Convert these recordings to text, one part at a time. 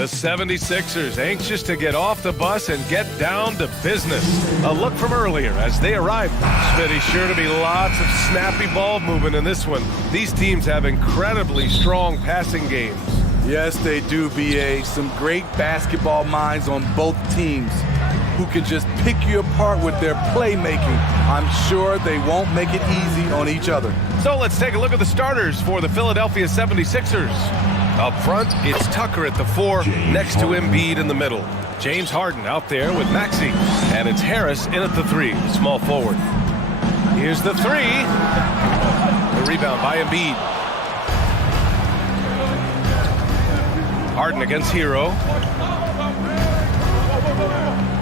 The 76ers anxious to get off the bus and get down to business. A look from earlier as they arrive. Smitty, sure to be lots of snappy ball movement in this one. These teams have incredibly strong passing games. Yes, they do, B.A. Some great basketball minds on both teams who can just pick you apart with their playmaking. I'm sure they won't make it easy on each other. So let's take a look at the starters for the Philadelphia 76ers. Up front, it's Tucker at the 4, next to Embiid in the middle. James Harden out there with Maxey. And it's Harris in at the 3, small forward. Here's the 3. The rebound by Embiid. Harden against Hero.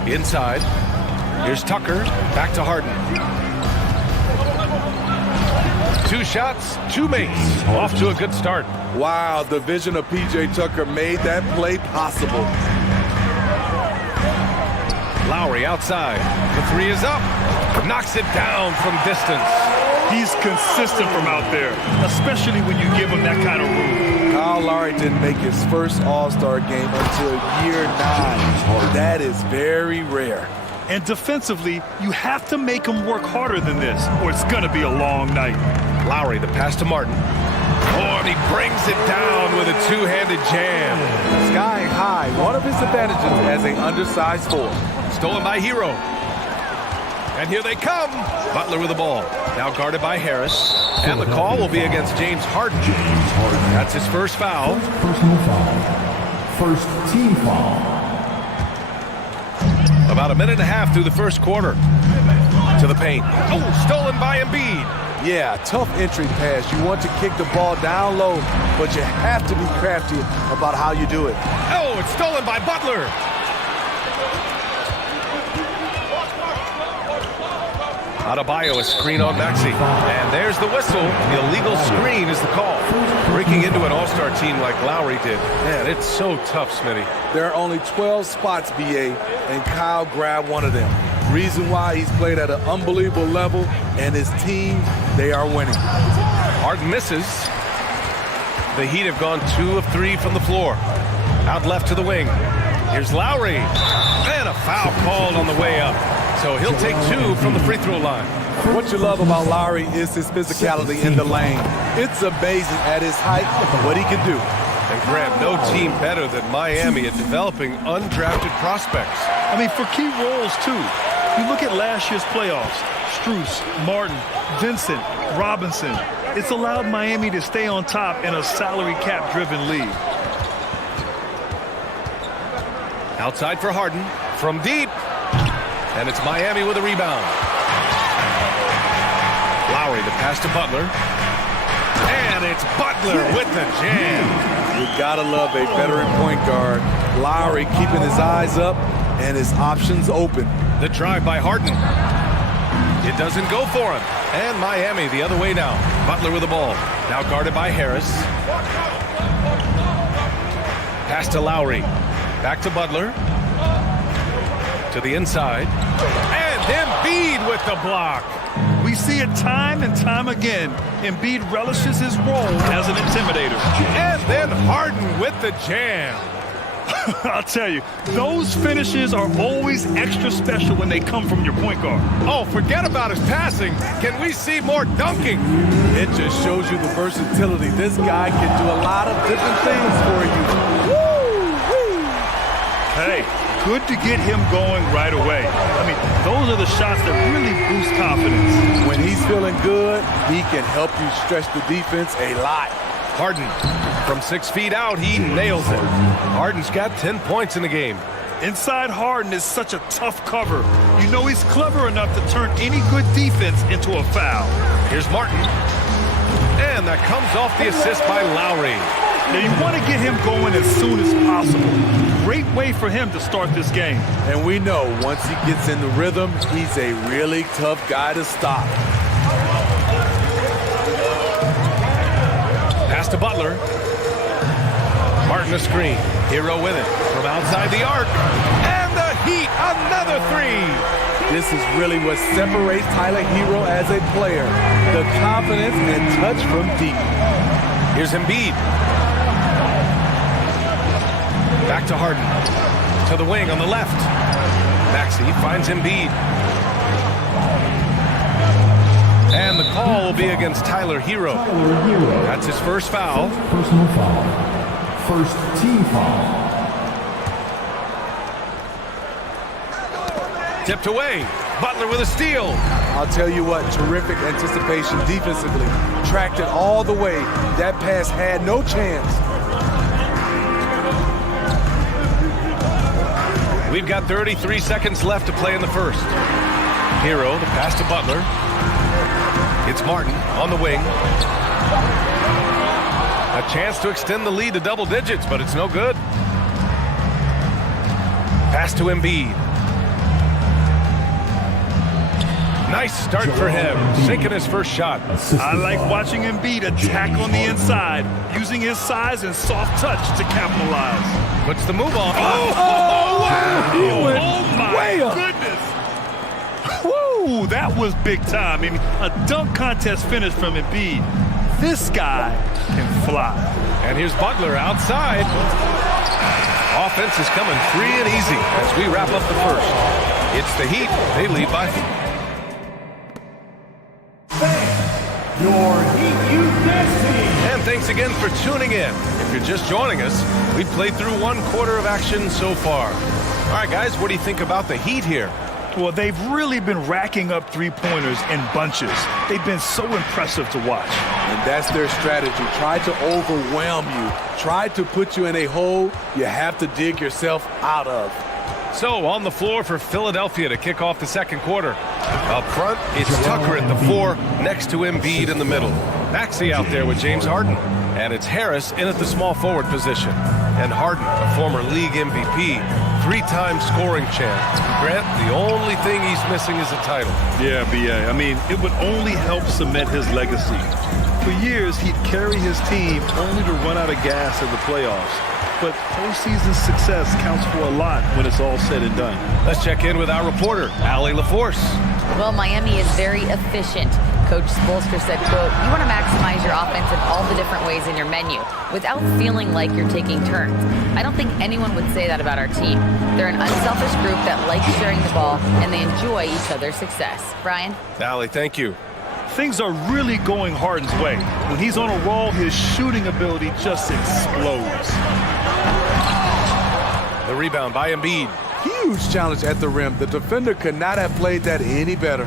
Inside. Here's Tucker. Back to Harden. 2 shots, 2 makes. Off to a good start. Wow, the vision of P.J. Tucker made that play possible. Lowry outside. The 3 is up. Knocks it down from distance. He's consistent from out there, especially when you give him that kind of room. Kyle Lowry didn't make his first All-Star game until year 9. That is very rare. And defensively, you have to make him work harder than this, or it's going to be a long night. Lowry, the pass to Martin. Oh, and he brings it down with a 2-handed jam. Skying high, one of his advantages as an undersized 4. Stolen by Hero. And here they come. Butler with the ball. Now guarded by Harris. And the call will be against James Harden. That's his first foul. Personal foul. First team foul. About a minute and a half through the first quarter. To the paint. Oh, stolen by Embiid. Yeah, tough entry pass. You want to kick the ball down low, but you have to be crafty about how you do it. Oh, it's stolen by Butler. Adebayo, a screen on Maxey. And there's the whistle. The illegal screen is the call. Breaking into an all-star team like Lowry did. Man, it's so tough, Smitty. There are only 12 spots, B.A., and Kyle grabbed one of them. Reason why he's played at an unbelievable level, and his team, they are winning. Harden misses. The Heat have gone 2 of 3 from the floor. Out left to the wing. Here's Lowry. And a foul called on the way up. So he'll take 2 from the free throw line. What you love about Lowry is his physicality in the lane. It's amazing at his height what he can do. And Graham, no team better than Miami at developing undrafted prospects. I mean, for key roles, too. You look at last year's playoffs. Strus, Martin, Vincent, Robinson. It's allowed Miami to stay on top in a salary cap-driven league. Outside for Harden. From deep. And it's Miami with a rebound. Lowry, the pass to Butler. And it's Butler with the jam. You gotta love a veteran point guard. Lowry keeping his eyes up and his options open. The drive by Harden. It doesn't go for him. And Miami the other way now. Butler with the ball. Now guarded by Harris. Pass to Lowry. Back to Butler. To the inside. And Embiid with the block. We see it time and time again. Embiid relishes his role as an intimidator. And then Harden with the jam. I'll tell you, those finishes are always extra special when they come from your point guard. Oh, forget about his passing. Can we see more dunking? It just shows you the versatility. This guy can do a lot of different things for you. Woo! Hey, good to get him going right away. I mean, those are the shots that really boost confidence. When he's feeling good, he can help you stretch the defense a lot. Harden, from 6 feet out, he nails it. Harden's got 10 points in the game. Inside Harden is such a tough cover. You know he's clever enough to turn any good defense into a foul. Here's Martin. And that comes off the assist by Lowry. Now you want to get him going as soon as possible. Great way for him to start this game. And we know once he gets in the rhythm, he's a really tough guy to stop. Pass to Butler. Martin a screen. Hero with it from outside the arc. And the Heat, another 3. This is really what separates Tyler Hero as a player. The confidence and touch from deep. Here's Embiid. Back to Harden. To the wing on the left. Maxey finds Embiid. And the call will be against Tyler Hero. That's his first foul. Personal foul. First team foul. Tipped away. Butler with a steal. I'll tell you what, terrific anticipation defensively. Tracked it all the way. That pass had no chance. We've got 33 seconds left to play in the first. Hero, the pass to Butler. It's Martin on the wing. A chance to extend the lead to double digits, but it's no good. Pass to Embiid. Nice start for him, sinking his first shot. I like watching Embiid attack on the inside, using his size and soft touch to capitalize. Puts the move on. Oh my goodness. Woo, that was big time. I mean, a dunk contest finish from Embiid. This guy can fly. And here's Butler outside. Offense is coming free and easy as we wrap up the first. It's the Heat. They lead by 4. Your Heat Youth Destiny. And thanks again for tuning in. If you're just joining us, we've played through 1 quarter of action so far. All right, guys, what do you think about the Heat here? Well, they've really been racking up three-pointers in bunches. They've been so impressive to watch. And that's their strategy. Try to overwhelm you. Try to put you in a hole you have to dig yourself out of. So, on the floor for Philadelphia to kick off the second quarter. Up front, it's Tucker at the 4, next to Embiid in the middle. Maxey out there with James Harden. And it's Harris in at the small forward position. And Harden, a former league MVP, 3-time scoring champ. Grant, the only thing he's missing is a title. Yeah, B.A. I mean, it would only help cement his legacy. For years, he'd carry his team only to run out of gas in the playoffs. But postseason success counts for a lot when it's all said and done. Let's check in with our reporter, Allie LaForce. Well, Miami is very efficient. Coach Spoelstra said, quote, "You want to maximize your offense in all the different ways in your menu without feeling like you're taking turns." I don't think anyone would say that about our team. They're an unselfish group that likes sharing the ball, and they enjoy each other's success. Brian? Allie, thank you. Things are really going Harden's way. When he's on a roll, his shooting ability just explodes. The rebound by Embiid. Huge challenge at the rim. The defender could not have played that any better.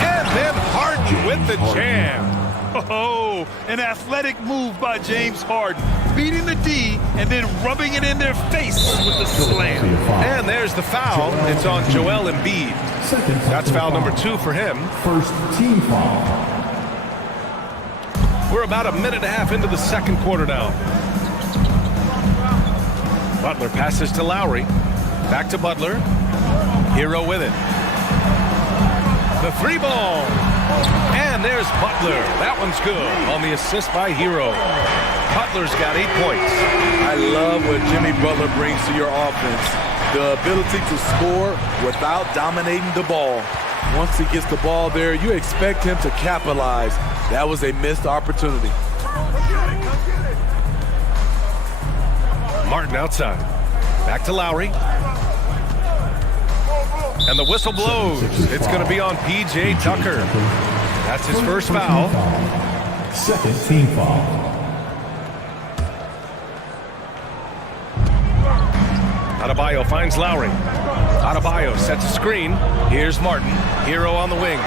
And then Harden with the jam. Oh, an athletic move by James Harden, beating the D and then rubbing it in their face with the slam. And there's the foul. It's on Joel Embiid. That's foul number 2 for him. First team foul. We're about a minute and a half into the second quarter now. Butler passes to Lowry. Back to Butler. Hero with it. The 3-ball. And there's Butler. That one's good on the assist by Hero. Butler's got 8 points. I love what Jimmy Butler brings to your offense. The ability to score without dominating the ball. Once he gets the ball there, you expect him to capitalize. That was a missed opportunity. Martin outside. Back to Lowry. And the whistle blows. It's going to be on P.J. Tucker. That's his first foul. Second team foul. Adebayo finds Lowry. Adebayo sets a screen. Here's Martin. Hero on the wing.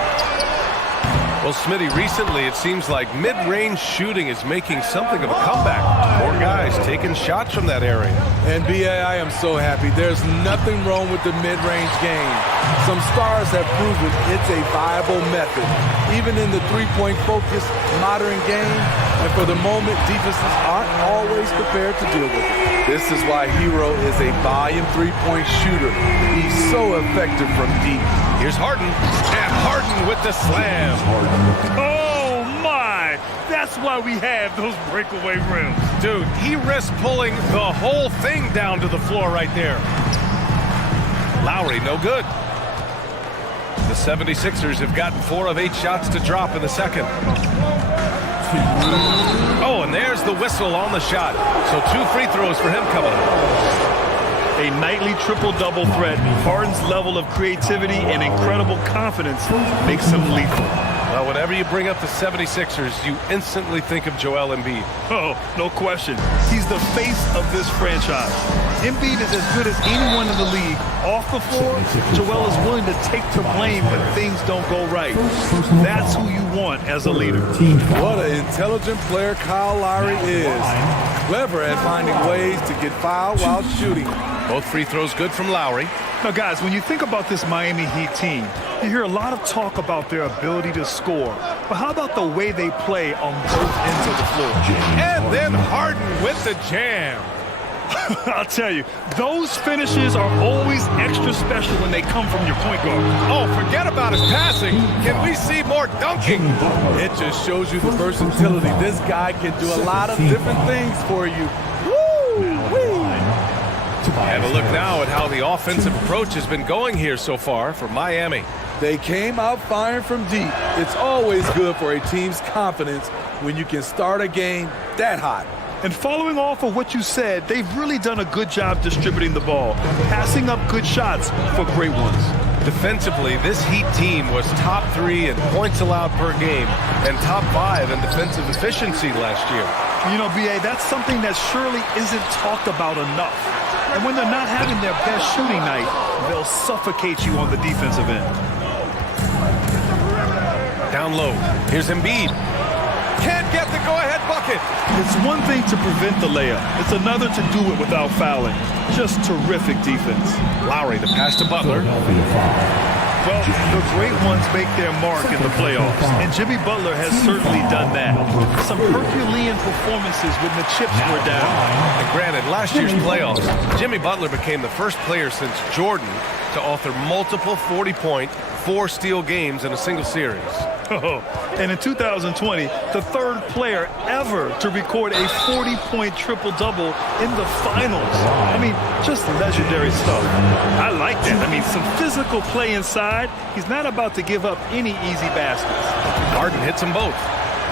Well, Smitty, recently it seems like mid-range shooting is making something of a comeback. More guys taking shots from that area. And B.A., I am so happy. There's nothing wrong with the mid-range game. Some stars have proven it's a viable method, even in the three-point focused modern game. And for the moment, defenses aren't always prepared to deal with it. This is why Hero is a volume three-point shooter. He's so effective from deep. Here's Harden. And Harden with the slam. Oh, my! That's why we have those breakaway rims. Dude, he risked pulling the whole thing down to the floor right there. Lowry, no good. The 76ers have gotten 4 of 8 shots to drop in the second. Oh, and there's the whistle on the shot. So 2 free throws for him coming up. A nightly triple-double threat. Harden's level of creativity and incredible confidence makes him lethal. Well, whenever you bring up the 76ers, you instantly think of Joel Embiid. Oh, no question. He's the face of this franchise. Embiid is as good as anyone in the league. Off the floor, Joel is willing to take the blame when things don't go right. That's who you want as a leader. What an intelligent player Kyle Lowry is. Clever at finding ways to get fouled while shooting. Both free throws good from Lowry. Now, guys, when you think about this Miami Heat team, you hear a lot of talk about their ability to score. But how about the way they play on both ends of the floor? And then Harden with the jam. I'll tell you, those finishes are always extra special when they come from your point guard. Oh, forget about his passing. Can we see more dunking? It just shows you the versatility. This guy can do a lot of different things for you. And a look now at how the offensive approach has been going here so far for Miami. They came out firing from deep. It's always good for a team's confidence when you can start a game that hot. And following off of what you said, they've really done a good job distributing the ball, passing up good shots for great ones. Defensively, this Heat team was top 3 in points allowed per game and top 5 in defensive efficiency last year. You know, B.A., that's something that surely isn't talked about enough. And when they're not having their best shooting night, they'll suffocate you on the defensive end. Down low. Here's Embiid. Can't get the go-ahead bucket. It's one thing to prevent the layup. It's another to do it without fouling. Just terrific defense. Lowry, the pass to Butler. Well, the great ones make their mark in the playoffs, and Jimmy Butler has certainly done that. Some Herculean performances when the chips were down. And granted, last year's playoffs, Jimmy Butler became the first player since Jordan to author multiple 40-point, 4-steal games in a single series. Oh, and in 2020, the third player ever to record a 40-point triple-double in the finals. I mean, just legendary stuff. I like that. I mean, some physical play inside. He's not about to give up any easy baskets. Harden hits them both.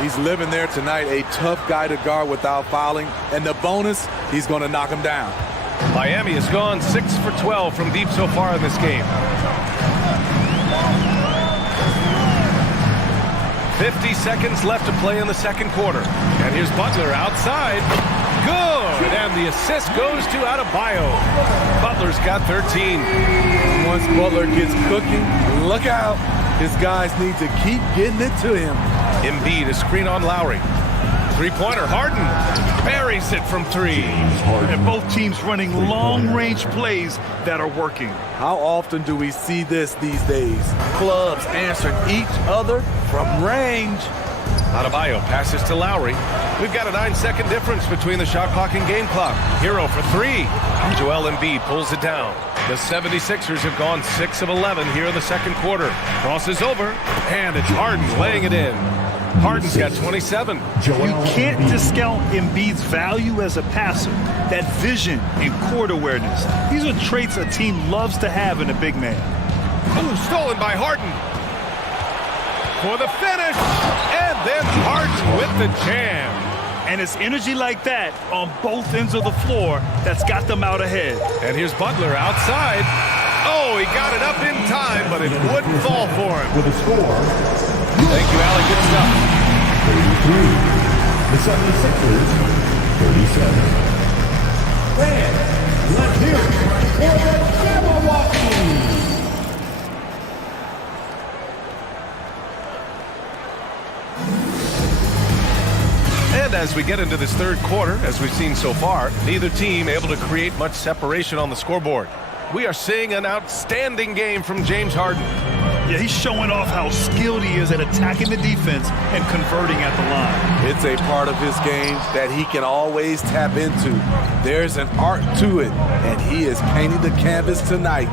He's living there tonight, a tough guy to guard without fouling. And the bonus, he's going to knock him down. Miami has gone 6 for 12 from deep so far in this game. 50 seconds left to play in the second quarter. And here's Butler outside. Good! And the assist goes to Adebayo. Butler's got 13. Once Butler gets cooking, look out. His guys need to keep getting it to him. Embiid, a screen on Lowry. Three-pointer, Harden buries it from 3. And both teams running long-range plays that are working. How often do we see this these days? Clubs answering each other from range. Adebayo passes to Lowry. We've got a 9-second difference between the shot clock and game clock. Hero for 3. Joel Embiid pulls it down. The 76ers have gone 6 of 11 here in the second quarter. Crosses over, and it's Harden laying it in. Harden's got 27. You can't discount Embiid's value as a passer. That vision and court awareness. These are traits a team loves to have in a big man. Oh, stolen by Harden. For the finish. And then Harden with the jam. And it's energy like that on both ends of the floor that's got them out ahead. And here's Butler outside. Oh, he got it up in time, but it wouldn't fall for him. With a score, Thank you, Alec. Good stuff. 33. The 76ers, 37. And let's hear it for the Jabberwockies. And as we get into this third quarter, as we've seen so far, neither team able to create much separation on the scoreboard. We are seeing an outstanding game from James Harden. Yeah, he's showing off how skilled he is at attacking the defense and converting at the line. It's a part of his game that he can always tap into. There's an art to it, and he is painting the canvas tonight.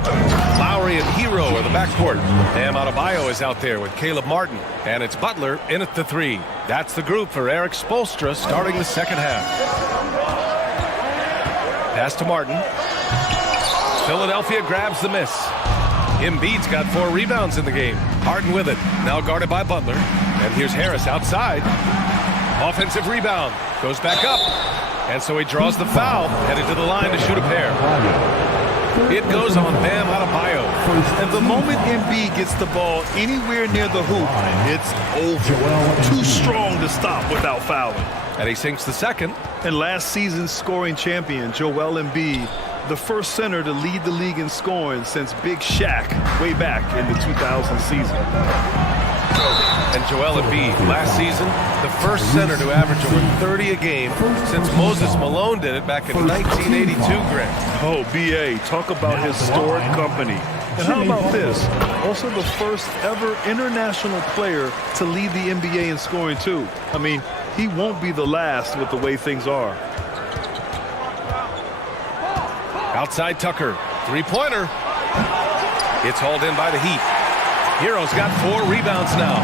Lowry and Hero are the backcourt. Bam Adebayo is out there with Caleb Martin. And it's Butler in at the 3. That's the group for Eric Spoelstra starting the second half. Pass to Martin. Philadelphia grabs the miss. Embiid's got 4 rebounds in the game. Harden with it. Now guarded by Butler. And here's Harris outside. Offensive rebound. Goes back up. And so he draws the foul, headed to the line to shoot a pair. It goes on Bam Adebayo. And the moment Embiid gets the ball anywhere near the hoop, it's over. Too strong to stop without fouling. And he sinks the second. And last season's scoring champion, Joel Embiid, the first center to lead the league in scoring since Big Shaq way back in the 2000 season. And Joel Embiid, last season, the first center to average over 30 a game since Moses Malone did it back in 1982, Greg. Oh, B.A., talk about historic company. And how about this? Also the first ever international player to lead the NBA in scoring, too. I mean, he won't be the last with the way things are. Outside Tucker, three-pointer. It's hauled in by the Heat. Hero's got 4 rebounds now.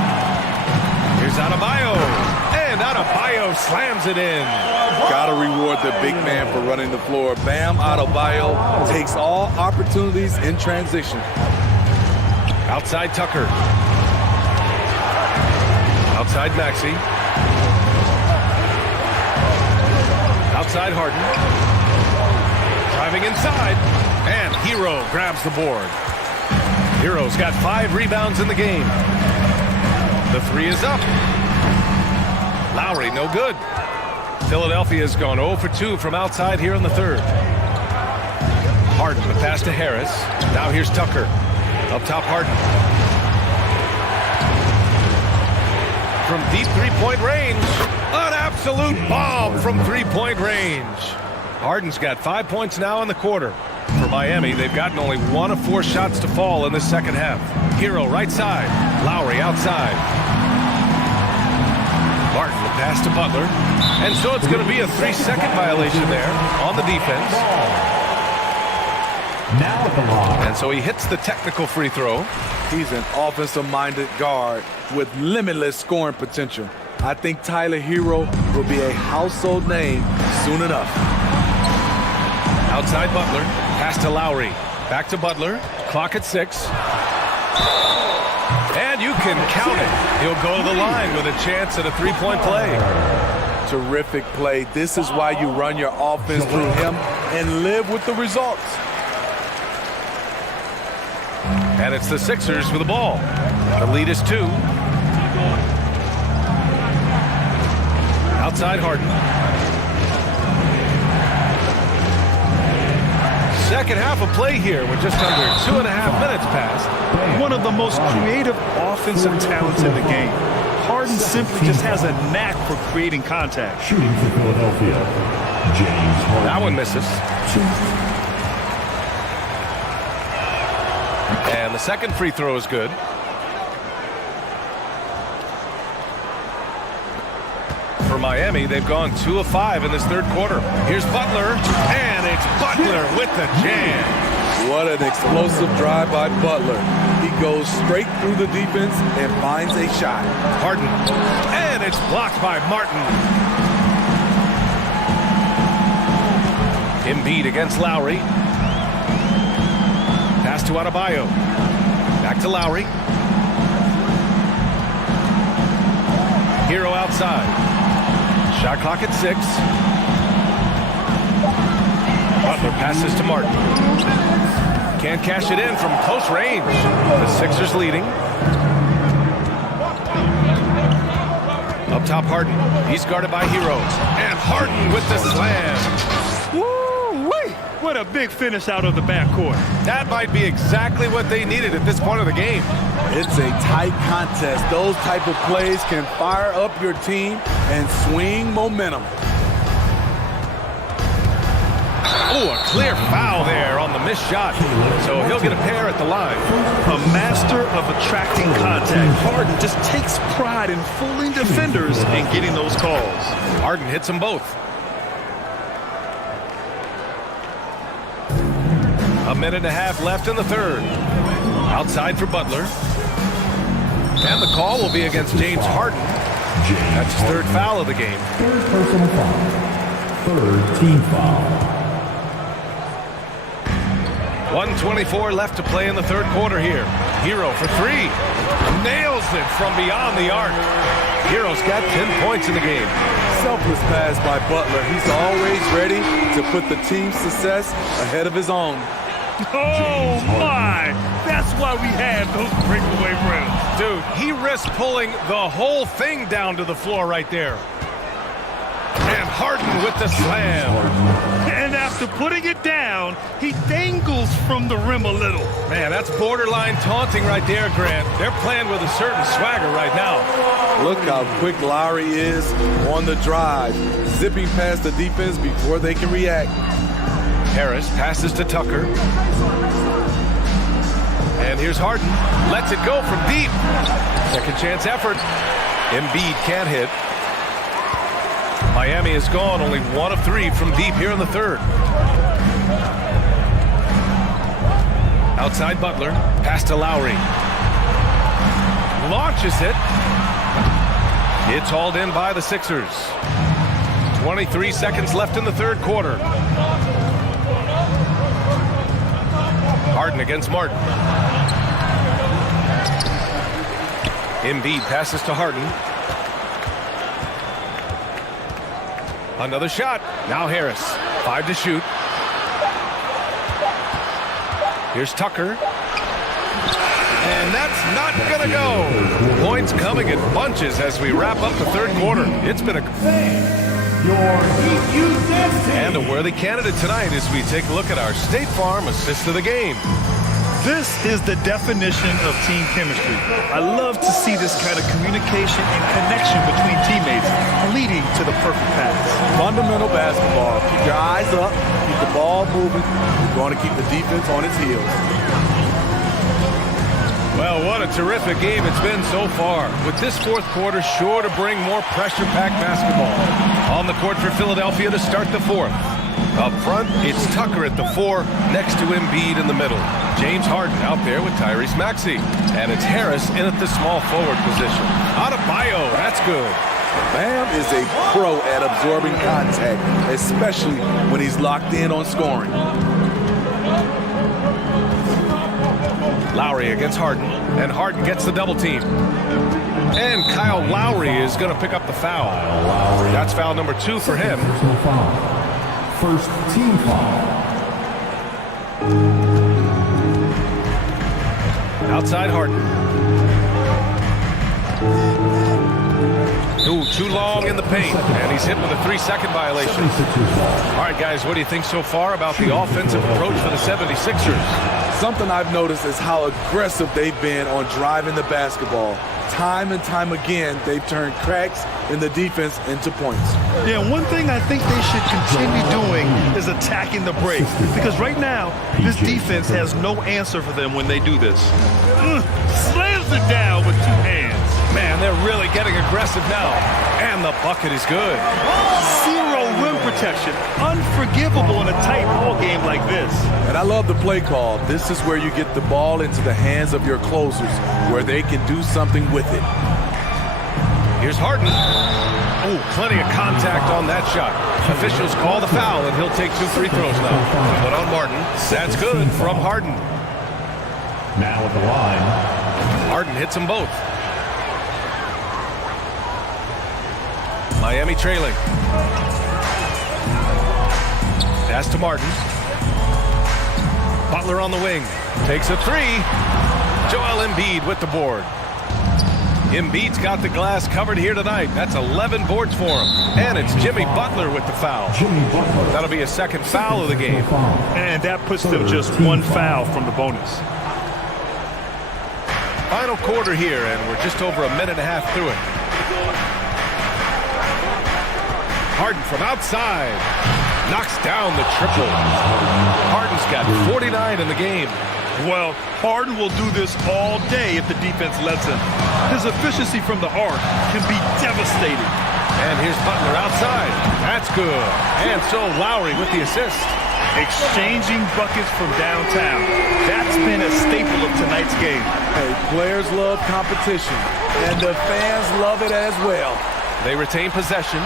Here's Adebayo, and Adebayo slams it in. Gotta reward the big man for running the floor. Bam Adebayo takes all opportunities in transition. Outside Tucker. Outside Maxey. Outside Harden. Driving inside, and Hero grabs the board. Hero's got 5 rebounds in the game. The 3 is up. Lowry, no good. Philadelphia's gone 0 for 2 from outside here in the third. Harden, the pass to Harris. Now here's Tucker. Up top, Harden. From deep three-point range. An absolute bomb from three-point range. Harden's got 5 points now in the quarter. For Miami, they've gotten only 1 of 4 shots to fall in this second half. Hero right side. Lowry outside. Martin, the pass to Butler. And so it's going to be a 3-second violation there on the defense. Now at the line. And so he hits the technical free throw. He's an offensive-minded guard with limitless scoring potential. I think Tyler Hero will be a household name soon enough. Outside Butler. Pass to Lowry. Back to Butler. Clock at 6. And you can count it. He'll go to the line with a chance at a 3-point play. Terrific play. This is why you run your offense through him and live with the results. And it's the Sixers with the ball. The lead is 2. Outside Harden. Second half of play here with just under 2.5 minutes passed. One of the most creative offensive talents in the game. Harden simply just has a knack for creating contact. Shooting for Philadelphia, James Harden. That one misses. And the second free throw is good. For Miami, they've gone 2 of 5 in this third quarter. Here's Butler, and it's Butler with the jam. What an explosive drive by Butler. He goes straight through the defense and finds a shot. Harden, and it's blocked by Martin. Embiid against Lowry. Pass to Adebayo. Back to Lowry. Hero outside. Shot clock at 6. Butler passes to Martin. Can't cash it in from close range. The Sixers leading. Up top, Harden. He's guarded by Hero. And Harden with the slam. Woo-wee! What a big finish out of the backcourt. That might be exactly what they needed at this point of the game. It's a tight contest. Those type of plays can fire up your team and swing momentum. Oh, a clear foul there on the missed shot. So he'll get a pair at the line. A master of attracting contact. Harden just takes pride in fooling defenders and getting those calls. Harden hits them both. A minute and a half left in the third. Outside for Butler. And the call will be against James Harden. That's his third foul of the game. Third personal foul. Third team foul. 1:24 left to play in the third quarter here. Hero for 3. Nails drills it from beyond the arc. Hero's got 10 points in the game. Selfless pass by Butler. He's always ready to put the team's success ahead of his own. Oh, my! That's why we have those breakaway rims. Dude, he risked pulling the whole thing down to the floor right there. And Harden with the slam. And after putting it down, he dangles from the rim a little. Man, that's borderline taunting right there, Grant. They're playing with a certain swagger right now. Look how quick Lowry is on the drive, zipping past the defense before they can react. Harris passes to Tucker. And here's Harden. Lets it go from deep. Second chance effort. Embiid can't hit. Miami is gone, only 1 of 3 from deep here in the third. Outside Butler, pass to Lowry. Launches it. It's hauled in by the Sixers. 23 seconds left in the third quarter. Harden against Martin. Embiid passes to Harden. Another shot. Now Harris. 5 to shoot. Here's Tucker. And that's not going to go. Points coming in bunches as we wrap up the third quarter. It's been and a worthy candidate tonight as we take a look at our State Farm assist of the game. This is the definition of team chemistry. I love to see this kind of communication and connection between teammates leading to the perfect pass. Fundamental basketball. Keep your eyes up, keep the ball moving. You're going to keep the defense on its heels. Well, what a terrific game it's been so far. With this fourth quarter sure to bring more pressure-packed basketball. On the court for Philadelphia to start the fourth. Up front, it's Tucker at the 4, next to Embiid in the middle. James Harden out there with Tyrese Maxey. And it's Harris in at the small forward position. Adebayo, that's good. Bam is a pro at absorbing contact, especially when he's locked in on scoring. Lowry against Harden, and Harden gets the double team. And Kyle Lowry is going to pick up the foul. That's foul number 2 for him. First team foul. Outside Harden. Ooh, too long in the paint, and he's hit with a 3-second violation. All right, guys, what do you think so far about the offensive approach for the 76ers? Something I've noticed is how aggressive they've been on driving the basketball. Time and time again, they've turned cracks in the defense into points. Yeah, one thing I think they should continue doing is attacking the break. Because right now, this defense has no answer for them when they do this. Slams it down with 2 hands. Man, they're really getting aggressive now. And the bucket is good. 0 rim protection. Unforgivable in a tight ball game like this. And I love the play call. This is where you get the ball into the hands of your closers, where they can do something with it. Here's Harden. Oh, plenty of contact on that shot. Officials call the foul, and he'll take 2 free throws now. But on Martin, that's good from Harden. Now at the line. Harden hits them both. Miami trailing. Pass to Martin. Butler on the wing. Takes a 3. Joel Embiid with the board. Embiid's got the glass covered here tonight. That's 11 boards for him. And it's Jimmy Butler with the foul. That'll be a second foul of the game. And that puts them just 1 foul from the bonus. Final quarter here, and we're just over a minute and a half through it. Harden from outside. Knocks down the triple. Harden's got 49 in the game. Well, Harden will do this all day if the defense lets him. His efficiency from the arc can be devastating. And here's Butler outside. That's good. And so Lowry with the assist. Exchanging buckets from downtown. That's been a staple of tonight's game. Hey, players love competition, and the fans love it as well. They retain possession.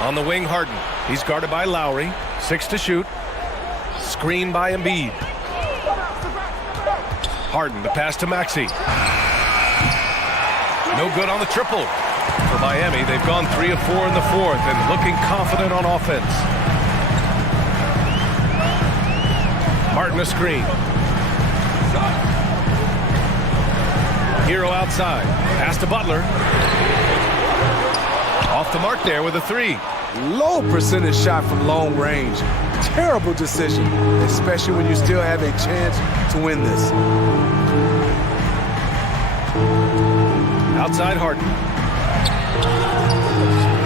On the wing, Harden. He's guarded by Lowry. 6 to shoot. Screen by Embiid. Harden, the pass to Maxey. No good on the triple. For Miami, they've gone 3 of 4 in the fourth and looking confident on offense. Harden a screen. Hero outside. Pass to Butler. Off the mark there with a 3. Low percentage shot from long range. Terrible decision, especially when you still have a chance to win this. Outside Harden.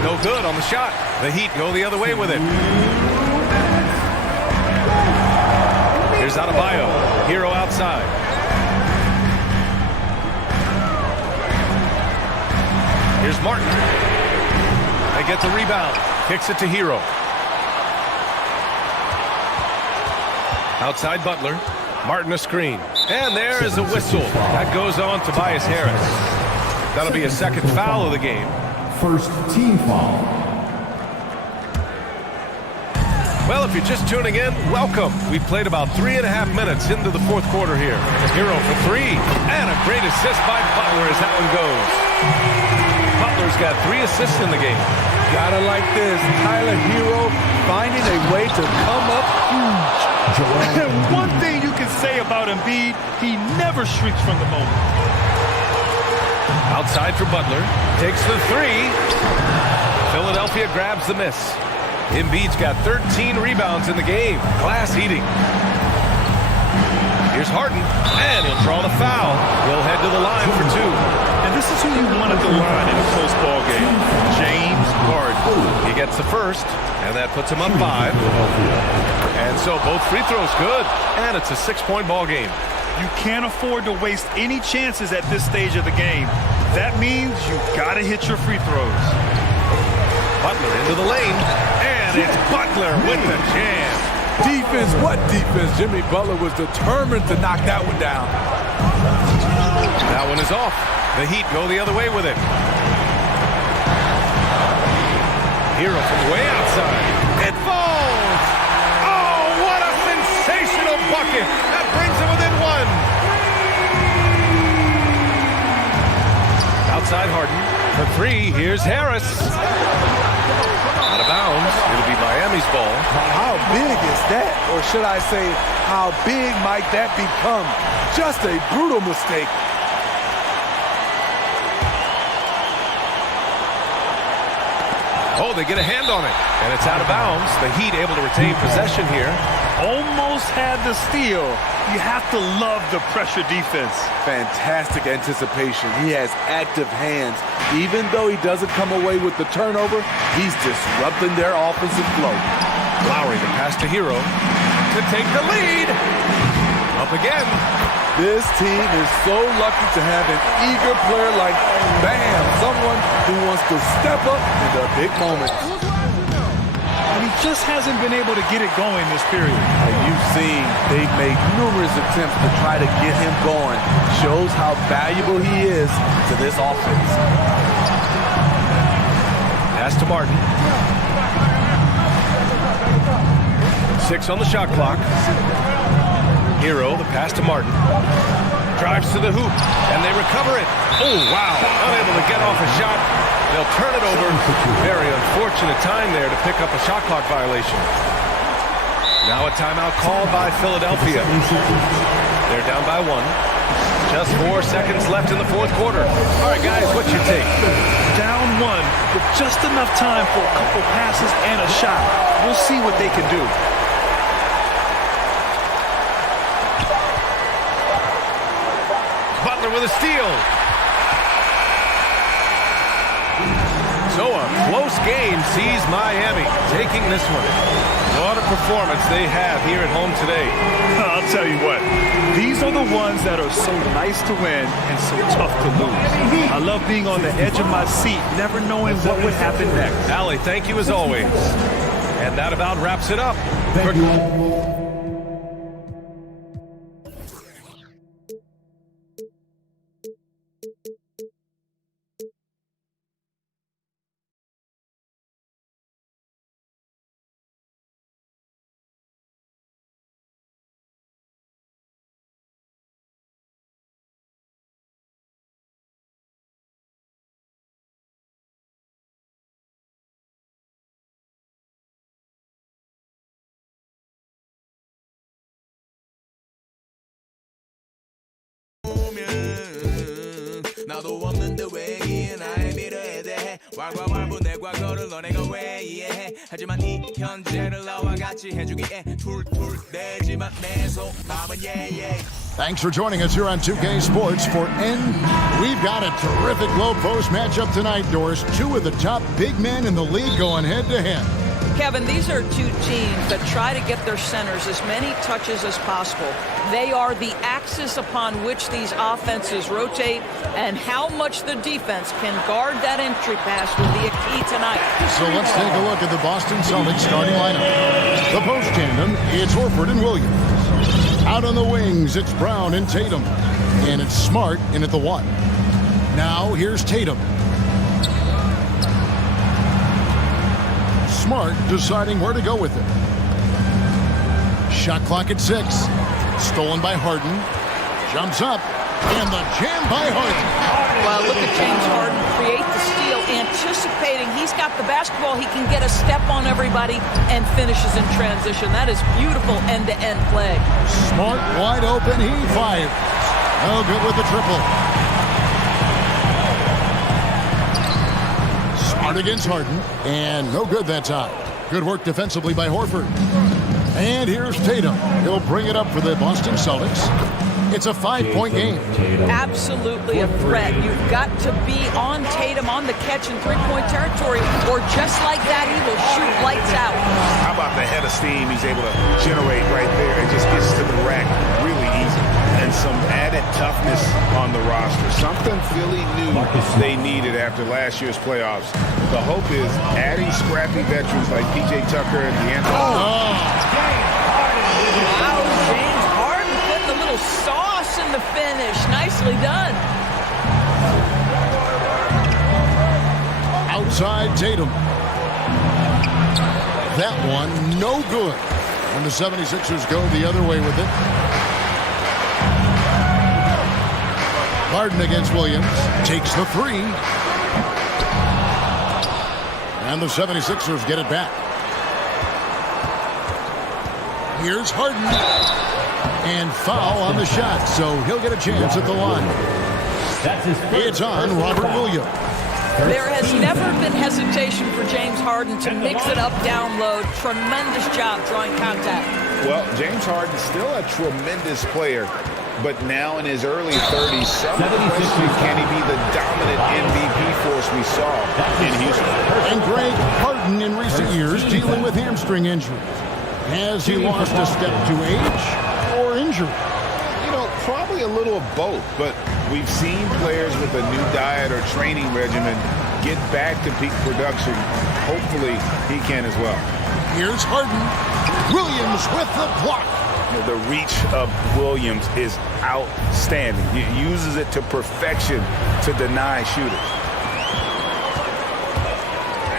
No good on the shot. The Heat go the other way with it. Here's Adebayo. Hero outside. Here's Martin. They get the rebound. Kicks it to Hero. Outside Butler. Martin a screen. And there is a whistle. That goes on Tobias Harris. That'll be a second foul of the game. First team foul. Well, if you're just tuning in, welcome. We've played about 3.5 minutes into the fourth quarter here. Hero for 3. And a great assist by Butler as that one goes. Butler's got 3 assists in the game. Gotta like this. Tyler Hero finding a way to come up huge. One thing you can say about Embiid, he never shrinks from the moment. Outside for Butler. Takes the 3. Philadelphia grabs the miss. Embiid's got 13 rebounds in the game. Class eating. Here's Harden. And he'll draw the foul. He'll head to the line for 2. And this is who you want at the line in a close ball game. James Harden. He gets the first, and that puts him up 5. And so both free throws good. And it's a 6-point ball game. You can't afford to waste any chances at this stage of the game. That means you gotta hit your free throws. Butler into the lane, and it's Butler with the jam. Defense, what defense? Jimmy Butler was determined to knock that one down. That one is off. The Heat go the other way with it. Hero from way outside. It falls! Oh, what a sensational bucket! That brings him within 1. Outside Harden for 3. Here's Harris. Out of bounds. It'll be Miami's ball. How big is that? Or should I say, how big might that become? Just a brutal mistake. Oh, they get a hand on it. And it's out of bounds. The Heat able to retain possession here. Almost had the steal. You have to love the pressure defense. Fantastic anticipation. He has active hands. Even though he doesn't come away with the turnover, he's disrupting their offensive flow. Lowry, the pass to Hero to take the lead. Up again. This team is so lucky to have an eager player like Bam, someone who wants to step up in the big moments. And he just hasn't been able to get it going this period. And you've seen they've made numerous attempts to try to get him going. Shows how valuable he is to this offense. Pass to Martin. 6 on the shot clock. Hero, the pass to Martin. Drives to the hoop, and they recover it. Oh, wow. Unable to get off a shot. They'll turn it over. Very unfortunate time there to pick up a shot clock violation. Now a timeout called by Philadelphia. They're down by 1. Just 4 seconds left in the fourth quarter. All right, guys, what's your take? Down 1 with just enough time for a couple passes and a shot. We'll see what they can do. Butler with a steal. So a close game sees Miami taking this one. What a performance they have here at home today. I'll tell you what, these are the ones that are so nice to win and so tough to lose. I love being on the edge of my seat, never knowing what would happen next. Allie, thank you as always. And that about wraps it up. Thank you. 아무도 없는데 왜 이 나의 미래에 대해 왈왈왈부 내 과거를 너네가 왜 이해해 하지만 이 현재를 나와 같이 해주기에 툴툴 내지만 내 속마음은 yeah. Thanks for joining us here on 2K Sports for We've got a terrific low post matchup tonight, Doris. Two of the top big men in the league going head-to-head. Kevin, these are two teams that try to get their centers as many touches as possible. They are the axis upon which these offenses rotate, and how much the defense can guard that entry pass will be a key tonight. So let's take a look at the Boston Celtics starting lineup. The post tandem, it's Horford and Williams. Out on the wings, it's Brown and Tatum. And it's Smart in at the 1. Now here's Tatum. Smart deciding where to go with it. Shot clock at 6. Stolen by Harden. Jumps up. And the jam by Harden. Well, look at James Harden create the steal, anticipating he's got the basketball. He can get a step on everybody and finishes in transition. That is beautiful end-to-end play. Smart wide open. He fires. No good with the triple. Smart against Harden, and no good that time. Good work defensively by Horford. And here's Tatum. He'll bring it up for the Boston Celtics. It's a 5-point game. Absolutely a threat. You've got to be on Tatum on the catch in three-point territory, or just like that, he will shoot lights out. How about the head of steam he's able to generate right there? It just gets to the rack really easy. And some added toughness on the roster. Something Philly knew they needed after last year's playoffs. The hope is adding scrappy veterans like P.J. Tucker and D'Antoni. Wow, James Harden putting a little sauce in the finish. Nicely done. Outside Tatum. That one, no good. And the 76ers go the other way with it. Harden against Williams. Takes the 3. And the 76ers get it back. Here's Harden. And foul on the shot, so he'll get a chance at the line. It's on Robert Williams. There has never been hesitation for James Harden to mix it up down low. Tremendous job drawing contact. Well, James Harden's still a tremendous player, but now in his early 30s, some question, can he be the dominant MVP force we saw in Houston? And Greg Harden in recent years dealing with hamstring injuries. Has he lost a step to age or injury? You know, probably a little of both, but we've seen players with a new diet or training regimen get back to peak production. Hopefully, he can as well. Here's Harden. Williams with the block. The reach of Williams is outstanding. He uses it to perfection to deny shooters.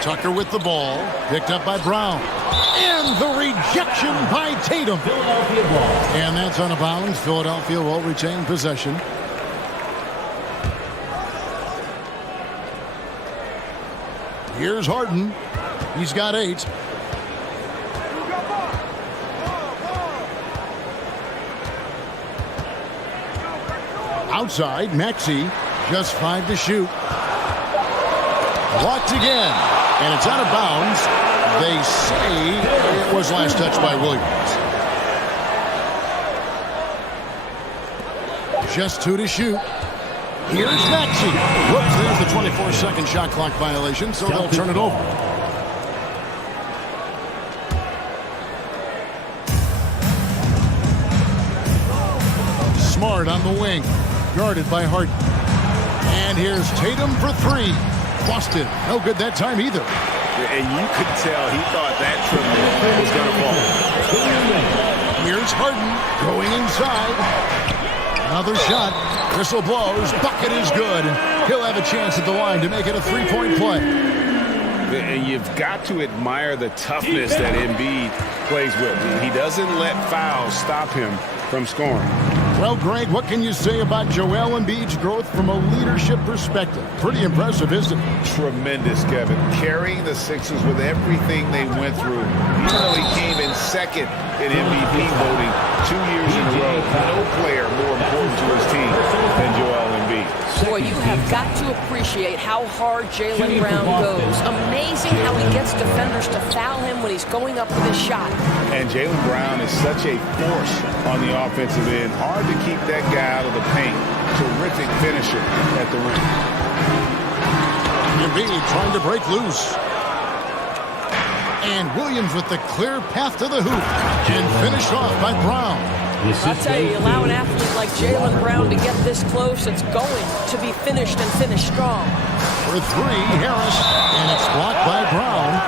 Tucker with the ball. Picked up by Brown. And the rejection by Tatum. And that's out of bounds. Philadelphia will retain possession. Here's Harden. He's got 8. Outside, Maxey, just 5 to shoot. Blocked again, and it's out of bounds. They say it was last touched by Williams. Just 2 to shoot. Here's Maxey. Whoops, there's the 24-second shot clock violation, so they'll turn it over. Smart on the wing. Guarded by Harden. And here's Tatum for 3. Busted. No good that time either. And you could tell he thought that triple was going to fall. Here's Harden going inside. Another shot. Whistle blows. Bucket is good. He'll have a chance at the line to make it a 3-point play. And you've got to admire the toughness that Embiid plays with. He doesn't let fouls stop him from scoring. Well, Greg, what can you say about Joel Embiid's growth from a leadership perspective? Pretty impressive, isn't it? Tremendous, Kevin. Carrying the Sixers with everything they went through. Even though he came in second in MVP voting 2 years in a row, no player more important to his team than Joel Embiid. Boy, Boy, you have got to appreciate how hard Jaylen Brown goes. Amazing how he gets defenders to foul him when he's going up with his shot. And Jaylen Brown is such a force on the offensive end. Hard to keep that guy out of the paint. Terrific finisher at the rim. Embiid trying to break loose. And Williams with the clear path to the hoop. And finished off by Brown. I'll tell you, allow an athlete like Jaylen Brown to get this close, it's going to be finished and finished strong. For three, Harris. And it's blocked by Brown.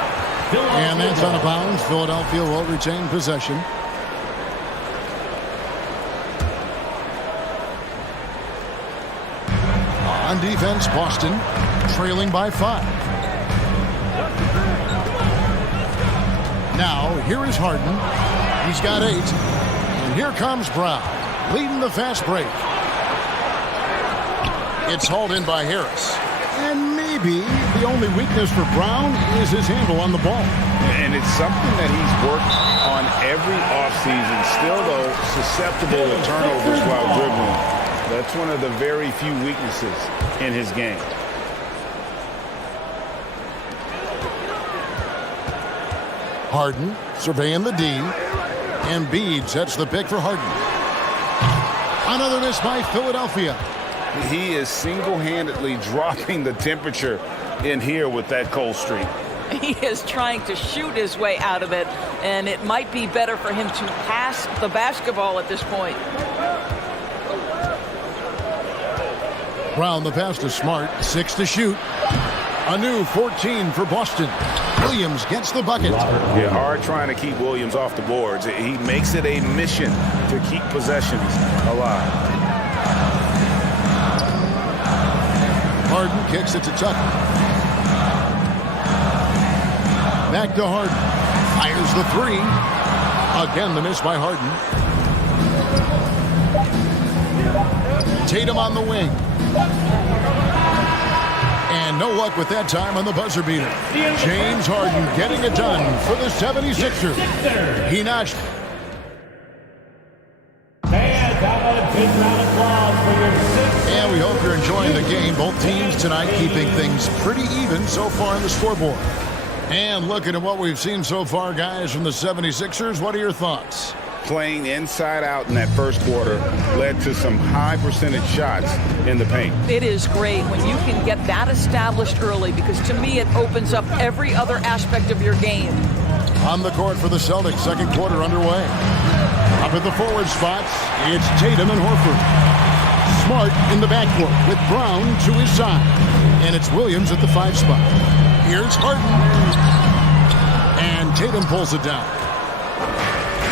And that's out of bounds. Philadelphia will retain possession. On defense, Boston trailing by 5. Now, here is Harden. He's got 8. And here comes Brown, leading the fast break. It's hauled in by Harris. And maybe the only weakness for Brown is his handle on the ball. And it's something that he's worked on every offseason. Still, though, susceptible to turnovers while dribbling. That's one of the very few weaknesses in his game. Harden surveying the D. Embiid sets the pick for Harden. Another miss by Philadelphia. He is single-handedly dropping the temperature in here with that cold streak. He is trying to shoot his way out of it, and it might be better for him to pass the basketball at this point. Brown, the pass to Smart. 6 to shoot. A new 14 for Boston. Williams gets the bucket. Yeah, hard trying to keep Williams off the boards. He makes it a mission to keep possessions alive. Harden kicks it to Tucker. Back to Harden. Fires the 3. Again, the miss by Harden. Tatum on the wing. And no luck with that time on the buzzer beater. James Harden getting it done for the 76ers. He notched. And we hope you're enjoying the game. Both teams tonight keeping things pretty even so far on the scoreboard. And looking at what we've seen so far, guys, from the 76ers, what are your thoughts? Playing inside out in that first quarter led to some high percentage shots in the paint. It is great when you can get that established early, because to me it opens up every other aspect of your game. On the court for the Celtics, second quarter underway. Up at the forward spots, it's Tatum and Horford. Smart in the backcourt with Brown to his side. And it's Williams at the 5 spot. Here's Harden. And Tatum pulls it down.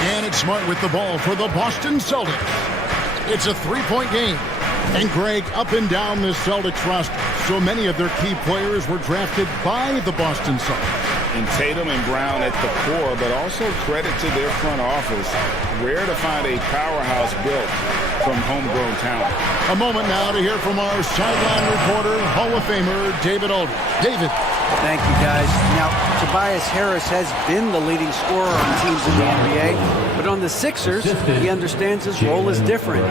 And it's Smart with the ball for the Boston Celtics. It's a 3-point game. And Greg, up and down this Celtics roster, so many of their key players were drafted by the Boston Celtics. And Tatum and Brown at the core, but also credit to their front office. Rare to find a powerhouse built from homegrown talent. A moment now to hear from our sideline reporter, Hall of Famer David Aldridge. David. Thank you, guys. Now, Tobias Harris has been the leading scorer on teams in the NBA, but on the Sixers, he understands his role is different.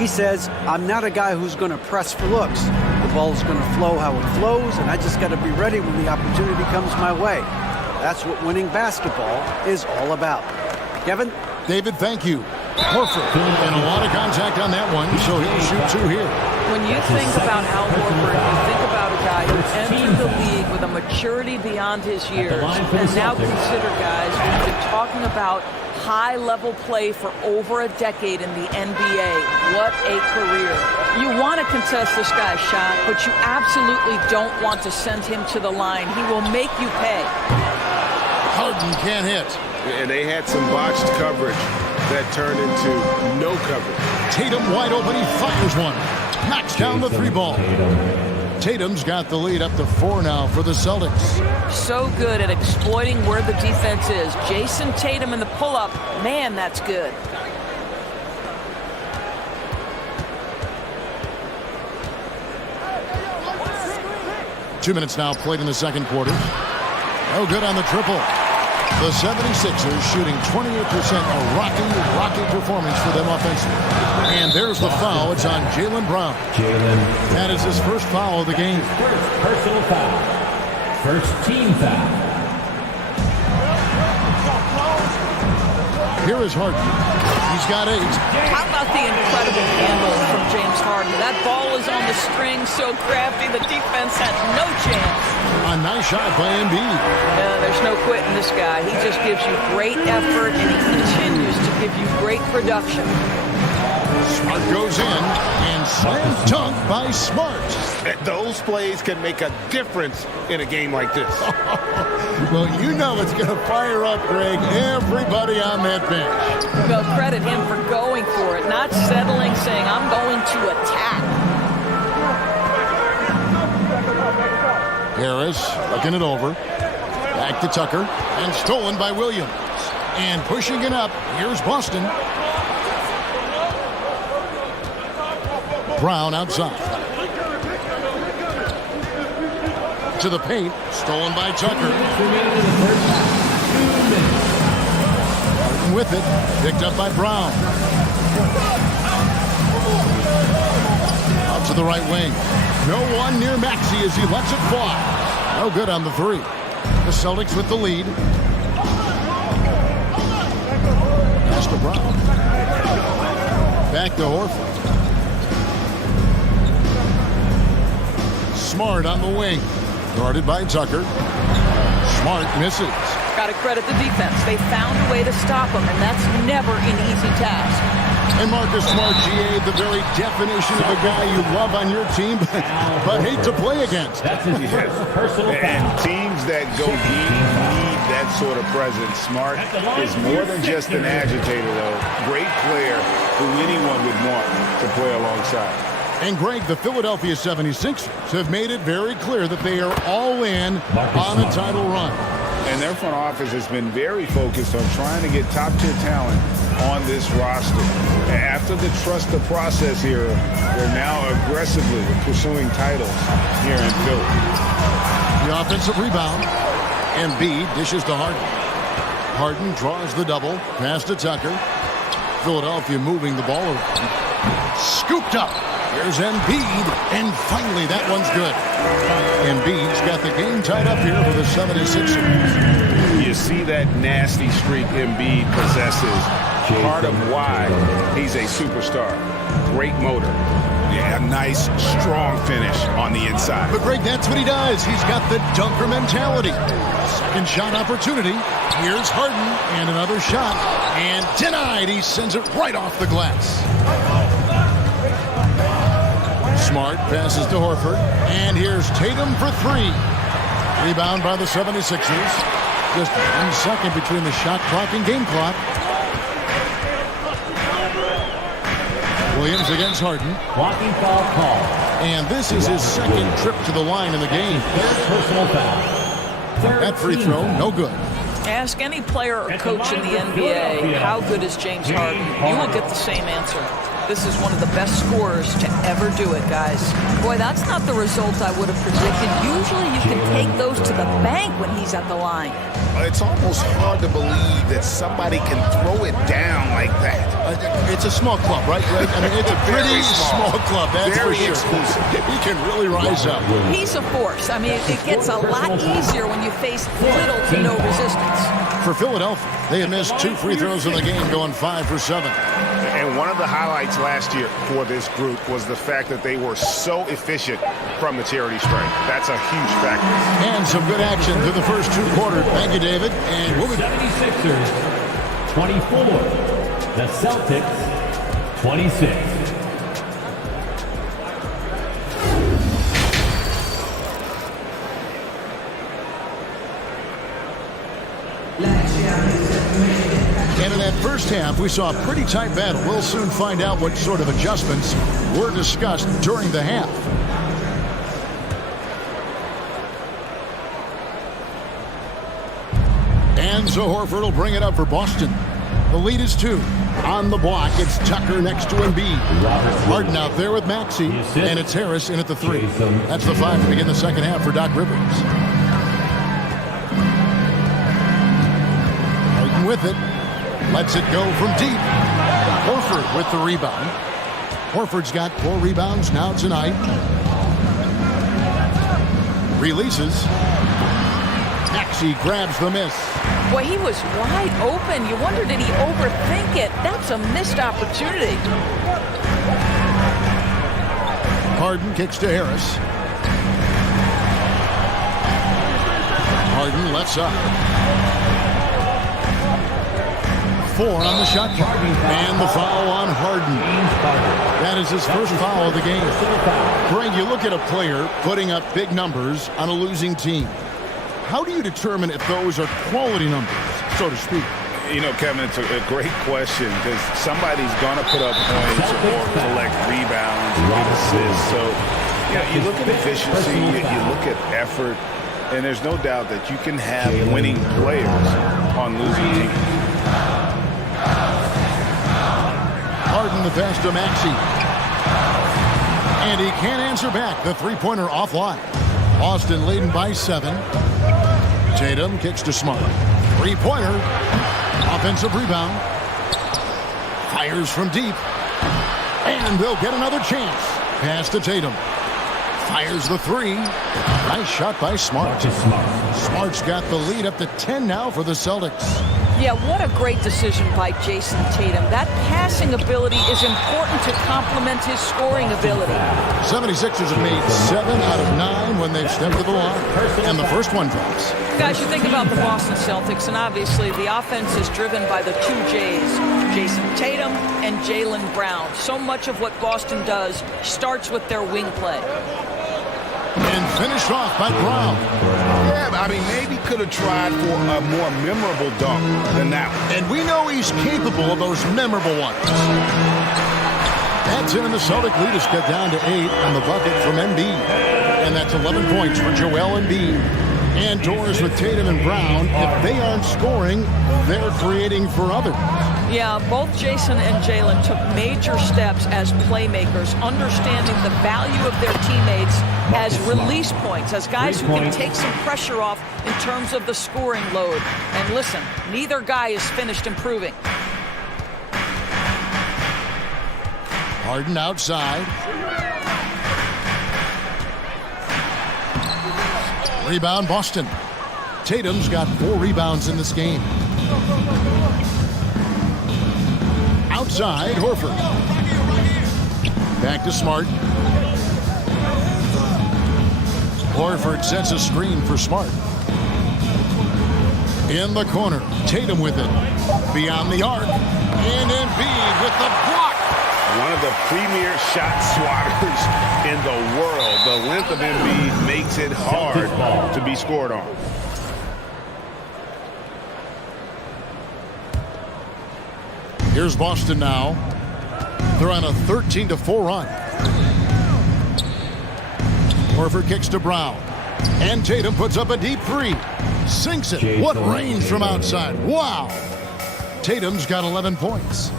He says, I'm not a guy who's going to press for looks. The ball's going to flow how it flows, and I just got to be ready when the opportunity comes my way. That's what winning basketball is all about. Kevin? David, thank you. Horford, and a lot of contact on that one, so he'll shoot 2 here. When you think about Al Horford, you think about a guy who entered the league with a maturity beyond his years. And now consider, guys, we've been talking about high-level play for over a decade in the NBA. What a career. You want to contest this guy's shot, but you absolutely don't want to send him to the line. He will make you pay. Harden can't hit. And they had some botched coverage that turned into no coverage. Tatum wide open, he fires one. Knocks down the 3 ball. Tatum's got the lead up to 4 now for the Celtics. So good at exploiting where the defense is. Jason Tatum in the pull-up, man, that's good. Two 2 minutes now played in the second quarter. No good on the triple. The 76ers shooting 28%, a rocky performance for them offensively. And there's the foul. It's on Jaylen Brown. That is his first foul of the game. First personal foul. First team foul. Here is Harden. He's got 8. How about the incredible handle from James Harden? That ball is on the string, so crafty, the defense had no chance. A nice shot by Embiid. Yeah, there's no quitting this guy. He just gives you great effort, and he continues to give you great production. Smart goes in, and slam dunk by Smart. Those plays can make a difference in a game like this. Well, you know it's going to fire up, Greg, everybody on that bench. Well, credit him for going for it, not settling, saying, I'm going to attack. Harris looking it over. Back to Tucker, and stolen by Williams. And pushing it up, here's Boston. Brown outside. To the paint, stolen by Tucker. With it, picked up by Brown. Out to the right wing. No one near Maxey as he lets it fly. No good on the 3. The Celtics with the lead. Pass to Brown. Back to Horford. Smart on the wing. Guarded by Tucker. Smart misses. Got to credit the defense. They found a way to stop him, and that's never an easy task. And Marcus Smart, GA, the very definition of a guy you love on your team, but hate to play against. That's his first personal foul. And teams that go deep need that sort of presence. Smart is more than just an agitator, though. Great player who anyone would want to play alongside. And Greg, the Philadelphia 76ers have made it very clear that they are all in on a title run. And their front office has been very focused on trying to get top-tier talent on this roster. After the trust the process era, they're now aggressively pursuing titles here in Philly. The offensive rebound. Embiid dishes to Harden. Harden draws the double. Pass to Tucker. Philadelphia moving the ball around. Scooped up. Here's Embiid, and finally that one's good. Embiid's got the game tied up here for the 76ers. You see that nasty streak Embiid possesses. Part of why he's a superstar. Great motor. Yeah, a nice, strong finish on the inside. But Greg, that's what he does. He's got the dunker mentality. Second shot opportunity. Here's Harden, and another shot. And denied. He sends it right off the glass. Smart passes to Horford. And here's Tatum for 3. Rebound by the 76ers. Just 1 second between the shot clock and game clock. Williams against Harden. Blocking foul call. And this is his second trip to the line in the game. Third personal foul. That free throw, no good. Ask any player or coach in the NBA, how good is James Harden? You will get the same answer. This is one of the best scorers to ever do it, guys. Boy, that's not the result I would have predicted. Usually you can take those to the bank when he's at the line. It's almost hard to believe that somebody can throw it down like that. It's a small club, right, Greg? I mean, it's a pretty small club, that's very for sure. exclusive. He can really rise up. He's a force. I mean, it gets a lot easier when you face little to no resistance. For Philadelphia, they had missed 2 free throws in the game, going 5 for 7. And one of the highlights last year for this group was the fact that they were so efficient from the charity stripe. That's a huge factor. And some good action through the first 2 quarters. Thank you, David. And we'll be 76ers 24. The Celtics 26. And in that first half, we saw a pretty tight battle. We'll soon find out what sort of adjustments were discussed during the half. And so Horford will bring it up for Boston. The lead is 2. On the block, it's Tucker next to Embiid. Harden out there with Maxey. And it's Harris in at the 3. That's the 5 to begin the second half for Doc Rivers. with it. Lets it go from deep. Horford with the rebound. Horford's got 4 rebounds now tonight. Releases. Maxey grabs the miss. Boy, he was wide open. You wonder, did he overthink it? That's a missed opportunity. Harden kicks to Harris. Harden lets up. 4 on the shot clock. And the foul on Harden. That is his first foul of the game. Greg, you look at a player putting up big numbers on a losing team. How do you determine if those are quality numbers, so to speak? You know, Kevin, it's a great question because somebody's going to put up points or collect rebounds, get assists. So, you look at efficiency, you look at effort, and there's no doubt that you can have winning players on losing teams. Harden the pass to Maxey. And he can't answer back. The three-pointer offline. Boston leading by 7. Tatum kicks to Smart. Three-pointer. Offensive rebound. Fires from deep. And they'll get another chance. Pass to Tatum. Fires the 3. Nice shot by Smart. Smart's got the lead up to 10 now for the Celtics. Yeah, what a great decision by Jason Tatum. That passing ability is important to complement his scoring ability. 76ers have made 7 out of 9 when they've stepped to the line. And the first one drops. Guys, you think about the Boston Celtics, and obviously the offense is driven by the 2 J's, Jason Tatum and Jaylen Brown. So much of what Boston does starts with their wing play. And finished off by Brown. Yeah, I mean, maybe could have tried for a more memorable dunk than that one. And we know he's capable of those memorable ones. That's it, and the Celtic lead is cut down to 8 on the bucket from Embiid. And that's 11 points for Joel Embiid. And Doris with Tatum and Brown, if they aren't scoring, they're creating for others. Yeah, both Jason and Jaylen took major steps as playmakers, understanding the value of their teammates as release points, as guys who can take some pressure off in terms of the scoring load. And listen, neither guy is finished improving. Harden outside. Rebound Boston. Tatum's got 4 rebounds in this game. Outside, Horford. Back to Smart. Horford sets a screen for Smart. In the corner, Tatum with it. Beyond the arc. And Embiid with the block. One of the premier shot swatters in the world. The length of Embiid makes it hard to be scored on. Here's Boston now. They're on a 13-4 run. Horford kicks to Brown. And Tatum puts up a deep 3. Sinks it. What range from outside. Wow. Tatum's got 11 points.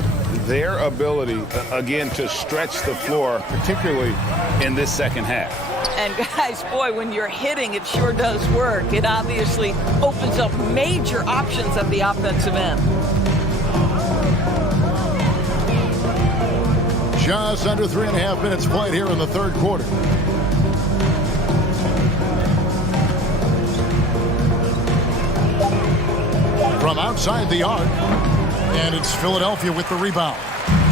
Their ability, again, to stretch the floor, particularly in this second half. And guys, boy, when you're hitting, it sure does work. It obviously opens up major options at the offensive end. Just under 3.5 minutes played here in the third quarter. From outside the arc, and it's Philadelphia with the rebound.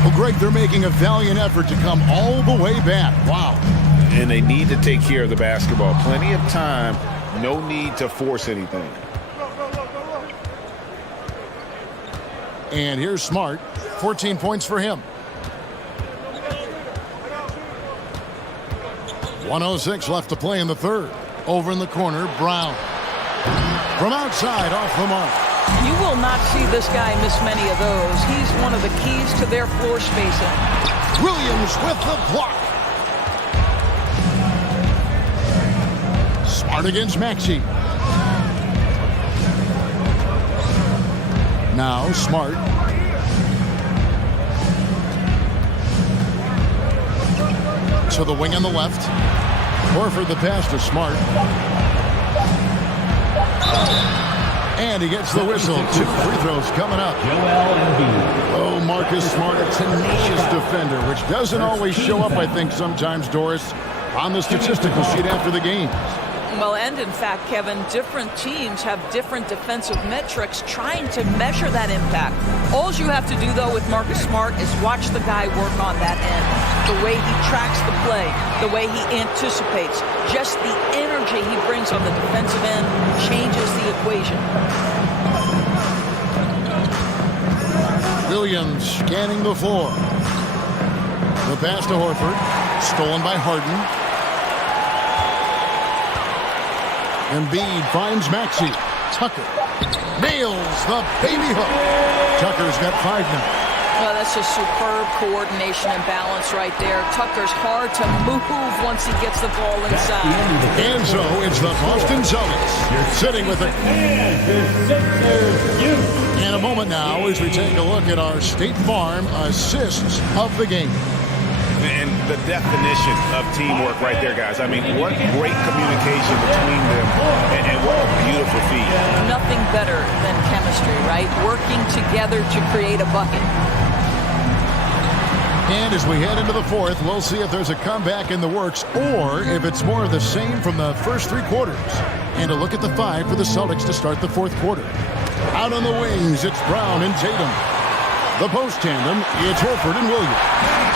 Well, Greg, they're making a valiant effort to come all the way back. Wow. And they need to take care of the basketball. Plenty of time, no need to force anything. And here's Smart, 14 points for him. 1:06 left to play in the third. Over in the corner, Brown. From outside, off the mark. You will not see this guy miss many of those. He's one of the keys to their floor spacing. Williams with the block. Smart against Maxey. Now Smart. To the wing on the left. Horford the pass to Smart. And he gets the whistle. 2 free throws coming up. Oh, Marcus Smart, a tenacious defender, which doesn't always show up, I think, sometimes, Doris, on the statistical sheet after the game. Well, and in fact, Kevin, different teams have different defensive metrics trying to measure that impact. All you have to do, though, with Marcus Smart is watch the guy work on that end. The way he tracks the play, the way he anticipates, just the energy he brings on the defensive end changes the equation. Williams scanning the floor. The pass to Horford, stolen by Harden. Embiid finds Maxey. Tucker nails the baby hook. Tucker's got 5 now. Well, that's just superb coordination and balance right there. Tucker's hard to move once he gets the ball inside. And so it's the Boston Celtics sitting with it. In a moment now as we take a look at our State Farm assists of the game. And the definition of teamwork right there, guys. I mean, what great communication between them, and what a beautiful feat. Nothing better than chemistry, right? Working together to create a bucket. And as we head into the 4th, we'll see if there's a comeback in the works or if it's more of the same from the first 3 quarters. And a look at the 5 for the Celtics to start the 4th quarter. Out on the wings, it's Brown and Tatum. The post tandem, it's Horford and Williams.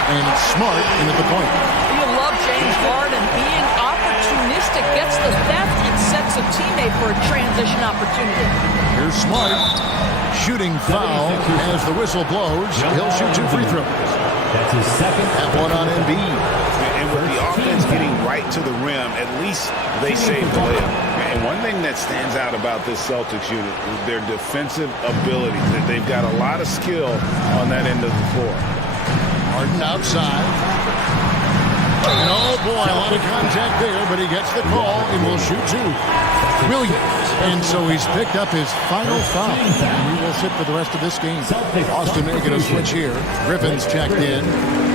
And it's Smart in at the point. You love James Harden being opportunistic, gets the theft and sets a teammate for a transition opportunity. Here's Smart. Shooting foul as the whistle blows. He'll shoot 2 free throws. That's his second. That one on Embiid. And with the offense getting right to the rim, at least they saved the layup. And one thing that stands out about this Celtics unit is their defensive ability. They've got a lot of skill on that end of the floor. Harden outside. And oh boy, a lot of contact there, but he gets the call and will shoot 2. Williams. And so he's picked up his final foul. And he will sit for the rest of this game. Boston making a switch here. Griffin's checked in.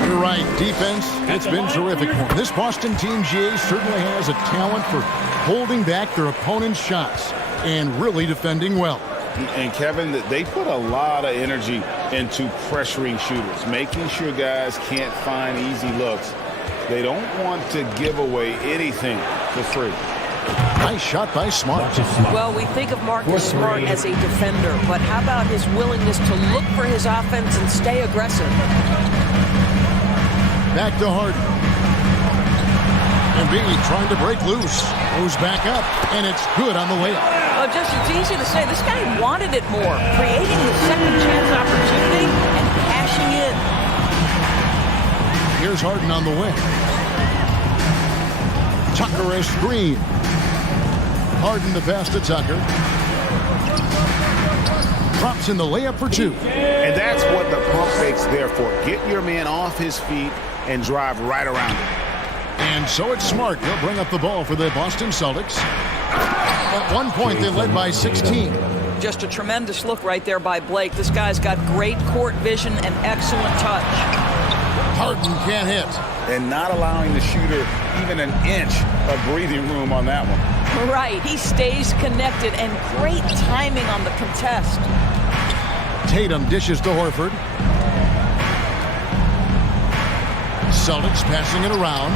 You're right, defense, it's been terrific. This Boston team, GA, certainly has a talent for holding back their opponent's shots and really defending well. And Kevin, they put a lot of energy into pressuring shooters, making sure guys can't find easy looks. They don't want to give away anything for free. Nice shot by Smart. Well, we think of Marcus Smart as a defender, but how about his willingness to look for his offense and stay aggressive? Back to Harden. Embiid trying to break loose. Goes back up, and it's good on the layup. Well, just it's easy to say. This guy wanted it more, creating the second chance opportunity and cashing in. Here's Harden on the wing. Tucker a screen. Harden the pass to Tucker. Drops in the layup for 2. And that's what the pump fake's there for. Get your man off his feet and drive right around him. And so it's Smart. He'll bring up the ball for the Boston Celtics. At one point, they led by 16. Just a tremendous look right there by Blake. This guy's got great court vision and excellent touch. Harden can't hit. And not allowing the shooter even an inch of breathing room on that one. Right. He stays connected and great timing on the contest. Tatum dishes to Horford. Celtics passing it around.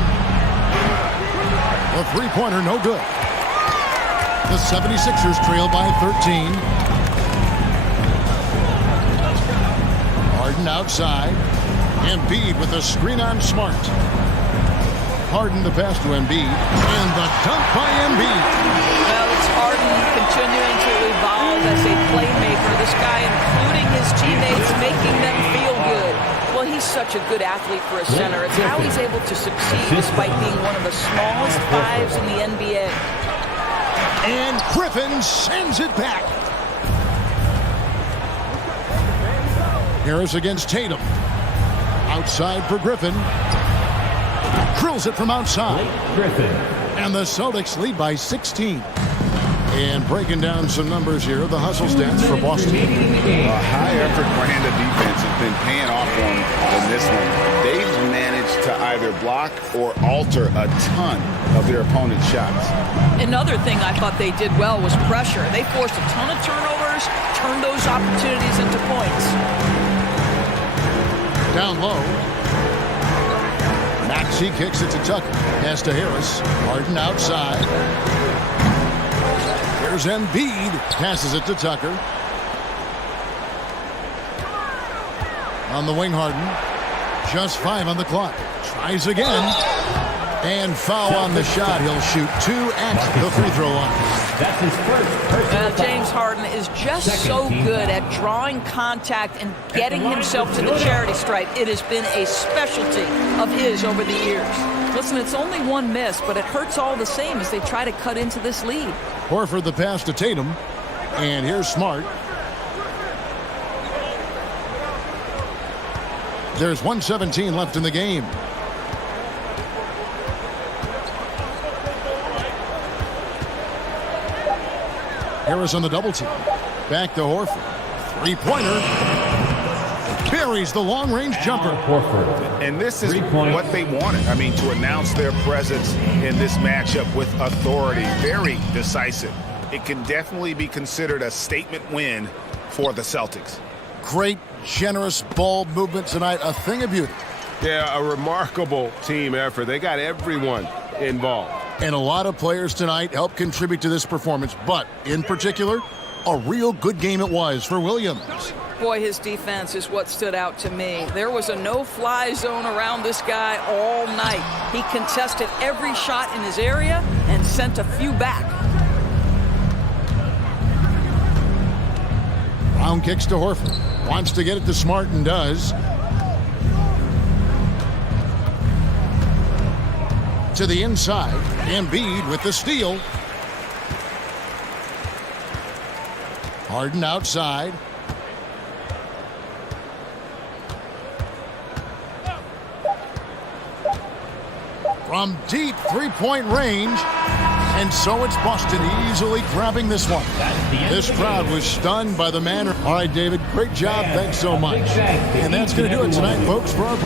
A 3-pointer, no good. The 76ers trail by 13. Harden outside. Embiid with a screen on Smart. Harden the pass to Embiid. And the dunk by Embiid. Well, it's Harden continuing to evolve as a playmaker. This guy including his teammates, making them feel good. Well, he's such a good athlete for a center. It's how he's able to succeed despite being one of the smallest 5s in the NBA. And Griffin sends it back. Harris against Tatum. Outside for Griffin. Drills it from outside. Griffin. And the Celtics lead by 16. And breaking down some numbers here, the hustle stats for Boston. A high-effort brand of defense has been paying off for them in this one. They've managed to to either block or alter a ton of their opponent's shots. Another thing I thought they did well was pressure. They forced a ton of turnovers, turned those opportunities into points. Down low. Maxey kicks it to Tucker. Pass to Harris. Harden outside. Here's Embiid. Passes it to Tucker. On the wing, Harden. Just 5 on the clock. Tries again. And foul on the shot. He'll shoot 2 at the free throw line. That's his first James Harden is just so good at drawing contact and getting himself to the charity stripe. It has been a specialty of his over the years. Listen, it's only 1 miss, but it hurts all the same as they try to cut into this lead. Horford the pass to Tatum. And here's Smart. There's 1:17 left in the game. Harris on the double team. Back to Horford. Three-pointer. Buries the long-range jumper. And this is what they wanted. I mean, to announce their presence in this matchup with authority. Very decisive. It can definitely be considered a statement win for the Celtics. Great, generous ball movement tonight. A thing of beauty. Yeah, a remarkable team effort. They got everyone involved. And a lot of players tonight helped contribute to this performance, but in particular, a real good game it was for Williams. Boy, his defense is what stood out to me. There was a no-fly zone around this guy all night. He contested every shot in his area and sent a few back. Brown kicks to Horford. Wants to get it to Smart and does. To the inside. Embiid with the steal. Harden outside. From deep three-point range. And so it's Boston easily grabbing this one. This crowd was stunned by the manner. All right, David, great job. Thanks so much. And that's going to do it tonight, folks, for our...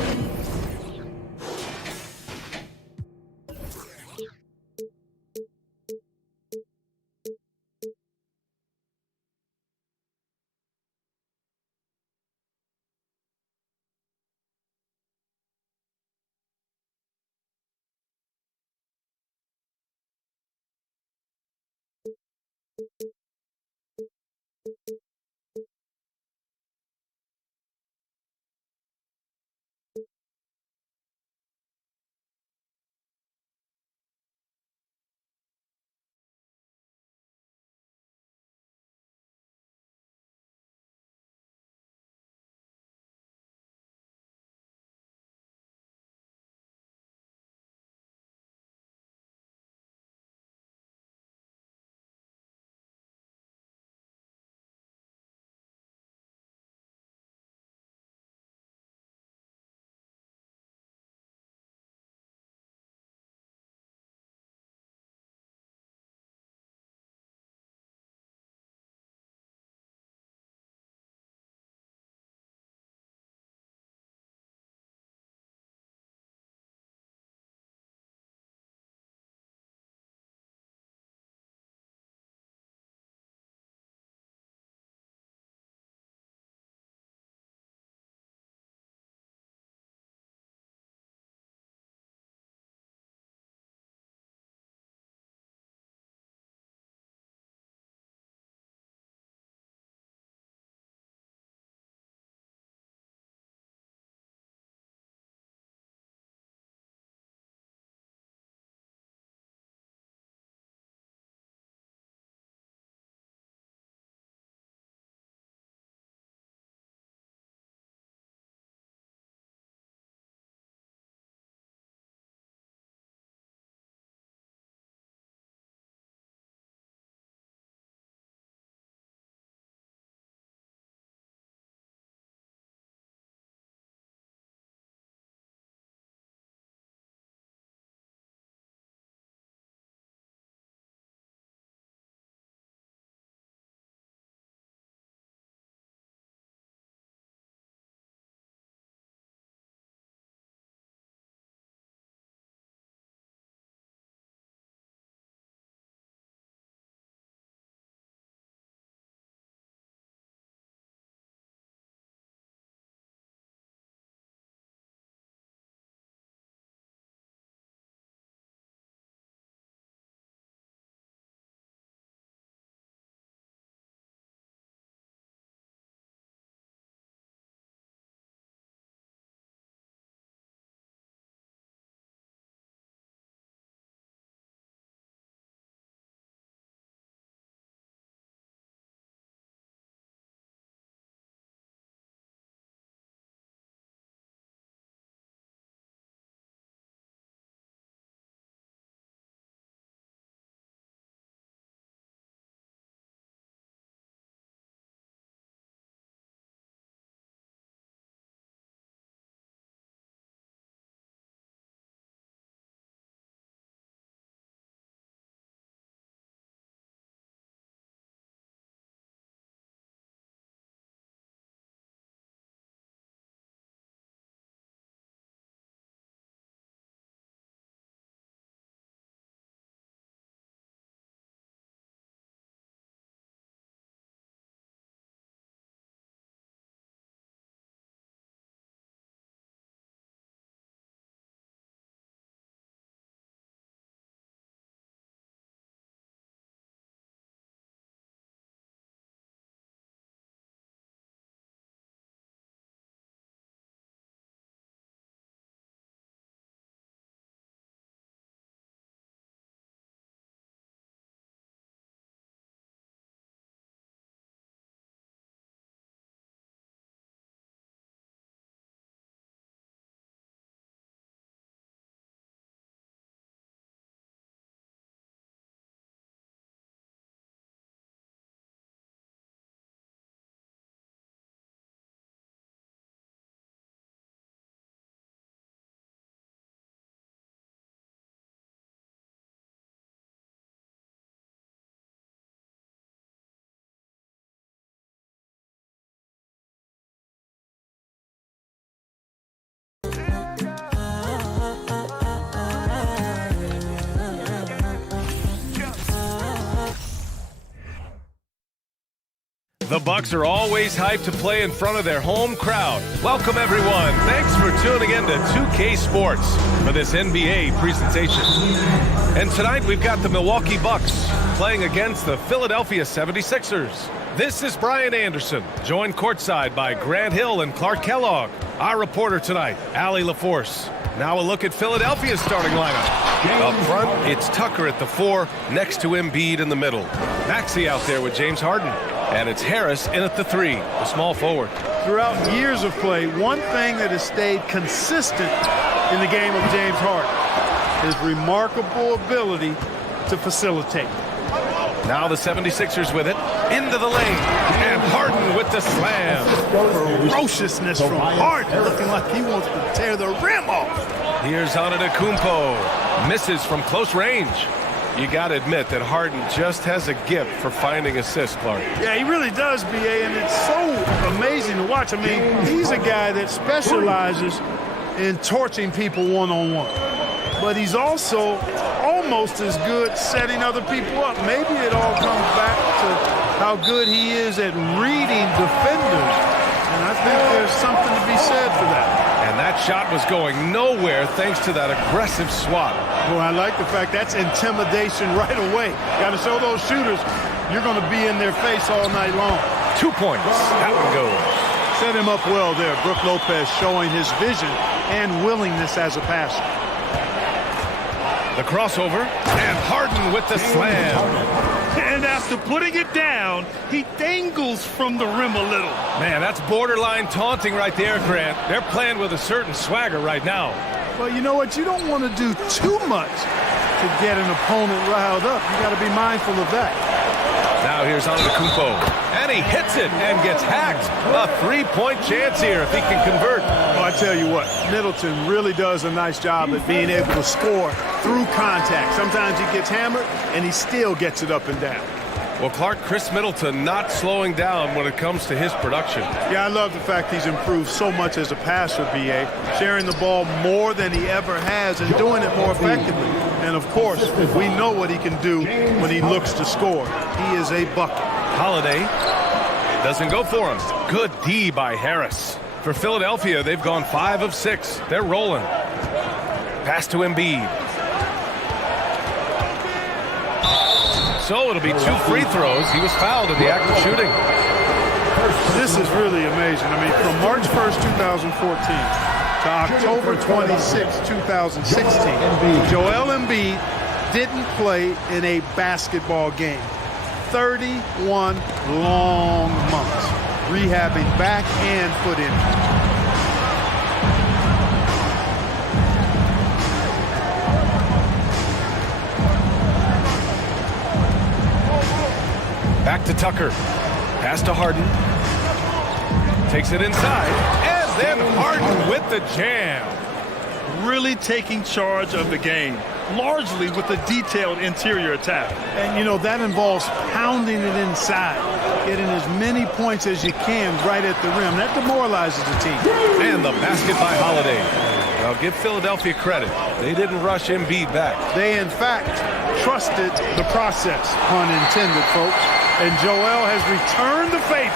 The Bucks are always hyped to play in front of their home crowd. Welcome, everyone. Thanks for tuning in to 2K Sports for this NBA presentation. And tonight, we've got the Milwaukee Bucks playing against the Philadelphia 76ers. This is Brian Anderson, joined courtside by Grant Hill and Clark Kellogg. Our reporter tonight, Allie LaForce. Now a look at Philadelphia's starting lineup. Up front, it's Tucker at the 4, next to Embiid in the middle. Maxey out there with James Harden. And it's Harris in at the 3, the small forward. Throughout years of play, one thing that has stayed consistent in the game of James Harden is remarkable ability to facilitate. Now the 76ers with it, into the lane, and Harden with the slam. Ferociousness from Harden, looking like he wants to tear the rim off. Here's Antetokounmpo, misses from close range. You got to admit that Harden just has a gift for finding assists, Clark. Yeah, he really does, B.A., and it's so amazing to watch. I mean, he's a guy that specializes in torching people one-on-one. But he's also almost as good setting other people up. Maybe it all comes back to how good he is at reading defenders. And I think there's something to be said for that. And that shot was going nowhere thanks to that aggressive swat. Well, I like the fact that's intimidation right away. Got to show those shooters you're going to be in their face all night long. 2 points. That one goes. Set him up well there. Brook Lopez showing his vision and willingness as a passer. The crossover, and Harden with the slam. And after putting it down, he dangles from the rim a little. Man, that's borderline taunting right there, Grant. They're playing with a certain swagger right now. Well, you know what? You don't want to do too much to get an opponent riled up. You got to be mindful of that. Now here's Antetokounmpo, and he hits it and gets hacked. A 3-point chance here if he can convert. Well, I tell you what, Middleton really does a nice job at being able to score through contact. Sometimes he gets hammered, and he still gets it up and down. Well, Clark, Chris Middleton not slowing down when it comes to his production. Yeah, I love the fact he's improved so much as a passer, B.A., sharing the ball more than he ever has and doing it more effectively. And, of course, we know what he can do when he looks to score. He is a bucket. Holiday doesn't go for him. Good D by Harris. For Philadelphia, they've gone 5 of 6. They're rolling. Pass to Embiid. So it'll be 2 free throws. He was fouled in the act of shooting. This is really amazing. I mean, from March 1st, 2014 to October 26, 2016, Joel Embiid didn't play in a basketball game. 31 long months rehabbing back and foot injuries. Back to Tucker. Pass to Harden. Takes it inside. And then Harden with the jam. Really taking charge of the game, largely with a detailed interior attack. And, you know, that involves pounding it inside, getting as many points as you can right at the rim. That demoralizes the team. And the basket by Holiday. Now, give Philadelphia credit. They didn't rush Embiid back. They, in fact, trusted the process, pun intended, folks. And Joel has returned the favor.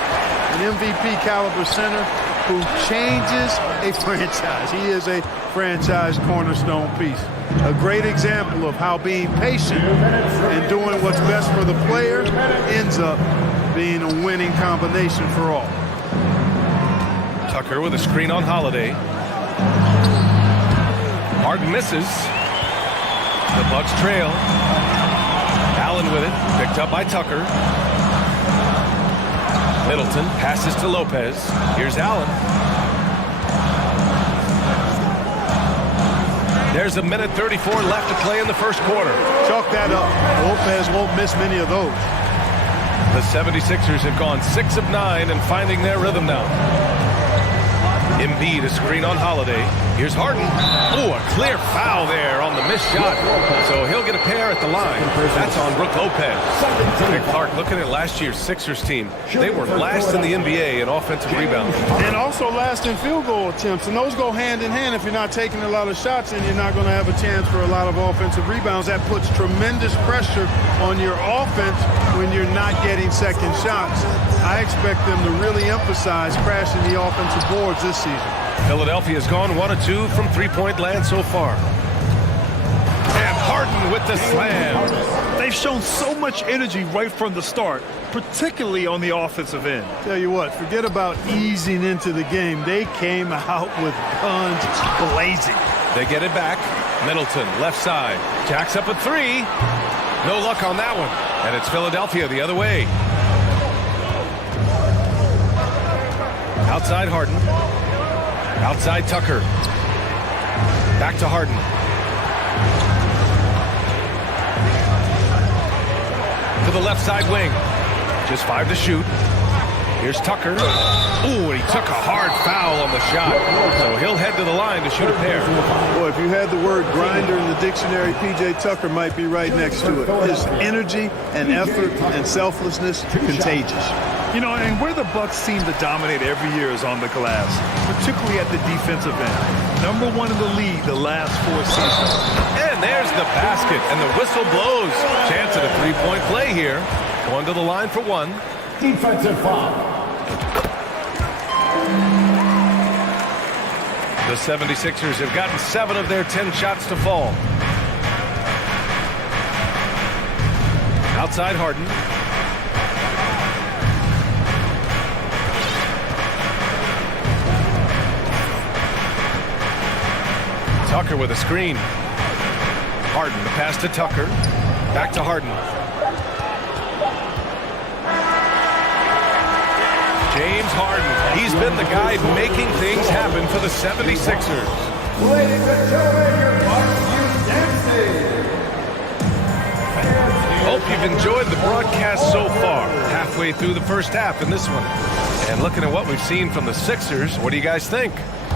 An MVP caliber center who changes a franchise. He is a franchise cornerstone piece. A great example of how being patient and doing what's best for the player ends up being a winning combination for all. Tucker with a screen on Holiday. Harden misses. The Bucks trail. Allen with it, picked up by Tucker. Middleton passes to Lopez. Here's Allen. There's 1:34 left to play in the first quarter. Chalk that up. Lopez won't miss many of those. The 76ers have gone 6 of 9 and finding their rhythm now. Embiid, a screen on Holiday. Here's Harden. Oh, a clear foul there on the missed shot. So he'll get a pair at the line. That's on Brook Lopez. And Clark, looking at last year's Sixers team, they were last in the NBA in offensive rebounds. And also last in field goal attempts. And those go hand in hand. If you're not taking a lot of shots, and you're not going to have a chance for a lot of offensive rebounds. That puts tremendous pressure on your offense when you're not getting second shots. I expect them to really emphasize crashing the offensive boards this season. Philadelphia's gone 1 of 2 from three-point land so far. And Harden with the slam. They've shown so much energy right from the start, particularly on the offensive end. Tell you what, forget about easing into the game. They came out with guns blazing. They get it back. Middleton, left side. Jacks up a three. No luck on that one. And it's Philadelphia the other way. Outside Harden. Outside Tucker. Back to Harden. To the left side wing. Just 5 to shoot. Here's Tucker. Ooh, and he took a hard foul on the shot. So he'll head to the line to shoot a pair. Boy, if you had the word grinder in the dictionary, P.J. Tucker might be right next to it. His energy and effort and selflessness, contagious. You know, and where the Bucks seem to dominate every year is on the glass, particularly at the defensive end. #1 in the league the last 4 seasons. And there's the basket, and the whistle blows. Chance at a three-point play here. Going to the line for one. Defensive foul. The 76ers have gotten 7 of their 10 shots to fall. Outside Harden. Tucker with a screen. Harden, the pass to Tucker. Back to Harden. James Harden. He's been the guy making things happen for the 76ers. Ladies and gentlemen, your Bucks dancing. Hope you've enjoyed the broadcast so far. Halfway through the first half in this one. And looking at what we've seen from the Sixers, what do you guys think?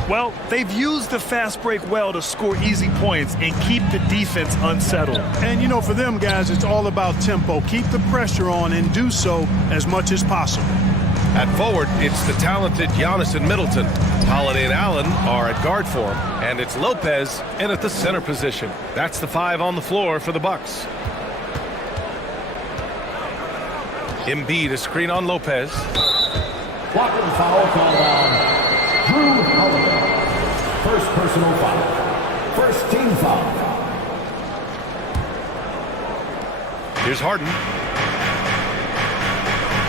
Well, they've used the fast break well to score easy points and keep the defense unsettled. And, you know, for them guys, it's all about tempo. Keep the pressure on and do so as much as possible. At forward, it's the talented Giannis and Middleton. Holiday and Allen are at guard for him, and it's Lopez in at the center position. That's the 5 on the floor for the Bucks. Embiid, a screen on Lopez. Blocking foul called on Drew Holiday. First personal foul. First team foul. Here's Harden.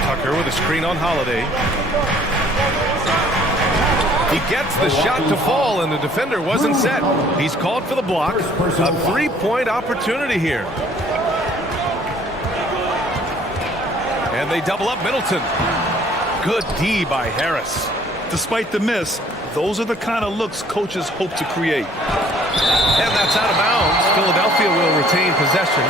Tucker with a screen on Holiday. He gets the shot to fall, and the defender wasn't set. He's called for the block. A three-point opportunity here. And they double up Middleton. Good D by Harris. Despite the miss, those are the kind of looks coaches hope to create. And that's out of bounds. Philadelphia will retain possession.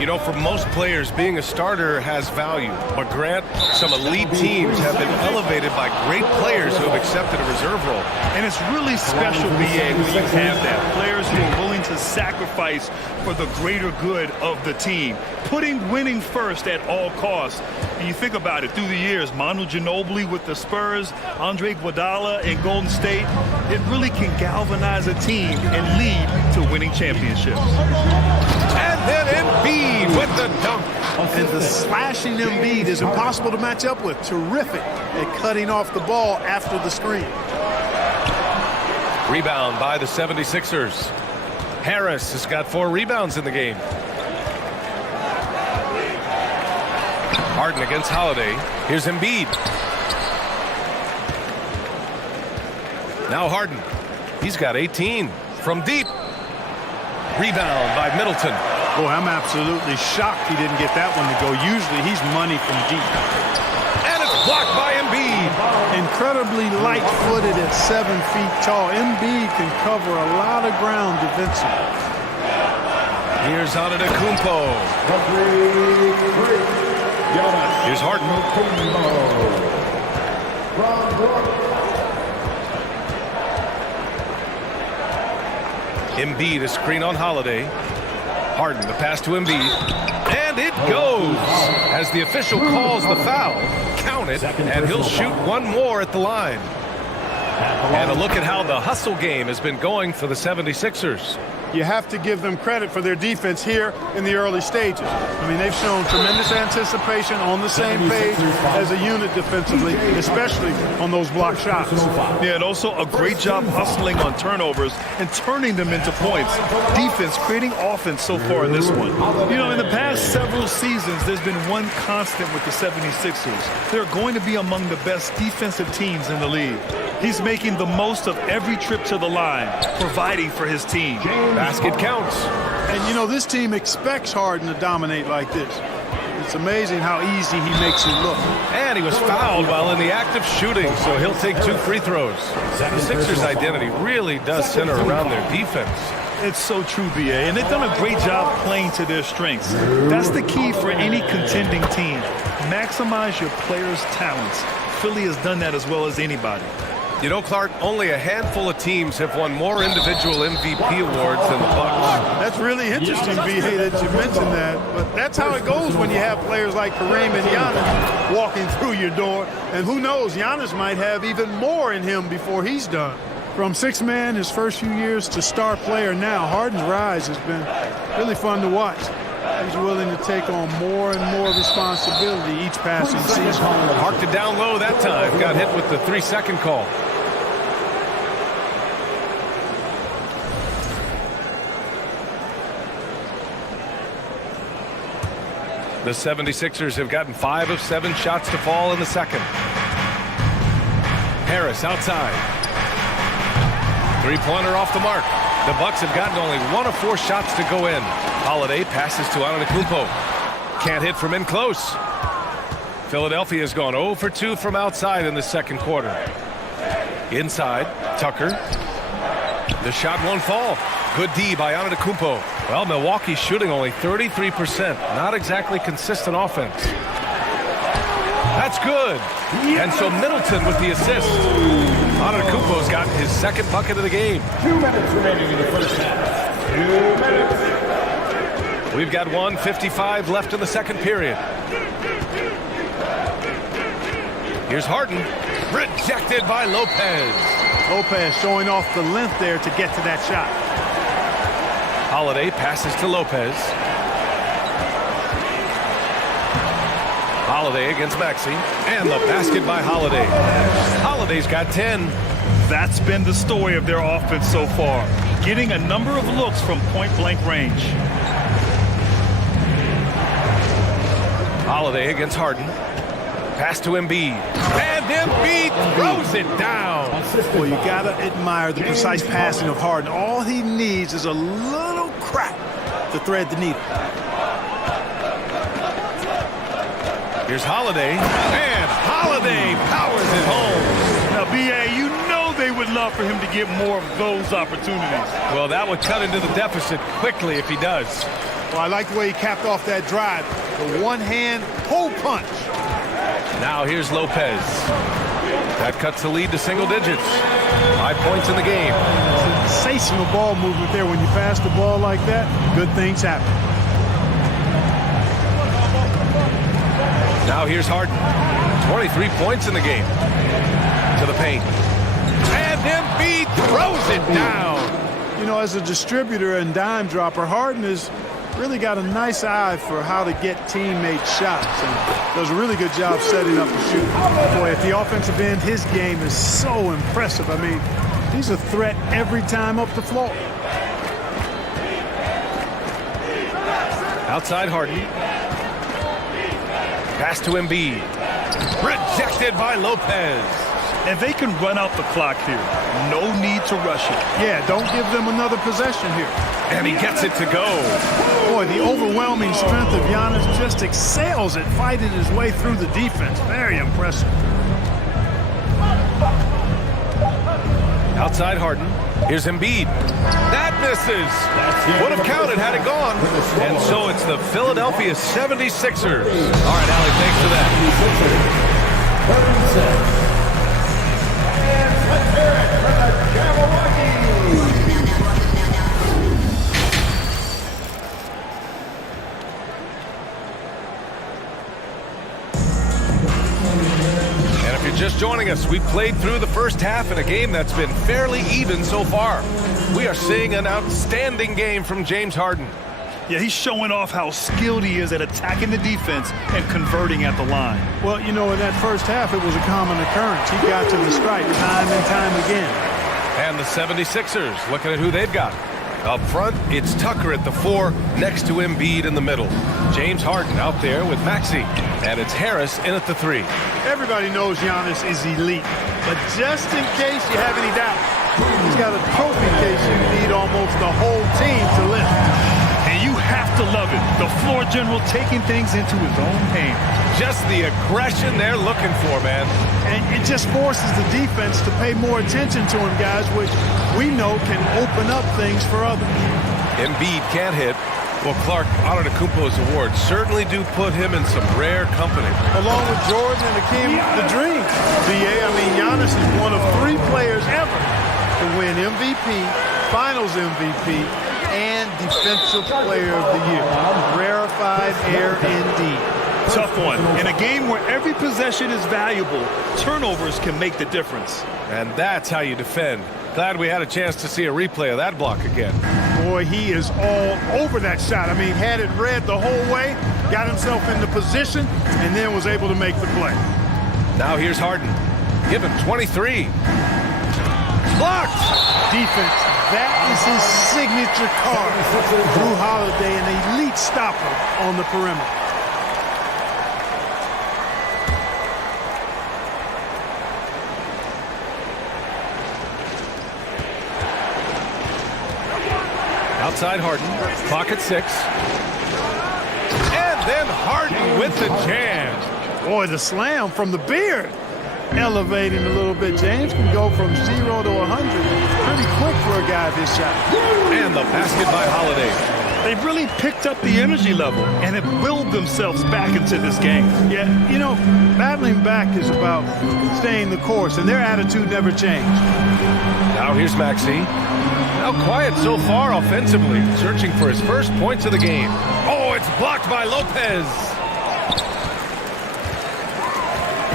You know, for most players, being a starter has value. But Grant, some elite teams have been elevated by great players who have accepted a reserve role. And it's really special, B.A., when you have that. Players who are willing to sacrifice for the greater good of the team. Putting winning first at all costs. And you think about it, through the years, Manu Ginobili with the Spurs, Andre Iguodala in Golden State, it really can galvanize a team and lead to winning championships. And then Embiid with the dunk. And the slashing Embiid is impossible to match up with. Terrific at cutting off the ball after the screen. Rebound by the 76ers. Harris has got 4 rebounds in the game. Harden against Holiday. Here's Embiid. Now Harden. He's got 18 from deep. Rebound by Middleton. Boy, I'm absolutely shocked he didn't get that one to go. Usually he's money from deep. And it's blocked by Embiid. Incredibly light-footed at 7 feet tall. Embiid can cover a lot of ground defensively. Here's Antetokounmpo. Here's Harden. Embiid, a screen on Holiday. Harden, the pass to Embiid. And it goes. As the official calls the foul, count it, and he'll shoot one more at the line. And a look at how the hustle game has been going for the 76ers. You have to give them credit for their defense here in the early stages. I mean, they've shown tremendous anticipation, on the same page as a unit defensively, especially on those block shots. Yeah, and also a great job hustling on turnovers and turning them into points. Defense creating offense so far in this one. You know, in the past several seasons, there's been one constant with the 76ers. They're going to be among the best defensive teams in the league. He's making the most of every trip to the line, providing for his team. Basket counts. And, you know, this team expects Harden to dominate like this. It's amazing how easy he makes it look. And he was fouled while in the act of shooting, so he'll take 2 free throws. The Sixers' identity really does center around their defense. It's so true, B.A., and they've done a great job playing to their strengths. That's the key for any contending team. Maximize your players' talents. Philly has done that as well as anybody. You know, Clark, only a handful of teams have won more individual MVP awards than the Bucks. That's really interesting, B.A., that you mentioned that. But that's how it goes when you have players like Kareem and Giannis walking through your door. And who knows, Giannis might have even more in him before he's done. From sixth man his first few years to star player now, Harden's rise has been really fun to watch. He's willing to take on more and more responsibility each passing season. Marked it down low that time. Got hit with the 3-second call. The 76ers have gotten 5 of 7 shots to fall in the second. Harris outside. 3-pointer off the mark. The Bucks have gotten only 1 of 4 shots to go in. Holiday passes to Antetokounmpo. Can't hit from in close. Philadelphia's gone 0 for 2 from outside in the second quarter. Inside, Tucker. The shot won't fall. Good D by Antetokounmpo. Well, Milwaukee's shooting only 33%. Not exactly consistent offense. That's good. And so Middleton with the assist. Antetokounmpo's got his second bucket of the game. 2 minutes remaining in the first half. 2 minutes. We've got 1:55 left in the second period. Here's Harden. Rejected by Lopez. Lopez showing off the length there to get to that shot. Holiday passes to Lopez. Holiday against Maxey. And the basket by Holiday. Holiday's got 10. That's been the story of their offense so far. Getting a number of looks from point-blank range. Holiday against Harden. Pass to Embiid. And Embiid throws it down. Well, you got to admire the precise passing of Harden. All he needs is a little crack to thread the needle. Here's Holiday. And Holiday powers it home. Now, B.A., you know they would love for him to get more of those opportunities. Well, that would cut into the deficit quickly if he does. Well, I like the way he capped off that drive. The one-hand pull punch. Now here's Lopez. That cuts the lead to single digits. 5 points in the game. Sensational ball movement there. When you pass the ball like that, good things happen. Now here's Harden. 23 points in the game. To the paint. And Embiid throws it down. You know, as a distributor and dime dropper, Harden has really got a nice eye for how to get teammate shots and does a really good job setting up the shoot. Boy, at the offensive end, his game is so impressive. I mean, he's a threat every time up the floor. Outside Harden. Pass to Embiid. Rejected by Lopez. And they can run out the clock here. No need to rush it. Yeah, don't give them another possession here. And he gets it to go. Boy, the overwhelming strength of Giannis just excels at fighting his way through the defense. Very impressive. Outside Harden. Here's Embiid. That misses. Would have counted had it gone. And so it's the Philadelphia 76ers. All right, Allie, thanks for that. you're just joining us, we've played through the first half in a game that's been fairly even so far. We are seeing an outstanding game from James Harden. Yeah, he's showing off how skilled he is at attacking the defense and converting at the line. Well, you know, in that first half, it was a common occurrence. He got to the stripe time and time again. And the 76ers, looking at who they've got. Up front, it's Tucker at the 4, next to Embiid in the middle. James Harden out there with Maxey. And it's Harris in at the 3. Everybody knows Giannis is elite. But just in case you have any doubt, he's got a trophy case you need almost the whole team to lift. And you have to love it. The floor general taking things into his own hands. Just the aggression they're looking for, man. And it just forces the defense to pay more attention to him, guys, which we know can open up things for others. Embiid can't hit. Well, Clark, Antetokounmpo's awards certainly do put him in some rare company. Along with Jordan and Hakeem, the dream. VA, I mean, Giannis is one of 3 players ever to win MVP, Finals MVP, and Defensive Player of the Year. Rarefied air indeed. Tough one. In a game where every possession is valuable, turnovers can make the difference. And that's how you defend. Glad we had a chance to see a replay of that block again. Boy, he is all over that shot. I mean, had it read the whole way, got himself into position, and then was able to make the play. Now here's Harden. Give him 23. Blocked! Defense. That is his signature card. Drew Holiday, an elite stopper on the perimeter. Outside Harden, clock at 6. And then Harden with the jam. Boy, the slam from the beard. Elevating a little bit. James can go from 0 to 100 pretty quick for a guy of his shot. And the basket by Holiday. They've really picked up the energy level and have willed themselves back into this game. Yeah, you know, battling back is about staying the course, and their attitude never changed. Now here's Maxey. Now quiet so far offensively, searching for his first points of the game. Oh, it's blocked by Lopez.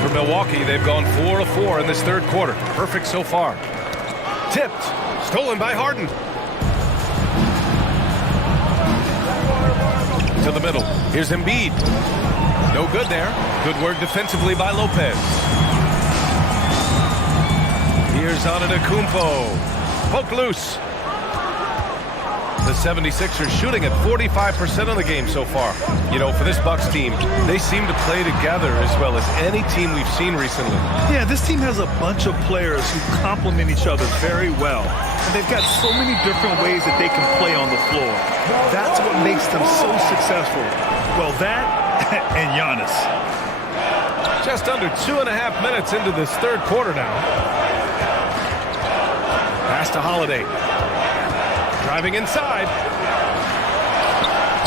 For Milwaukee, they've gone 4 of 4 in this third quarter. Perfect so far. Tipped. Stolen by Harden. To the middle. Here's Embiid. No good there. Good work defensively by Lopez. Here's Antetokounmpo. Poke loose. The 76ers shooting at 45% of the game so far. You know, for this Bucks team, they seem to play together as well as any team we've seen recently. Yeah, this team has a bunch of players who complement each other very well. And they've got so many different ways that they can play on the floor. That's what makes them so successful. Well, that and Giannis. Just under 2.5 minutes into this third quarter now. Pass to Holiday. Driving inside.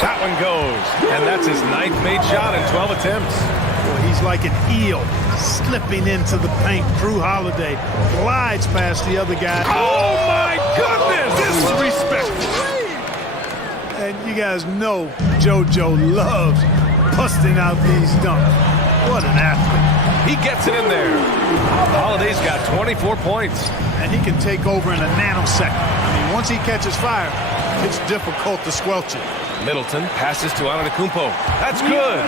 That one goes. And that's his 9th made shot in 12 attempts. Boy, he's like an eel slipping into the paint. Drew Holiday glides past the other guy. Oh, my goodness! Disrespect. And you guys know JoJo loves busting out these dunks. What an athlete. He gets it in there. Holiday's got 24 points. And he can take over in a nanosecond. I mean, once he catches fire, it's difficult to squelch it. Middleton passes to Antetokounmpo. That's good.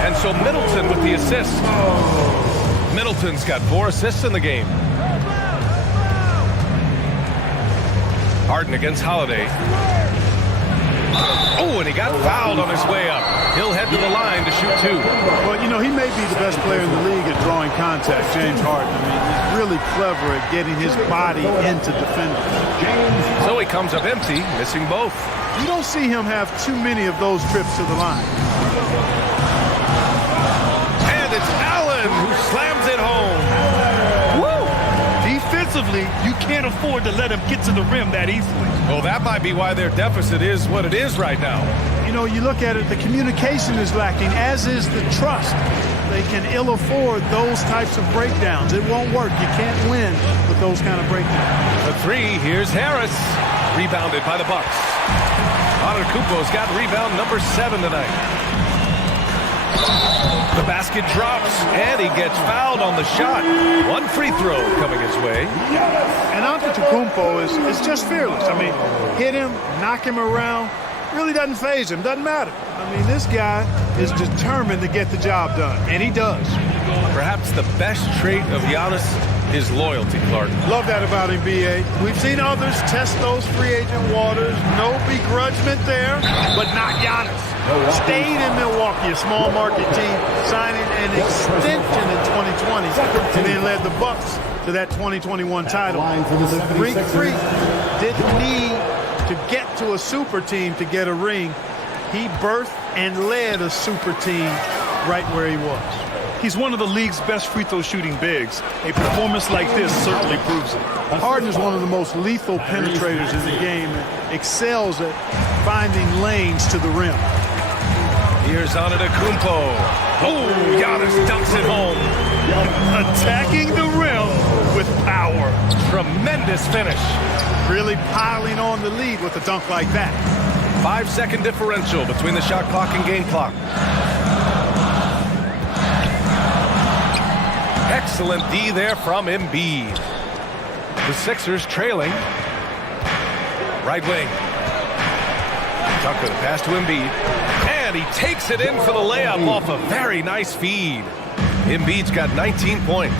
And so Middleton with the assist. Middleton's got 4 assists in the game. Harden against Holiday. Oh, and he got fouled on his way up. He'll head to the line to shoot 2. Well, you know, he may be the best player in the league at drawing contact, James Harden. I mean, he's really clever at getting his body into defenders. So he comes up empty, missing both. You don't see him have too many of those trips to the line. And it's Allen who slams it home. Woo! Defensively, you can't afford to let him get to the rim that easily. Well, that might be why their deficit is what it is right now. You know, you look at it, the communication is lacking, as is the trust. They can ill afford those types of breakdowns. It won't work. You can't win with those kind of breakdowns. The 3, here's Harris. Rebounded by the Bucks. Antetokounmpo's got rebound number 7 tonight. The basket drops, and he gets fouled on the shot. One free throw coming his way. And Antetokounmpo is just fearless. I mean, hit him, knock him around, really doesn't faze him, doesn't matter. I mean, this guy is determined to get the job done, and he does. Perhaps the best trait of Giannis is loyalty, Clark. Love that about him, B.A. We've seen others test those free agent waters. No begrudgment there, but not Giannis. Stayed in Milwaukee, a small market team, signing an extension in 2020, and then led the Bucks to that 2021 title. The Greek Freak didn't need to get to a super team to get a ring. He birthed and led a super team right where he was. He's one of the league's best free throw shooting bigs. A performance like this certainly proves it. Harden is one of the most lethal penetrators in the game and excels at finding lanes to the rim. Here's Antetokounmpo. Oh, Giannis dunks it home. Attacking the rim with power. Tremendous finish. Really piling on the lead with a dunk like that. 5-second differential between the shot clock and game clock. Excellent D there from Embiid. The Sixers trailing. Right wing. Tucker, the pass to Embiid. And he takes it in for the layup off a very nice feed. Embiid's got 19 points.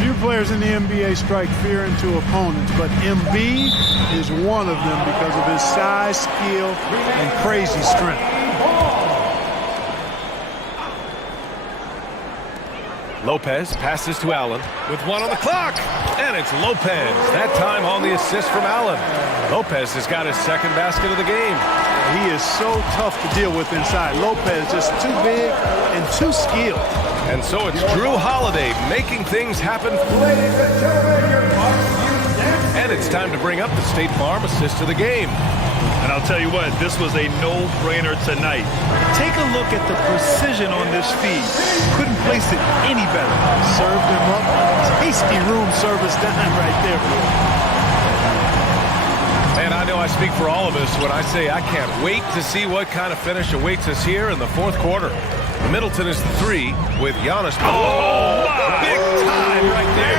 Few players in the NBA strike fear into opponents, but Embiid is one of them because of his size, skill, and crazy strength. Lopez passes to Allen with one on the clock. And it's Lopez, that time on the assist from Allen. Lopez has got his second basket of the game. He is so tough to deal with inside. Lopez just too big and too skilled. And so it's Drew Holiday making things happen. And it's time to bring up the State Farm assist of the game. And I'll tell you what, this was a no-brainer tonight. Take a look at the precision on this feed. Couldn't place it any better. Served him up. Tasty room service dime right there. And I know I speak for all of us when I say I can't wait to see what kind of finish awaits us here in the fourth quarter. Middleton is the three with Giannis. Oh, my! Big time right there.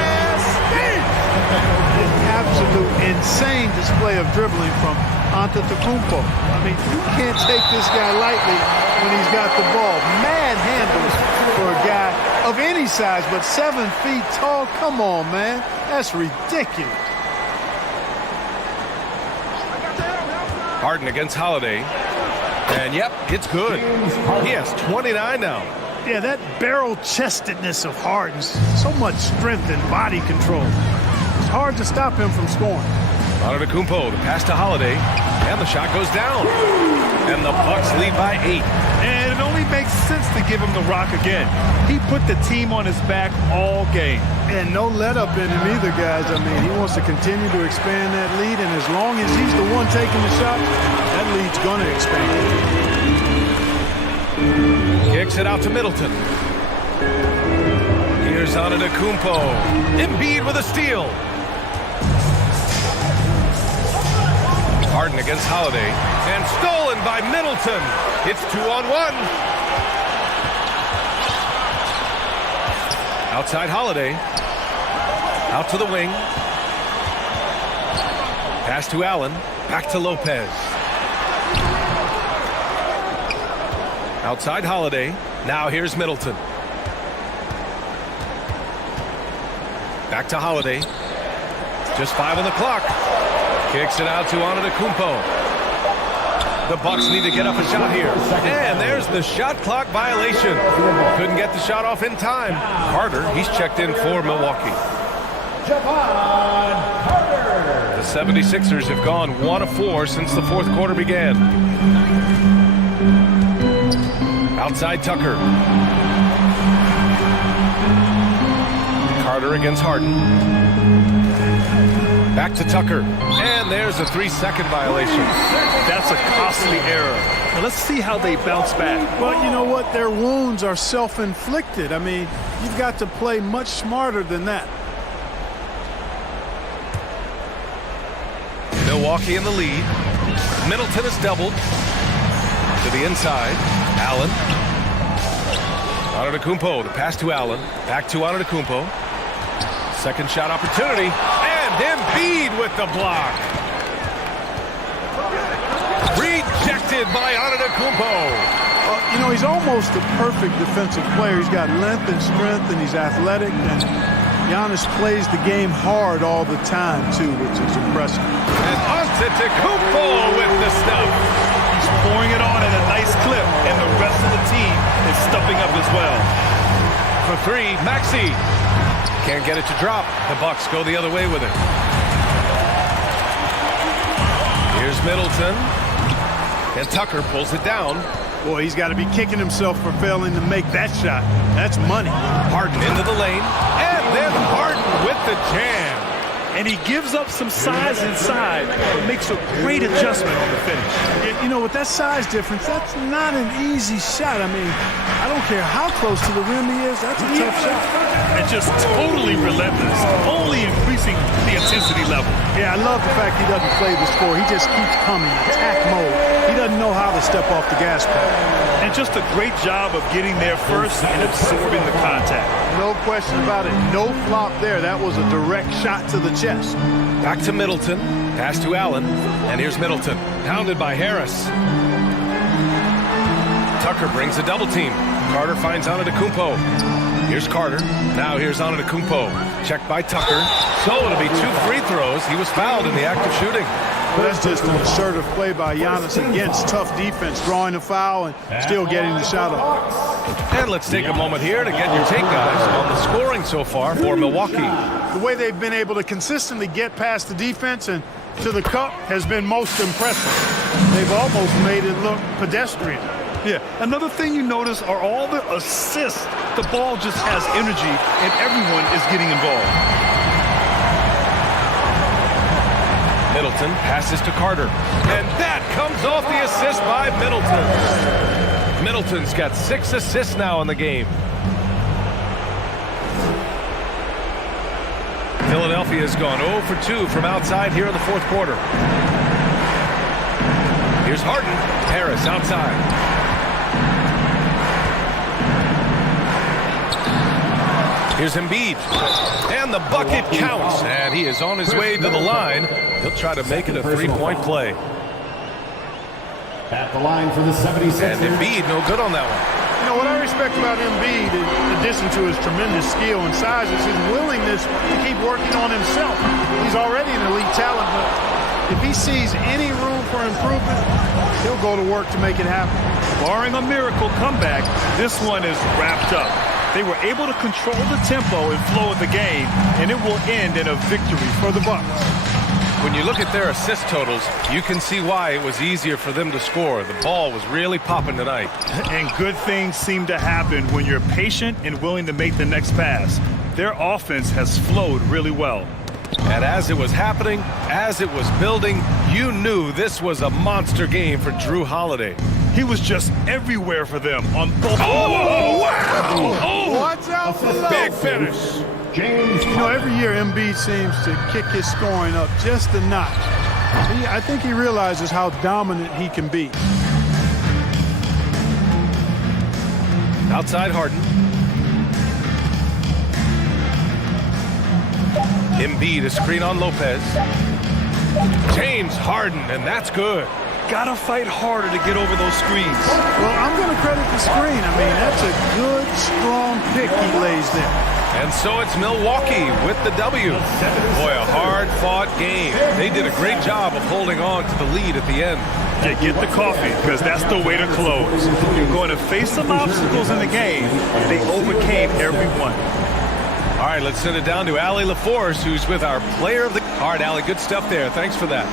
An absolute insane display of dribbling from Antetokounmpo. I mean, you can't take this guy lightly when he's got the ball. Mad handles for a guy of any size, but 7 feet tall. Come on, man. That's ridiculous. Harden against Holiday. And, yep, it's good. He has 29 now. Yeah, that barrel-chestedness of Harden's, so much strength and body control. It's hard to stop him from scoring. Antetokounmpo, the pass to Holiday, and the shot goes down. And the Bucks lead by 8. And it only makes sense to give him the rock again. He put the team on his back all game. And no let up in him either, guys. I mean, he wants to continue to expand that lead, and as long as he's the one taking the shot, that lead's going to expand. Kicks it out to Middleton. Here's Antetokounmpo. Embiid with a steal. Harden against Holiday. And stolen by Middleton. It's 2-on-1. Outside Holiday. Out to the wing. Pass to Allen. Back to Lopez. Outside Holiday. Now here's Middleton. Back to Holiday. Just 5 on the clock. Kicks it out to Antetokounmpo. The Bucks need to get up a shot here. And there's the shot clock violation. Couldn't get the shot off in time. Carter, he's checked in for Milwaukee. The 76ers have gone 1 of 4 since the fourth quarter began. Outside Tucker. Carter against Harden. Back to Tucker. And there's a 3-second violation. That's a costly error. Now let's see how they bounce back. But you know what? Their wounds are self-inflicted. I mean, you've got to play much smarter than that. Milwaukee in the lead. Middleton is doubled. To the inside. Allen. Antetokounmpo, the pass to Allen. Back to Antetokounmpo. Second shot opportunity. And Embiid with the block. Rejected by Antetokounmpo. You know, he's almost the perfect defensive player. He's got length and strength, and he's athletic. And Giannis plays the game hard all the time, too, which is impressive. And Antetokounmpo with the stuff. He's pouring it on at a nice clip, and the rest of the team is stuffing up as well. For three, Maxey. Can't get it to drop. The Bucks go the other way with it. Here's Middleton. And Tucker pulls it down. Boy, he's got to be kicking himself for failing to make that shot. That's money. Harden into the lane. And then Harden with the jam. And he gives up some size inside, but makes a great adjustment on the finish. You know, with that size difference, that's not an easy shot. I mean, I don't care how close to the rim he is. That's a tough shot. And just totally relentless, only increasing the intensity level. Yeah, I love the fact he doesn't play the score. He just keeps coming, attack mode. He doesn't know how to step off the gas pedal. And just a great job of getting there first and absorbing the contact. No question about it. No flop there. That was a direct shot to the chest. Back to Middleton. Pass to Allen. And here's Middleton. Pounded by Harris. Tucker brings a double team. Carter finds Antetokounmpo. Here's Carter. Now here's Antetokounmpo. Checked by Tucker. So it'll be 2 free throws. He was fouled in the act of shooting. But that's just an assertive play by Giannis against tough defense, drawing a foul and still getting the shot off. And let's take a moment here to get your take, guys, on the scoring so far for Milwaukee. The way they've been able to consistently get past the defense and to the cup has been most impressive. They've almost made it look pedestrian. Yeah, another thing you notice are all the assists. The ball just has energy, and everyone is getting involved. Middleton passes to Carter. And that comes off the assist by Middleton. Middleton's got 6 assists now in the game. Philadelphia's gone 0 for 2 from outside here in the fourth quarter. Here's Harden. Harris outside. Here's Embiid. And the bucket counts. And he is on his way to the line. He'll try to make it a 3-point play. At the line for the 76ers. And Embiid no good on that one. You know, what I respect about Embiid, in addition to his tremendous skill and size, is his willingness to keep working on himself. He's already an elite talent, but if he sees any room for improvement, he'll go to work to make it happen. Barring a miracle comeback, this one is wrapped up. They were able to control the tempo and flow of the game, and it will end in a victory for the Bucks. When you look at their assist totals, you can see why it was easier for them to score. The ball was really popping tonight. And good things seem to happen when you're patient and willing to make the next pass. Their offense has flowed really well. And as it was happening, as it was building, you knew this was a monster game for Drew Holiday. He was just everywhere for them on both. Oh, wow! Oh, watch out for the big finish. You know, every year Embiid seems to kick his scoring up just a notch. I think he realizes how dominant he can be. Outside Harden. Embiid, a screen on Lopez. James Harden, and that's good. Gotta fight harder to get over those screens. Well, I'm going to credit the screen. I mean, that's a good, strong pick he lays there. And so it's Milwaukee with the W. Boy, a hard-fought game. They did a great job of holding on to the lead at the end. Yeah, get the coffee, because that's the way to close. You're going to face some obstacles in the game. They overcame every one. All right, let's send it down to Allie LaForce, who's with our player of the... All right, Allie, good stuff there. Thanks for that.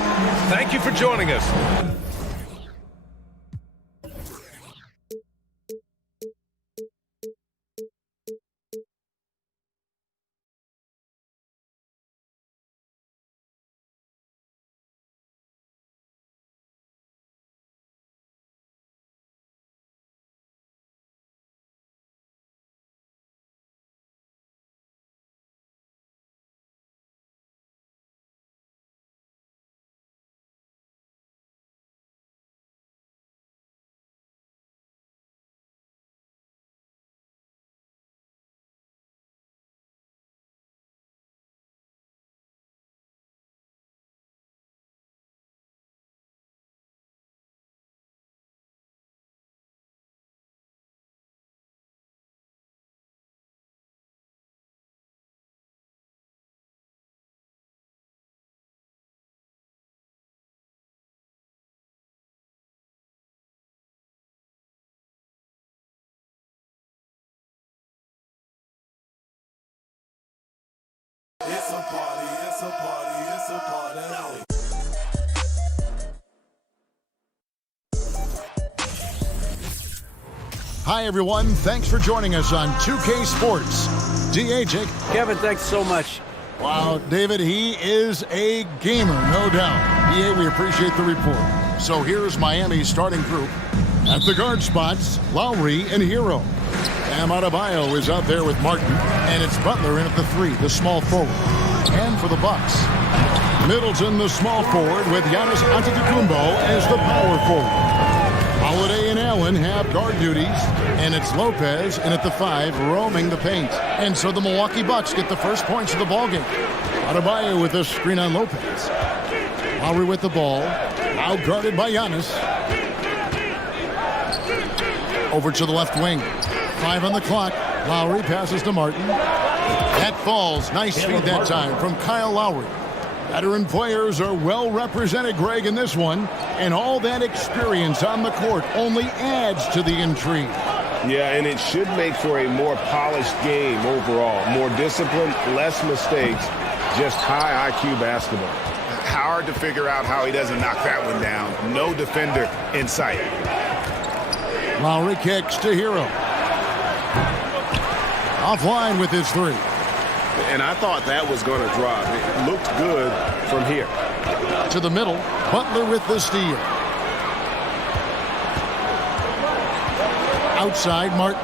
Thank you for joining us. Hi, everyone. Thanks for joining us on 2K Sports. D.A.J. Kevin, thanks so much. Wow, David, he is a gamer, no doubt. D.A., we appreciate the report. So here's Miami's starting group. At the guard spots, Lowry and Hero. Bam Adebayo is out there with Martin, and it's Butler in at the 3, the small forward. And for the Bucks, Middleton, the small forward, with Giannis Antetokounmpo as the power forward. Holiday and Allen have guard duties, and it's Lopez in at the 5 roaming the paint. And so the Milwaukee Bucks get the first points of the ballgame. Adebayo with a screen on Lopez. Lowry with the ball, now guarded by Giannis. Over to the left wing. 5 on the clock. Lowry passes to Martin. That falls. Nice feed that time from Kyle Lowry. Veteran players are well represented, Greg, in this one. And all that experience on the court only adds to the intrigue. Yeah, and it should make for a more polished game overall. More discipline, less mistakes, just high IQ basketball. Hard to figure out how he doesn't knock that one down. No defender in sight. Lowry kicks to Hero. Offline with his 3. And I thought that was going to drop. It looked good from here. To the middle, Butler with the steal. Outside, Martin.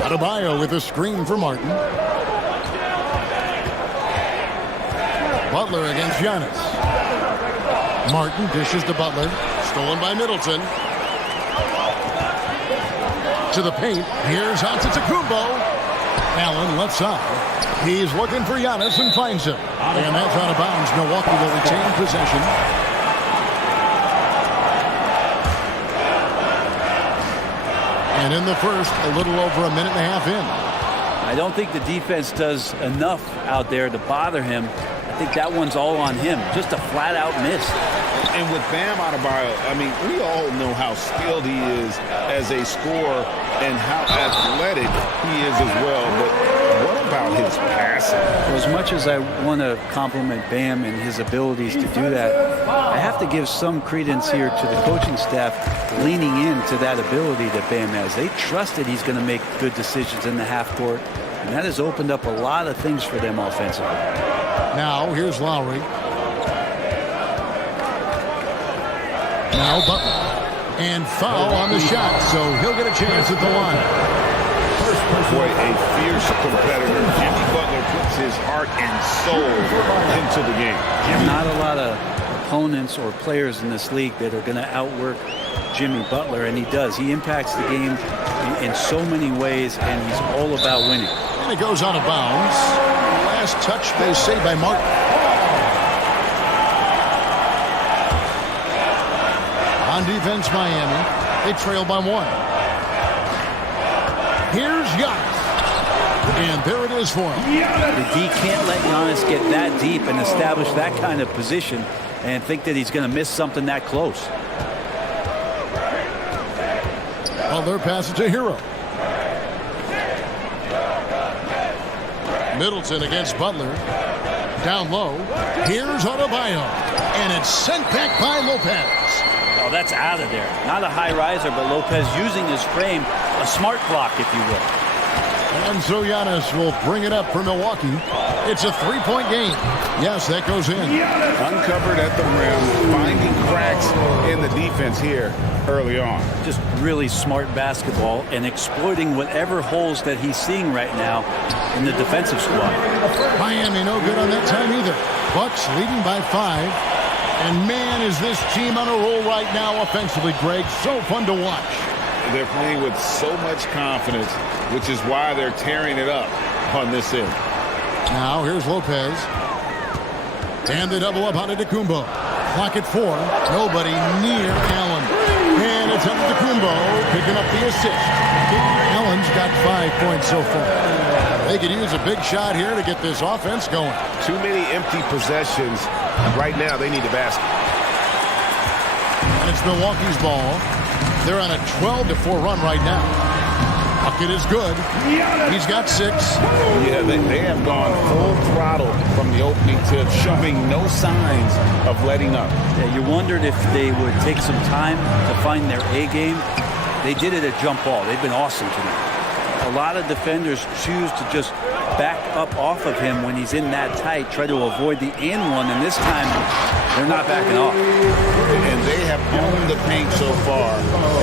Adebayo with a screen for Martin. Butler against Giannis. Martin dishes to Butler. Stolen by Middleton. To the paint. Here's Antetokounmpo. Allen left side. He's looking for Giannis and finds him. And that's out of bounds. Milwaukee will retain possession. And in the first, a little over a minute and a half in. I don't think the defense does enough out there to bother him. I think that one's all on him. Just a flat-out miss. And with Bam Adebayo, I mean, we all know how skilled he is as a scorer and how athletic he is as well. But what about his passing? Well, as much as I want to compliment Bam and his abilities to do that, I have to give some credence here to the coaching staff leaning into that ability that Bam has. They trusted he's going to make good decisions in the half court, and that has opened up a lot of things for them offensively. Now, here's Lowry. Now Butler. And foul on the shot, so he'll get a chance at the line. Boy, a fierce competitor. Jimmy Butler puts his heart and soul into the game. Not a lot of opponents or players in this league that are going to outwork Jimmy Butler, and he does. He impacts the game in so many ways, and he's all about winning. And it goes out of bounds. Last touch, they say, by Martin. On defense, Miami. They trail by 1. Here's Giannis. And there it is for him. The D can't let Giannis get that deep and establish that kind of position and think that he's going to miss something that close. Butler passes to Hero. Middleton against Butler. Down low. Here's Adebayo. And it's sent back by Lopez. Oh, that's out of there. Not a high riser, but Lopez using his frame, a smart block, if you will. And so Giannis will bring it up for Milwaukee. It's a 3-point game. Yes, that goes in. Uncovered at the rim, finding cracks in the defense here early on. Just really smart basketball and exploiting whatever holes that he's seeing right now in the defensive squad. Miami no good on that time either. Bucks leading by 5. And man, is this team on a roll right now offensively, Greg. So fun to watch. They're playing with so much confidence, which is why they're tearing it up on this end. Now here's Lopez. And the double up on Antetokounmpo. Clock at 4. Nobody near Allen. And it's Antetokounmpo picking up the assist. Allen's got 5 points so far. They could use a big shot here to get this offense going. Too many empty possessions. Right now, they need a basket. And it's Milwaukee's ball. They're on a 12-4 run right now. Bucket is good. He's got 6. Yeah, they have gone full throttle from the opening tip, showing no signs of letting up. Yeah, you wondered if they would take some time to find their A game. They did it at jump ball. They've been awesome tonight. A lot of defenders choose to just back up off of him when he's in that tight, try to avoid the and one, and this time they're not backing off. And they have owned the paint so far,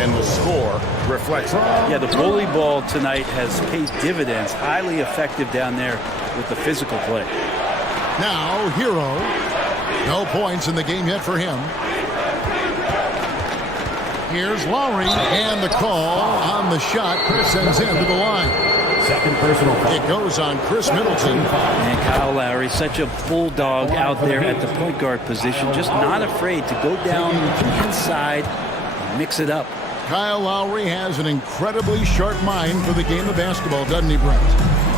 and the score reflects that. Yeah, the bully ball tonight has paid dividends. Highly effective down there with the physical play. Now, Hero. No points in the game yet for him. Here's Lowry, and the call on the shot sends him to the line. Second personal foul. It goes on Chris Middleton. And Kyle Lowry, such a bulldog out there at the point guard position, just not afraid to go down inside and mix it up. Kyle Lowry has an incredibly sharp mind for the game of basketball, doesn't he, Brent?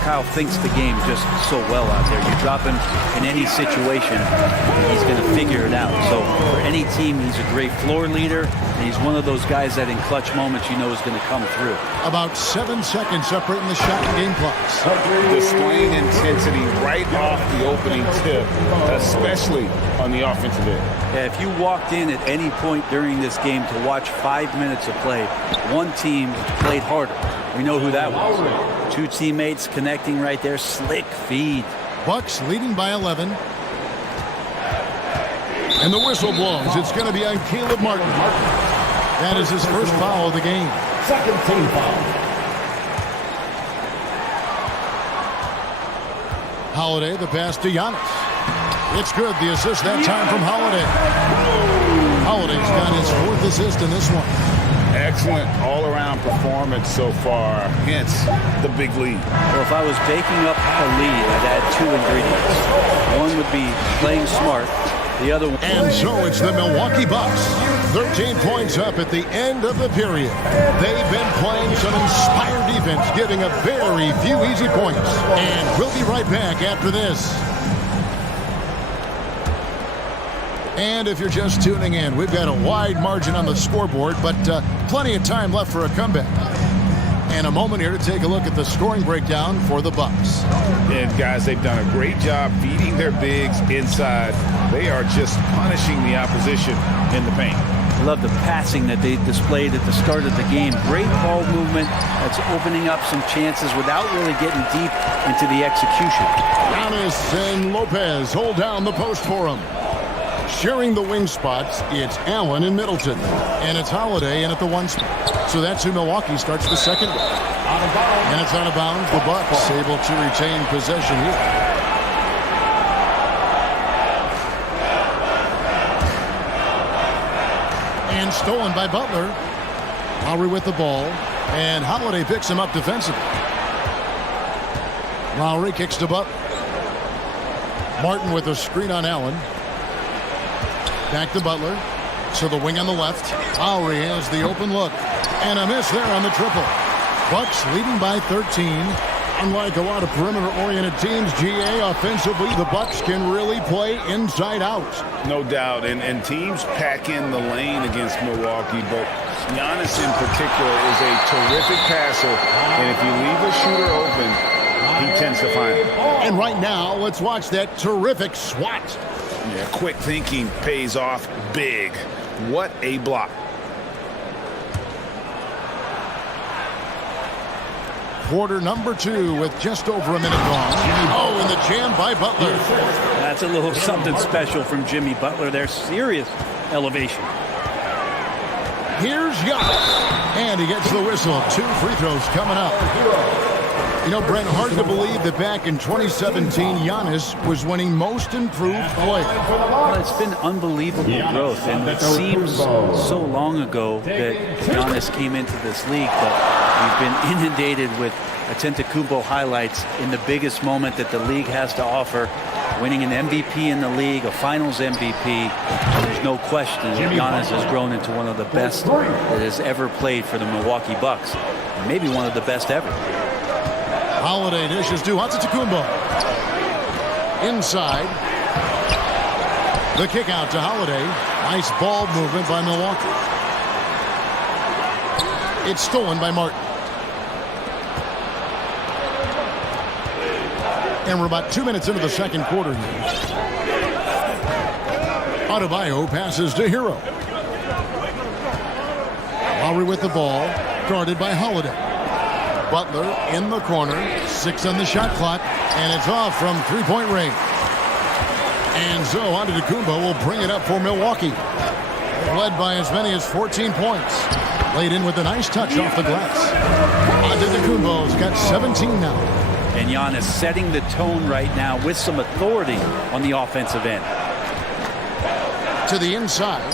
Kyle thinks the game just so well out there. You drop him in any situation, he's going to figure it out. So for any team, he's a great floor leader, and he's one of those guys that in clutch moments you know is going to come through. About 7 seconds separating the shot and game clocks. Displaying intensity right off the opening tip, especially on the offensive end. Yeah, if you walked in at any point during this game to watch 5 minutes of play, one team played harder. We know who that was. 2 teammates connecting right there. Slick feed. Bucks leading by 11. And the whistle blows. It's going to be on Caleb Martin. That is his first foul of the game. Second team foul. Holiday, the pass to Giannis. It's good. The assist that time from Holiday. Holiday's got his 4th assist in this one. Excellent all-around performance so far, hence the big lead. Well, if I was baking up a lead, I'd add 2 ingredients. One would be playing smart. The other one. And so it's the Milwaukee Bucks. 13 points up at the end of the period. They've been playing some inspired defense, giving up very few easy points. And we'll be right back after this. And if you're just tuning in, we've got a wide margin on the scoreboard, but plenty of time left for a comeback. And a moment here to take a look at the scoring breakdown for the Bucks. And guys, they've done a great job feeding their bigs inside. They are just punishing the opposition in the paint. I love the passing that they displayed at the start of the game. Great ball movement that's opening up some chances without really getting deep into the execution. Giannis and Lopez hold down the post for him. Sharing the wing spots, it's Allen and Middleton. And it's Holiday in at the 1 spot. So that's who Milwaukee starts the second with. And it's out of bounds. The Bucks able to retain possession here. And stolen by Butler. Lowry with the ball. And Holiday picks him up defensively. Lowry kicks to Butler. Martin with a screen on Allen. Back to Butler. So the wing on the left. Lowry has the open look. And a miss there on the triple. Bucks leading by 13. Unlike a lot of perimeter-oriented teams, GA, offensively, the Bucks can really play inside out. No doubt. And teams pack in the lane against Milwaukee, but Giannis in particular is a terrific passer. And if you leave a shooter open, he tends to find it. And right now, let's watch that terrific swat. Yeah, quick thinking pays off big. What a block. Quarter number 2 with just over a minute gone. Oh, and the jam by Butler. That's a little something special from Jimmy Butler. There's serious elevation. Here's Giannis. And he gets the whistle. 2 free throws coming up. You know, Brent, hard to believe that back in 2017, Giannis was winning most improved player. Well, it's been unbelievable growth, and it seems so long ago that Giannis came into this league, but we've been inundated with Antetokounmpo highlights in the biggest moment that the league has to offer, winning an MVP in the league, a finals MVP. There's no question that Giannis has grown into one of the best that has ever played for the Milwaukee Bucks, maybe one of the best ever. Holiday dishes to Antetokounmpo. Inside. The kick out to Holiday. Nice ball movement by Milwaukee. It's stolen by Martin. And we're about 2 minutes into the second quarter here. Adebayo passes to Hero. Lowry with the ball, guarded by Holiday. Butler in the corner, 6 on the shot clock, and it's off from three-point range. And so Antetokounmpo will bring it up for Milwaukee. Led by as many as 14 points. Laid in with a nice touch off the glass. Antetokounmpo's got 17 now. And Giannis setting the tone right now with some authority on the offensive end. To the inside.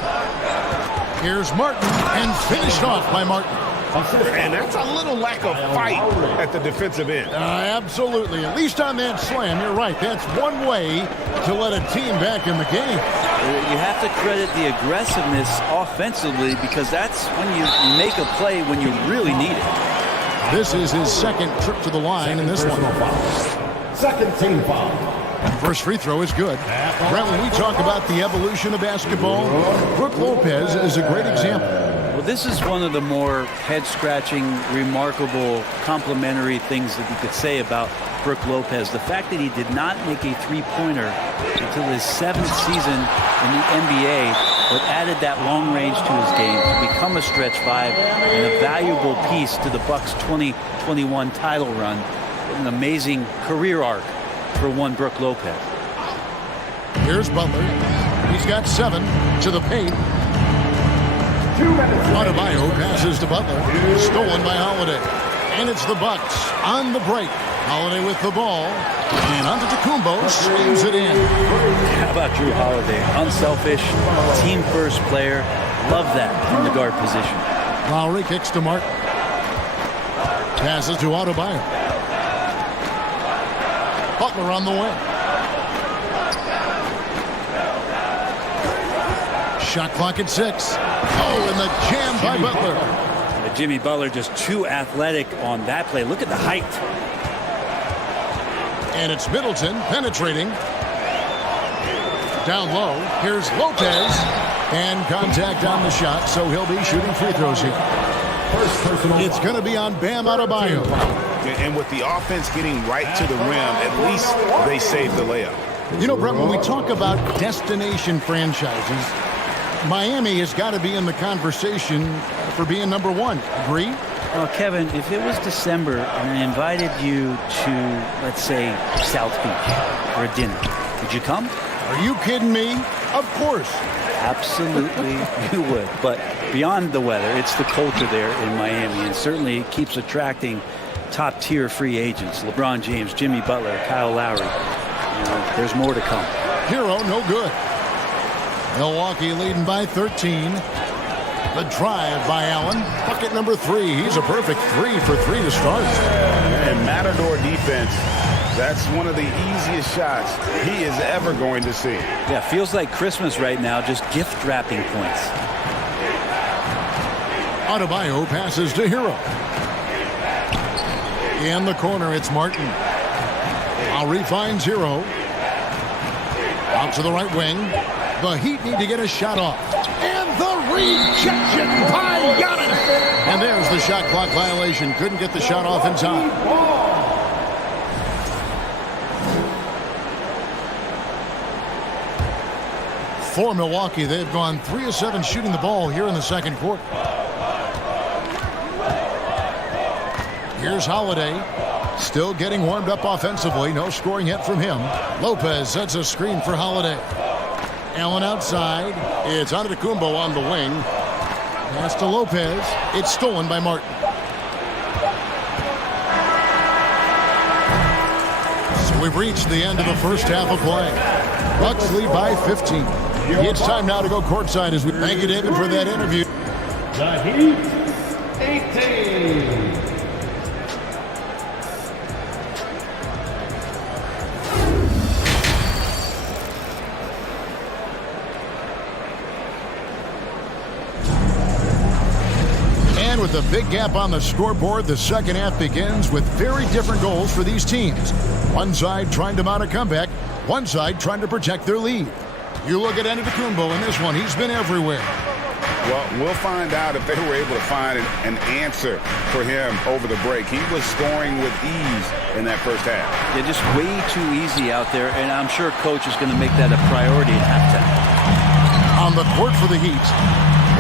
Here's Martin, and finished off by Martin. And that's a little lack of fight at the defensive end. Absolutely. At least on that slam, you're right. That's one way to let a team back in the game. You have to credit the aggressiveness offensively because that's when you make a play when you really need it. This is his second trip to the line in this one. Second team foul. First free throw is good. Brent, when we talk about the evolution of basketball, Brook Lopez is a great example. Well, this is one of the more head-scratching, remarkable, complimentary things that you could say about Brook Lopez. The fact that he did not make a three-pointer until his 7th season in the NBA, but added that long range to his game to become a stretch 5 and a valuable piece to the Bucks' 2021 title run. An amazing career arc for one Brook Lopez. Here's Butler. He's got 7 to the paint. Adebayo passes to Butler. Stolen by Holiday. And it's the Bucks on the break. Holiday with the ball. And Antetokounmpo slams it in. How about Drew Holiday? Unselfish, team-first player. Love that from the guard position. Lowry kicks to Martin. Passes to Adebayo. Butler on the wing. Shot clock at 6. Oh, and the jam by Butler. Jimmy Butler just too athletic on that play. Look at the height. And it's Middleton penetrating. Down low. Here's Lopez. And contact on the shot, so he'll be shooting free throws here. It's going to be on Bam Adebayo. And with the offense getting right to the rim, at least they saved the layup. You know, Brett, when we talk about destination franchises, Miami has got to be in the conversation for being number 1. Agree? Well, Kevin, if it was December and I invited you to, let's say, South Beach for a dinner, would you come? Are you kidding me? Of course. Absolutely, you would. But beyond the weather, it's the culture there in Miami, and certainly it keeps attracting top-tier free agents. LeBron James, Jimmy Butler, Kyle Lowry. There's more to come. Hero, no good. Milwaukee leading by 13. The drive by Allen. Bucket number 3. He's a perfect 3 for 3 to start. And Matador defense, that's one of the easiest shots he is ever going to see. Yeah, feels like Christmas right now, just gift wrapping points. Adebayo passes to Hero. In the corner, it's Martin. Lowry finds Hero. Out to the right wing. The Heat need to get a shot off. And the rejection by Giannis. And there's the shot clock violation. Couldn't get the shot off in time. For Milwaukee, they've gone 3 of 7 shooting the ball here in the second quarter. Here's Holiday. Still getting warmed up offensively. No scoring yet from him. Lopez sets a screen for Holiday. Allen outside. It's Antetokounmpo on the wing. Pass to Lopez. It's stolen by Martin. So we've reached the end of the first half of play. Bucks lead by 15. It's time now to go courtside as we thank you, David, for that interview. The Heat, 18. And with a big gap on the scoreboard, the second half begins with very different goals for these teams. One side trying to mount a comeback, one side trying to protect their lead. You look at Antetokounmpo in this one. He's been everywhere. Well, we'll find out if they were able to find an answer for him over the break. He was scoring with ease in that first half. Yeah, just way too easy out there, and I'm sure Coach is going to make that a priority at halftime. On the court for the Heat,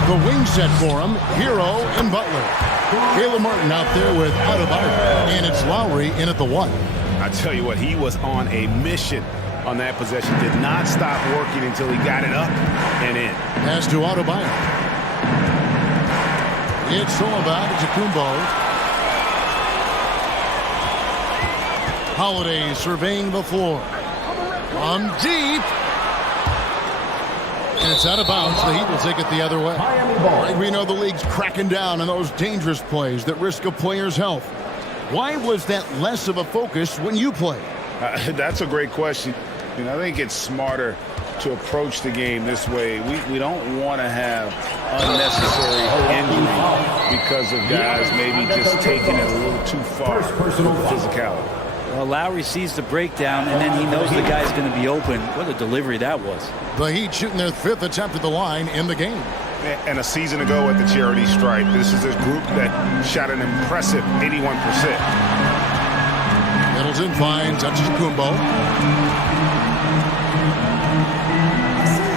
the wing set for him, Hero and Butler. Caleb Martin out there with Adebayo, and it's Lowry in at the 1. I tell you what, he was on a mission on that possession. Did not stop working until he got it up and in. Pass to Adebayo. It's all about Kumbo. Holiday surveying the floor. From deep. And it's out of bounds. The Heat will take it the other way. Right, we know the league's cracking down on those dangerous plays that risk a player's health. Why was that less of a focus when you play? That's a great question. I think it's smarter to approach the game this way. We don't want to have unnecessary injury because of guys maybe just taking it a little too far with physicality. Well, Lowry sees the breakdown, and then he knows the guy's going to be open. What a delivery that was. The Heat shooting their 5th attempt at the line in the game. And a season ago at the charity stripe, this is a group that shot an impressive 81%. Middleton finds Kumbo.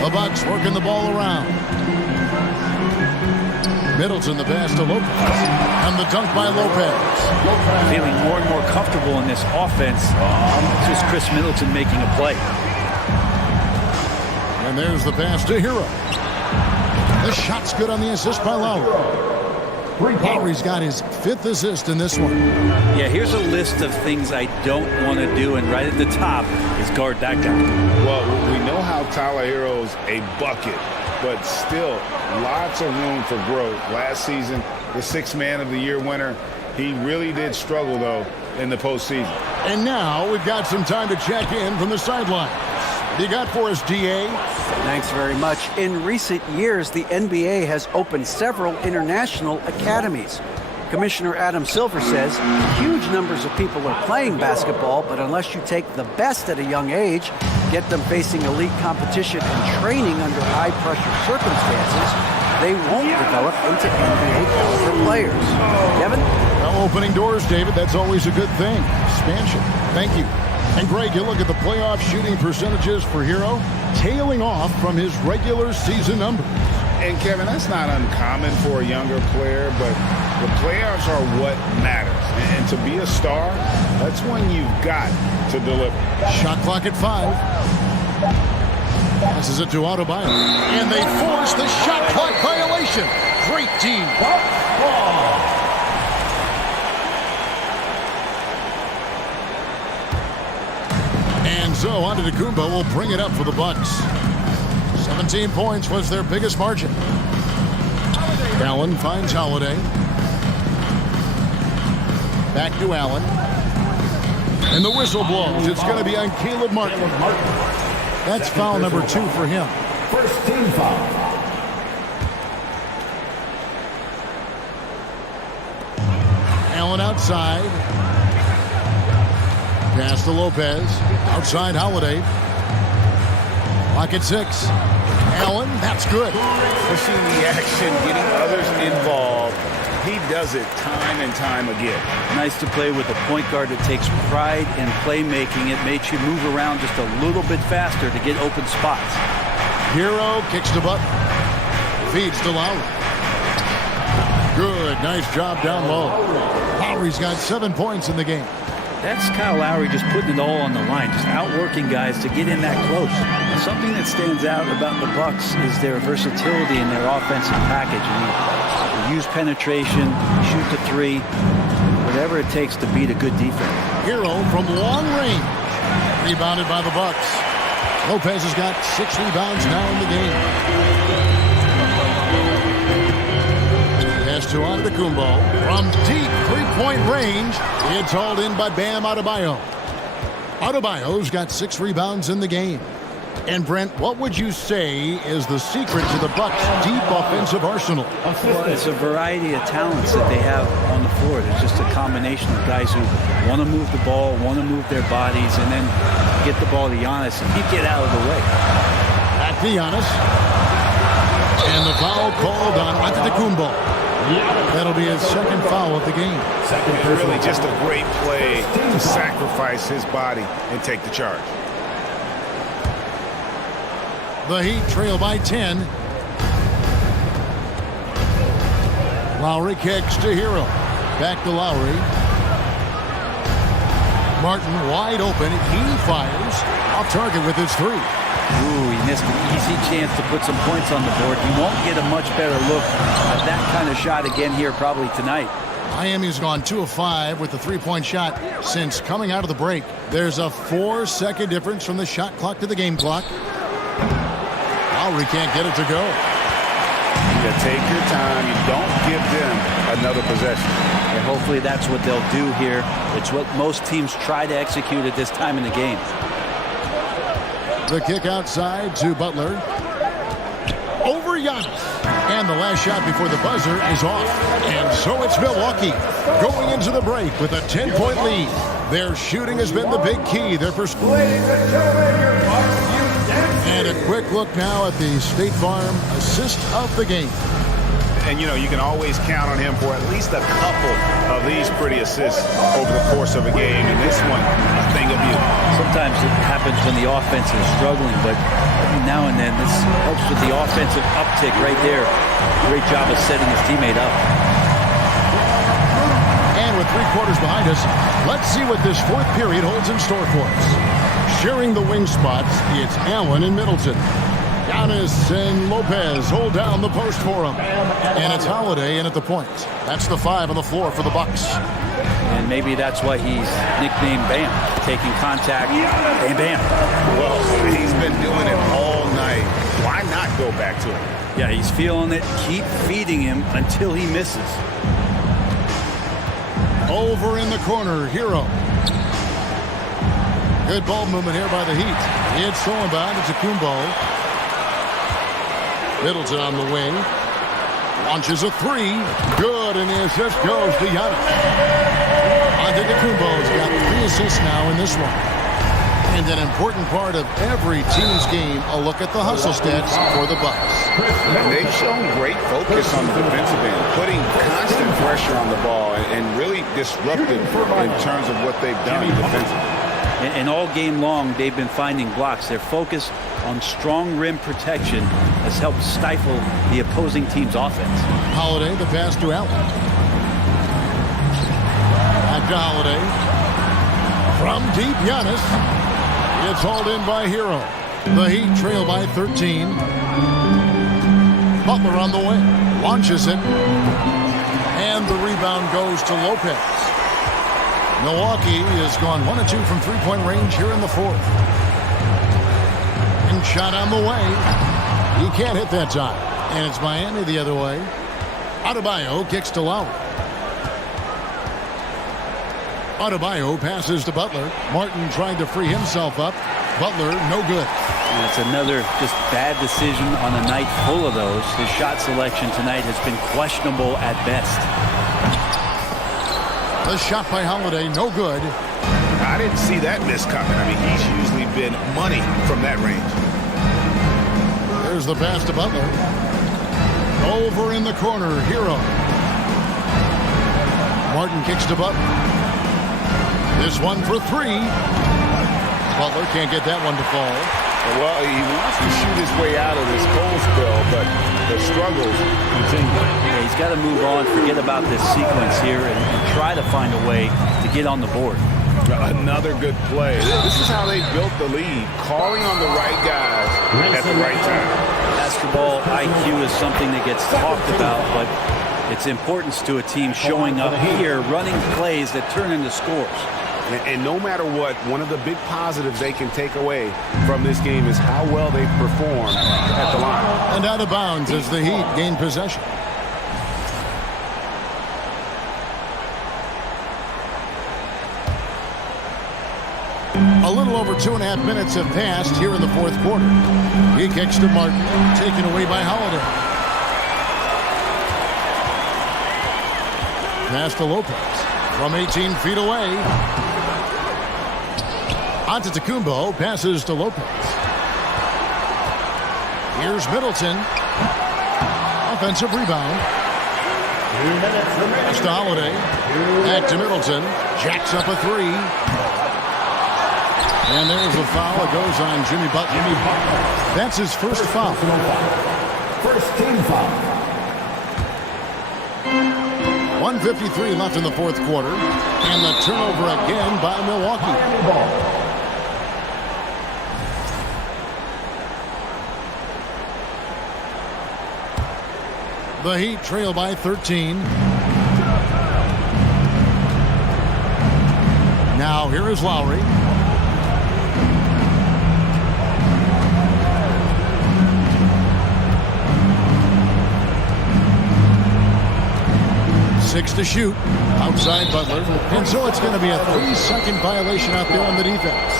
The Bucks working the ball around. Middleton the pass to Lopez. And the dunk by Lopez. Feeling more and more comfortable in this offense. Just Chris Middleton making a play. And there's the pass to Hero. The shot's good on the assist by Lowry. Lowry's got his 5th assist in this one. Yeah, here's a list of things I don't want to do, and right at the top is guard that guy. Well, we know how Tyler Hero's a bucket, but still lots of room for growth. Last season, the 6th Man of the Year winner, he really did struggle, though, in the postseason. And now we've got some time to check in from the sidelines. What do you got for us, DA? Thanks very much. In recent years, the NBA has opened several international academies. Commissioner Adam Silver says huge numbers of people are playing basketball, but unless you take the best at a young age, get them facing elite competition and training under high-pressure circumstances, they won't develop into NBA-caliber players. Kevin? Well, opening doors, David, that's always a good thing. Expansion. Thank you. And Greg, you look at the playoff shooting percentages for Hero, tailing off from his regular season numbers. And Kevin, that's not uncommon for a younger player, but the playoffs are what matters. And to be a star, that's when you've got to deliver. Shot clock at 5. Passes it to Adebayo. And they force the shot clock violation. Great team. And so Antetokounmpo will bring it up for the Bucks. 17 points was their biggest margin. Allen finds Holiday. Back to Allen. And the whistle blows. It's going to be on Caleb Martin. That's foul number 2 for him. First team foul. Allen outside. Pass to Lopez. Outside Holiday. Pocket 6. Allen, that's good. Pushing the action, getting others involved. He does it time and time again. Nice to play with a point guard that takes pride in playmaking. It makes you move around just a little bit faster to get open spots. Hero kicks to Butler. Feeds to Lowry. Good, nice job down low. Lowry's got 7 points in the game. That's Kyle Lowry just putting it all on the line, just outworking guys to get in that close. And something that stands out about the Bucks is their versatility in their offensive package. They use penetration, shoot the 3, whatever it takes to beat a good defense. Hero from long range. Rebounded by the Bucks. Lopez has got 6 rebounds now in the game. Pass to Antetokounmpo. From deep 3-point range, it's hauled in by Bam Adebayo. Adebayo's got 6 rebounds in the game. And Brent, what would you say is the secret to the Bucks' deep offensive arsenal? Well, it's a variety of talents that they have on the floor. There's just a combination of guys who want to move the ball, want to move their bodies, and then get the ball to Giannis and get out of the way. Back to Giannis. And the foul called on Antetokounmpo. That'll be his second foul of the game. And really just a great play to sacrifice his body and take the charge. The Heat trail by 10. Lowry kicks to Hero. Back to Lowry. Martin wide open. He fires. Off target with his three. Ooh, he missed an easy chance to put some points on the board. He won't get a much better look at that kind of shot again here probably tonight. Miami's gone 2 of 5 with the three-point shot since coming out of the break. There's a 4-second difference from the shot clock to the game clock. Lowry can't get it to go. You take your time. You don't give them another possession. And hopefully that's what they'll do here. It's what most teams try to execute at this time in the game. The kick outside to Butler. Over Giannis. And the last shot before the buzzer is off. And so it's Milwaukee going into the break with a 10-point lead. Their shooting has been the big key. Their and a quick look now at the State Farm assist of the game. And, you know, you can always count on him for at least a couple of these pretty assists over the course of a game. And this one, a thing of beauty. Sometimes it happens when the offense is struggling, but every now and then this helps with the offensive uptick right there. Great job of setting his teammate up. And with 3 quarters behind us, let's see what this fourth period holds in store for us. Sharing the wing spots, it's Allen and Middleton. Giannis and Lopez hold down the post for him. And it's Holiday in at the point. That's the 5 on the floor for the Bucks. And maybe that's why he's nicknamed Bam. Taking contact, bam, bam. Well, he's been doing it all night. Why not go back to it? Yeah, he's feeling it. Keep feeding him until he misses. Over in the corner, Hero. Good ball movement here by the Heat. It's stolen by Antetokounmpo. Middleton on the wing. Launches a 3. Good, and the assist goes to Giannis. Antetokounmpo's got 3 assists now in this one. And an important part of every team's game, a look at the hustle stats for the Bucks. And they've shown great focus on the defensive end, putting constant pressure on the ball and really disruptive in terms of what they've done defensively. And all game long, they've been finding blocks. Their focus on strong rim protection has helped stifle the opposing team's offense. Holiday, the pass to Allen. Back to Holiday. From deep, Giannis. It's hauled in by Hero. The Heat trail by 13. Butler on the wing. Launches it. And the rebound goes to Lopez. Milwaukee has gone 1 of 2 from three-point range here in the fourth. And shot on the way. He can't hit that time. And it's Miami the other way. Adebayo kicks to Lowry. Adebayo passes to Butler. Martin trying to free himself up. Butler, no good. And it's another just bad decision on a night full of those. His shot selection tonight has been questionable at best. The shot by Holiday, no good. I didn't see that miss coming. I mean, he's usually been money from that range. There's the pass to Butler. Over in the corner, Hero. Martin kicks to Butler. This one for 3. Butler can't get that one to fall. Well, he wants to shoot his way out of this cold spell, but the struggles continue. Yeah, he's got to move on, forget about this sequence here, and try to find a way to get on the board. Another good play. This is how they built the lead, calling on the right guys at the right time. Basketball IQ is something that gets talked about, but its importance to a team showing up here, running plays that turn into scores. And no matter what, one of the big positives they can take away from this game is how well they perform at the line. And out of bounds as the Heat gain possession. A little over 2.5 minutes have passed here in the fourth quarter. He kicks to Martin, taken away by Holiday. Pass to Lopez from 18 feet away. Antetokounmpo passes to Lopez. Here's Middleton. offensive rebound. 2 minutes remaining. Pass to Holiday. Back to Middleton. Jacks up a three. And there's a foul. It goes on Jimmy Butler. That's his first foul. First team foul. 1:53 left in the fourth quarter. And the turnover again by Milwaukee. Miami ball. The Heat trail by 13. Now here is Lowry. Six to shoot. Outside Butler. And so it's going to be a 3-second violation out there on the defense.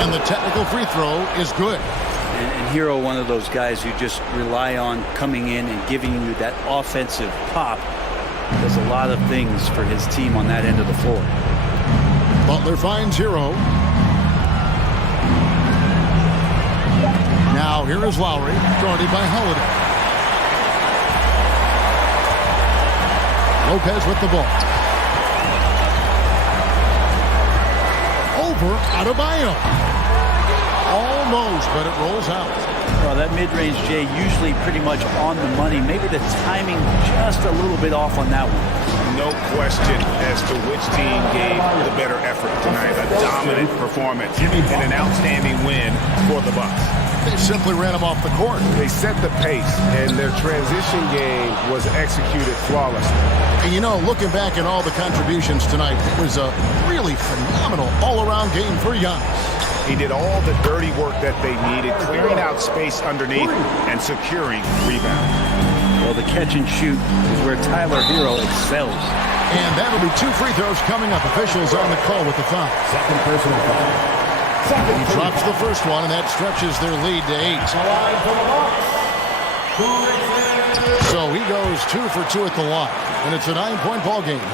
And the technical free throw is good. And Hero, one of those guys you just rely on coming in and giving you that offensive pop. Does a lot of things for his team on that end of the floor. Butler finds Hero. Now here is Lowry, guarded by Holiday. Lopez with the ball. Over Adebayo. Almost, but it rolls out. Well, that mid-range, Jay, usually pretty much on the money. Maybe the timing just a little bit off on that one. No question as to which team gave the better effort tonight. A dominant performance and an outstanding win for the Bucks. They simply ran him off the court. They set the pace, and their transition game was executed flawlessly. And you know, looking back at all the contributions tonight, it was a really phenomenal all-around game for Giannis. He did all the dirty work that they needed, clearing out space underneath and securing rebounds. Well, the catch and shoot is where Tyler Hero excels. And that'll be 2 free throws coming up. Officials on the call with the foul. Second personal foul. He drops the first one, and that stretches their lead to 8. So he goes 2 for 2 at the line, and it's a 9-point ball game.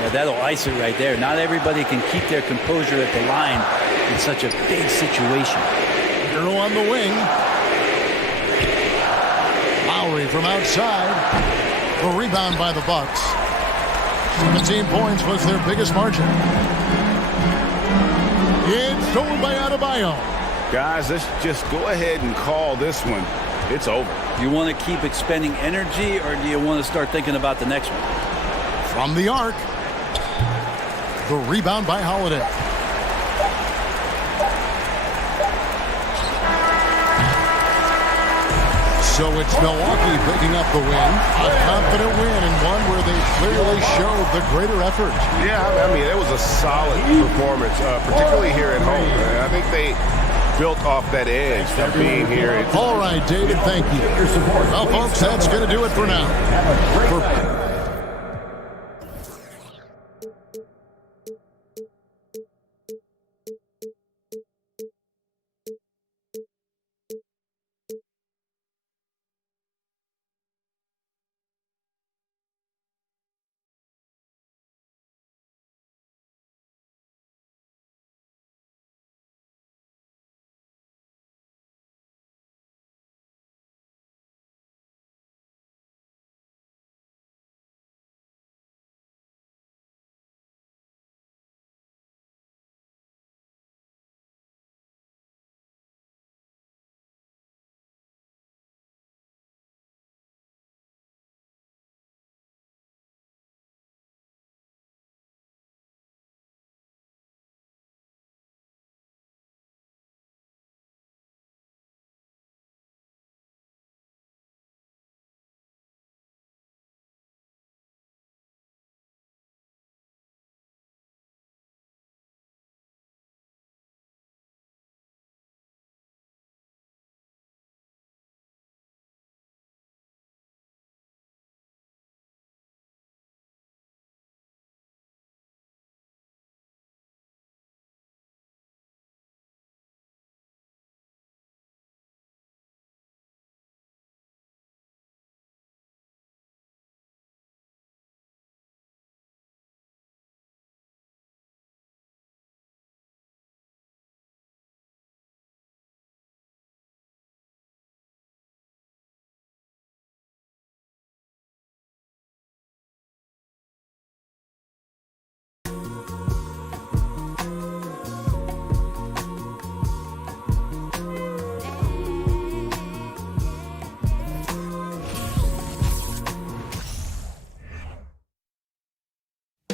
Yeah, that'll ice it right there. Not everybody can keep their composure at the line in such a big situation. Hero on the wing. Lowry from outside. The rebound by the Bucks. 17 points was their biggest margin. It's stolen by Adebayo. Guys, let's just go ahead and call this one. It's over. You want to keep expending energy, or do you want to start thinking about the next one? From the arc. The rebound by Holiday. So it's Milwaukee picking up the win. A confident win, and one where they clearly showed the greater effort. Yeah, I mean, it was a solid performance, particularly here at home. I think they built off that edge of being here. All right, David, thank you. Well, folks, that's going to do it for now.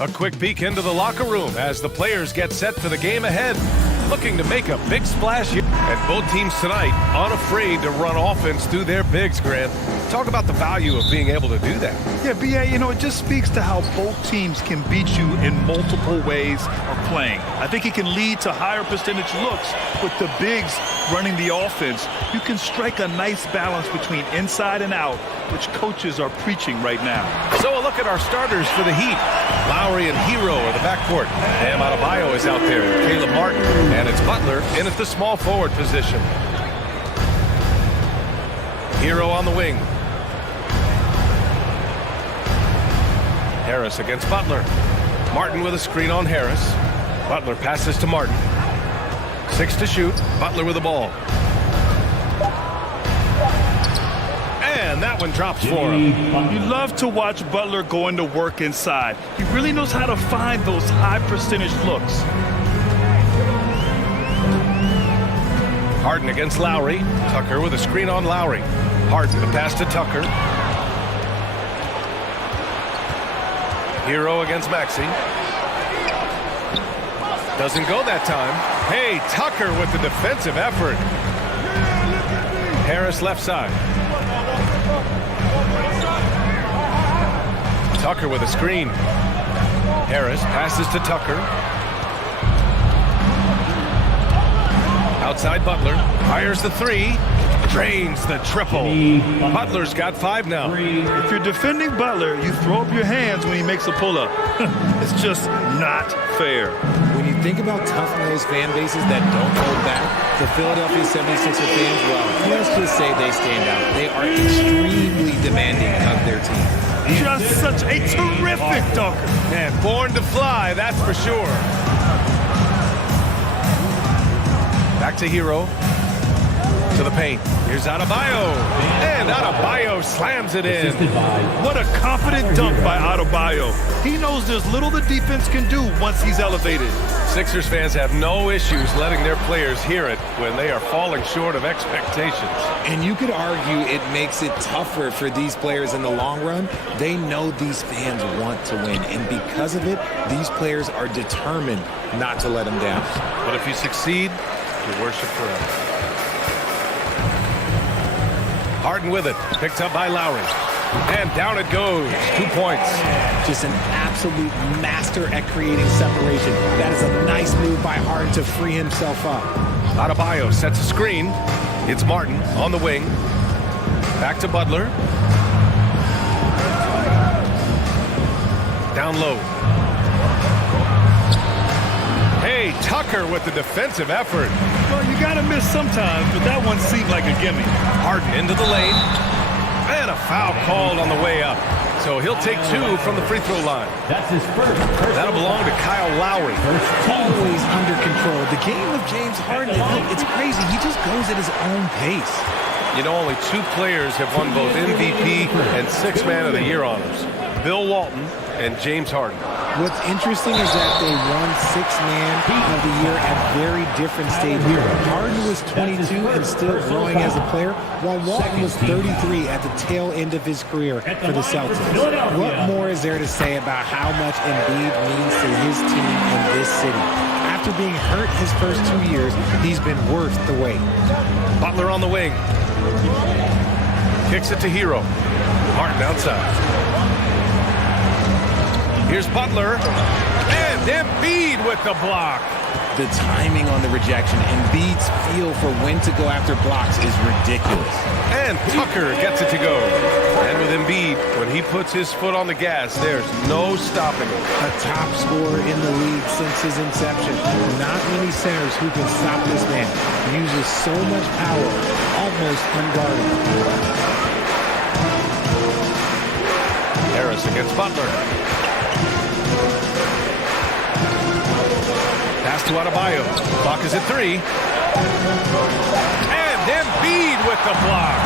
A quick peek into the locker room as the players get set for the game ahead, looking to make a big splash here. And both teams tonight unafraid to run offense through their bigs, Grant. Talk about the value of being able to do that. Yeah, B.A., it just speaks to how both teams can beat you in multiple ways of playing. I think it can lead to higher percentage looks with the bigs running the offense. You can strike a nice balance between inside and out, which coaches are preaching right now. So a look at our starters for the Heat. Lowry and Hero are the backcourt. Bam Adebayo is out there, Caleb Martin, and it's Butler in at the small forward position. Hero on the wing. Harris against Butler. Martin with a screen on Harris. Butler passes to Martin. 6 to shoot. Butler with the ball. And that one drops for him. You love to watch Butler go into work inside. He really knows how to find those high percentage looks. Harden against Lowry. Tucker with a screen on Lowry. Harden the pass to Tucker. Hero against Maxey. Doesn't go that time. Hey, Tucker with the defensive effort. Harris left side. Tucker with a screen. Harris passes to Tucker. Outside Butler. Fires the 3. Drains the triple. Butler's got 5 now. If you're defending Butler, you throw up your hands when he makes a pull-up. It's just not fair. When you think about tough-nosed fan bases that don't hold back, the Philadelphia 76er fans, well, let's just say they stand out. They are extremely demanding of their team. Just such a terrific dunker. Man, born to fly, that's for sure. Back to Hero. To the paint. Here's Adebayo. And Adebayo slams it in. What a confident dunk by Adebayo. He knows there's little the defense can do once he's elevated. Sixers fans have no issues letting their players hear it when they are falling short of expectations. And you could argue it makes it tougher for these players in the long run. They know these fans want to win. And because of it, these players are determined not to let them down. But if you succeed, you worship forever. Harden with it, picked up by Lowry. And down it goes, 2 points. Just an absolute master at creating separation. That is a nice move by Harden to free himself up. Adebayo sets a screen. It's Martin on the wing. Back to Butler. Down low. Hey, Tucker with the defensive effort. Well, you got to miss sometimes, but that one seemed like a gimme. Harden into the lane. And a foul called on the way up. So he'll take 2 from the free throw line. That's his first. That'll belong to Kyle Lowry. Always under control. The game of James Harden, it's crazy. He just goes at his own pace. You know, only 2 players have won both MVP and 6th Man of the Year honors. Bill Walton and James Harden. What's interesting is that they won 6th Man of the Year at very different stages. Harden was 22 and still growing as a player, while Walton was 33 at the tail end of his career for the Celtics. What more is there to say about how much Embiid means to his team in this city? After being hurt his first 2 years, he's been worth the wait. Butler on the wing. Kicks it to Hero. Martin outside. Here's Butler, and Embiid with the block. The timing on the rejection, Embiid's feel for when to go after blocks is ridiculous. And Tucker gets it to go. And with Embiid, when he puts his foot on the gas, there's no stopping him. A top scorer in the league since his inception. Not many centers who can stop this man. He uses so much power, almost unguarded. Harris against Butler. Pass to Adebayo. Clock is at 3. And Embiid with the block.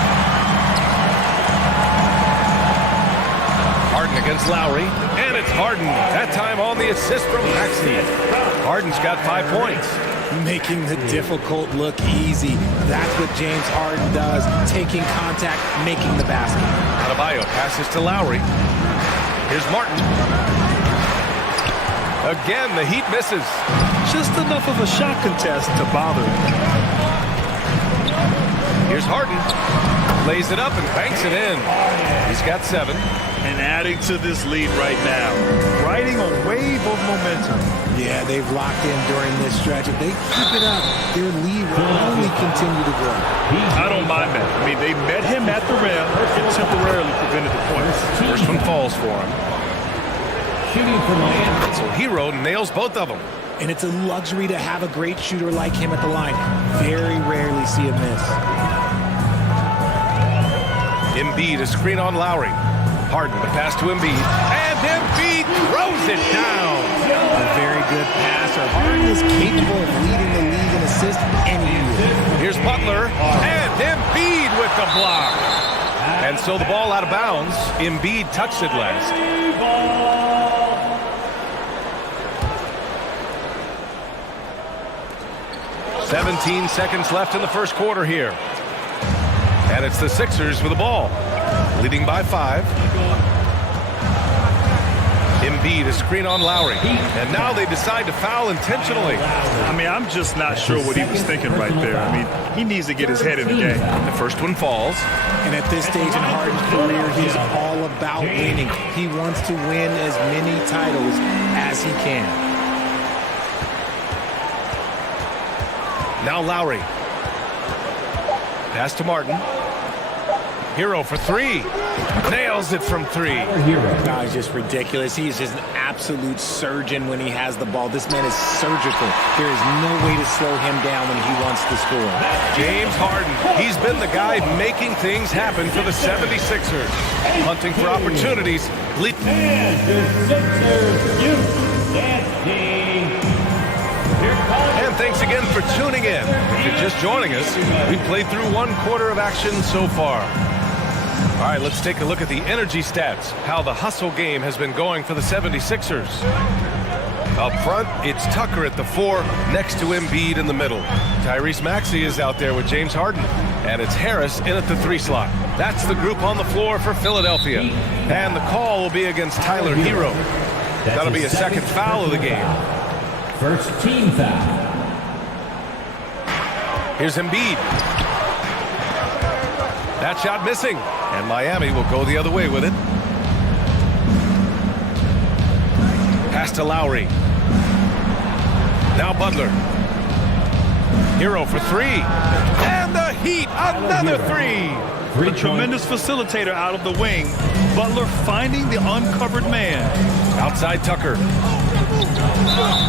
Harden against Lowry. And it's Harden. That time on the assist from Maxey. Harden's got 5 points. Making the difficult look easy. That's what James Harden does. Taking contact, making the basket. Adebayo passes to Lowry. Here's Martin. Again, the Heat misses. Just enough of a shot contest to bother him. Here's Harden. Lays it up and banks it in. He's got 7. And adding to this lead right now. Riding a wave of momentum. Yeah, they've locked in during this stretch. If they keep it up, their lead will only continue to grow. I don't mind that. I mean, they met him at the rim and temporarily prevented the points. First one falls for him. Shooting for Miami. So Hero nails both of them. And it's a luxury to have a great shooter like him at the line. Very rarely see a miss. Embiid, a screen on Lowry. Harden, the pass to Embiid. And Embiid throws it down. A very good passer. Harden is capable of leading the league in assists any year. Here's Butler. And Embiid with the block. And so the ball out of bounds. Embiid touched it last. 17 seconds left in the first quarter here. And it's the Sixers with the ball, leading by 5. Embiid, a screen on Lowry. And now they decide to foul intentionally. I mean, I'm just not sure what he was thinking right there. I mean, he needs to get his head in the game. The first one falls. And at this stage in Harden's career, he's all about winning. He wants to win as many titles as he can. Now Lowry. Pass to Martin. Hero for 3. Nails it from 3. No, he's just ridiculous. He's just an absolute surgeon when he has the ball. This man is surgical. There is no way to slow him down when he wants to score. James Harden. He's been the guy making things happen for the 76ers. Hunting for opportunities. And the Sixers youth standing. And thanks again for tuning in. If you're just joining us, we've played through 1 quarter of action so far. All right, let's take a look at the energy stats, how the hustle game has been going for the 76ers. Up front, it's Tucker at the 4, next to Embiid in the middle. Tyrese Maxey is out there with James Harden, and it's Harris in at the 3 slot. That's the group on the floor for Philadelphia. And the call will be against Tyler Hero. That'll be a second foul of the game. First team foul. Here's Embiid. That shot missing. And Miami will go the other way with it. Pass to Lowry. Now Butler. Hero for 3. And the Heat, another 3. A tremendous facilitator out of the wing. Butler finding the uncovered man. Outside Tucker.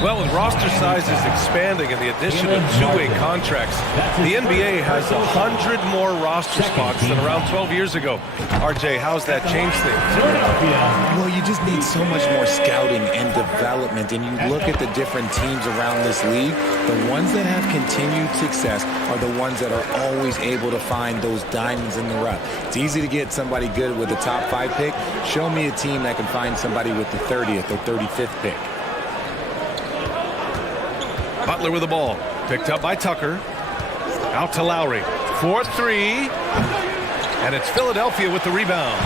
Well, with roster sizes expanding and the addition of 2-way contracts, the NBA has 100 more roster spots than around 12 years ago. RJ, how's that changed things? Well, you just need so much more scouting and development, and you look at the different teams around this league, the ones that have continued success are the ones that are always able to find those diamonds in the rough. It's easy to get somebody good with a top 5 pick. Show me a team that can find somebody with the 30th or 35th pick. Butler with the ball. Picked up by Tucker. Out to Lowry. 4-3. And it's Philadelphia with the rebound.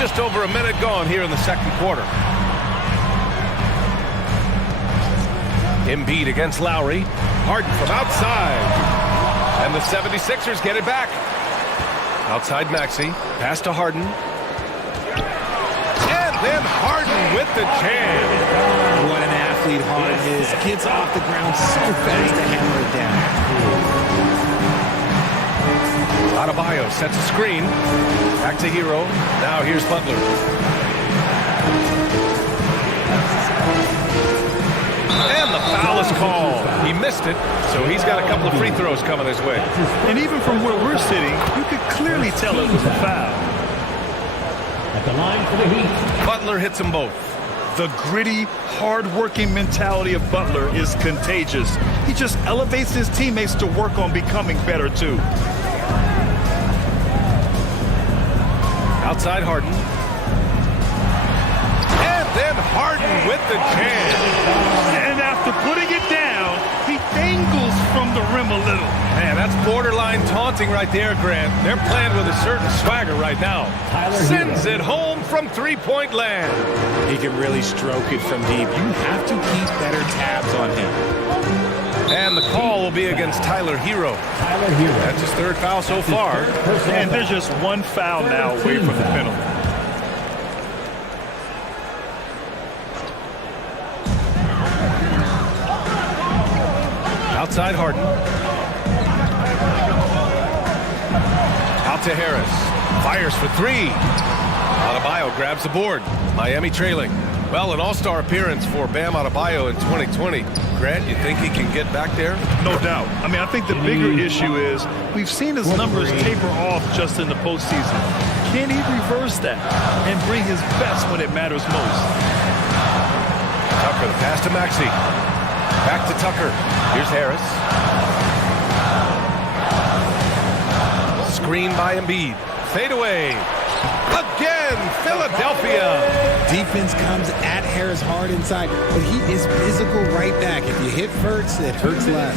Just over a minute gone here in the second quarter. Embiid against Lowry. Harden from outside. And the 76ers get it back. Outside Maxey. Pass to Harden. Then Harden with the jam. What an athlete Harden is. Gets off the ground so fast to hammer it down. Adebayo sets a screen. Back to Hero. Now here's Butler. And the foul is called. He missed it, so he's got a couple of free throws coming his way. And even from where we're sitting, you could clearly tell it was a foul. At the line for the Heat. Butler hits them both. The gritty, hard-working mentality of Butler is contagious. He just elevates his teammates to work on becoming better, too. Outside Harden. And then Harden with the jam. And after putting it down, he dangles from the rim a little. Man, That's borderline taunting right there, Grant. They're playing with a certain swagger right now. Sends it home from three-point land. He can really stroke it from deep. You have to keep better tabs on him. And the call will be against Tyler Hero. That's his third foul so far. And there's just one foul now away from the penalty. Outside Harden. Out to Harris. Fires for three. Adebayo grabs the board. Miami trailing. Well, an all-star appearance for Bam Adebayo in 2020. Grant, you think he can get back there? No doubt. I mean, I think the bigger issue is we've seen his numbers taper off just in the postseason. Can he reverse that and bring his best when it matters most? Tucker, the pass to Maxey. Back to Tucker. Here's Harris. Screen by Embiid. Fade away. Again, Philadelphia. Defense comes at Harris hard inside, but he is physical right back. If you hit first, it hurts less.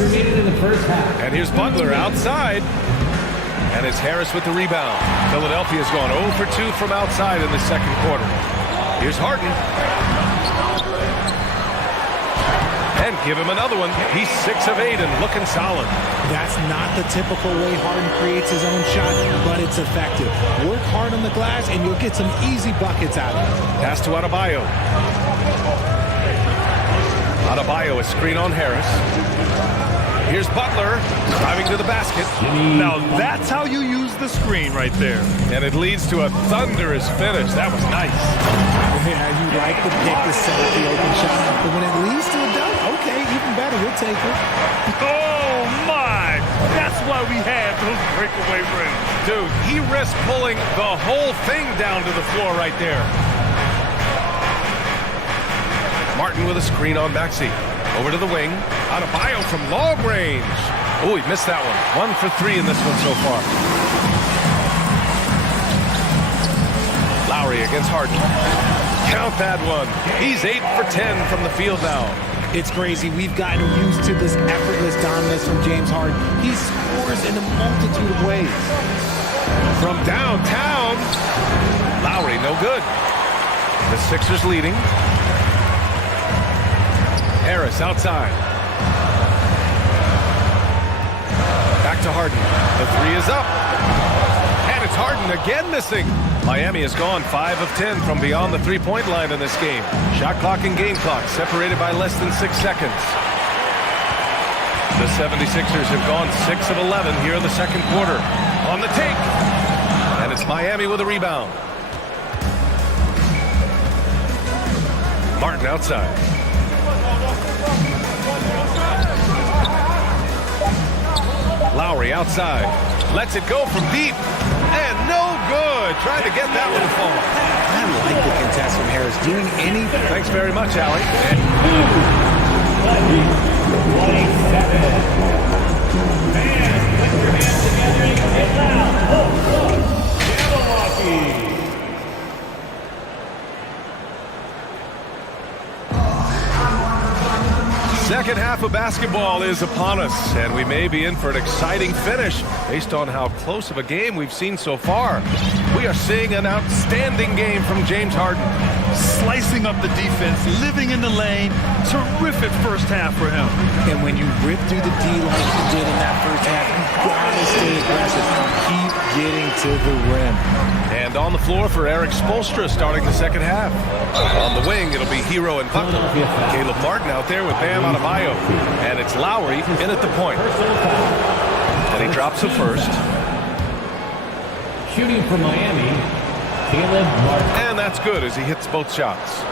And here's Butler outside. And it's Harris with the rebound. Philadelphia's gone 0 for 2 from outside in the second quarter. Here's Harden. And give him another one. He's 6 of 8 and looking solid. That's not the typical way Harden creates his own shot, but it's effective. Work hard on the glass, and you'll get some easy buckets out of it. Pass to Adebayo. Adebayo, a screen on Harris. Here's Butler, driving to the basket. Now that's how you use the screen right there. And it leads to a thunderous finish. That was nice. Yeah, you like the pick to set up the open shot, but when it leads to a dunk, okay, even better, we'll take it. Oh, my! That's why we have those breakaway rims. Dude, he risked pulling the whole thing down to the floor right there. Martin with a screen on Maxey. Over to the wing. Adebayo from long range. Oh, he missed that one. 1 for 3 in this one so far. Lowry against Harden. Count that one. He's 8 for 10 from the field now. It's crazy. We've gotten used to this effortless dominance from James Harden. He scores in a multitude of ways. From downtown. Lowry, no good. The Sixers leading. Harris outside. Back to Harden. The three is up. And it's Harden again missing. Miami has gone 5 of 10 from beyond the three-point line in this game. Shot clock and game clock separated by less than 6 seconds. The 76ers have gone 6 of 11 here in the second quarter. On the take. And it's Miami with a rebound. Martin outside. Lowry outside. Lets it go from deep. And no good. Trying to get that one to fall. I like the contest from Harris. Doing anything. Thanks very much, Allie. 27. Second half of basketball is upon us, and we may be in for an exciting finish based on how close of a game we've seen so far. We are seeing an outstanding game from James Harden. Slicing up the defense, living in the lane. Terrific first half for him. And when you rip through the D like you did in that first half, you gotta stay aggressive. Keep getting to the rim. And on the floor for Eric Spoelstra starting the second half. On the wing, it'll be Hero and Butler. Caleb Martin out there with Bam Adebayo. And it's Lowry in at the point. And he drops the first. Shooting for Miami, Caleb Martin. And that's good as he hits both shots.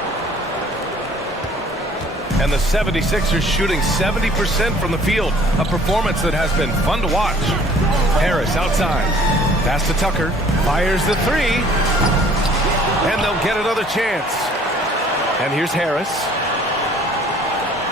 And the 76ers shooting 70% from the field. A performance that has been fun to watch. Harris outside. Pass to Tucker. Fires the three. And they'll get another chance. And here's Harris.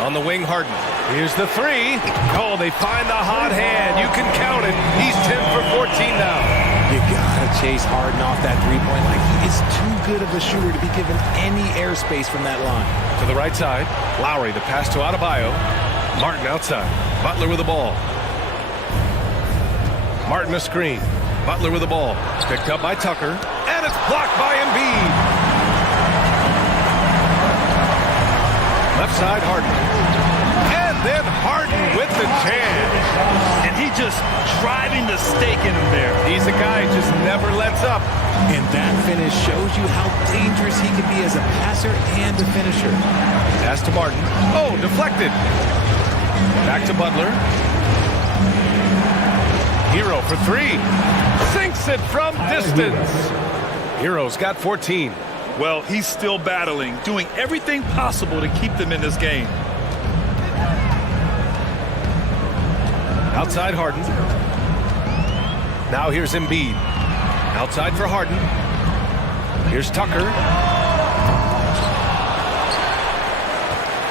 On the wing, Harden. Here's the three. Oh, they find the hot hand. You can count it. He's 10 for 14 now. You gotta chase Harden off that three-point line. He is too good of a shooter to be given any airspace from that line. To the right side, Lowry, the pass to Adebayo. Martin outside. Butler with the ball. Martin a screen. Butler with the ball. Picked up by Tucker. And it's blocked by Embiid. Left side, Harden. And then Harden with the chance. And he just driving the stake in him there. He's a guy who just never lets up. And that finish shows you how dangerous he can be as a passer and a finisher. Pass to Martin. Oh, deflected. Back to Butler. Hero for three. Sinks it from distance. Hero's got 14. Well, he's still battling, doing everything possible to keep them in this game. Outside Harden. Now here's Embiid. Outside for Harden. Here's Tucker.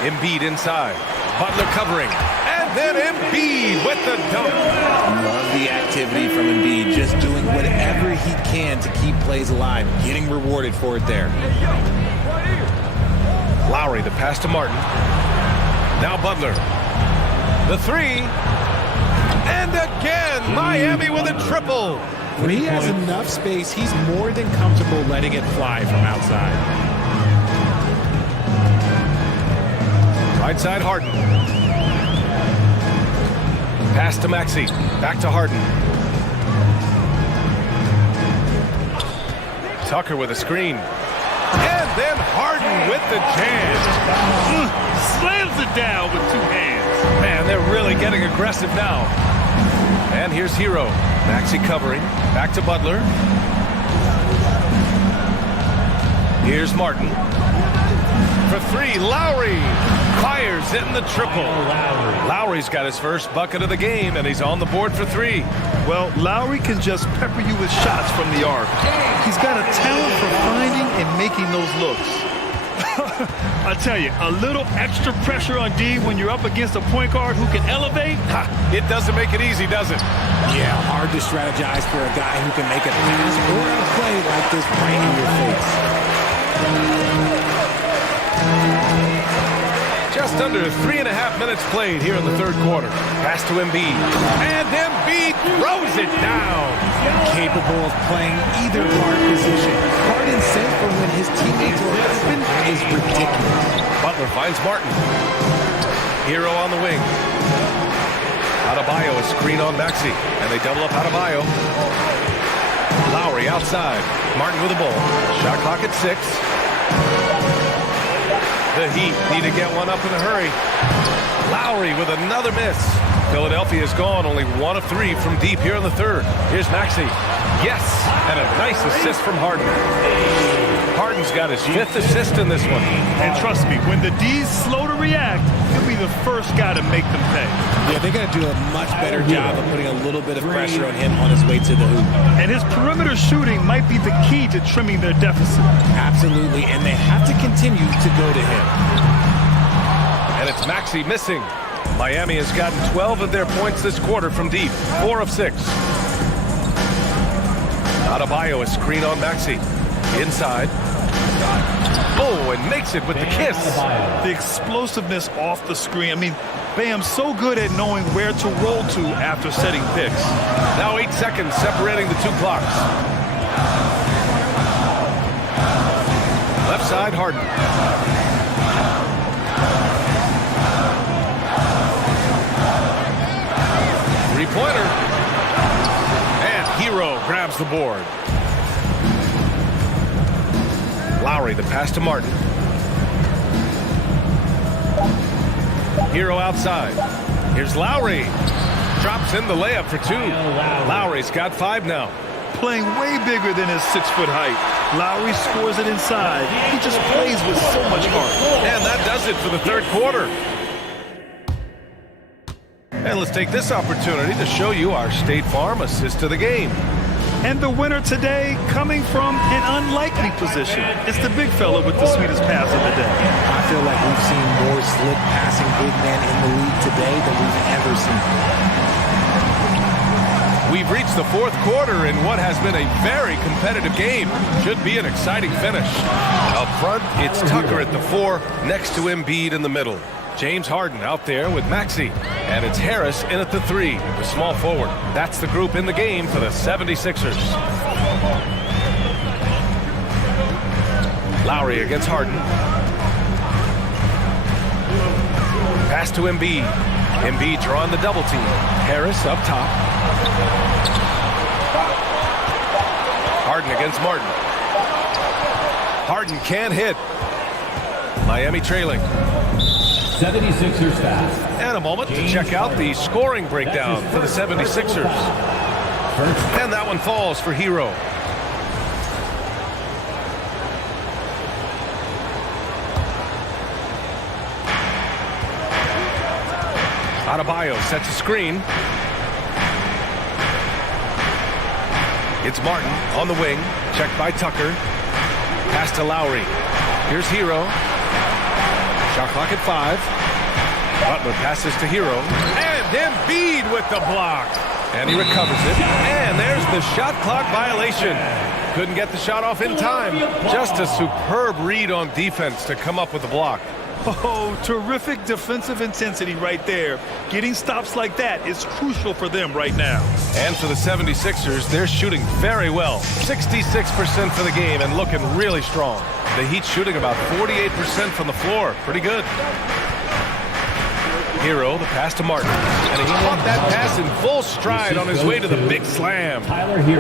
Embiid inside. Butler covering. And then Embiid with the dunk. Love the activity from Embiid, just doing whatever he can to keep plays alive, getting rewarded for it there. Lowry, the pass to Martin. Now Butler. The three. And again, Miami with a triple. When he has enough space, he's more than comfortable letting it fly from outside. Right side, Harden. Pass to Maxey. Back to Harden. Tucker with a screen. And then Harden with the jam. Slams it down with two hands. Man, they're really getting aggressive now. And here's Hero. Maxey covering. Back to Butler. Here's Martin. For three, Lowry fires in the triple. Lowry's got his first bucket of the game, and he's on the board for three. Well, Lowry can just pepper you with shots from the arc. He's got a talent for finding and making those looks. I tell you, a little extra pressure on D when you're up against a point guard who can elevate. It doesn't make it easy, does it? Yeah, hard to strategize for a guy who can make a pass or a play like this right in your face. Just under 3.5 minutes played here in the third quarter. Pass to Embiid. And Embiid throws it down. Capable of playing either guard position. Hard and set for when his teammates are open is ridiculous. Butler finds Martin. Hero on the wing. Adebayo a screen on Maxey. And they double up Adebayo. Lowry outside. Martin with the ball. Shot clock at 6. The Heat need to get one up in a hurry. Lowry with another miss. Philadelphia's gone only 1 of 3 from deep here in the third. Here's Maxey. Yes, and a nice assist from Harden. Harden's got his 5th assist in this one. And trust me, when the D's slow to react, he'll be the first guy to make them pay. Yeah, they got to do a much better job of putting a little bit of pressure on him on his way to the hoop. And his perimeter shooting might be the key to trimming their deficit. Absolutely, and they have to continue to go to him. And it's Maxey missing. Miami has gotten 12 of their points this quarter from deep. 4 of 6. Adebayo a screen on Maxey. Inside. Oh, and makes it with the kiss. The explosiveness off the screen. I mean, Bam's so good at knowing where to roll to after setting picks. Now 8 seconds separating the two clocks. Left side, Harden. Three-pointer. And Hero grabs the board. Lowry, the pass to Martin. Hero outside. Here's Lowry. Drops in the layup for 2. Lowry's got 5 now. Playing way bigger than his 6-foot height. Lowry scores it inside. He just plays with so much heart. And that does it for the third quarter. And let's take this opportunity to show you our State Farm assist of the game. And the winner today coming from an unlikely position. It's the big fella with the sweetest pass of the day. I feel like we've seen more slick passing big men in the league today than we've ever seen. We've reached the fourth quarter in what has been a very competitive game. Should be an exciting finish. Up front, it's Tucker at the 4, next to Embiid in the middle. James Harden out there with Maxey. And it's Harris in at the 3, the small forward. That's the group in the game for the 76ers. Lowry against Harden. Pass to Embiid. Embiid drawing the double team. Harris up top. Harden against Martin. Harden can't hit. Miami trailing. 76ers fast. And a moment to check out the scoring breakdown for the 76ers. And that one falls for Hero. Adebayo sets a screen. It's Martin on the wing. Checked by Tucker. Pass to Lowry. Here's Hero. Shot clock at 5. Butler passes to Hero. And Embiid with the block. And he recovers it. And there's the shot clock violation. Couldn't get the shot off in time. Just a superb read on defense to come up with the block. Oh, terrific defensive intensity right there. Getting stops like that is crucial for them right now. And for the 76ers, they're shooting very well. 66% for the game and looking really strong. The Heat shooting about 48% from the floor. Pretty good. Hero, the pass to Martin. And he caught that pass in full stride on his way to the big slam.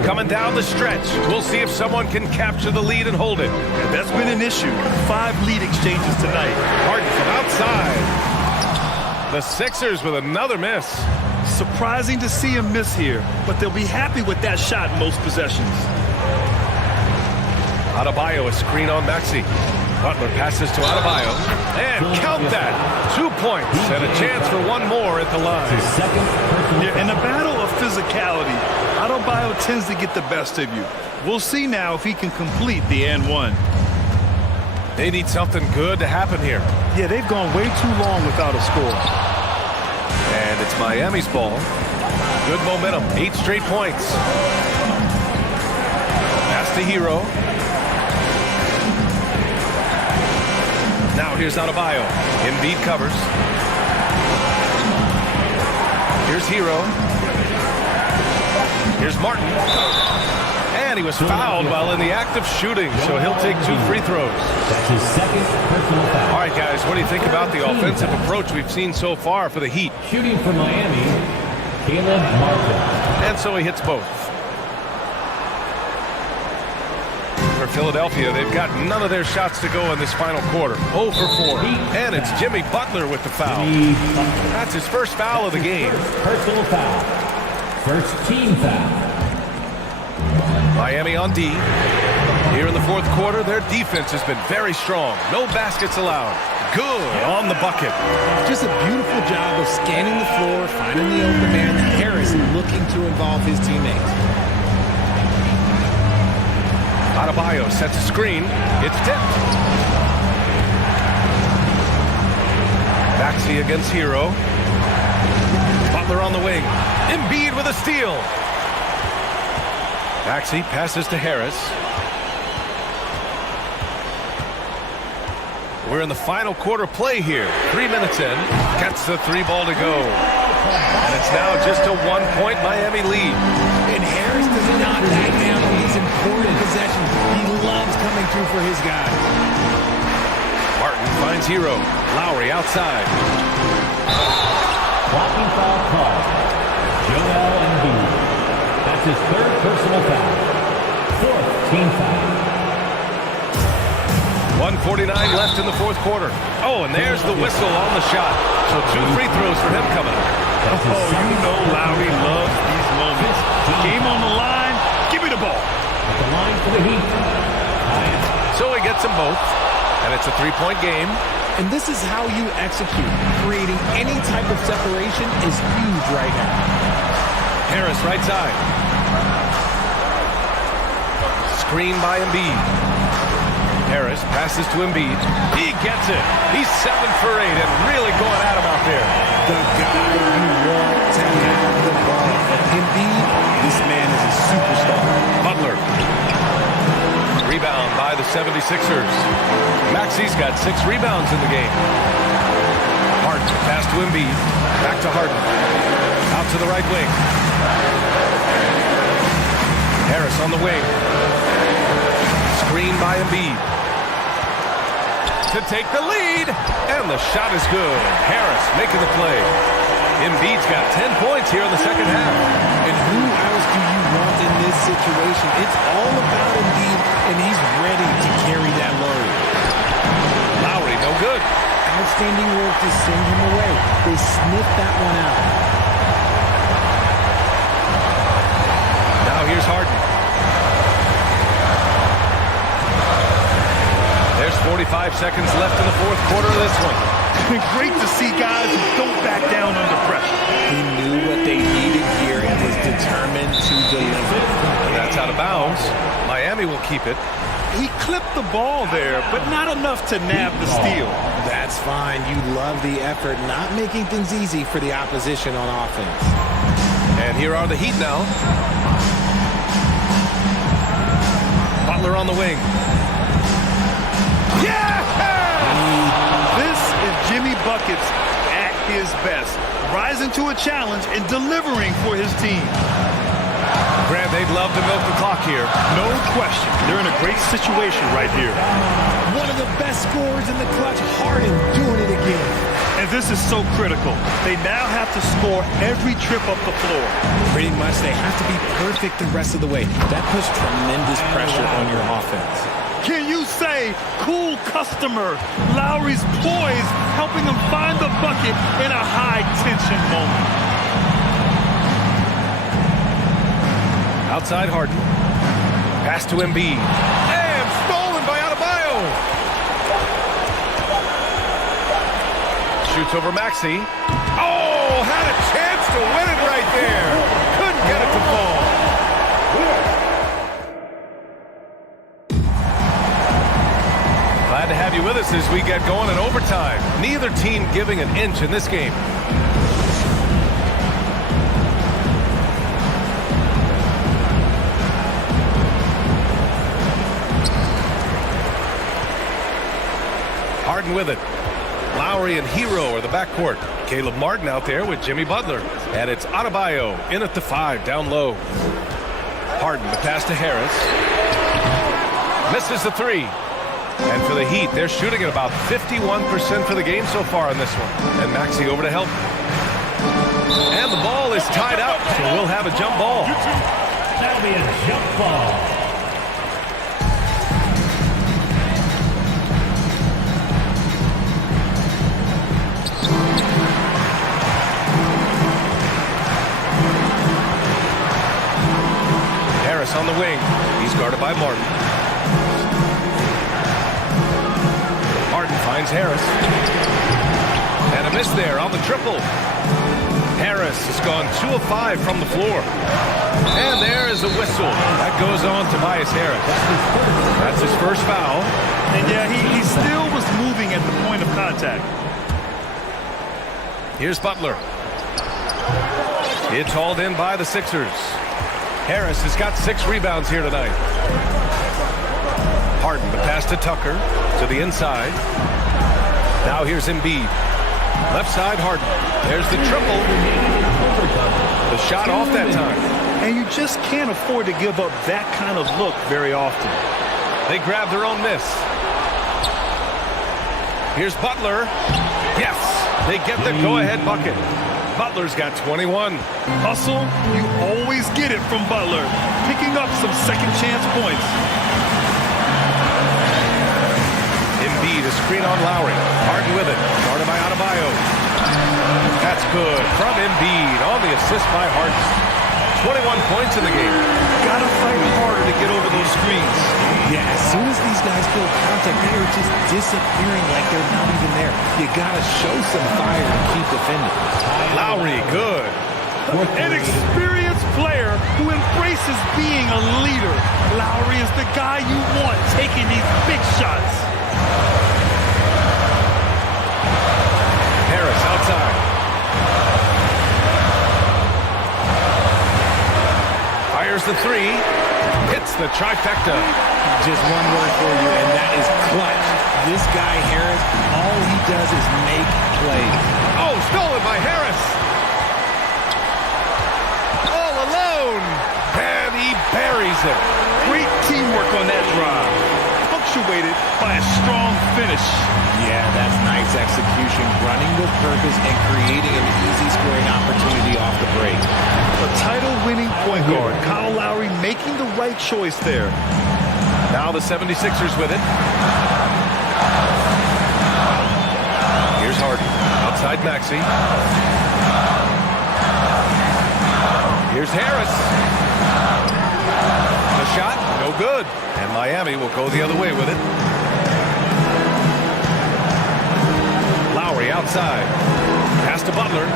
Coming down the stretch. We'll see if someone can capture the lead and hold it. And that's been an issue. 5 lead exchanges tonight. Harden from outside. The Sixers with another miss. Surprising to see him miss here, but they'll be happy with that shot most possessions. Adebayo, a screen on Maxey. Butler passes to Adebayo. And count that. 2 points and a chance for one more at the line. Yeah, in a battle of physicality, Adebayo tends to get the best of you. We'll see now if he can complete the and one. They need something good to happen here. Yeah, they've gone way too long without a score. And it's Miami's ball. Good momentum. 8 straight points. That's the Hero. Now here's Adebayo. Embiid covers. Here's Hero. Here's Martin. And he was fouled while in the act of shooting, so he'll take 2 free throws. That's his second personal foul. All right, guys, what do you think about the offensive approach we've seen so far for the Heat? Shooting for Miami, Caleb Martin. And so he hits both. For Philadelphia, they've got none of their shots to go in this final quarter. 0 for 4. And it's Jimmy Butler with the foul. That's his first foul of the game. Personal foul. First team foul. Miami on D. Here in the fourth quarter, their defense has been very strong. No baskets allowed. Good on the bucket. Just a beautiful job of scanning the floor, finding the open man. Harris looking to involve his teammates. Adebayo sets a screen. It's tipped. Maxey against Hero. Butler on the wing. Embiid with a steal. Maxey passes to Harris. We're in the final quarter play here. 3 minutes in. Gets the 3 ball to go. And it's now just a 1-point Miami lead. And Harris does not back down on these important possessions. He loves coming through for his guys. Martin finds Hero. Lowry outside. Blocking foul call. Joel Embiid. That's his 3rd personal foul. 4th team foul. 1:49 left in the fourth quarter. Oh, and there's the whistle on the shot. So 2 free throws for him coming up. Oh, you know Lowry loves these moments. Game on the line. Give me the ball. At the line for the Heat. So he gets them both. And it's a 3-point game. And this is how you execute. Creating any type of separation is huge right now. Harris right side. Screen by Embiid. Harris passes to Embiid. He gets it. He's 7 for 8 and really going at him out there. The guy you want to have the ball. Embiid, this man is a superstar. Butler. Rebound by the 76ers. Maxey's got 6 rebounds in the game. Harden Pass to Embiid. Back to Harden. Out to the right wing. Harris on the wing. Screen by Embiid. To take the lead. And the shot is good. Harris making the play. Embiid's got 10 points here in the second half. And who else do you want in this situation? It's all about Embiid, and he's ready to carry that load. Lowry, no good. Outstanding work to send him away. They sniffed that one out. Now here's Harden. There's 45 seconds left in the fourth quarter of this one. Great to see guys who don't back down under pressure. He knew what they needed here and was determined to deliver. And that's out of bounds. Miami will keep it. He clipped the ball there, but not enough to nab the steal. That's fine. You love the effort, not making things easy for the opposition on offense. And here are the Heat now. Butler on the wing. Yeah! This is Jimmy Buckets at his best, rising to a challenge and delivering for his team. Grant, they'd love to milk the clock here. No question. They're in a great situation right here. One of the best scorers in the clutch, Harden doing it again. And this is so critical. They now have to score every trip up the floor. Pretty much they have to be perfect the rest of the way. That puts tremendous pressure on your offense. Can you say, cool customer? Lowry's poise, helping him find the bucket in a high-tension moment. Outside Harden. Pass to Embiid. And stolen by Adebayo. Shoots over Maxey. Oh, had a chance to win it right there. Couldn't get it to fall. Glad to have you with us as we get going in overtime. Neither team giving an inch in this game. Harden with it. Lowry and Hero are the backcourt. Caleb Martin out there with Jimmy Butler. And it's Adebayo in at the 5, down low. Harden, the pass to Harris. Misses the 3. And for the Heat, they're shooting at about 51% for the game so far in this one. And Maxey over to help. And the ball is tied up, so we'll have a jump ball. That'll be a jump ball. Harris on the wing. He's guarded by Martin. Martin finds Harris. And a miss there on the triple. Harris has gone 2 of 5 from the floor. And there is a whistle. That goes on Tobias Harris. That's his first foul. And yeah, he still was moving at the point of contact. Here's Butler. It's hauled in by the Sixers. Harris has got 6 rebounds here tonight. Harden, the pass to Tucker, to the inside. Now here's Embiid. Left side, Harden. There's the triple. The shot off that time. And you just can't afford to give up that kind of look very often. They grab their own miss. Here's Butler. Yes, they get the go-ahead bucket. Butler's got 21. Hustle, you always get it from Butler, picking up some second-chance points. Embiid, a screen on Lowry. Harden with it. Guarded by Adebayo. That's good from Embiid on the assist by Harden. 21 points in the game. Gotta fight harder to get over those screens. Yeah, as soon as these guys feel contact, they are just disappearing like they're not even there. You gotta show some fire and keep defending. Lowry, good. An experienced player who embraces being a leader. Lowry is the guy you want taking these big shots. Harris outside. Fires the 3. Hits the trifecta. Just one word for you, and that is clutch. This guy, Harris, all he does is make plays. Oh, Stolen by Harris. All alone. And he buries it. Great teamwork on that drive. Punctuated by a strong finish. Yeah, that's nice execution. Running with purpose and creating an easy scoring opportunity off the break. A title-winning point guard, Kyle Lowry, making the right choice there. Now the 76ers with it. Here's Harden. Outside Maxey. Here's Harris. The shot, no good. And Miami will go the other way with it. Lowry outside. Pass to Butler.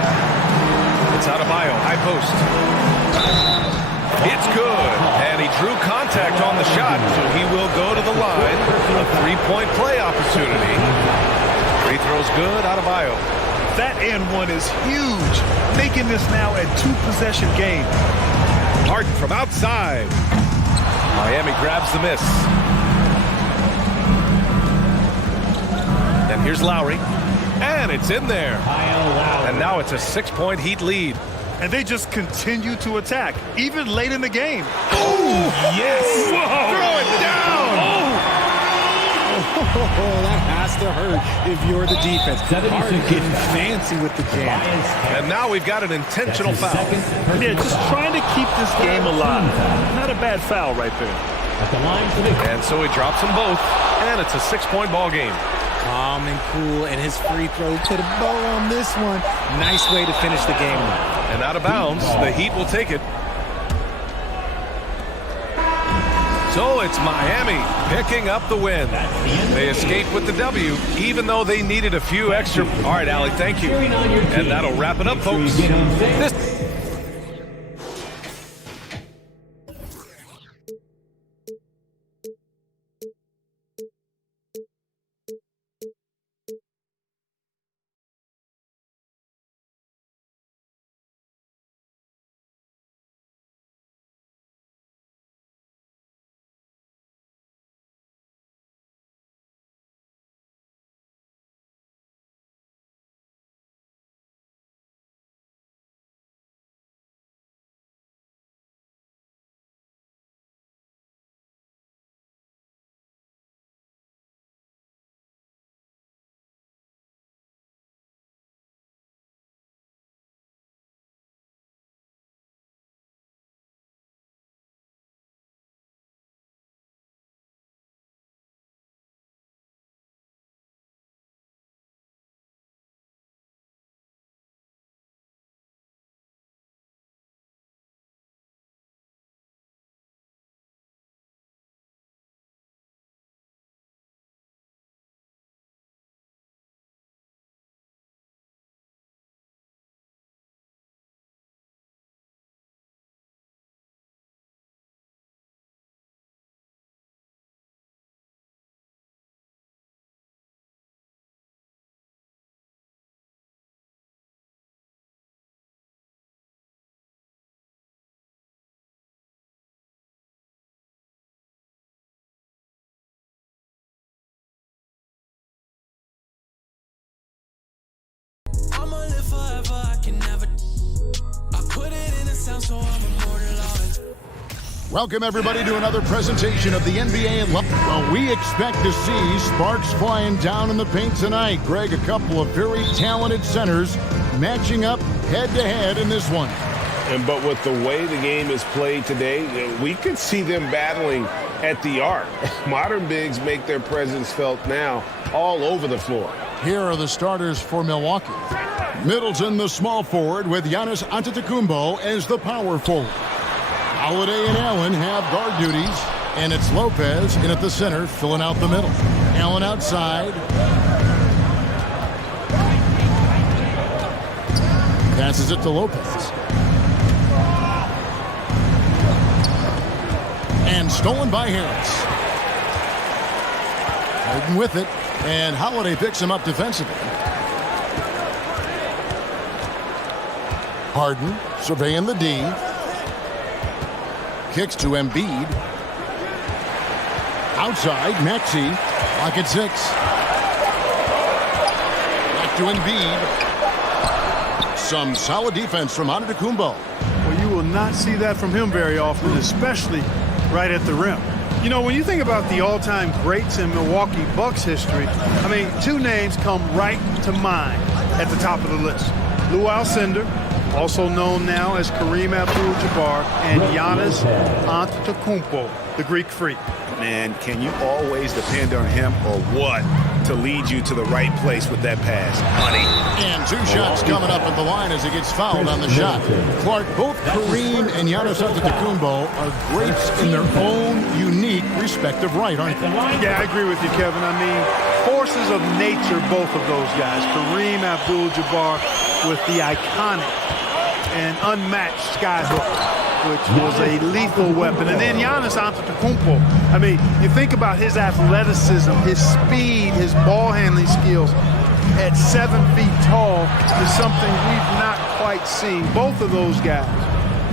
It's out of Bio. High post. It's good. And he drew contact on the shot, so he will go to the line. A three-point play opportunity. Free throw's good out of Bio. That and one is huge, making this now a two-possession game. Harden from outside. Miami grabs the miss. And here's Lowry. And it's in there. And now it's a 6-point Heat lead. And they just continue to attack, even late in the game. Oh, yes. Whoa. Throw it down. Oh, that has to hurt if you're the defense. Harden getting fancy with the jam. And now we've got an intentional foul. Yeah, just trying to keep this game alive. Not a bad foul right there. And so he drops them both, and it's a 6-point ball game. Calm and cool, and his free throw put a bow on this one. Nice way to finish the game. And out of bounds, the Heat will take it. So it's Miami picking up the win. They escape with the W, even though they needed a few extra. All right, Allie, thank you. And that'll wrap it up, folks. Welcome, everybody, to another presentation of the NBA. Well, we expect to see sparks flying down in the paint tonight. Greg, a couple of very talented centers matching up head-to-head in this one. But with the way the game is played today, we could see them battling at the arc. Modern bigs make their presence felt now all over the floor. Here are the starters for Milwaukee. Middleton, the small forward, with Giannis Antetokounmpo as the power forward. Holiday and Allen have guard duties, and it's Lopez in at the center, filling out the middle. Allen outside. Passes it to Lopez. And stolen by Harris. Harden with it, and Holiday picks him up defensively. Harden surveying the D. Kicks to Embiid. Outside, Maxey. Clock at 6. Back to Embiid. Some solid defense from Antetokounmpo. Well, you will not see that from him very often, especially right at the rim. You know, when you think about the all-time greats in Milwaukee Bucks history, I mean, two names come right to mind at the top of the list. Lou Alcindor, also known now as Kareem Abdul-Jabbar, and Giannis Antetokounmpo, the Greek Freak. Man, can you always depend on him or what to lead you to the right place with that pass? Money. And two shots coming up at the line as he gets fouled on the shot. Clark, both Kareem and Giannis Antetokounmpo are greats in their own unique respective right, aren't they? Yeah, I agree with you, Kevin. I mean, forces of nature, both of those guys. Kareem Abdul-Jabbar with the iconic and unmatched skyhook, which was a lethal weapon. And then Giannis Antetokounmpo. I mean, you think about his athleticism, his speed, his ball handling skills at 7 feet tall is something we've not quite seen. Both of those guys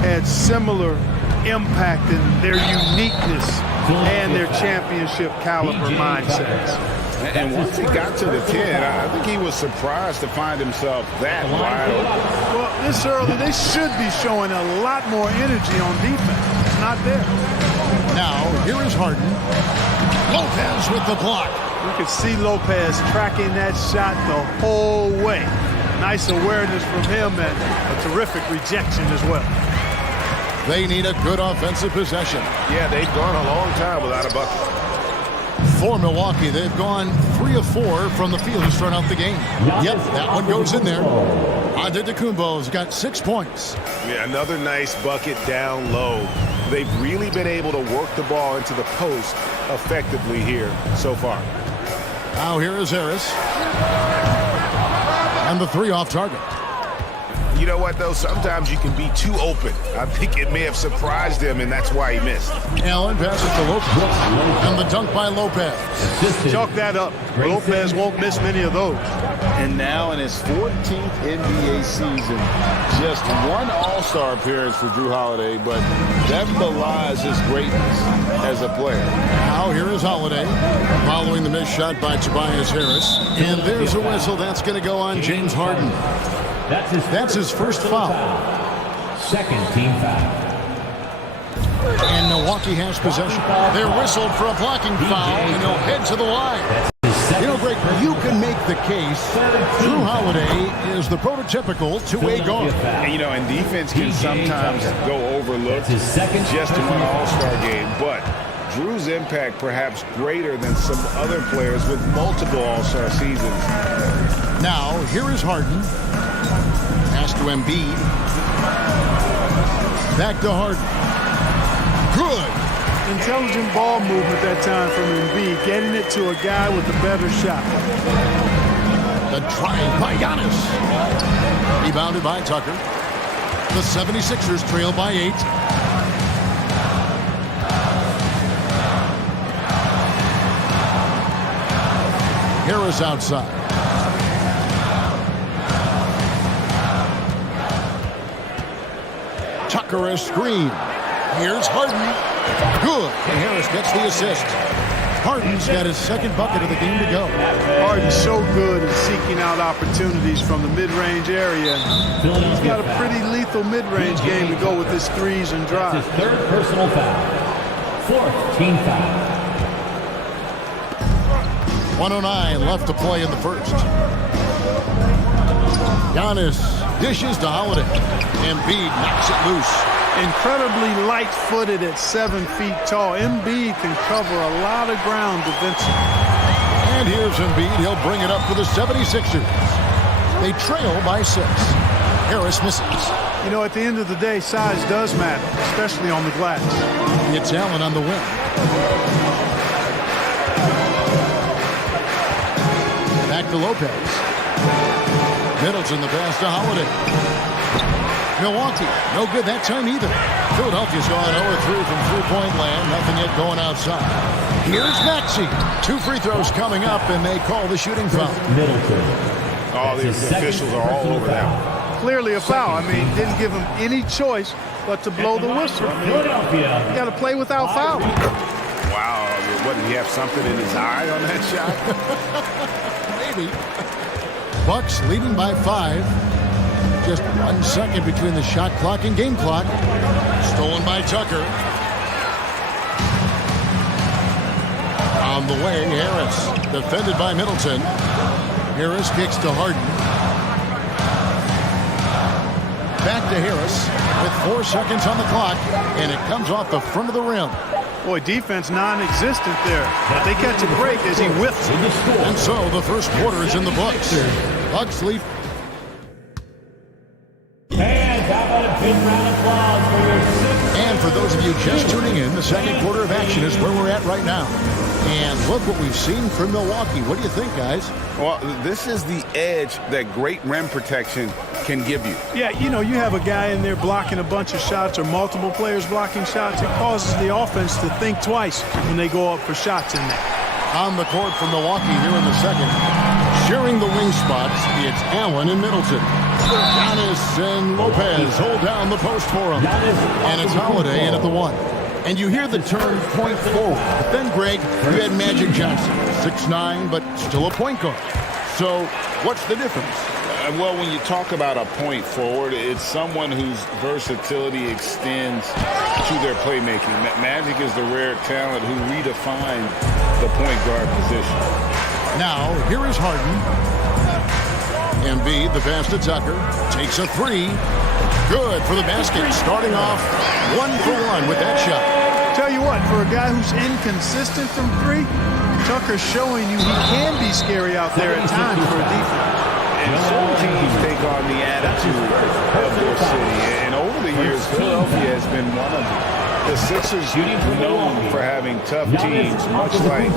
had similar impact in their uniqueness and their championship caliber mindsets. And once he got to the 10, I think he was surprised to find himself that wide open. Well, this early, they should be showing a lot more energy on defense. It's not there. Now, here is Harden. Lopez with the block. You could see Lopez tracking that shot the whole way. Nice awareness from him and a terrific rejection as well. They need a good offensive possession. Yeah, they've gone a long time without a bucket. For Milwaukee, they've gone 3 of 4 from the field to start out the game. Yep, that one goes in there. Antetokounmpo's got 6 points. Yeah, another nice bucket down low. They've really been able to work the ball into the post effectively here so far. Now here is Harris. And the 3 off target. You know what, though? Sometimes you can be too open. I think it may have surprised him, and that's why he missed. Allen passes to Lopez. And the dunk by Lopez. Chalk that up. Lopez won't miss many of those. And now in his 14th NBA season, just one All-Star appearance for Jrue Holiday, but that belies his greatness as a player. Now here is Holiday, following the missed shot by Tobias Harris. And there's a whistle. That's going to go on James Harden. That's his first foul. Second team foul. And Milwaukee has possession. They're whistled for a blocking foul, and he'll head to the line. You know, Greg, you can make the case Jrue Holiday is the prototypical two-way guard. And, you know, and defense can sometimes go overlooked just in one All-Star game, but Drew's impact perhaps greater than some other players with multiple All-Star seasons. Now, here is Harden. Pass to Embiid. Back to Harden. Good. Intelligent ball movement that time from Embiid, getting it to a guy with a better shot. The drive by Giannis. Rebounded by Tucker. The 76ers trail by 8. Harris outside. Tucker a screen. Here's Harden. Good. And Harris gets the assist. Harden's got his second bucket of the game to go. Harden's so good at seeking out opportunities from the mid-range area. He's got a pretty lethal mid-range game to go with his threes and drives. His third personal foul. Fourth team foul. 1:09 left to play in the first. Giannis dishes to Holiday. Embiid knocks it loose. Incredibly light-footed at 7 feet tall. Embiid can cover a lot of ground defensively. And here's Embiid. He'll bring it up for the 76ers. They trail by 6. Harris misses. You know, at the end of the day, size does matter, especially on the glass. It's Allen on the wing. Back to Lopez. Middleton the pass to Holiday. Milwaukee, no good that time either. Philadelphia's gone 0-3 from three-point land. Nothing yet going outside. Here's Maxey. 2 free throws coming up, and they call the shooting foul. Middleton. Oh, the officials are all over that. Clearly a foul. I mean, didn't give him any choice but to blow the whistle. I mean, you got to play without fouling. Wow, wouldn't he have something in his eye on that shot? Maybe. Bucks leading by 5. Just 1 second between the shot clock and game clock. Stolen by Tucker. On the way, Harris. Defended by Middleton. Harris kicks to Harden. Back to Harris with 4 seconds on the clock, and it comes off the front of the rim. Boy, defense non-existent there. But they catch a break as he whiffs. And so the first quarter is in the books. Bucks lead. And how about a big round of applause for your sixth. And for those of you just tuning in, the second quarter of action is where we're at right now. And look what we've seen from Milwaukee. What do you think, guys? Well, this is the edge that great rim protection can give you. Yeah, you know, you have a guy in there blocking a bunch of shots or multiple players blocking shots. It causes the offense to think twice when they go up for shots in there. On the court for Milwaukee here in the second. Sharing the wing spots, it's Allen and Middleton. Giannis and Lopez hold down the post for him. And it's Holiday in at the one. And you hear the term point forward. But then, Greg, you had Magic Johnson, 6'9", but still a point guard. So what's the difference? Well, when you talk about a point forward, it's someone whose versatility extends to their playmaking. Magic is the rare talent who redefined the point guard position. Now, here is Harden. Embiid, the pass to Tucker, takes a three. Good for the basket, starting off 1 for 1 with that shot. Tell you what, for a guy who's inconsistent from three, Tucker's showing you he can be scary out there at times for a defense. And certain teams take on the attitude of their city. And over the years, Philadelphia has been one of them. The Sixers known for having tough teams, much like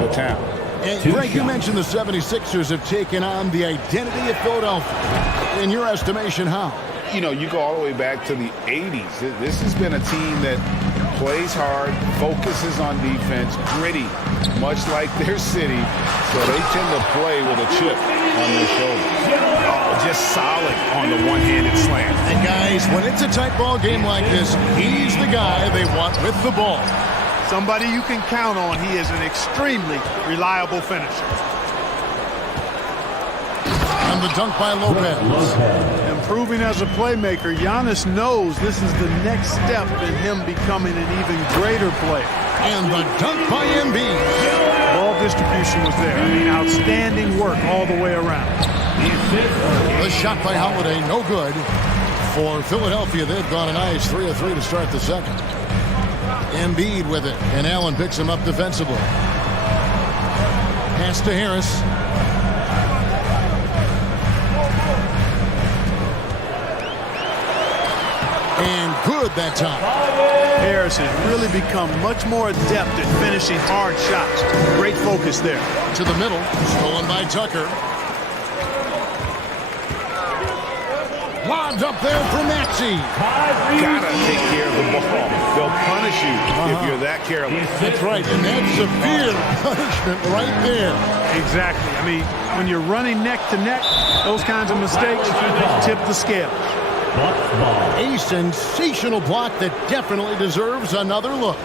the town. And Greg, you mentioned the 76ers have taken on the identity of Philadelphia. In your estimation, how? You know, you go all the way back to the 80s. This has been a team that plays hard, focuses on defense, gritty, much like their city. So they tend to play with a chip on their shoulder. Oh, just solid on the one-handed slam. And guys, when it's a tight ball game like this, he's the guy they want with the ball. Somebody you can count on. He is an extremely reliable finisher. And the dunk by Lopez. Improving as a playmaker, Giannis knows this is the next step in him becoming an even greater player. And the dunk by Embiid. Ball distribution was there. I mean, outstanding work all the way around. The shot by Holiday, no good. For Philadelphia, they've gone a nice 3 of 3 to start the second. Embiid with it, and Allen picks him up defensively. Pass to Harris. And good that time. Harris has really become much more adept at finishing hard shots. Great focus there. To the middle, stolen by Tucker. Lobs up there for Maxey. Gotta take care of the ball. They'll punish you if you're that careless. That's right, and that's severe punishment right there. Exactly. I mean, when you're running neck to neck, those kinds of mistakes tip the scale. A sensational block that definitely deserves another look.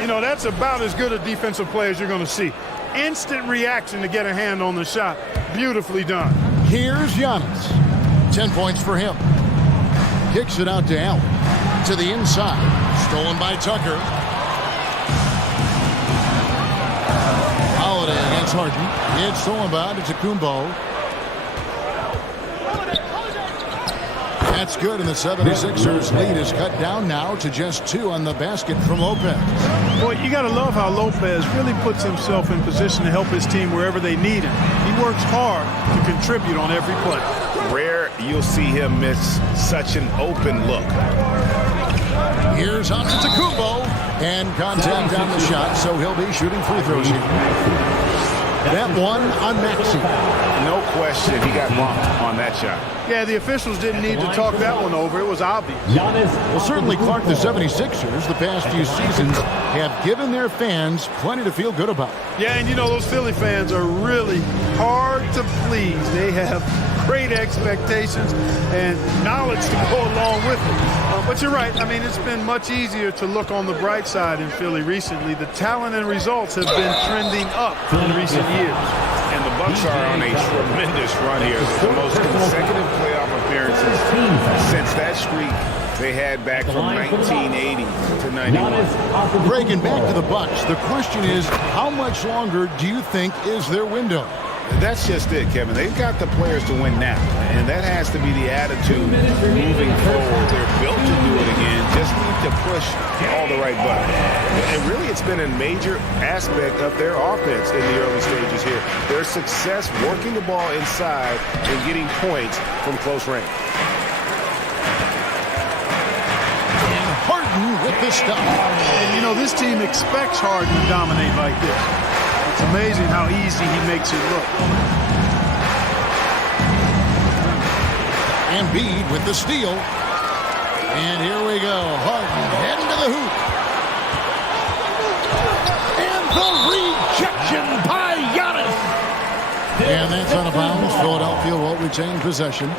You know, that's about as good a defensive play as you're going to see. Instant reaction to get a hand on the shot. Beautifully done. Here's Giannis. 10 points for him. Kicks it out to Allen. To the inside. Stolen by Tucker. Holiday against Harden. It's stolen by Antetokounmpo. That's good, and the 76ers lead is cut down now to just 2 on the basket from Lopez. Boy, you got to love how Lopez really puts himself in position to help his team wherever they need him. He works hard to contribute on every play. Rare you'll see him miss such an open look. Here's Antetokounmpo, and contact on the shot, so he'll be shooting free throws here. That one on Maxey. No question, he got bumped on that shot. Yeah, the officials didn't need to talk that one over. It was obvious. Well, certainly, Clark, the 76ers, the past few seasons, have given their fans plenty to feel good about. Yeah, and you know, those Philly fans are really hard to please. They have great expectations and knowledge to go along with it. But you're right. I mean, it's been much easier to look on the bright side in Philly recently. The talent and results have been trending up in recent years. And the Bucks are on a tremendous run here. The most consecutive playoff appearances that streak they had back from 1980 to 91. Breaking back to the Bucks, the question is, how much longer do you think is their window? That's just it, Kevin. They've got the players to win now, and that has to be the attitude moving forward. They're built to do it again. Just need to push all the right buttons. And really, it's been a major aspect of their offense in the early stages here. Their success working the ball inside and getting points from close range. And Harden with the stop. And, you know, this team expects Harden to dominate like this. It's amazing how easy he makes it look. Embiid with the steal. And here we go. Harden heading to the hoop. And the rejection by Giannis. And that's out of bounds. Philadelphia will retain possession.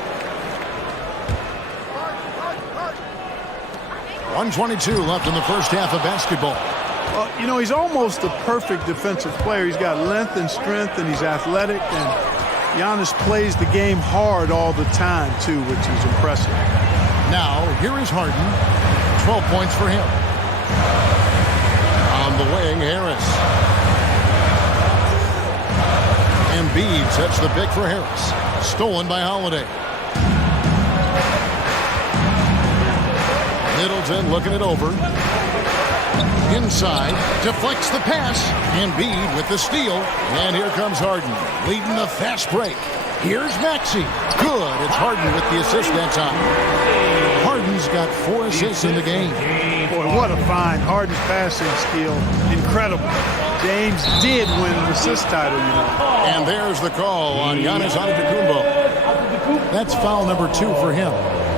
1:22 left in the first half of basketball. Well, you know, he's almost the perfect defensive player. He's got length and strength, and he's athletic. And Giannis plays the game hard all the time, too, which is impressive. Now, here is Harden. 12 points for him. On the wing, Harris. Embiid sets the pick for Harris. Stolen by Holiday. Middleton looking it over. Inside, deflects the pass. Embiid with the steal. And here comes Harden, leading the fast break. Here's Maxey. Good. It's Harden with the assist that time. Harden's got 4 assists in the game. Boy, what a find. Harden's passing skill. Incredible. James did win an assist title, you know. And there's the call on Giannis Antetokounmpo. That's foul number 2 for him.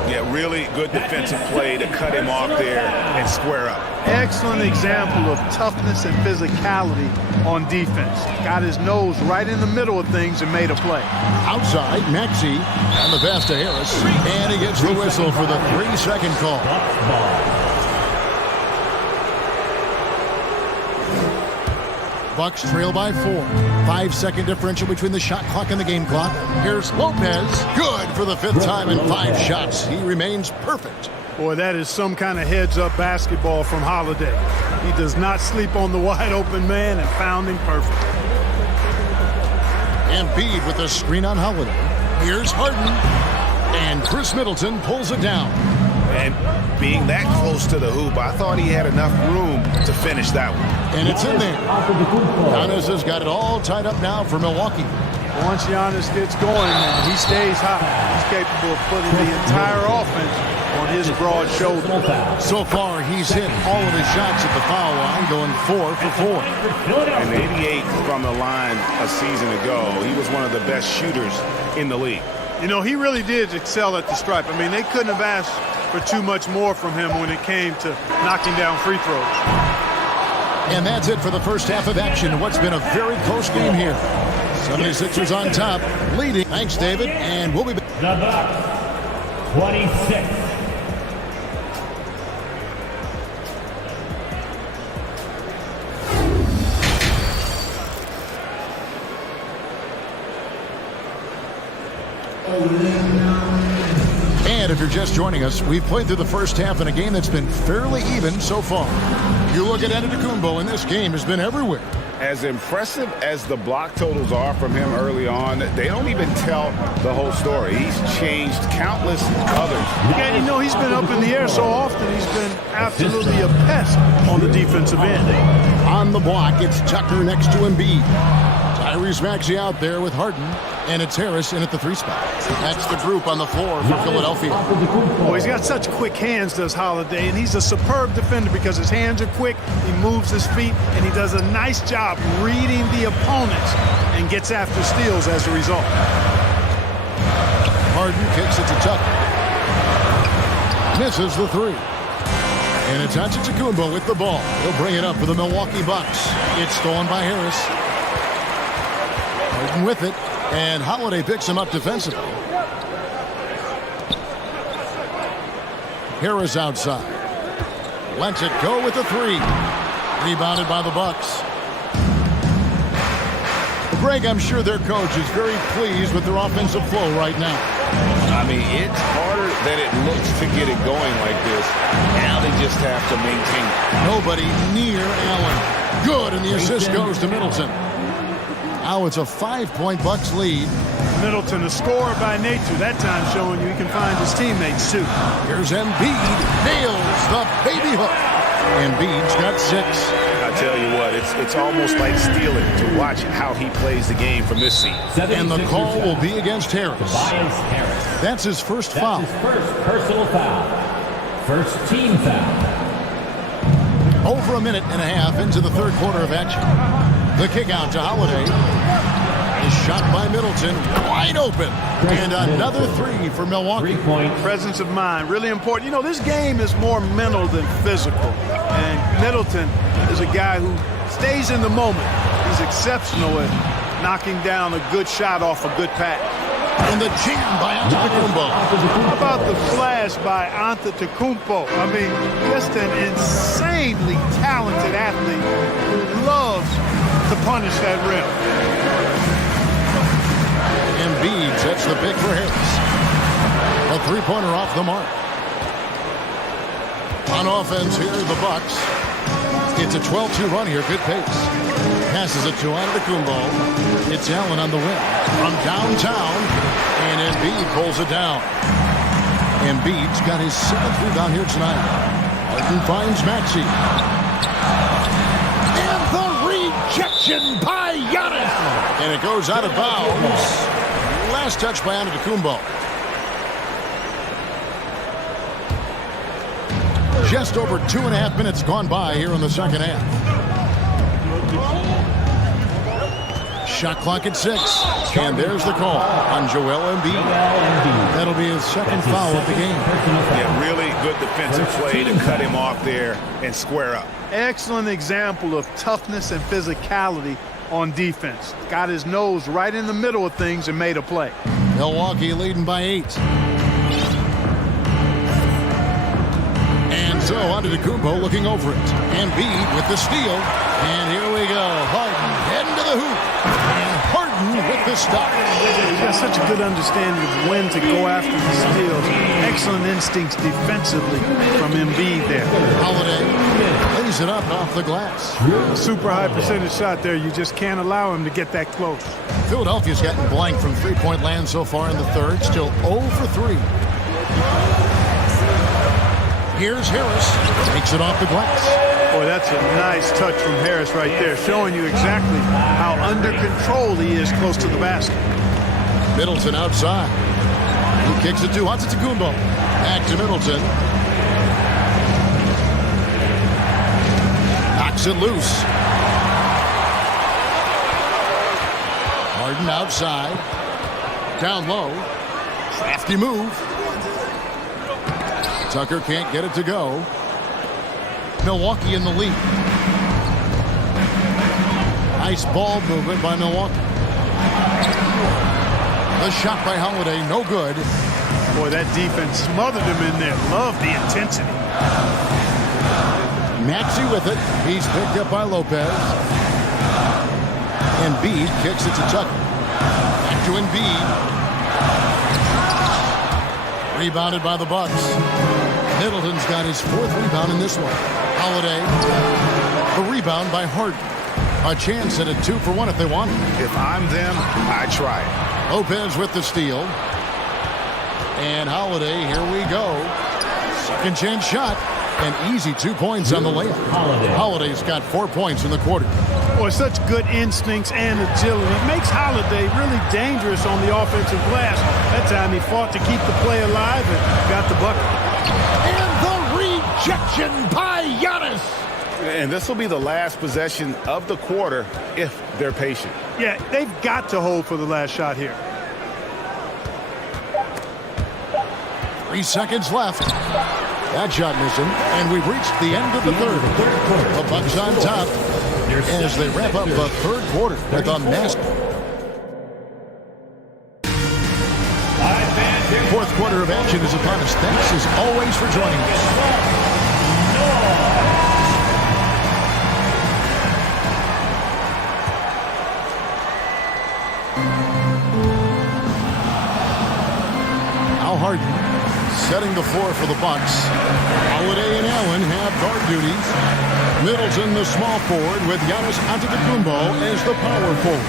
Yeah, really good defensive play to cut him off there and square up. Excellent example of toughness and physicality on defense. Got his nose right in the middle of things and made a play. Outside, Maxey on the pass to Harris. And he gets the whistle for the 3-second call. Bucks trail by 4. 5-second differential between the shot clock and the game clock. Here's Lopez. Good for the 5th time in 5 shots. He remains perfect. Boy, that is some kind of heads-up basketball from Holiday. He does not sleep on the wide-open man and found him perfect. Embiid with a screen on Holiday. Here's Harden. And Chris Middleton pulls it down. And being that close to the hoop, I thought he had enough room to finish that one. And it's in there. Giannis has got it all tied up now for Milwaukee. Once Giannis gets going, man, he stays hot. He's capable of putting the entire offense on his broad shoulder. So far, he's hit all of his shots at the foul line, going 4 for 4. And 88 from the line a season ago. He was one of the best shooters in the league. You know, he really did excel at the stripe. I mean, they couldn't have asked for too much more from him when it came to knocking down free throws. And that's it for the first half of action. What's been a very close game here. 76ers on top, leading. Thanks, David, and we'll be back. The Bucks, 26. And if you're just joining us, we've played through the first half in a game that's been fairly even so far. You look at Antetokounmpo, and this game has been everywhere. As impressive as the block totals are from him early on, they don't even tell the whole story. He's changed countless others. Yeah, you know, he's been up in the air so often, he's been absolutely a pest on the defensive end. On the block, it's Tucker next to Embiid. Tyrese Maxey out there with Harden, and it's Harris in at the 3 spot. That's the group on the floor for Philadelphia. Oh, he's got such quick hands, does Holiday, and he's a superb defender because his hands are quick, he moves his feet, and he does a nice job reading the opponents and gets after steals as a result. Harden kicks it to Tucker. Misses the 3. And it's Antetokounmpo with the ball. He'll bring it up for the Milwaukee Bucks. It's stolen by Harris. Harden with it. And Holiday picks him up defensively. Harris outside. Lets it go with the 3. Rebounded by the Bucks. Greg, I'm sure their coach is very pleased with their offensive flow right now. I mean, it's harder that it looks to get it going like this. Now they just have to maintain it. Nobody near Allen. Good, and the assist goes to Middleton. Now it's a 5-point Bucks lead. Middleton, a scorer by nature, that time showing you he can find his teammates too. Here's Embiid, nails the baby hook. Embiid's got 6. I tell you what, it's almost like stealing to watch how he plays the game from this seat. And the call will be against Harris. That's his first foul. That's his first personal foul. First team foul. Over a minute and a half into the third quarter of action. The kick out to Holiday. A shot by Middleton, wide open. And another 3 for Milwaukee. Presence of mind, really important. You know, this game is more mental than physical. And Middleton is a guy who stays in the moment. He's exceptional at knocking down a good shot off a good pass. And the jam by Antetokounmpo. How about the flash by Antetokounmpo? I mean, just an insanely talented athlete who loves to punish that rim. Embiid sets the pick for Harris. A 3-pointer off the mark. On offense here, the Bucks. It's a 12-2 run here, good pace. Passes it to Antetokounmpo. It's Allen on the wing from downtown, and Embiid pulls it down. Embiid's got his 7th rebound here tonight. Harden finds Maxey. And the rejection by Giannis. And it goes out of bounds. Last touch by Antetokounmpo. Just over 2.5 minutes gone by here in the second half. Shot clock at 6. And there's the call on Joel Embiid. That'll be his second foul of the game. Yeah, really good defensive play to cut him off there and square up. Excellent example of toughness and physicality on defense. Got his nose right in the middle of things and made a play. Milwaukee leading by 8. And so Antetokounmpo looking over it. Embiid with the steal. And here we go. Harden heading to the hoop. And Harden with the stop. He's got such a good understanding of when to go after the steals. Excellent instincts defensively from Embiid there. Holiday lays it up and off the glass. Super high percentage shot there. You just can't allow him to get that close. Philadelphia's gotten blank from three-point land so far in the third. Still 0 for 3. Here's Harris. Takes it off the glass. Boy, that's a nice touch from Harris right there, showing you exactly how under control he is close to the basket. Middleton outside. He kicks it to Antetokounmpo. Back to Middleton. Knocks it loose. Harden outside. Down low. Crafty move. Tucker can't get it to go. Milwaukee in the lead. Nice ball movement by Milwaukee. The shot by Holiday, no good. Boy, that defense smothered him in there. Love the intensity. Maxey with it. He's picked up by Lopez. Embiid kicks it to Tucker. Back to Embiid. Rebounded by the Bucks. Middleton's got his 4th rebound in this one. Holiday. A rebound by Harden. A chance at a 2 for 1 if they want it. If I'm them, I try it. Lopez with the steal. And Holiday, here we go. Second chance shot. An easy 2 points on the layup. Holiday's got 4 points in the quarter. Boy, such good instincts and agility. It makes Holiday really dangerous on the offensive glass. That time he fought to keep the play alive and got the bucket. And the rejection by Giannis. And this will be the last possession of the quarter if they're patient. Yeah, they've got to hold for the last shot here. 3 seconds left. That shot missing, and we've reached the end of the third. The Bucks on top as they wrap up the third quarter with a massive. Fourth quarter of action is upon us. Thanks as always for joining us. Al Harden setting the floor for the Bucks. Holiday and Allen have guard duties. Middleton, the small forward, with Giannis Antetokounmpo as the power forward.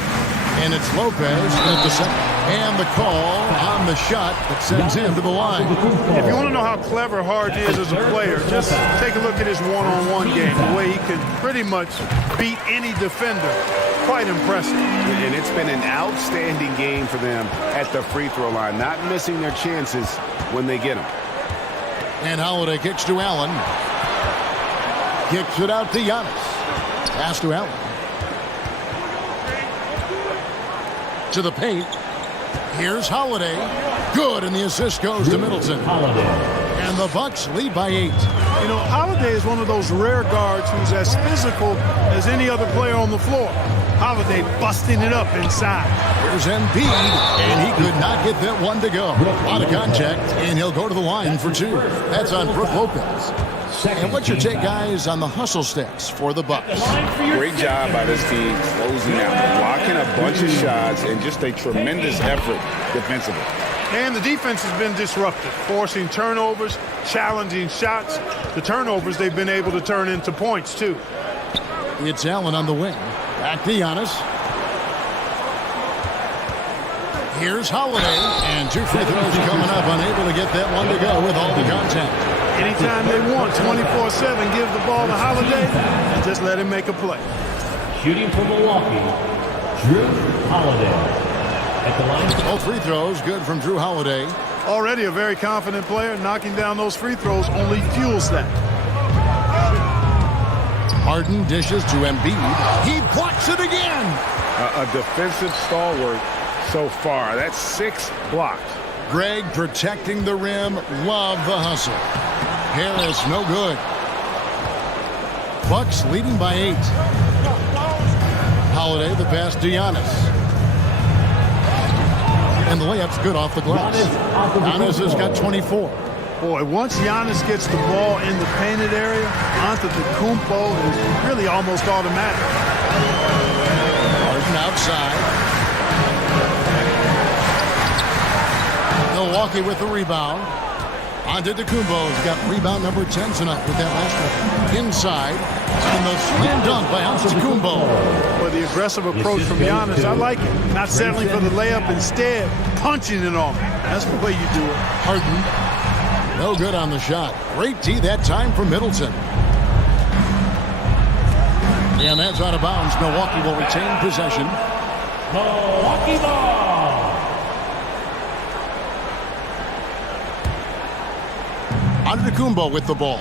And it's Lopez at the center. And the call on the shot that sends him to the line. If you want to know how clever Harden is as a player, just take a look at his one-on-one game, the way he can pretty much beat any defender. Quite impressive. And it's been an outstanding game for them at the free throw line, not missing their chances when they get them. And Holiday kicks to Allen. Kicks it out to Giannis. Pass to Allen. To the paint. Here's Holiday. Good, and the assist goes to Middleton. And the Bucks lead by 8. You know, Holiday is one of those rare guards who's as physical as any other player on the floor. Holiday busting it up inside. Here's Embiid, and he could not get that one to go. A lot of contact, and he'll go to the line for 2. That's on Brook Lopez. And what's your take, guys, on the hustle stats for the Bucks? Great job by this team closing out, blocking a bunch of shots, and just a tremendous effort defensively. And the defense has been disruptive, forcing turnovers, challenging shots. The turnovers they've been able to turn into points, too. It's Allen on the wing. Back to Giannis. Here's Holiday, and 2 free throws coming up, unable to get that one to go with all the contact. Anytime they want, 24/7, give the ball to Holiday and just let him make a play. Shooting for Milwaukee, Drew Holiday. At the line. All free throws good from Drew Holiday. Already a very confident player. Knocking down those free throws only fuels that. Harden dishes to Embiid. He blocks it again. A defensive stalwart so far. That's 6 blocked. Greg protecting the rim. Love the hustle. Harris, no good. Bucks leading by 8. Holiday, the pass to Giannis. And the layup's good off the glass. Giannis has got 24. Boy, once Giannis gets the ball in the painted area, Antetokounmpo is really almost automatic. Harden outside. Milwaukee with the rebound. Antetokounmpo's got rebound number 10 tonight with that last one. Inside. And the slam dunk by Antetokounmpo. For the aggressive approach from Giannis, I like it. Not settling for the layup, instead punching it on. That's the way you do it. Harden. No good on the shot. Great tee that time from Middleton. And that's out of bounds. Milwaukee will retain possession. Milwaukee ball. Antetokounmpo with the ball.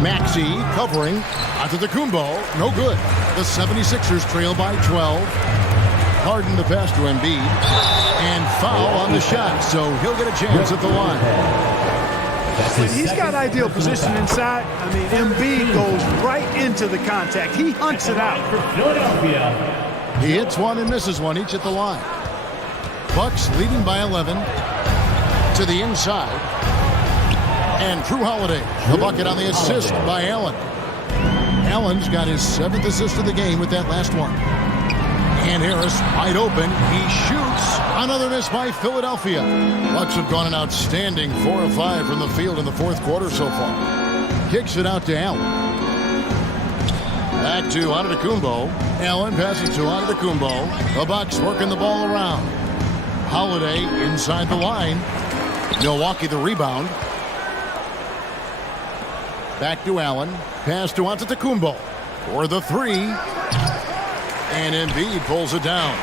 Maxey covering. Antetokounmpo, no good. The 76ers trail by 12. Harden the pass to Embiid. And foul on the shot, so he'll get a chance at the line. When he's got ideal position inside, I mean, Embiid goes right into the contact. He hunts it out. He hits one and misses one, each at the line. Bucks leading by 11. To the inside. And Drew Holiday, the bucket on the assist by Allen. Allen's got his 7th assist of the game with that last one. And Harris wide open. He shoots. Another miss by Philadelphia. Bucks have gone an outstanding 4 of 5 from the field in the 4th quarter so far. Kicks it out to Allen. Back to Antetokounmpo. Allen passes to Antetokounmpo. The Bucks working the ball around. Holiday inside the line. Milwaukee the rebound. Back to Allen. Pass to Antetokounmpo for the 3. And Embiid pulls it down.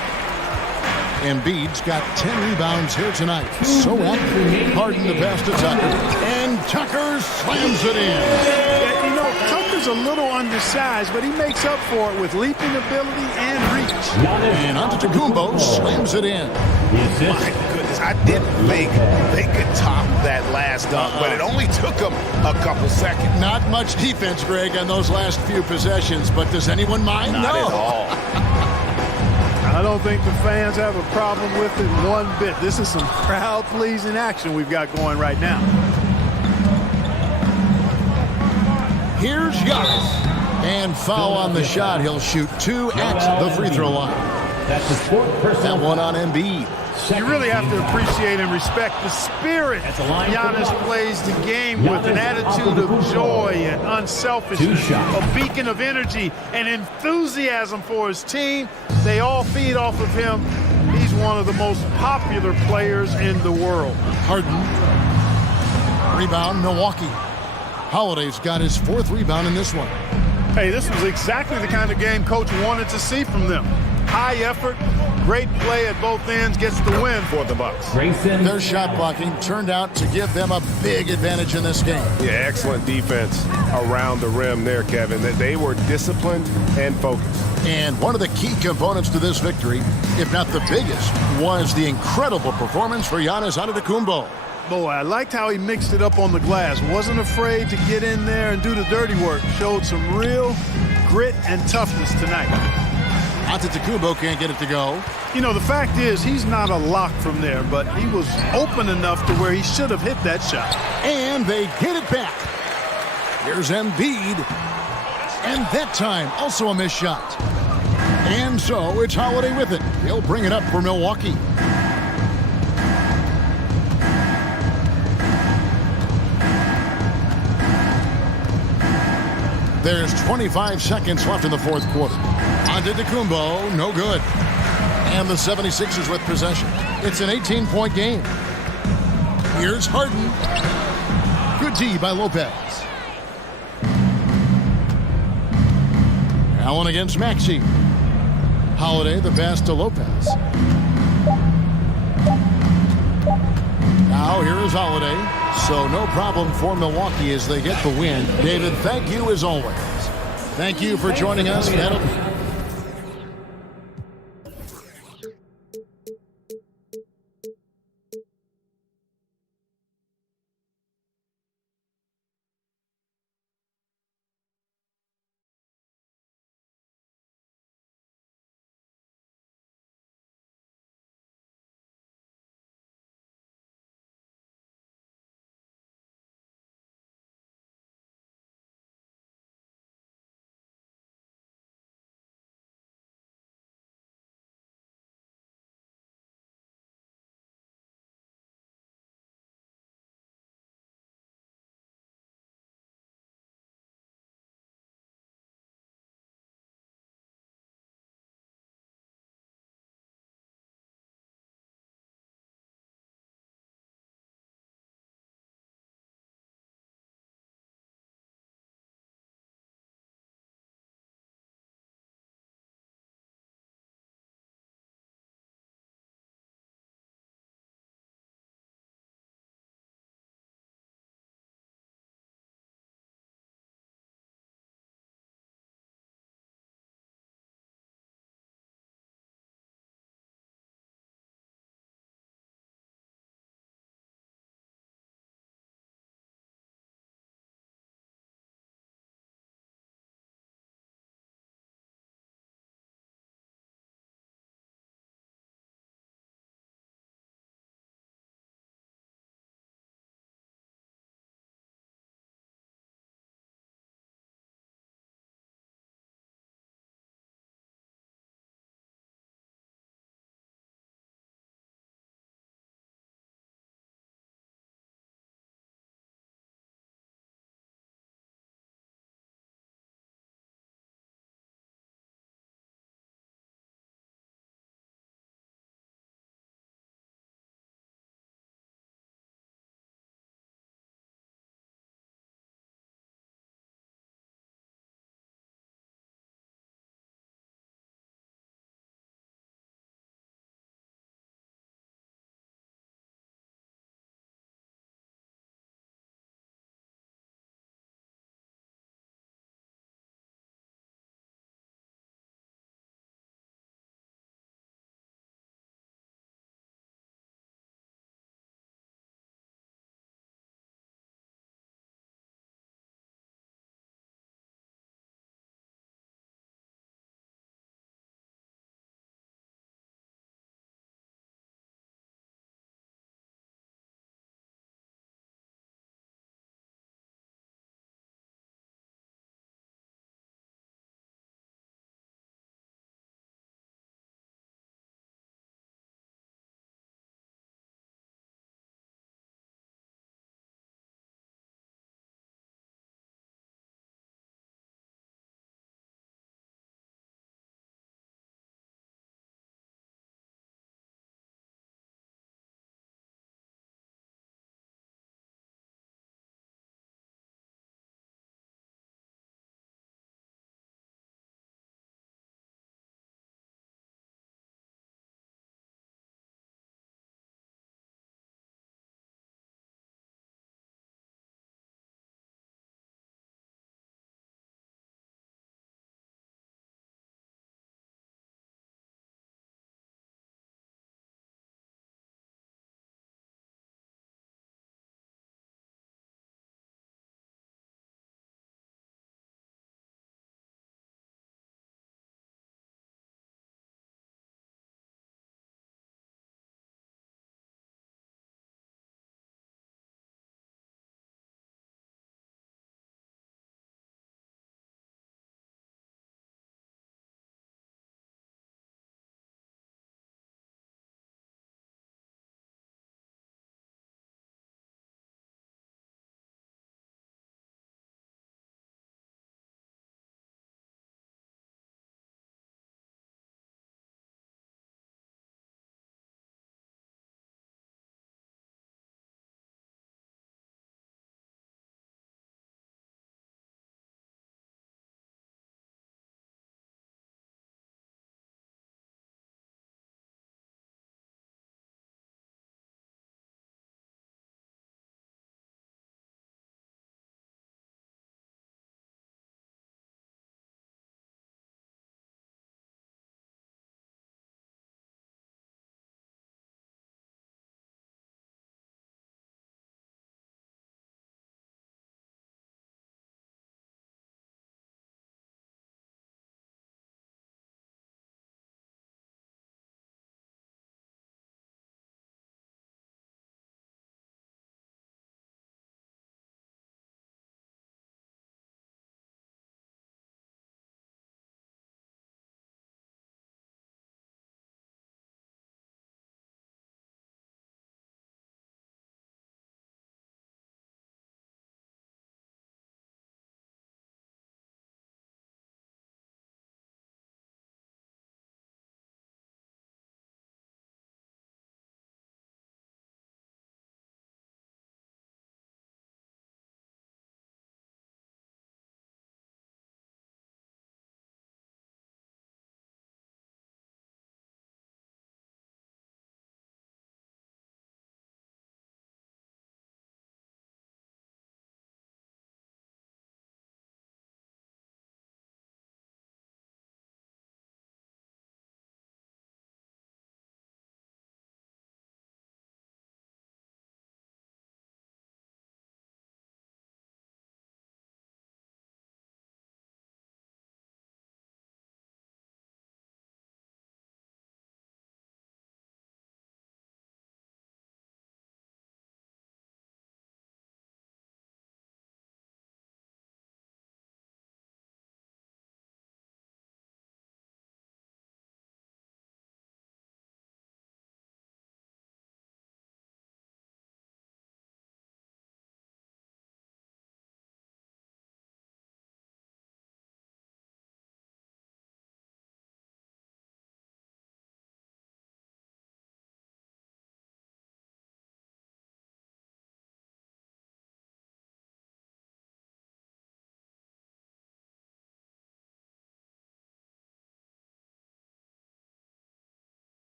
Embiid's got 10 rebounds here tonight. So active. Harden the pass to Tucker. And Tucker slams it in. Yeah, you know, Tucker's a little undersized, but he makes up for it with leaping ability and reach. And Antetokounmpo slams it in. My goodness, I didn't think they could top that last dunk, but it only took them a couple seconds. Not much defense, Greg, on those last few possessions, but does anyone mind? Not no. at all. I don't think the fans have a problem with it one bit. This is some crowd-pleasing action we've got going right now. Here's Giannis. And foul on the shot. He'll shoot 2 at the free throw line. That's the fourth personal. That one on Embiid. You really have to appreciate and respect the spirit Giannis plays the game with, an attitude of joy and unselfishness, a beacon of energy and enthusiasm for his team. They all feed off of him. He's one of the most popular players in the world. Harden. Rebound, Milwaukee. Holiday's got his 4th rebound in this one. Hey, this was exactly the kind of game Coach wanted to see from them. High effort, great play at both ends, gets the win for the Bucks. Their shot blocking turned out to give them a big advantage in this game. Yeah, excellent defense around the rim there, Kevin. They were disciplined and focused. And one of the key components to this victory, if not the biggest, was the incredible performance for Giannis Antetokounmpo. Boy, I liked how he mixed it up on the glass. Wasn't afraid to get in there and do the dirty work. Showed some real grit and toughness tonight. Antetokounmpo can't get it to go. You know, the fact is he's not a lock from there, but he was open enough to where he should have hit that shot. And they get it back. Here's Embiid. And that time, also a missed shot. And so it's Holiday with it. He'll bring it up for Milwaukee. There's 25 seconds left in the 4th quarter. Antetokounmpo, no good. And the 76ers with possession. It's an 18-point game. Here's Harden. Good D by Lopez. Allen against Maxey. Holiday, the pass to Lopez. Now here is Holiday. So no problem for Milwaukee as they get the win. David, thank you as always. Thank you for joining us.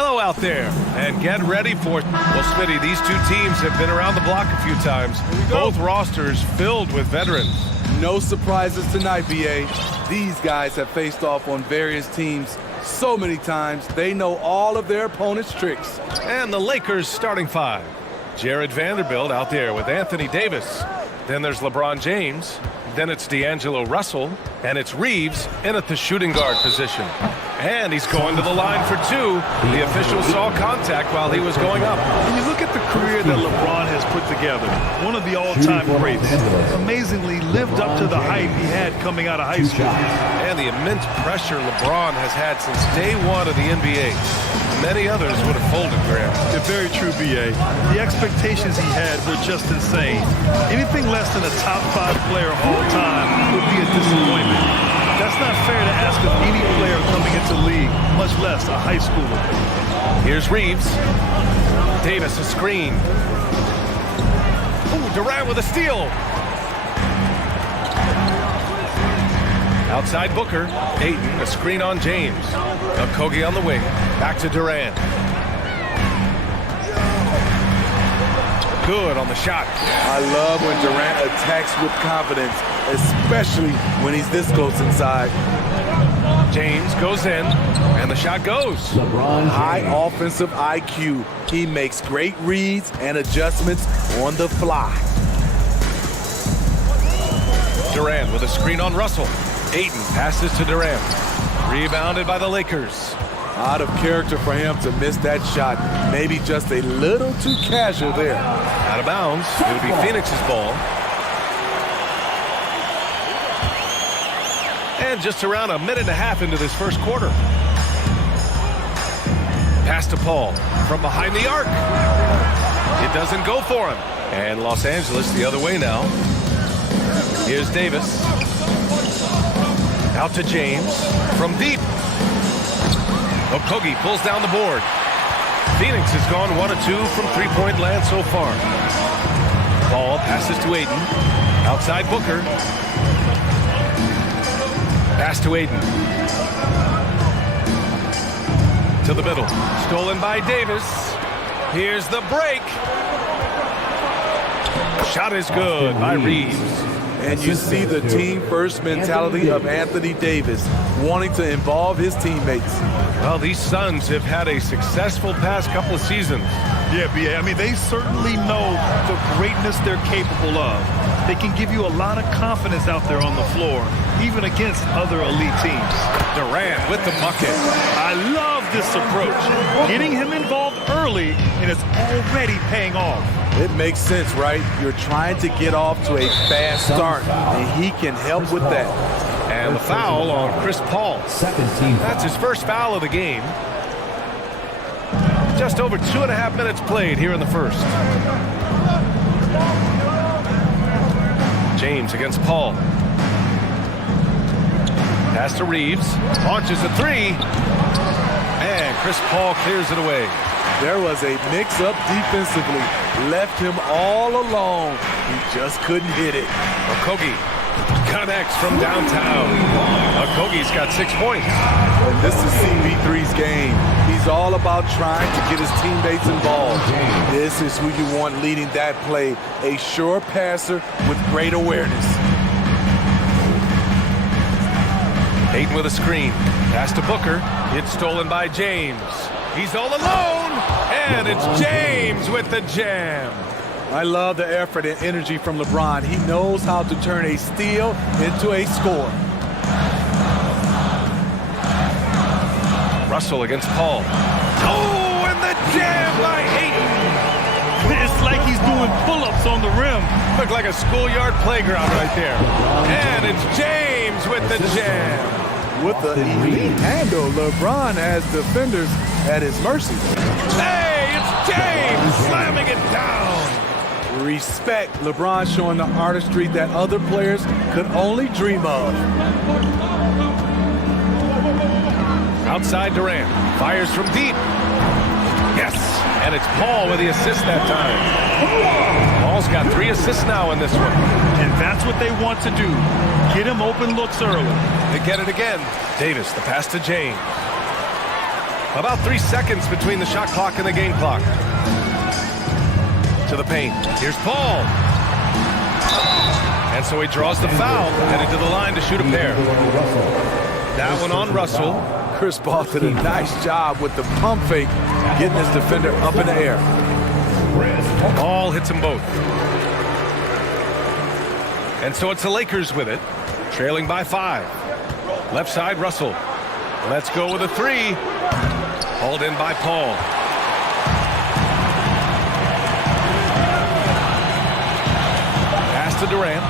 Hello out there, and get ready for... Well, Smitty, these two teams have been around the block a few times. Both rosters filled with veterans. No surprises tonight, B.A. These guys have faced off on various teams so many times, they know all of their opponent's tricks. And the Lakers starting five. Jared Vanderbilt out there with Anthony Davis. Then there's LeBron James. Then it's D'Angelo Russell. And it's Reeves in at the shooting guard position. And he's going to the line for two. The official saw contact while he was going up. When you look at the career that LeBron has put together, one of the all-time greats, amazingly lived up to the hype he had coming out of high school. And the immense pressure LeBron has had since day one of the NBA. Many others would have folded, Graham. They're very true, B.A. The expectations he had were just insane. Anything less than a top 5 player all time would be a disappointment. That's not fair to ask of any player coming into the league, much less a high schooler. Here's Reeves. Davis a screen. Ooh, Durant with a steal. Outside Booker. Ayton, a screen on James. Okogie on the wing. Back to Durant. Good on the shot. I love when Durant attacks with confidence, especially when he's this close inside. James goes in, and the shot goes. High offensive IQ. He makes great reads and adjustments on the fly. Durant with a screen on Russell. Ayton passes to Durant. Rebounded by the Lakers. Out of character for him to miss that shot. Maybe just a little too casual there. Out of bounds. It'll be Phoenix's ball. And just around a minute and a half into this first quarter. Pass to Paul from behind the arc. It doesn't go for him. And Los Angeles the other way now. Here's Davis. Out to James from deep. Okogie pulls down the board. Phoenix has gone 1 of 2 from three-point land so far. Ball passes to Ayton. Outside Booker. Pass to Ayton. To the middle. Stolen by Davis. Here's the break. Shot is good by Reeves. And you see the team-first mentality of Anthony Davis, wanting to involve his teammates. Well, these Suns have had a successful past couple of seasons. Yeah, B.A. I mean, they certainly know the greatness they're capable of. They can give you a lot of confidence out there on the floor, even against other elite teams. Durant with the bucket. I love this approach. Getting him involved early, and it's already paying off. It makes sense, right? You're trying to get off to a fast start, and he can help with that. And the foul on Chris Paul. That's his first foul of the game. Just over 2.5 minutes played here in the first. James against Paul. Pass to Reeves. Launches a three. And Chris Paul clears it away. There was a mix-up defensively. Left him all alone. He just couldn't hit it. Okogie connects from downtown. Okogie's got 6 points. And this is CP3's game. He's all about trying to get his teammates involved. This is who you want leading that play. A sure passer with great awareness. Ayton with a screen. Pass to Booker. It's stolen by James. He's all alone. And it's James with the jam. I love the effort and energy from LeBron. He knows how to turn a steal into a score. Russell against Paul. Oh, and the jam by Ayton. It's like he's doing pull-ups on the rim. Looked like a schoolyard playground right there. And it's James with the jam. With the elite handle, LeBron has defenders at his mercy. Hey, it's James slamming it down. Respect. LeBron showing the artistry that other players could only dream of. Outside Durant. Fires from deep. Yes. And it's Paul with the assist that time. Paul's got 3 assists now in this one. And that's what they want to do. Get him open looks early. They get it again. Davis, the pass to James. About 3 seconds between the shot clock and the game clock. To the paint. Here's Paul. And so he draws the foul, headed to the line to shoot a pair. That one on Russell. Chris Paul did a nice job with the pump fake, getting his defender up in the air. Paul hits them both. And so it's the Lakers with it, trailing by 5. Left side, Russell. Let's go with a 3. Hauled in by Paul. Pass to Durant.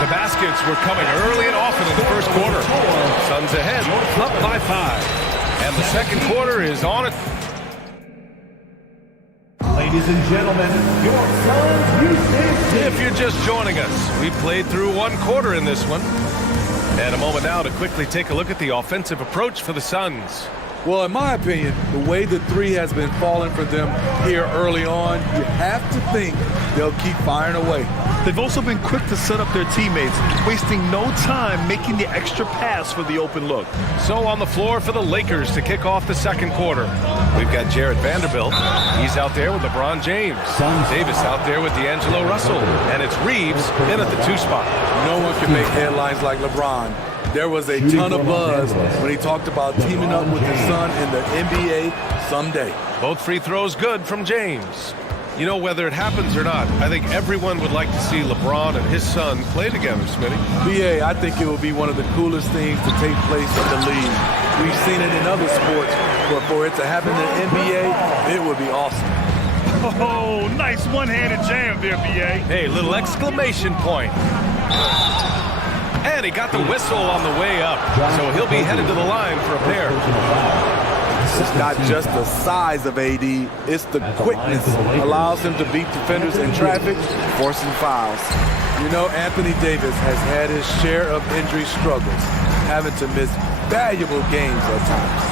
The baskets were coming early and often in the first quarter. Suns ahead, up by 5. And the second quarter is on it. Ladies and gentlemen, your Suns Houston. If you're just joining us, we played through 1 quarter in this one. And a moment now to quickly take a look at the offensive approach for the Suns. Well, in my opinion, the way the 3 has been falling for them here early on, you have to think they'll keep firing away. They've also been quick to set up their teammates, wasting no time making the extra pass for the open look. So on the floor for the Lakers to kick off the second quarter. We've got Jarred Vanderbilt. He's out there with LeBron James. Davis out there with D'Angelo Russell. And it's Reeves in at the 2 spot. No one can make headlines like LeBron. There was a ton of buzz when he talked about teaming up with his son in the NBA someday. Both free throws good from James. You know, whether it happens or not, I think everyone would like to see LeBron and his son play together, Smitty. BA, I think it will be one of the coolest things to take place in the league. We've seen it in other sports, but for it to happen in the NBA, it would be awesome. Oh, nice one-handed jam there, BA. Hey, little exclamation point. And he got the whistle on the way up, so he'll be headed to the line for a pair. It's not just the size of AD, it's the quickness. Allows him to beat defenders in traffic, forcing fouls. You know, Anthony Davis has had his share of injury struggles, having to miss valuable games at times.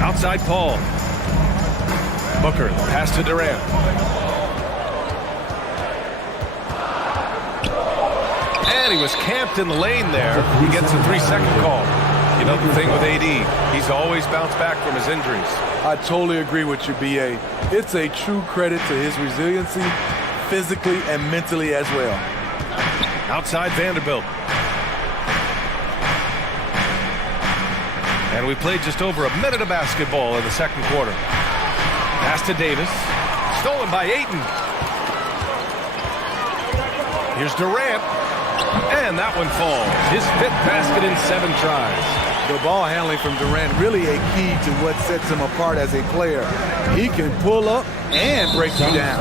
Outside Paul. Booker, pass to Durant. And he was camped in the lane there. He gets a 3-second call. You know the thing with AD, he's always bounced back from his injuries. I totally agree with you, BA. It's a true credit to his resiliency, physically and mentally as well. Outside Vanderbilt. And we played just over a minute of basketball in the second quarter. Pass to Davis. Stolen by Ayton. Here's Durant. And that one falls. His 5th basket in 7 tries. The ball handling from Durant really a key to what sets him apart as a player. He can pull up and break you down.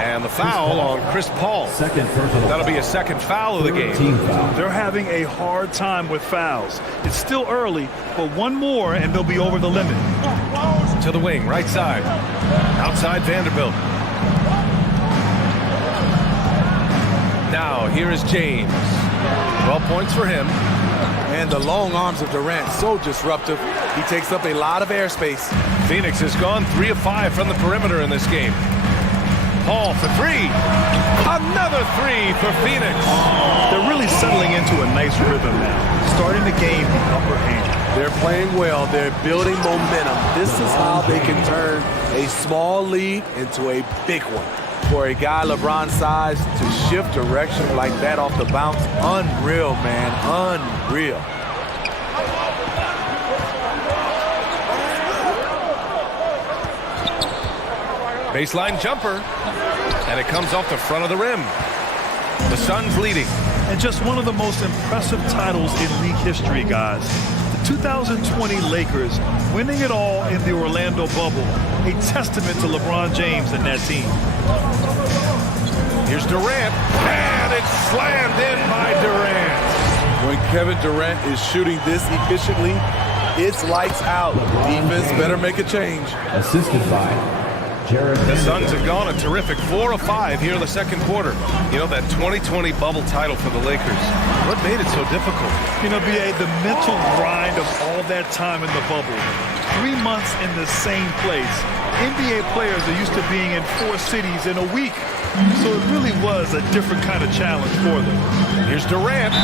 And the foul on Chris Paul. That'll be a second foul of the game. They're having a hard time with fouls. It's still early, but one more and they'll be over the limit. To the wing, right side. Outside Vanderbilt. Now, here is James. 12 points for him. And the long arms of Durant, so disruptive. He takes up a lot of airspace. Phoenix has gone 3 of 5 from the perimeter in this game. Paul for 3. Another 3 for Phoenix. They're really settling into a nice rhythm now, starting to gain the upper hand. They're playing well. They're building momentum. This is how they can turn a small lead into a big one. For a guy LeBron's size to shift direction like that off the bounce, unreal, man, unreal. Baseline jumper, and it comes off the front of the rim. The Suns leading. And just one of the most impressive titles in league history, guys. The 2020 Lakers winning it all in the Orlando bubble. A testament to LeBron James and that team. Here's Durant, and it's slammed in by Durant. When Kevin Durant is shooting this efficiently, it's lights out. Defense better make a change. Assisted by Jarred The Suns have gone a terrific 4 of 5 here in the second quarter. You know, that 2020 bubble title for the Lakers. What made it so difficult? You know, BA, the mental grind of all that time in the bubble. 3 months in the same place. NBA players are used to being in 4 cities in a week. So it really was a different kind of challenge for them. Here's Durant.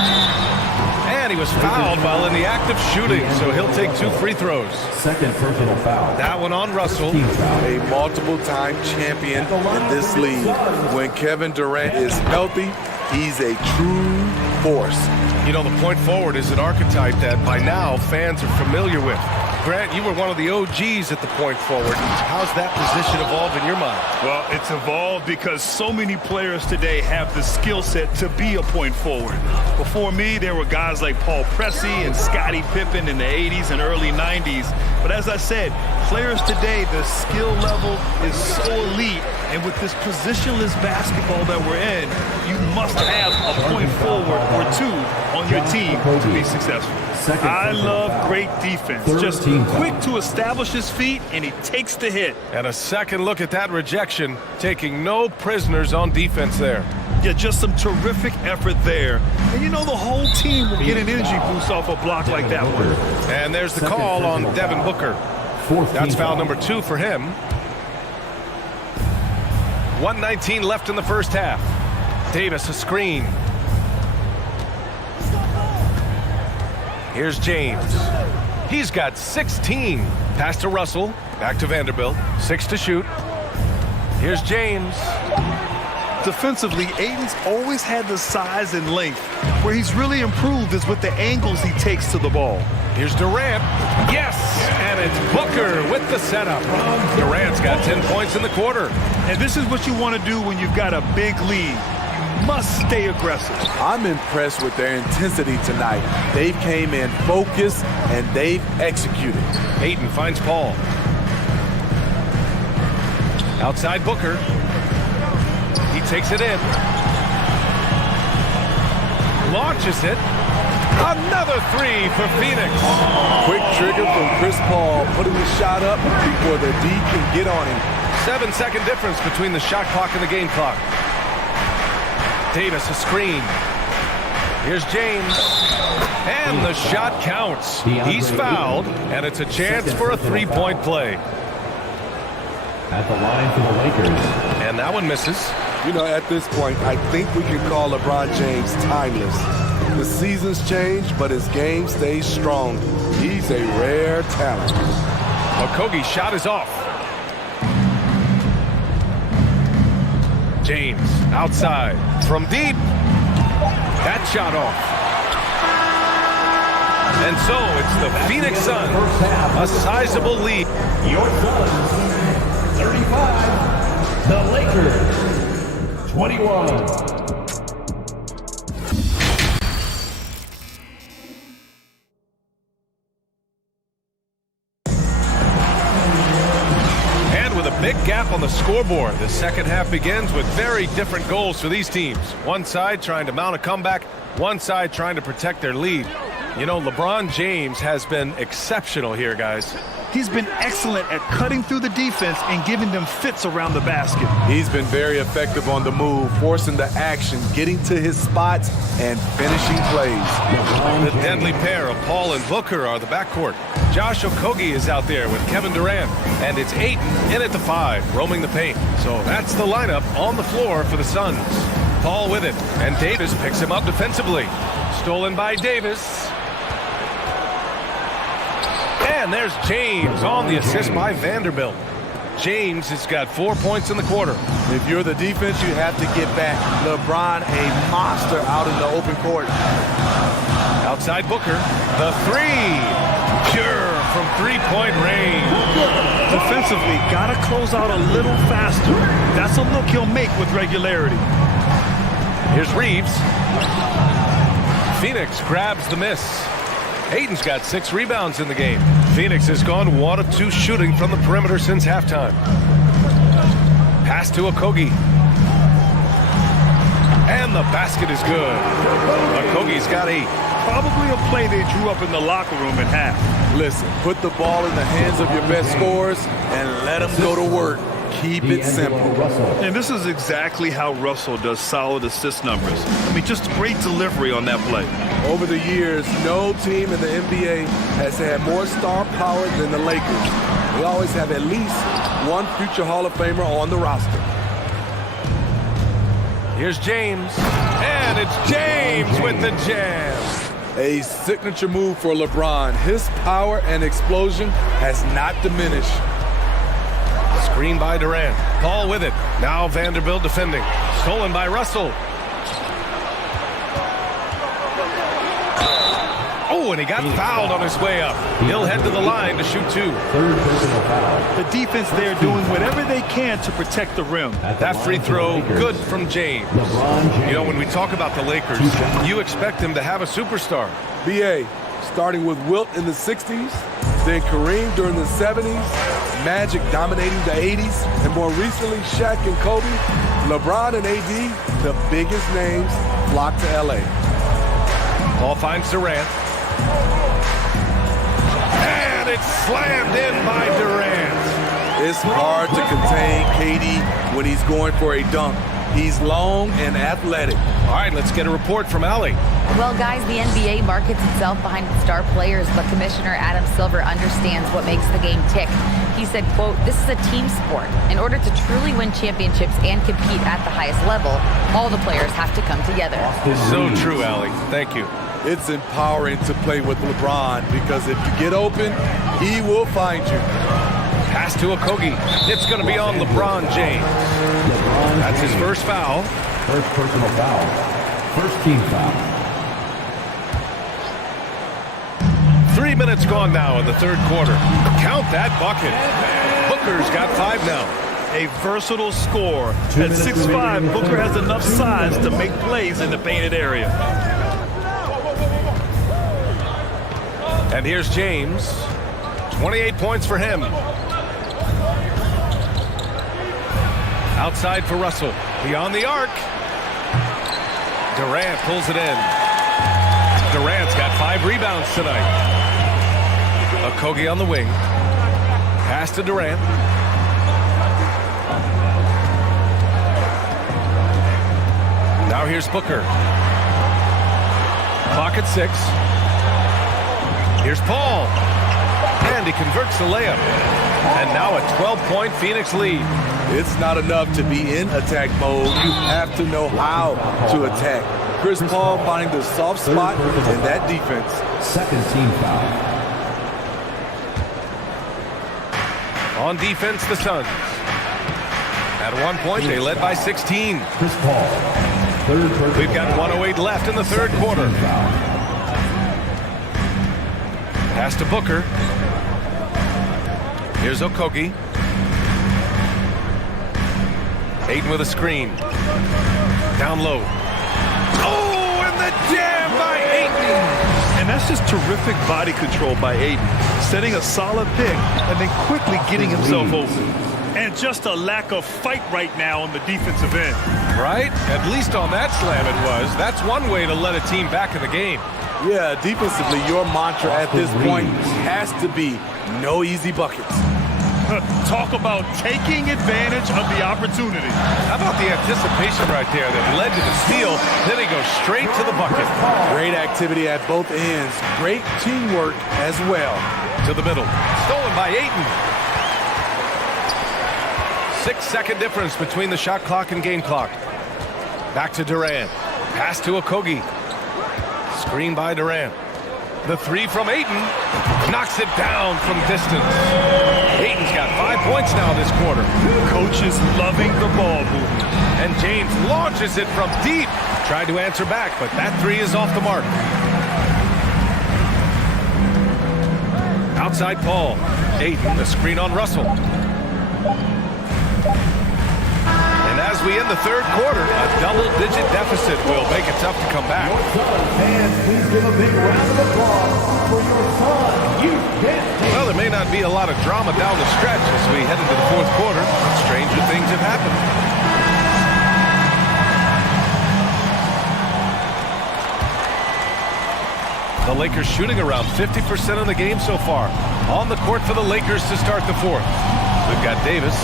And he was fouled while in the act of shooting, so he'll take 2 free throws. Second personal foul. That one on Russell. A multiple-time champion in this league. When Kevin Durant is healthy, he's a true force. You know, the point forward is an archetype that by now fans are familiar with. Grant, you were one of the OGs at the point forward. How's that position evolved in your mind? Well, it's evolved because so many players today have the skill set to be a point forward. Before me, there were guys like Paul Pressey and Scottie Pippen in the 80s and early 90s. But as I said, players today, the skill level is so elite. And with this positionless basketball that we're in, you must have a point forward or 2 on your team to be successful. I love great defense. Just quick to establish his feet, and he takes the hit. And a second look at that rejection, taking no prisoners on defense there. Yeah, just some terrific effort there. And you know the whole team will get an energy boost off a block like that one. And there's the call on Devin Booker. That's foul number 2 for him. 1:19 left in the first half. Davis, a screen. Here's James. He's got 16. Pass to Russell. Back to Vanderbilt. 6 to shoot. Here's James. Defensively, Ayton's always had the size and length. Where he's really improved is with the angles he takes to the ball. Here's Durant. Yes! And it's Booker with the setup. Durant's got 10 points in the quarter. And this is what you want to do when you've got a big lead. Must stay aggressive. I'm impressed with their intensity tonight. They came in focused and they've executed. Ayton finds Paul. Outside Booker. He takes it in. Launches it. Another 3 for Phoenix. Quick trigger from Chris Paul, putting the shot up before the D can get on him. 7-second difference between the shot clock and the game clock. Davis, a screen. Here's James. And the shot counts. He's fouled, and it's a chance for a 3-point play. At the line for the Lakers. And that one misses. You know, at this point, I think we can call LeBron James timeless. The seasons change, but his game stays strong. He's a rare talent. Okogie's shot is off. James outside from deep. That shot off. And so it's the Phoenix Suns, a sizable lead. Your Suns, 35. The Lakers, 21. Big gap on the scoreboard. The second half begins with very different goals for these teams. One side trying to mount a comeback, one side trying to protect their lead. You know, LeBron James has been exceptional here, guys. He's been excellent at cutting through the defense and giving them fits around the basket. He's been very effective on the move, forcing the action, getting to his spots, and finishing plays. The deadly pair of Paul and Booker are the backcourt. Josh Okogie is out there with Kevin Durant, and it's Ayton in at the 5, roaming the paint. So that's the lineup on the floor for the Suns. Paul with it, and Davis picks him up defensively. Stolen by Davis. And there's James on the assist by Vanderbilt. James has got 4 points in the quarter. If you're the defense, you have to get back. LeBron, a monster out in the open court. Outside Booker, the 3. Pure from 3-point range. Defensively, got to close out a little faster. That's a look he'll make with regularity. Here's Reeves. Phoenix grabs the miss. Ayton's got 6 rebounds in the game. Phoenix has gone 1 of 2 shooting from the perimeter since halftime. Pass to Okogie. And the basket is good. Okogie's got 8. Probably a play they drew up in the locker room at half. Listen, put the ball in the hands of your best scorers and let them go to work. Keep it simple. And this is exactly how Russell does solid assist numbers. I mean, just great delivery on that play. Over the years, no team in the NBA has had more star power than the Lakers. They always have at least one future Hall of Famer on the roster. Here's James. And it's James with the jam. A signature move for LeBron. His power and explosion has not diminished. Screen by Durant. Paul with it. Now Vanderbilt defending. Stolen by Russell. Oh, and he got fouled on his way up. He'll head to the line to shoot 2. The defense there doing whatever they can to protect the rim. That free throw, good from James. You know, when we talk about the Lakers, you expect them to have a superstar. B.A. starting with Wilt in the 60s, then Kareem during the 70s, Magic dominating the 80s, and more recently Shaq and Kobe. LeBron and AD, the biggest names, flock to L.A. Ball finds Durant. And it's slammed in by Durant. It's hard to contain KD when he's going for a dunk. He's long and athletic. All right, let's get a report from Allie. Well, guys, the NBA markets itself behind its star players, but Commissioner Adam Silver understands what makes the game tick. He said, quote, "This is a team sport. In order to truly win championships and compete at the highest level, all the players have to come together." So true, Allie. Thank you. It's empowering to play with LeBron because if you get open, he will find you. Pass to Okogie. It's going to be on LeBron James. That's his first foul. First personal foul. First team foul. 3 minutes gone now in the third quarter. Count that bucket. Booker's got 5 now. A versatile scorer. At 6'5", Booker has enough size to make plays in the painted area. And here's James. 28 points for him. Outside for Russell. Beyond the arc. Durant pulls it in. Durant's got 5 rebounds tonight. Okogie on the wing. Pass to Durant. Now here's Booker. Clock at 6. Here's Paul. And he converts the layup. And now a 12-point Phoenix lead. It's not enough to be in attack mode. You have to know how to attack. Chris Paul finding the soft spot in that defense. Second team foul. On defense, the Suns. At one point, they led by 16. Chris Paul. We've got 1:08 left in the third quarter. Pass to Booker. Here's Okogie. Ayton with a screen. Down low. Oh, and the jam by Ayton. And that's just terrific body control by Ayton. Setting a solid pick and then quickly getting himself open. And just a lack of fight right now on the defensive end. Right? At least on that slam it was. That's one way to let a team back in the game. Yeah, defensively, your mantra at this point has to be no easy buckets. Talk about taking advantage of the opportunity. How about the anticipation right there that led to the steal, then he goes straight to the bucket. Great activity at both ends. Great teamwork as well. To the middle. Stolen by Ayton. 6-second difference between the shot clock and game clock. Back to Durant. Pass to Okogie. Screen by Durant. The 3 from Ayton. Knocks it down from distance. Ayton's got 5 points now this quarter. Coach is loving the ball movement. And James launches it from deep. Tried to answer back, but that 3 is off the mark. Outside Paul. Ayton, the screen on Russell. And as we end the third quarter, a double-digit deficit will make it tough to come back. Fans, please give a big round of applause for your son. Well, there may not be a lot of drama down the stretch as we head into the fourth quarter. Stranger things have happened. The Lakers shooting around 50% of the game so far. On the court for the Lakers to start the fourth. We've got Davis,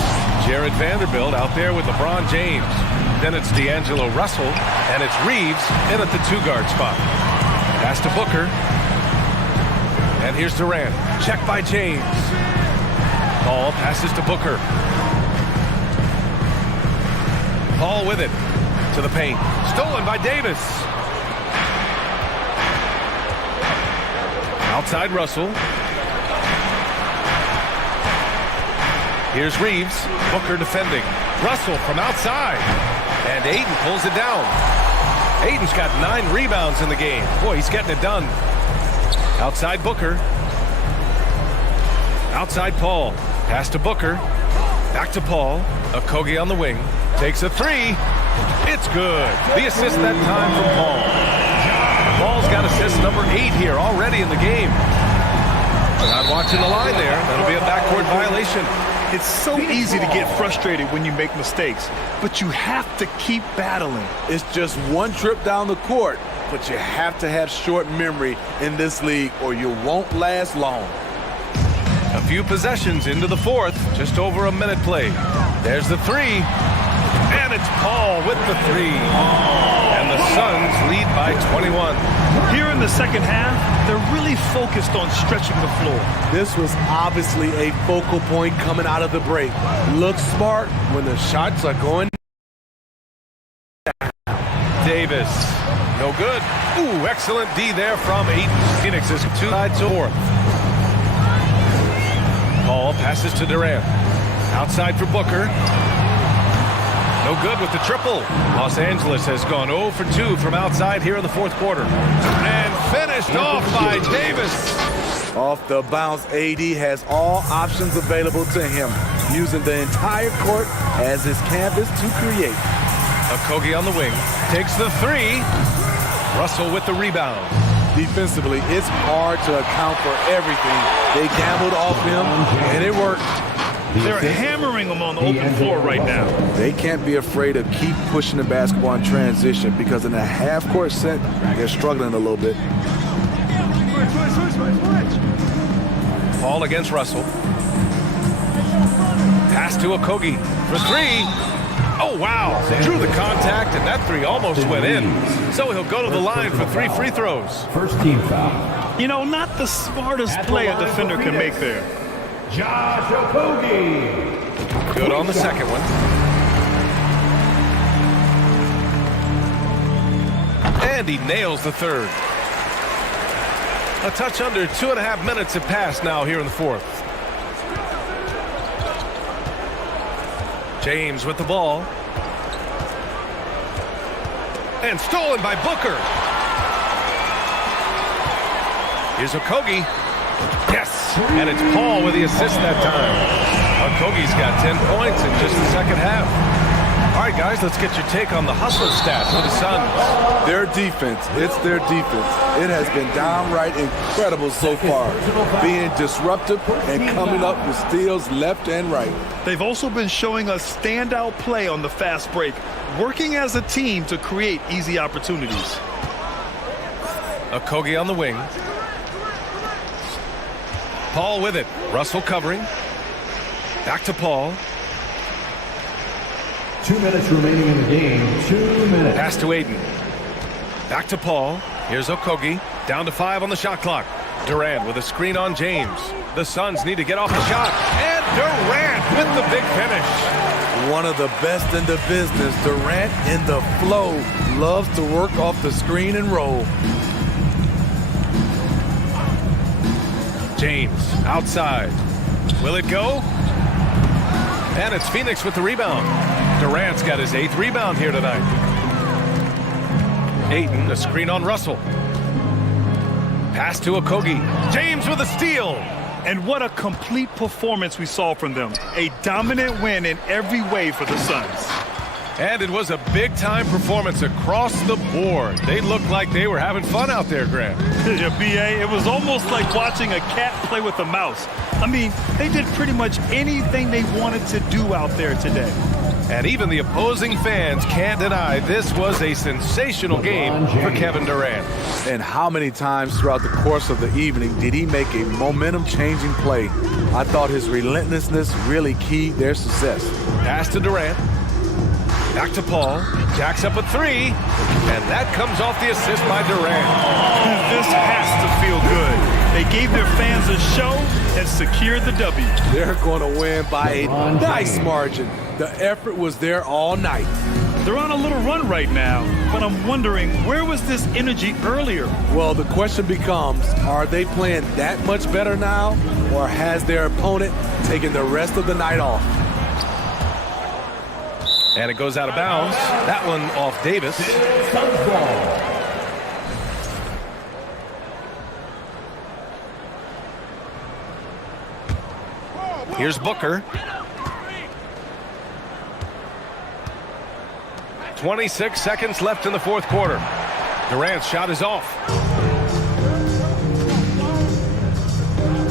Jared Vanderbilt out there with LeBron James. Then it's D'Angelo Russell, and it's Reeves in at the 2-guard spot. Pass to Booker. And here's Durant. Check by James. Paul passes to Booker. Paul with it. To the paint. Stolen by Davis. Outside Russell. Here's Reeves. Booker defending. Russell from outside. And Ayton pulls it down. Ayton's got 9 rebounds in the game. Boy, he's getting it done. Outside Booker. Outside Paul. Pass to Booker. Back to Paul. Okogie on the wing. Takes a 3. It's good. The assist that time from Paul. Paul's got assist number 8 here already in the game. Not watching the line there. That'll be a backcourt violation. It's so easy to get frustrated when you make mistakes, but you have to keep battling. It's just one trip down the court, but you have to have short memory in this league or you won't last long. A few possessions into the fourth, just over a minute played. There's the 3, and it's Paul with the 3. And the Suns lead by 21. Here in the second half, they're really focused on stretching the floor. This was obviously a focal point coming out of the break. Look smart when the shots are going. Davis, no good. Ooh, excellent D there from Ayton. Phoenix is 2 sides to fourth. Paul passes to Durant. Outside for Booker. No good with the triple. Los Angeles has gone 0 for 2 from outside here in the fourth quarter. And finished off by Davis. Off the bounce, AD has all options available to him, using the entire court as his canvas to create. Okogie on the wing. Takes the 3. Russell with the rebound. Defensively, it's hard to account for everything. They gambled off him, and it worked. They're hammering them on the open floor right now. They can't be afraid to keep pushing the basketball in transition because in a half-court set, they're struggling a little bit. Paul against Russell. Pass to Okogie for 3. Oh, wow. Drew the contact, and that 3 almost went in. So he'll go to the line for 3 free throws. First team foul. You know, not the smartest play a defender can make there. Josh Okogie. Good on the second one. And he nails the third. A touch under 2.5 minutes have passed now here in the fourth. James with the ball. And stolen by Booker. Here's Okogie. Yes! And it's Paul with the assist that time. Okogie's got 10 points in just the second half. All right, guys, let's get your take on the hustle stats for the Suns. Their defense, it's their defense. It has been downright incredible so far, being disruptive and coming up with steals left and right. They've also been showing us standout play on the fast break, working as a team to create easy opportunities. Okogie on the wing. Paul with it. Russell covering. Back to Paul. 2 minutes remaining in the game. 2 minutes. Pass to Ayton. Back to Paul. Here's Okogie. Down to 5 on the shot clock. Durant with a screen on James. The Suns need to get off the shot. And Durant with the big finish. One of the best in the business. Durant in the flow. Loves to work off the screen and roll. James outside. Will it go? And it's Phoenix with the rebound. Durant's got his 8th rebound here tonight. Ayton, a screen on Russell. Pass to Okogie. James with a steal. And what a complete performance we saw from them. A dominant win in every way for the Suns. And it was a big-time performance across the board. They looked like they were having fun out there, Grant. Yeah, B.A., it was almost like watching a cat play with a mouse. I mean, they did pretty much anything they wanted to do out there today. And even the opposing fans can't deny this was a sensational game for Kevin Durant. And how many times throughout the course of the evening did he make a momentum-changing play? I thought his relentlessness really keyed their success. Pass to Durant. Back to Paul. Jacks up a 3. And that comes off the assist by Durant. This has to feel good. They gave their fans a show and secured the W. They're going to win by a nice margin. The effort was there all night. They're on a little run right now, but I'm wondering, where was this energy earlier? Well, the question becomes, are they playing that much better now, or has their opponent taken the rest of the night off? And it goes out of bounds. That one off Davis. Here's Booker. 26 seconds left in the fourth quarter. Durant's shot is off.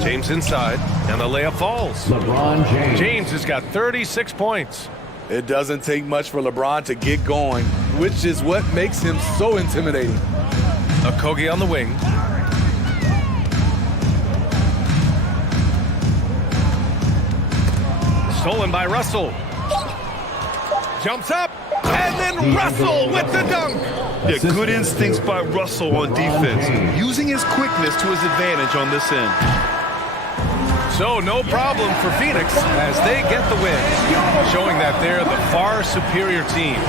James inside, and the layup falls. LeBron James. James has got 36 points. It doesn't take much for LeBron to get going, which is what makes him so intimidating. Okogie on the wing. Stolen by Russell. Jumps up, and then Russell with the dunk. Yeah, good instincts by Russell on defense, using his quickness to his advantage on this end. So no problem for Phoenix as they get the win, showing that they're the far superior team.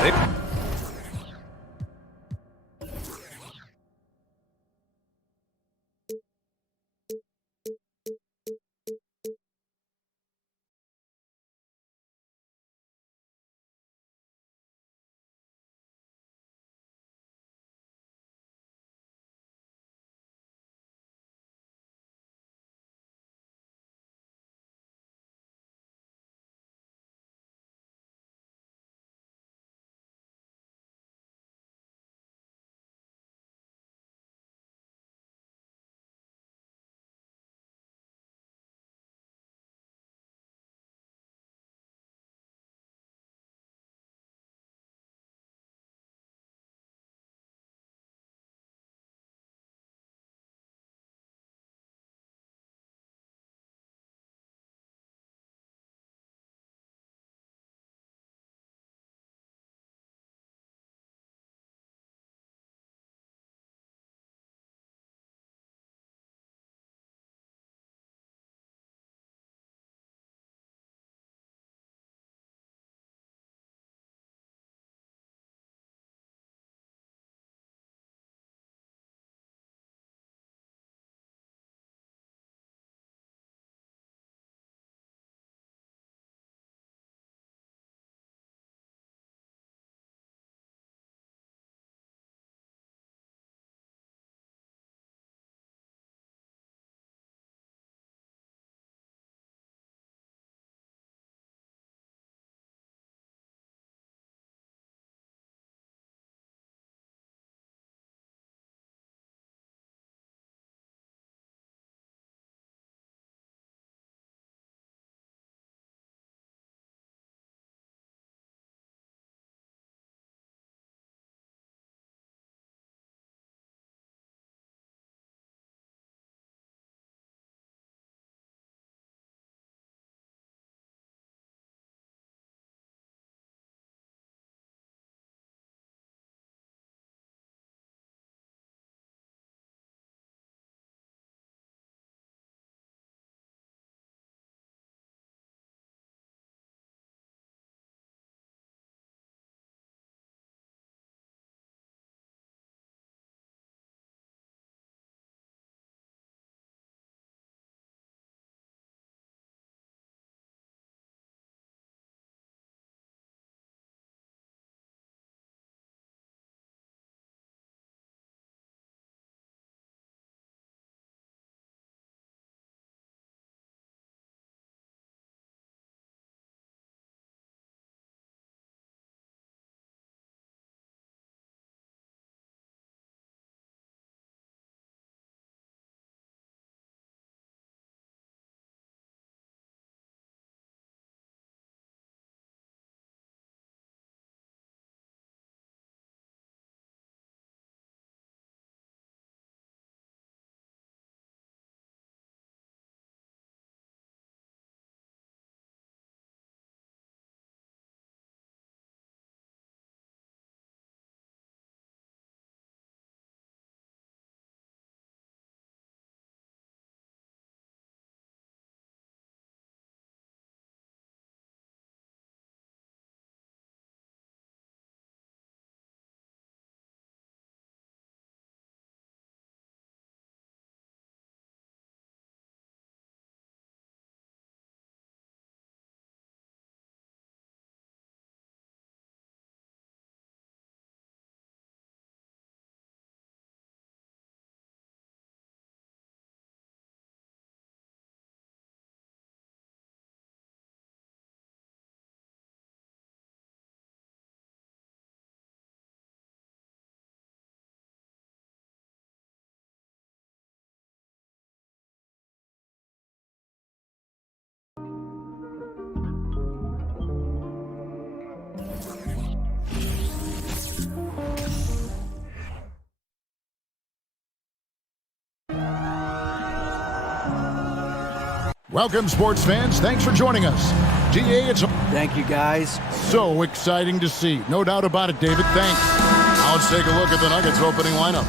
Welcome, sports fans. Thanks for joining us. GA, Thank you, guys. So exciting to see. No doubt about it, David. Thanks. Now let's take a look at the Nuggets opening lineup.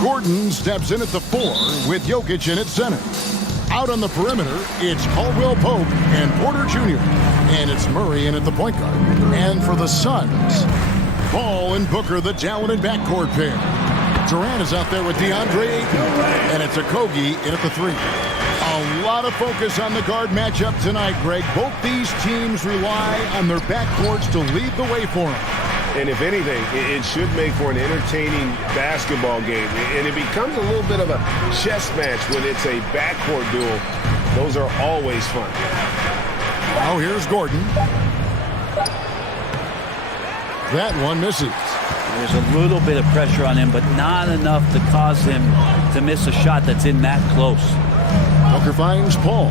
Gordon steps in at the 4 with Jokic in at center. Out on the perimeter, it's Caldwell Pope and Porter Jr. And it's Murray in at the point guard. And for the Suns, Ball and Booker, the talented backcourt pair. Durant is out there with DeAndre Ayton. And it's Okogie in at the 3. A lot of focus on the guard matchup tonight, Greg. Both these teams rely on their backcourts to lead the way for them. And if anything, it should make for an entertaining basketball game. And it becomes a little bit of a chess match when it's a backcourt duel. Those are always fun. Now here's Gordon. That one misses. There's a little bit of pressure on him, but not enough to cause him to miss a shot that's in that close. Booker finds Paul.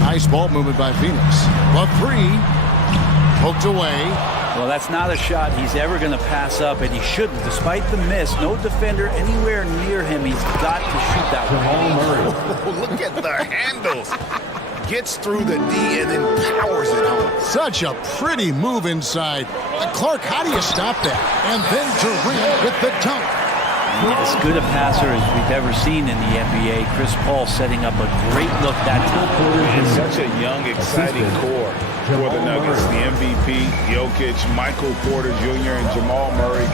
Nice ball movement by Phoenix. A 3. Poked away. Well, that's not a shot he's ever going to pass up, and he shouldn't. Despite the miss, no defender anywhere near him. He's got to shoot that one. Oh, look at the handles. Gets through the D and then powers it home. Such a pretty move inside. Clark, how do you stop that? And then Durant with the dunk. As good a passer as we've ever seen in the NBA. Chris Paul setting up a great look that time. It's such a young, exciting core for the Nuggets. The MVP, Jokic, Michael Porter Jr., and Jamal Murray.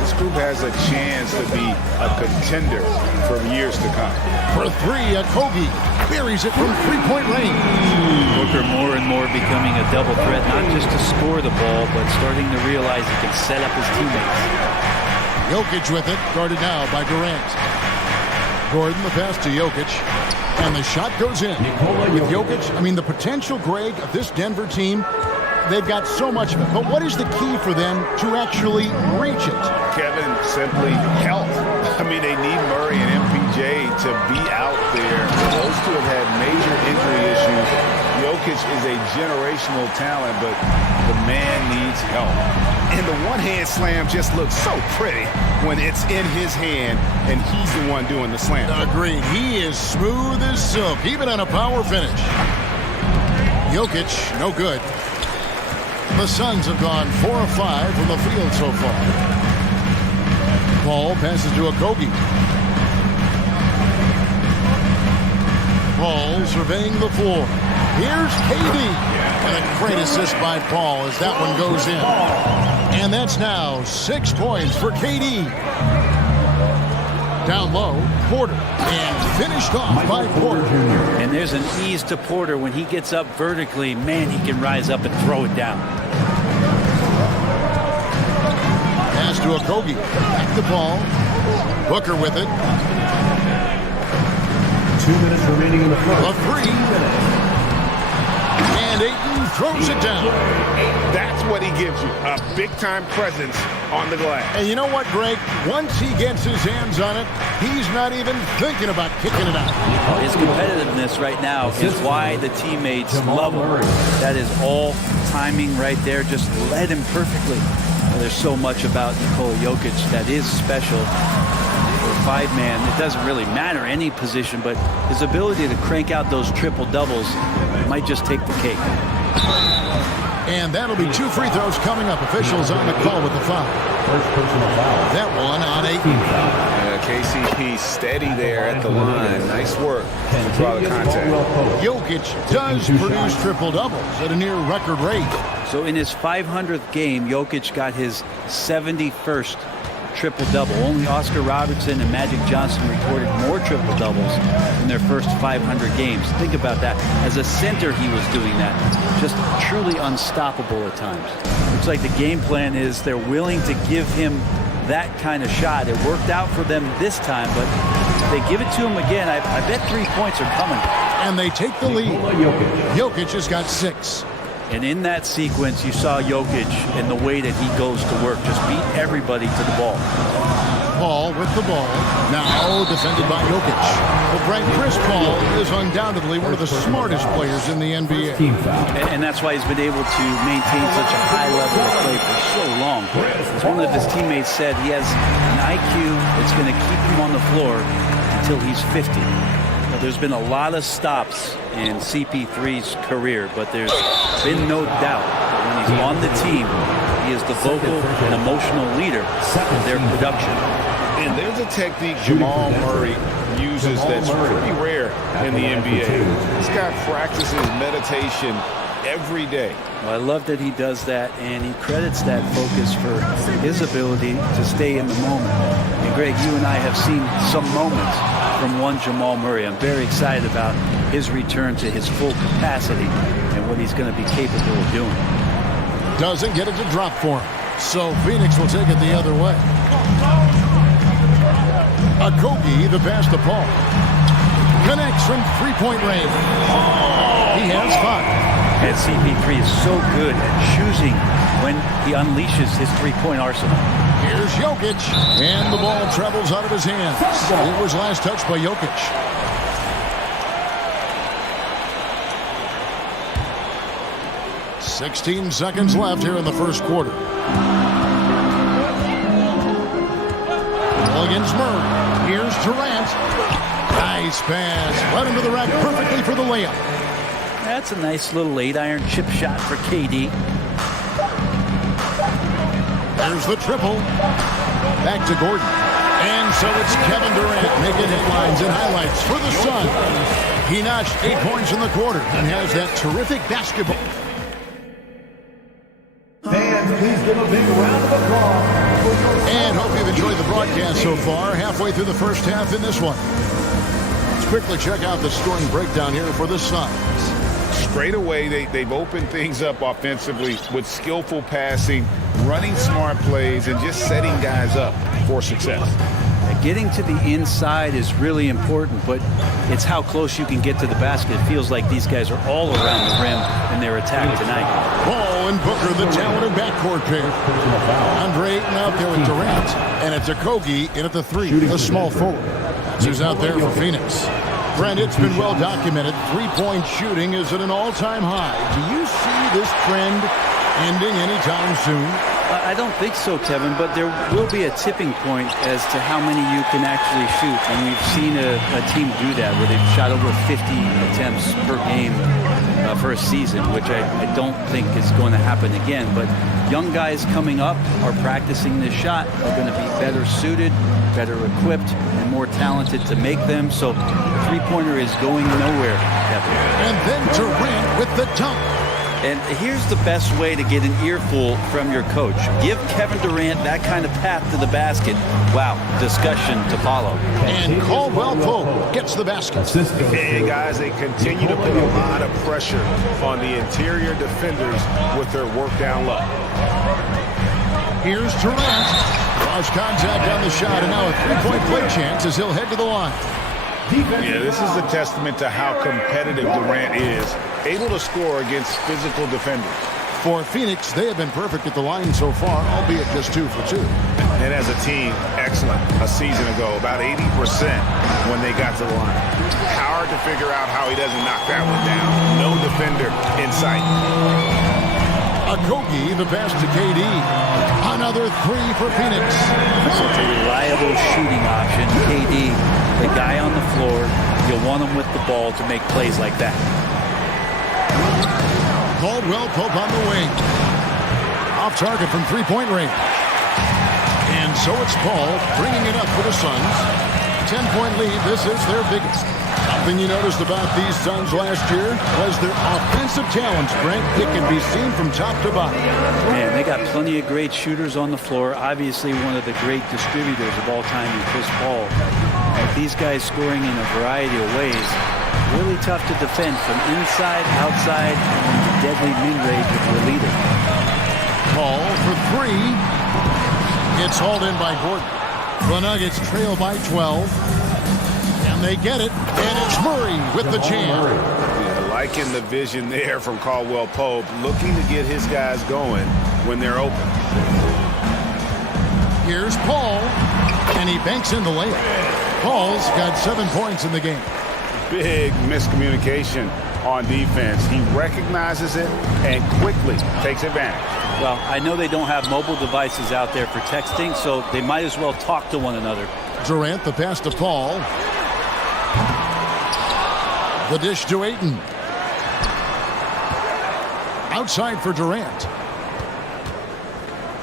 This group has a chance to be a contender for years to come. For 3, Okogie buries it from three-point range. Booker more and more becoming a double threat, not just to score the ball, but starting to realize he can set up his teammates. Jokic with it, guarded now by Durant. Gordon, the pass to Jokic, and the shot goes in. With Jokic, I mean, the potential, Greg, of this Denver team, they've got so much of it. But what is the key for them to actually reach it? Kevin, simply health. I mean, they need Murray and MPJ to be out there. Those two have had major injury issues. Jokic is a generational talent, but the man needs help. And the one-hand slam just looks so pretty when it's in his hand and he's the one doing the slam. Agreed. He is smooth as silk, even on a power finish. Jokic, no good. The Suns have gone 4 of 5 from the field so far. Paul passes to Okogie. Paul surveying the floor. Here's KD. And a great assist by Paul as that one goes in. And that's now 6 points for KD. Down low, Porter. And finished off by Porter. And there's an ease to Porter. When he gets up vertically, man, he can rise up and throw it down. Pass to Okogie. Back the ball. Booker with it. 2 minutes remaining in the first. A 3. And Ayton throws it down. That's what he gives you, a big-time presence on the glass. And you know what, Greg? Once he gets his hands on it, he's not even thinking about kicking it out. His competitiveness right now is why the teammates love him. That is all timing right there. Just led him perfectly. There's so much about Nikola Jokic that is special. For 5-man, it doesn't really matter any position, but his ability to crank out those triple doubles might just take the cake. And that'll be 2 free throws coming up. Officials on the call with the foul. First personal foul. That one on Ayton. KCP steady there at the line. Nice work to draw the contact. Jokic does produce triple doubles at a near record rate. So in his 500th game, Jokic got his 71st triple-double. Only Oscar Robertson and Magic Johnson recorded more triple-doubles in their first 500 games. Think about that. As a center, he was doing that. Just truly unstoppable at times. Looks like the game plan is they're willing to give him that kind of shot. It worked out for them this time, but if they give it to him again, I bet 3 points are coming. And they take the lead. Jokic has got 6. And in that sequence, you saw Jokic and the way that he goes to work. Just beat everybody to the ball. Paul with the ball. Now defended by Jokic. But Frank, Chris Paul is undoubtedly one of the smartest players in the NBA. And that's why he's been able to maintain such a high level of play for so long. As one of his teammates said, he has an IQ that's going to keep him on the floor until he's 50. There's been a lot of stops in CP3's career, but there's been no doubt that when he's on the team, he is the vocal and emotional leader of their production. And there's a technique Jamal Murray uses that's pretty rare in the NBA. This guy practices meditation every day. Well, I love that he does that, and he credits that focus for his ability to stay in the moment. And Greg, you and I have seen some moments from one Jamal Murray. I'm very excited about his return to his full capacity and what he's going to be capable of doing. Doesn't get it to drop for him, so Phoenix will take it the other way. Okogie, the pass to Paul. Connects from three-point range. He has 5. And CP3 is so good at choosing when he unleashes his three-point arsenal. Here's Jokic, and the ball travels out of his hands. It was last touched by Jokic. "16 seconds left here in the first quarter. Against Murray. Here's Durant. Nice pass. Led him to the rack perfectly for the layup. That's a nice little 8-iron chip shot for KD. There's the triple. Back to Gordon. And so it's Kevin Durant making headlines and highlights for the Sun. He notched 8 points in the quarter and has that terrific basketball. Fans, please give a big round of applause. And hope you've enjoyed the broadcast so far. Halfway through the first half in this one. Let's quickly check out the scoring breakdown here for the Suns. Straight away, they've opened things up offensively with skillful passing, running smart plays, and just setting guys up for success. Getting to the inside is really important, but it's how close you can get to the basket. It feels like these guys are all around the rim in their attack tonight. Ball and Booker, the talented backcourt pair. Andre Ayton out there with Durant, and it's Okogie in at the 3, a small forward. Who's out there for Phoenix. Brent, it's been well documented. Three-point shooting is at an all-time high. Do you see this trend ending anytime soon? I don't think so, Tevin, but there will be a tipping point as to how many you can actually shoot. And we've seen a team do that where they've shot over 50 attempts per game for a season, which I don't think is going to happen again. But young guys coming up are practicing this shot. They're going to be better suited, better equipped, and more talented to make them. So the three-pointer is going nowhere, Tevin. And then Durant with the dunk. And here's the best way to get an earful from your coach. Give Kevin Durant that kind of path to the basket. Wow, discussion to follow. And Caldwell Pope gets the basket. Hey, guys, they continue to put a lot of pressure on the interior defenders with their work down low. Here's Durant. Draws contact on the shot, and now a three-point play chance as he'll head to the line. Yeah, this is a testament to how competitive Durant is, able to score against physical defenders. For Phoenix, they have been perfect at the line so far, albeit just 2 for 2. And as a team, excellent. A season ago, about 80% when they got to the line. Hard to figure out how he doesn't knock that one down. No defender in sight. Okogie, the pass to KD. Another 3 for Phoenix. Such a reliable shooting option. KD, the guy on the floor, you'll want him with the ball to make plays like that. Caldwell Pope on the wing. Off target from three-point range. And so it's Paul bringing it up for the Suns. 10-point lead. This is their biggest. Something you noticed about these Suns last year was their offensive talent strength. It can be seen from top to bottom. Man, they got plenty of great shooters on the floor. Obviously, one of the great distributors of all time in Chris Paul. These guys scoring in a variety of ways. Really tough to defend from inside, outside, and the deadly mid-range of your leader. Paul for 3. It's hauled in by Gordon. The Nuggets trail by 12. And they get it, and it's Murray with the jam. Yeah, liking the vision there from Caldwell Pope, looking to get his guys going when they're open. Here's Paul, and he banks in the layup. Paul's got 7 points in the game. Big miscommunication on defense. He recognizes it and quickly takes advantage. Well, I know they don't have mobile devices out there for texting, so they might as well talk to one another. Durant, the pass to Paul. The dish to Ayton. Outside for Durant.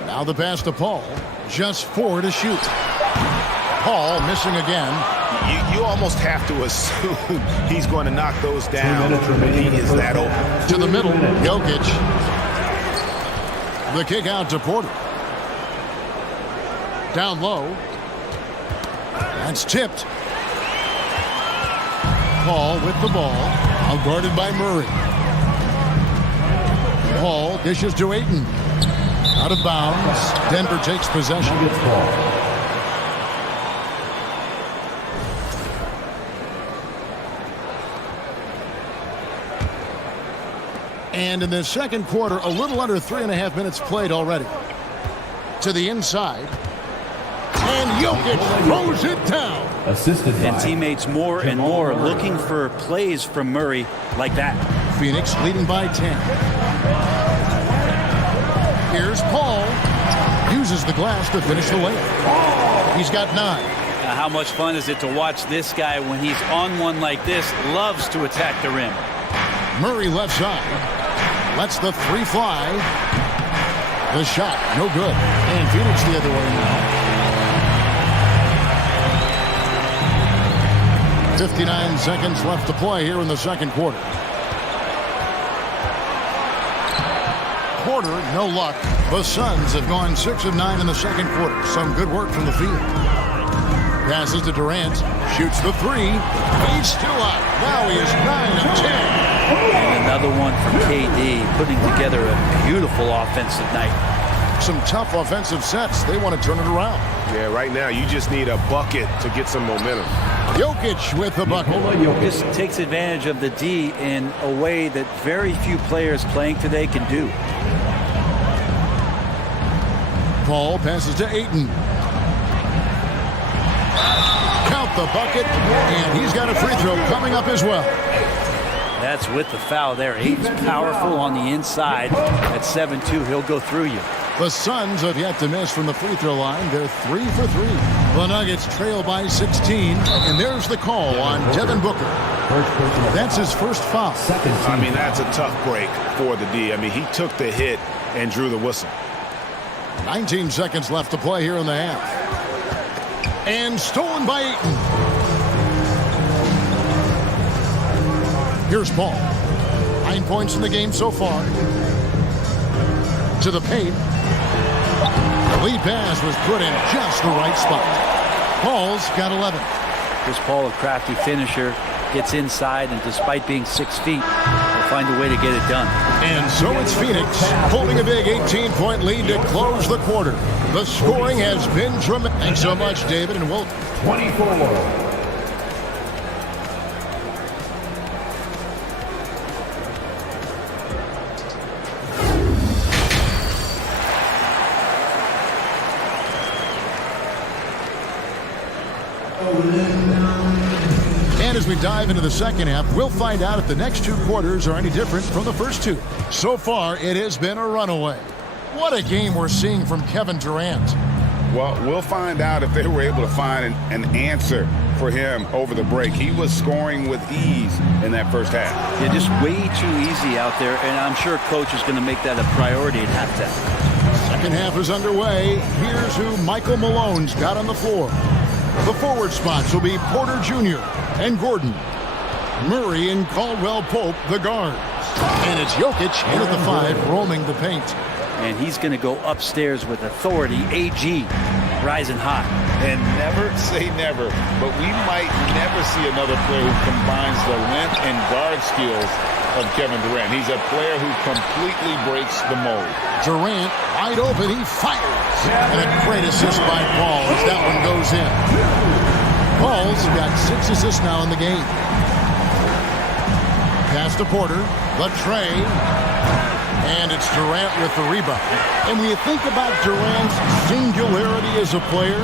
Now the pass to Paul. Just 4 to shoot. Paul missing again. You almost have to assume he's going to knock those down when he is that open. To the middle, Jokic. The kick out to Porter. Down low. That's tipped. Paul with the ball. Now guarded by Murray. Paul dishes to Ayton. Out of bounds. Denver takes possession. And in the second quarter, a little under 3.5 minutes played already. To the inside. And Jokic throws it down. And teammates more and more looking for plays from Murray like that. Phoenix leading by 10. Here's Paul. Uses the glass to finish the layup. He's got 9. Now, how much fun is it to watch this guy when he's on one like this? Loves to attack the rim. Murray left side. Lets the 3 fly. The shot, no good. And Phoenix the other way now. 59 seconds left to play here in the second quarter. Porter, no luck. The Suns have gone 6 of 9 in the second quarter. Some good work from the field. Passes to Durant. Shoots the 3. He's still out. Now he is 9 of 10. And another one from KD, putting together a beautiful offensive night. Some tough offensive sets. They want to turn it around. Yeah, right now you just need a bucket to get some momentum. Jokic with the bucket. This takes advantage of the D in a way that very few players playing today can do. Paul passes to Ayton. Count the bucket, and he's got a free throw coming up as well. That's with the foul there. Ayton's powerful on the inside. At 7-2, he'll go through you. The Suns have yet to miss from the free throw line. They're 3 for 3. The Nuggets trail by 16, and there's the call on Devin Booker. That's his first foul. I mean, that's a tough break for the D. I mean, he took the hit and drew the whistle. 19 seconds left to play here in the half. And stolen by Ayton. Here's Paul. 9 points in the game so far. To the paint. The lead pass was put in just the right spot. Paul's got 11. Chris Paul, a crafty finisher, gets inside, and despite being 6 feet, will find a way to get it done. And so it's Phoenix holding a big 18-point lead to close the quarter. The scoring has been tremendous. Thanks so much, David and Wilt. 24. And as we dive into the second half, we'll find out if the next 2 quarters are any different from the first 2. So far, it has been a runaway. What a game we're seeing from Kevin Durant. Well, we'll find out if they were able to find an answer for him over the break. He was scoring with ease in that first half. Yeah, just way too easy out there, and I'm sure Coach is going to make that a priority at halftime. Second half is underway. Here's who Michael Malone's got on the floor. The forward spots will be Porter Jr. and Gordon. Murray and Caldwell Pope, the guards. And it's Jokic in at the 5, roaming the paint. And he's going to go upstairs with authority. AG rising hot. And never say never, but we might never see another player who combines the length and guard skills of Kevin Durant. He's a player who completely breaks the mold. Durant, wide open, he fires. And a great assist by Paul as that one goes in. Paul's got 6 assists now in the game. Pass to Porter, the tray. And it's Durant with the rebound. And when you think about Durant's singularity as a player,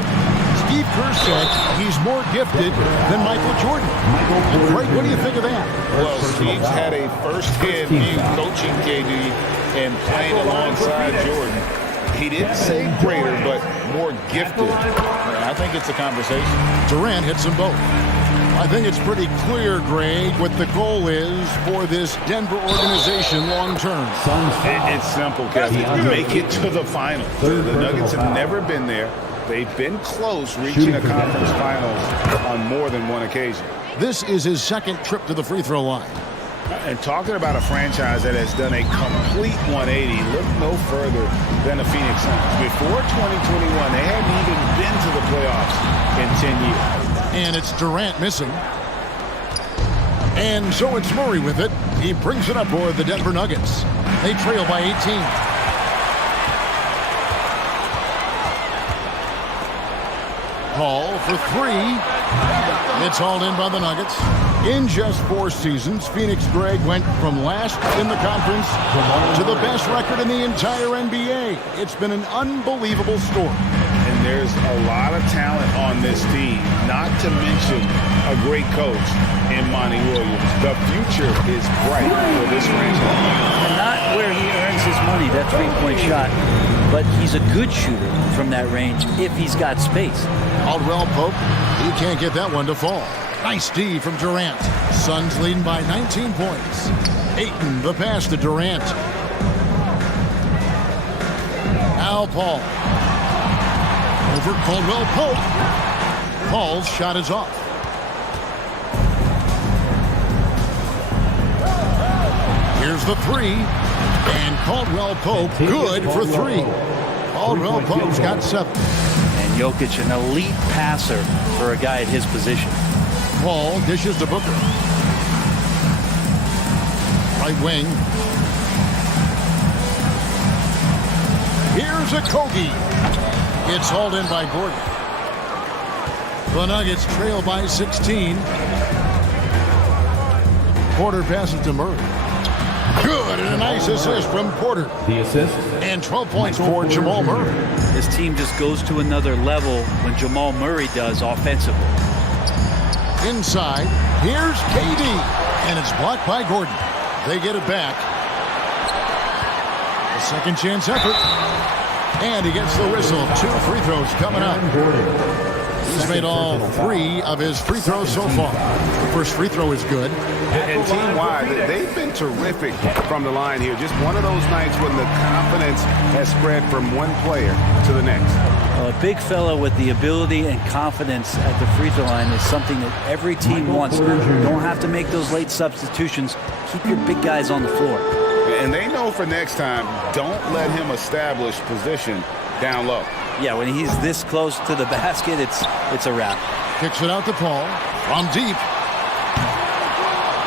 Steve Kerr said he's more gifted than Michael Jordan. Greg, what do you think of that? Well, Steve's had a first-hand view coaching KD and playing alongside Jordan. He didn't say greater, but more gifted. I think it's a conversation. Durant hits them both. I think it's pretty clear, Greg, what the goal is for this Denver organization long term. It's simple, Kevin. Make it to the finals. The Nuggets have never been there. They've been close reaching a conference finals on more than one occasion. This is his second trip to the free throw line. And talking about a franchise that has done a complete 180, look no further than the Phoenix Suns. Before 2021, they hadn't even been to the playoffs in 10 years. And it's Durant missing. And so it's Murray with it. He brings it up for the Denver Nuggets. They trail by 18. Paul for three. It's hauled in by the Nuggets. In just 4 seasons, Phoenix, Greg, went from last in the conference to the best record in the entire NBA. It's been an unbelievable story. And there's a lot of talent on this team, not to mention a great coach in Monty Williams. The future is bright for this franchise. And not where he earns his money, that three-point shot, but he's a good shooter from that range if he's got space. Caldwell Pope, he can't get that one to fall. Nice D from Durant. Suns leading by 19 points. Ayton, the pass to Durant. Al Paul. Over Caldwell Pope. Paul's shot is off. Here's the three. And Caldwell Pope good for three. Caldwell Pope's got 7. And Jokic, an elite passer for a guy at his position. Paul dishes to Booker. Right wing. Here's a Kogi. It's hauled in by Gordon. The Nuggets trail by 16. Porter passes to Murray. Good, and a nice assist from Porter. The assist. And 12 points for Jamal Murray. This team just goes to another level when Jamal Murray does offensively. Inside, here's KD, and it's blocked by Gordon. They get it back. A second chance effort, and he gets the whistle. 2 free throws coming up. He's made all 3 of his free throws so far. The first free throw is good. And team-wide, they've been terrific from the line here. Just one of those nights when the confidence has spread from one player to the next. A big fella with the ability and confidence at the free throw line is something that every team wants. You don't have to make those late substitutions. Keep your big guys on the floor. And they know for next time, don't let him establish position down low. Yeah, when he's this close to the basket, it's a wrap. Kicks it out to Paul from deep.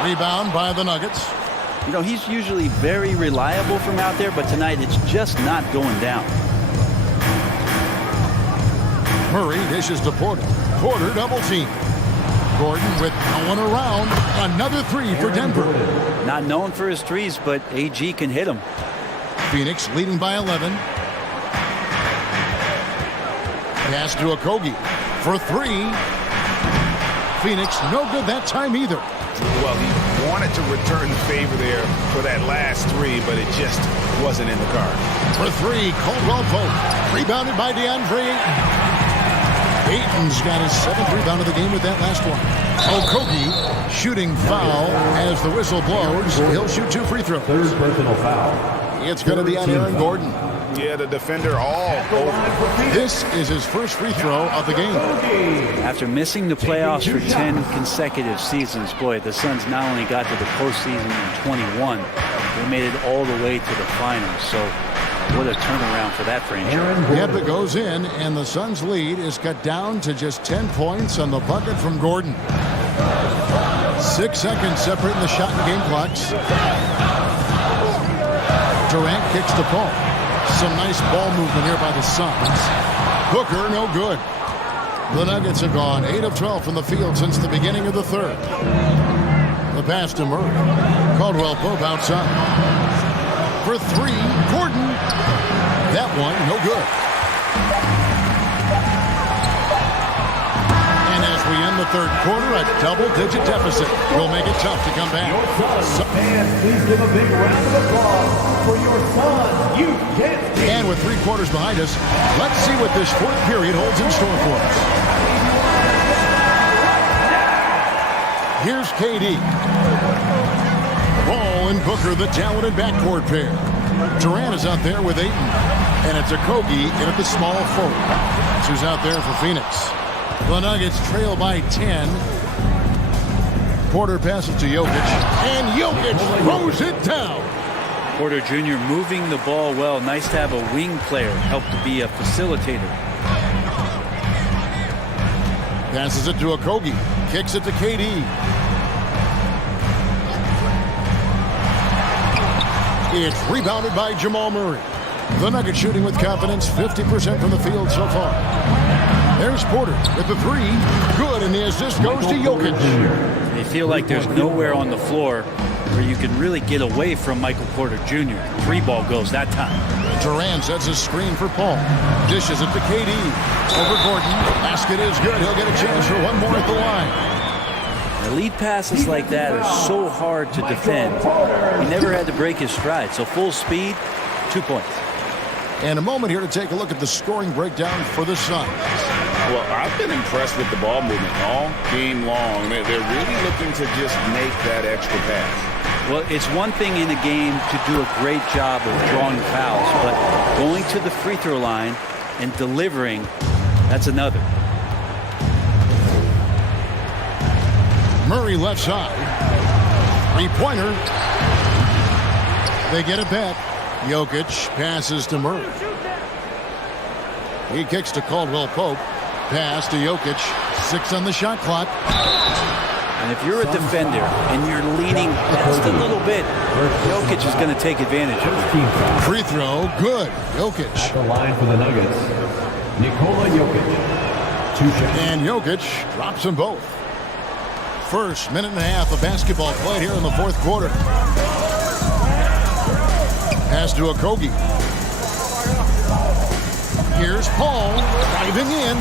Rebound by the Nuggets. You know, he's usually very reliable from out there, but tonight it's just not going down. Murray dishes to Porter. Porter double team. Gordon with no one around. Another 3 for Denver. Not known for his threes, but AG can hit him. Phoenix leading by 11. Pass to Okogie for 3. Phoenix no good that time either. Well, he wanted to return the favor there for that last 3, but it just wasn't in the card. For 3, Caldwell Pope. Rebounded by DeAndre Ayton. Ayton's got his 7th rebound of the game with that last one. Okogie shooting foul as the whistle blows. He'll shoot 2 free throws. Third personal foul. It's going to be on Aaron Gordon. Yeah, the defender all over. This is his first free throw of the game. After missing the playoffs for 10 consecutive seasons, boy, the Suns not only got to the postseason in 21, they made it all the way to the finals. So what a turnaround for that franchise. Yep, it goes in, and the Suns' lead is cut down to just 10 points on the bucket from Gordon. 6 seconds separating the shot and game clocks. Durant kicks to Paul. Some nice ball movement here by the Suns. Booker, no good. The Nuggets have gone 8 of 12 from the field since the beginning of the third. The pass to Murray. Caldwell Pope outside. For 3, Gordon. That one, no good. And as we end the third quarter, a double-digit deficit will make it tough to come back. And please give a big round of applause for your Suns Youth Champions. And with 3 quarters behind us, let's see what this 4th period holds in store for us. Here's KD. Ball and Booker, the talented backcourt pair. Durant is out there with Ayton. And it's Okogie in at the small forward. That's who's out there for Phoenix. The Nuggets trail by 10. Porter passes to Jokic. And Jokic throws it down. Porter Jr. moving the ball well. Nice to have a wing player help to be a facilitator. Passes it to Okogie. Kicks it to KD. It's rebounded by Jamal Murray. The Nuggets shooting with confidence, 50% from the field so far. There's Porter with the three. Good, and the assist goes to Jokic. They feel like there's nowhere on the floor where you can really get away from Michael Porter Jr. Three ball goes that time. Durant sets a screen for Paul. Dishes it to KD. Over Gordon. Basket is good. He'll get a chance for one more at the line. The lead passes like that are so hard to defend. He never had to break his stride, so full speed, 2 points. And a moment here to take a look at the scoring breakdown for the Suns. Well, I've been impressed with the ball movement all game long. They're really looking to just make that extra pass. Well, it's one thing in a game to do a great job of drawing fouls, but going to the free throw line and delivering, that's another. Murray left side. Three-pointer. They get it back. Jokic passes to Murray. He kicks to Caldwell Pope. Pass to Jokic. 6 on the shot clock. And if you're a defender and you're leaning just a little bit, Jokic is going to take advantage of it. Free throw, good. Jokic. At the line for the Nuggets, Nikola Jokic. 2 shots. And Jokic drops them both. First minute and a half of basketball played here in the fourth quarter. Pass to Okogie. Here's Paul driving in.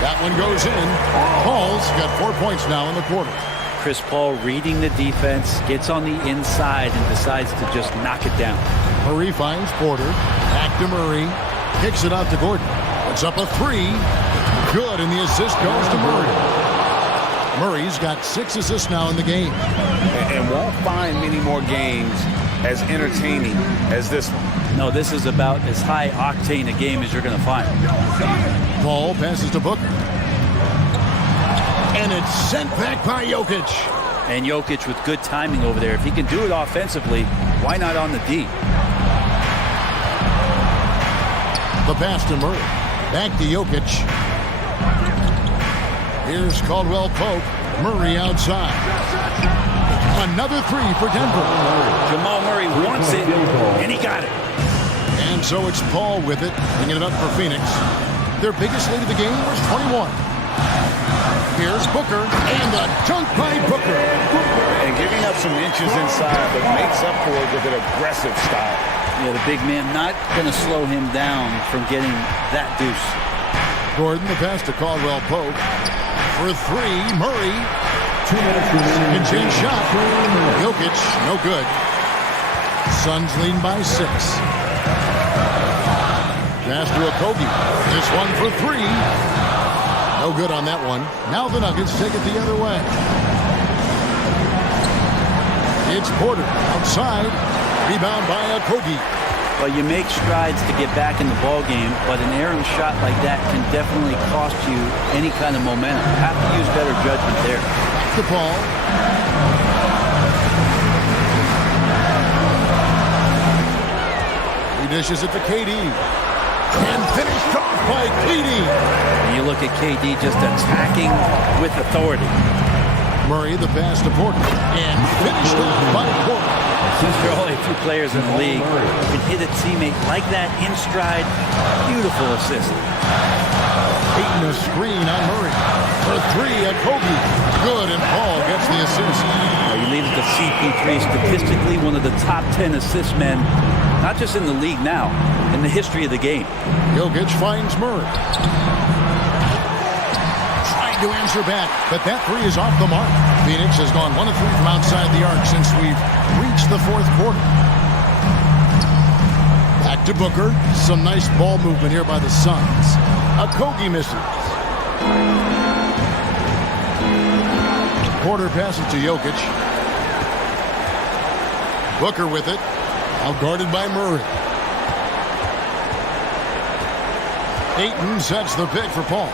That one goes in. Paul's got 4 points now in the quarter. Chris Paul reading the defense, gets on the inside and decides to just knock it down. Murray finds Porter. Back to Murray. Kicks it out to Gordon. Puts up a three. Good, and the assist goes to Murray. Murray's got 6 assists now in the game. And won't find many more games as entertaining as this one. No, this is about as high octane a game as you're going to find. Paul passes to Booker. And it's sent back by Jokic. And Jokic with good timing over there. If he can do it offensively, why not on the D? The pass to Murray. Back to Jokic. Here's Caldwell Pope. Murray outside. Another three for Denver. Jamal Murray wants it, and he got it. And so it's Paul with it, bringing it up for Phoenix. Their biggest lead of the game was 21. Here's Booker, and the dunk by Booker. And giving up some inches inside, but makes up for it with an aggressive style. Yeah, the big man not going to slow him down from getting that deuce. Gordon, the pass to Caldwell Pope. For three, Murray. 2 minutes remaining. Can change shot. Jokic, no good. Suns leading by 6. Pass to Okogie. This one for 3. No good on that one. Now the Nuggets take it the other way. It's Porter outside. Rebound by Okogie. Well, you make strides to get back in the ball game, but an errant shot like that can definitely cost you any kind of momentum. You have to use better judgment there. The ball. He dishes it to KD. And finished off by KD. And you look at KD just attacking with authority. Murray, the pass to Porter. And finished off by Porter. There are only a few players in the league who can hit a teammate like that in stride. Beautiful assist. Beating a screen on Murray. For 3 at Kobe. Good, and Paul gets the assist. You leave it to CP3, statistically one of the top 10 assist men, not just in the league now, in the history of the game. Jokic finds Murray. Trying to answer back, but that 3 is off the mark. Phoenix has gone 1 of 3 from outside the arc since we've reached the fourth quarter. Back to Booker. Some nice ball movement here by the Suns. Okogie misses. Porter passes to Jokic. Booker with it. Now guarded by Murray. Ayton sets the pick for Paul.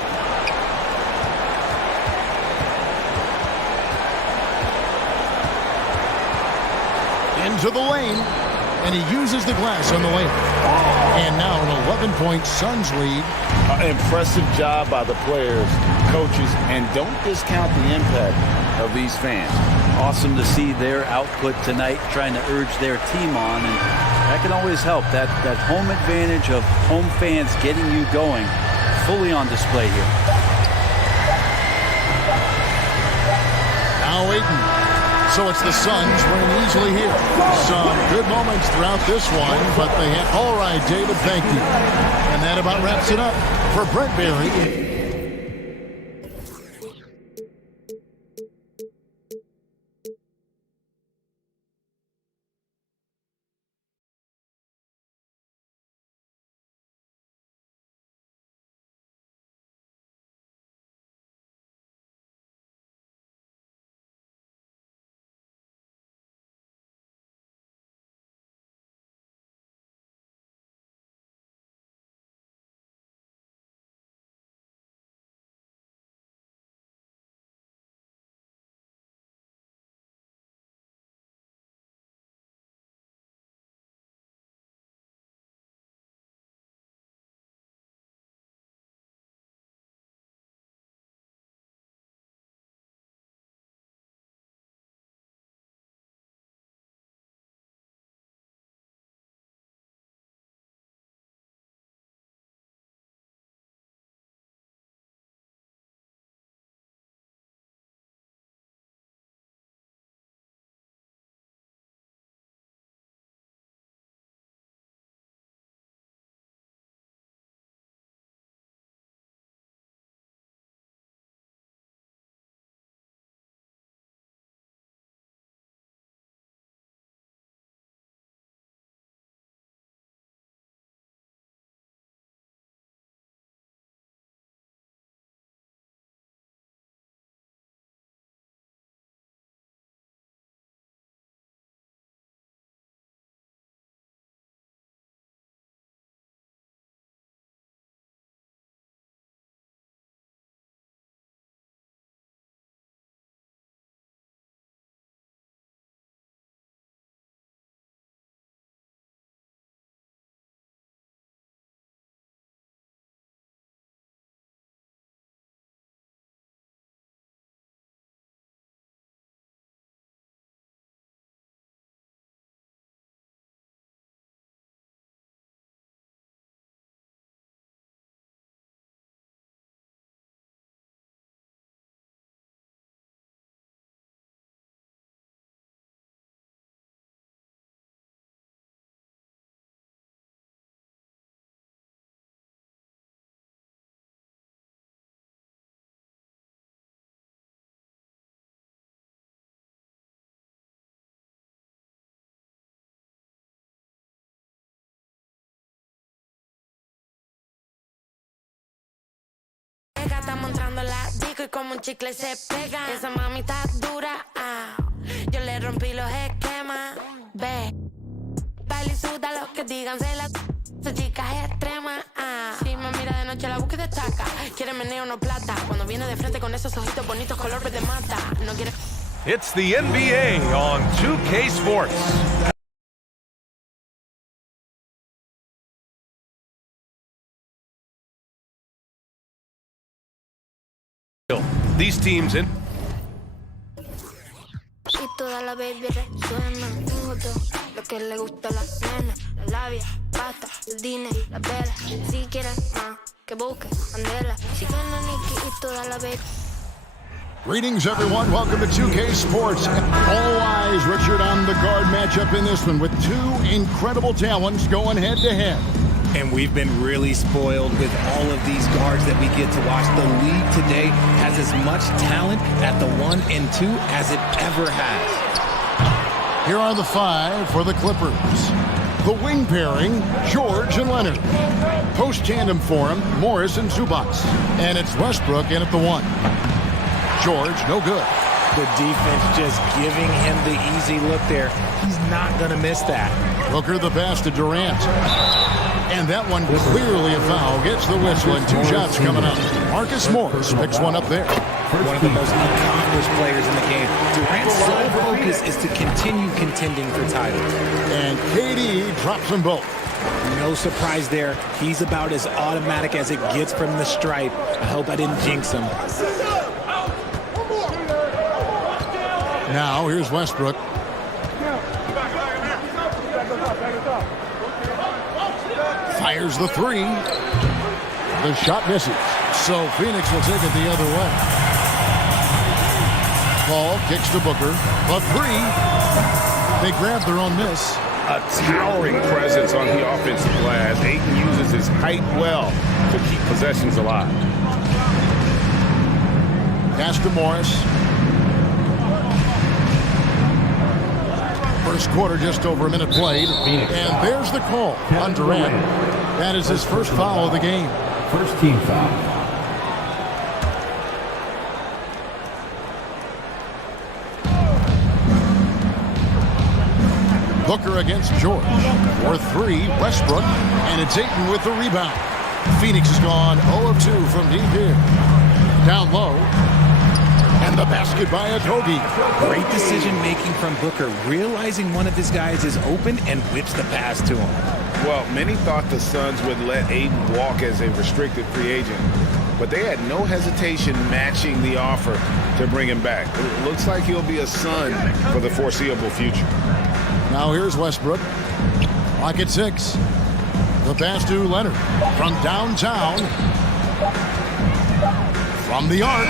Into the lane, and he uses the glass on the lane. And now an 11-point Suns lead. Impressive job by the players, coaches, and don't discount the impact of these fans. Awesome to see their output tonight, trying to urge their team on, and that can always help. That home advantage of home fans getting you going, fully on display here. Now Ayton. So it's the Suns winning easily here. Some good moments throughout this one, but they had all right, David, thank you. And that about wraps it up for Brent Barry. Estamos entrando a la disco y como un chicle se pega. Esa mami está dura, yo le rompí los esquemas. Ve, baila y suda lo que digan, esa chica es extrema. Si me mira de noche la busca y destaca. Quiere meneo no plata. Cuando viene de frente con esos ojitos bonitos color verde mata. No quiere. It's the NBA on 2K Sports. These teams in. Y toda la baby resuena. Tengo todo lo que le gusta a la nena. La labia, pasta, el dinero, la vela. Si quieres más, que busque, andela. Si gana Nicky y toda la baby. Greetings, everyone. Welcome to 2K Sports. All eyes, Richard, on the guard matchup in this one with two incredible talents going head-to-head. And we've been really spoiled with all of these guards that we get to watch. The league today has as much talent at the 1 and 2 as it ever has. Here are the five for the Clippers. The wing pairing, George and Leonard. Post tandem for him, Morris and Zubac. And it's Westbrook in at the 1. George, no good. The defense just giving him the easy look there. He's not going to miss that. Booker the pass to Durant. And that one clearly a foul. Gets the whistle and 2 shots coming up. Marcus Morris picks one up there. One of the most accomplished players in the game. Durant's sole focus is to continue contending for titles. And KD drops them both. No surprise there. He's about as automatic as it gets from the stripe. I hope I didn't jinx him. Now here's Westbrook. Fires the 3. The shot misses. So Phoenix will take it the other way. Paul kicks to Booker. A 3. They grab their own miss. A towering presence on the offensive glass. Ayton uses his height well to keep possessions alive. Pass to Morris. First quarter, just over a minute played. And there's the call on Durant. That is his first foul of the game. First team foul. Booker against George. For 3, Westbrook. And it's Ayton with the rebound. Phoenix has gone 0 of 2 from deep here. Down low. And the basket by Okogie. Great decision-making from Booker, realizing one of his guys is open and whips the pass to him. Well, many thought the Suns would let Ayton walk as a restricted free agent, but they had no hesitation matching the offer to bring him back. It looks like he'll be a Sun for the foreseeable future. Now here's Westbrook. Clock at 6. The pass to Leonard from downtown. From the arc.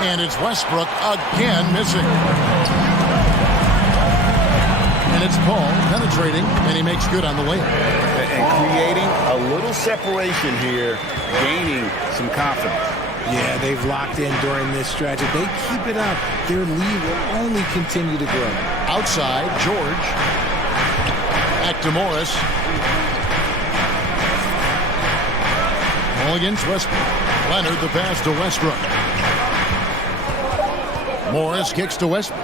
And it's Westbrook again missing. And it's Paul penetrating, and he makes good on the layup. And creating a little separation here, gaining some confidence. Yeah, they've locked in during this stretch. If they keep it up, their lead will only continue to grow. Outside, George. Back to Morris. Ball against Westbrook. Leonard the pass to Westbrook. Morris kicks to Westbrook.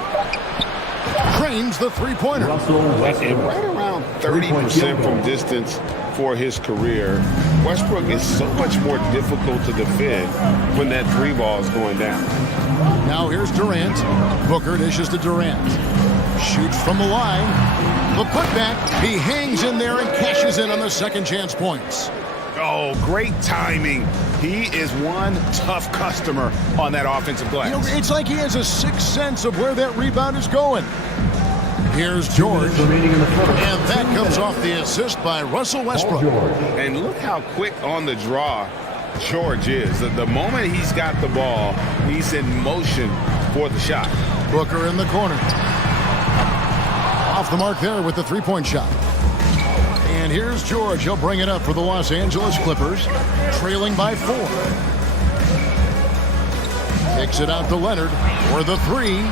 Trains the three-pointer. And right around 30% from distance for his career, Westbrook is so much more difficult to defend when that 3 ball is going down. Now here's Durant. Booker dishes to Durant. Shoots from the line. The putback. He hangs in there and cashes in on the second chance points. Oh, great timing. He is one tough customer on that offensive glass. You know, it's like he has a sixth sense of where that rebound is going. Here's George. And that comes off the assist by Russell Westbrook. And look how quick on the draw George is. The moment he's got the ball, he's in motion for the shot. Booker in the corner. Off the mark there with the three-point shot. And here's George. He'll bring it up for the Los Angeles Clippers, trailing by 4. Kicks it out to Leonard for the 3.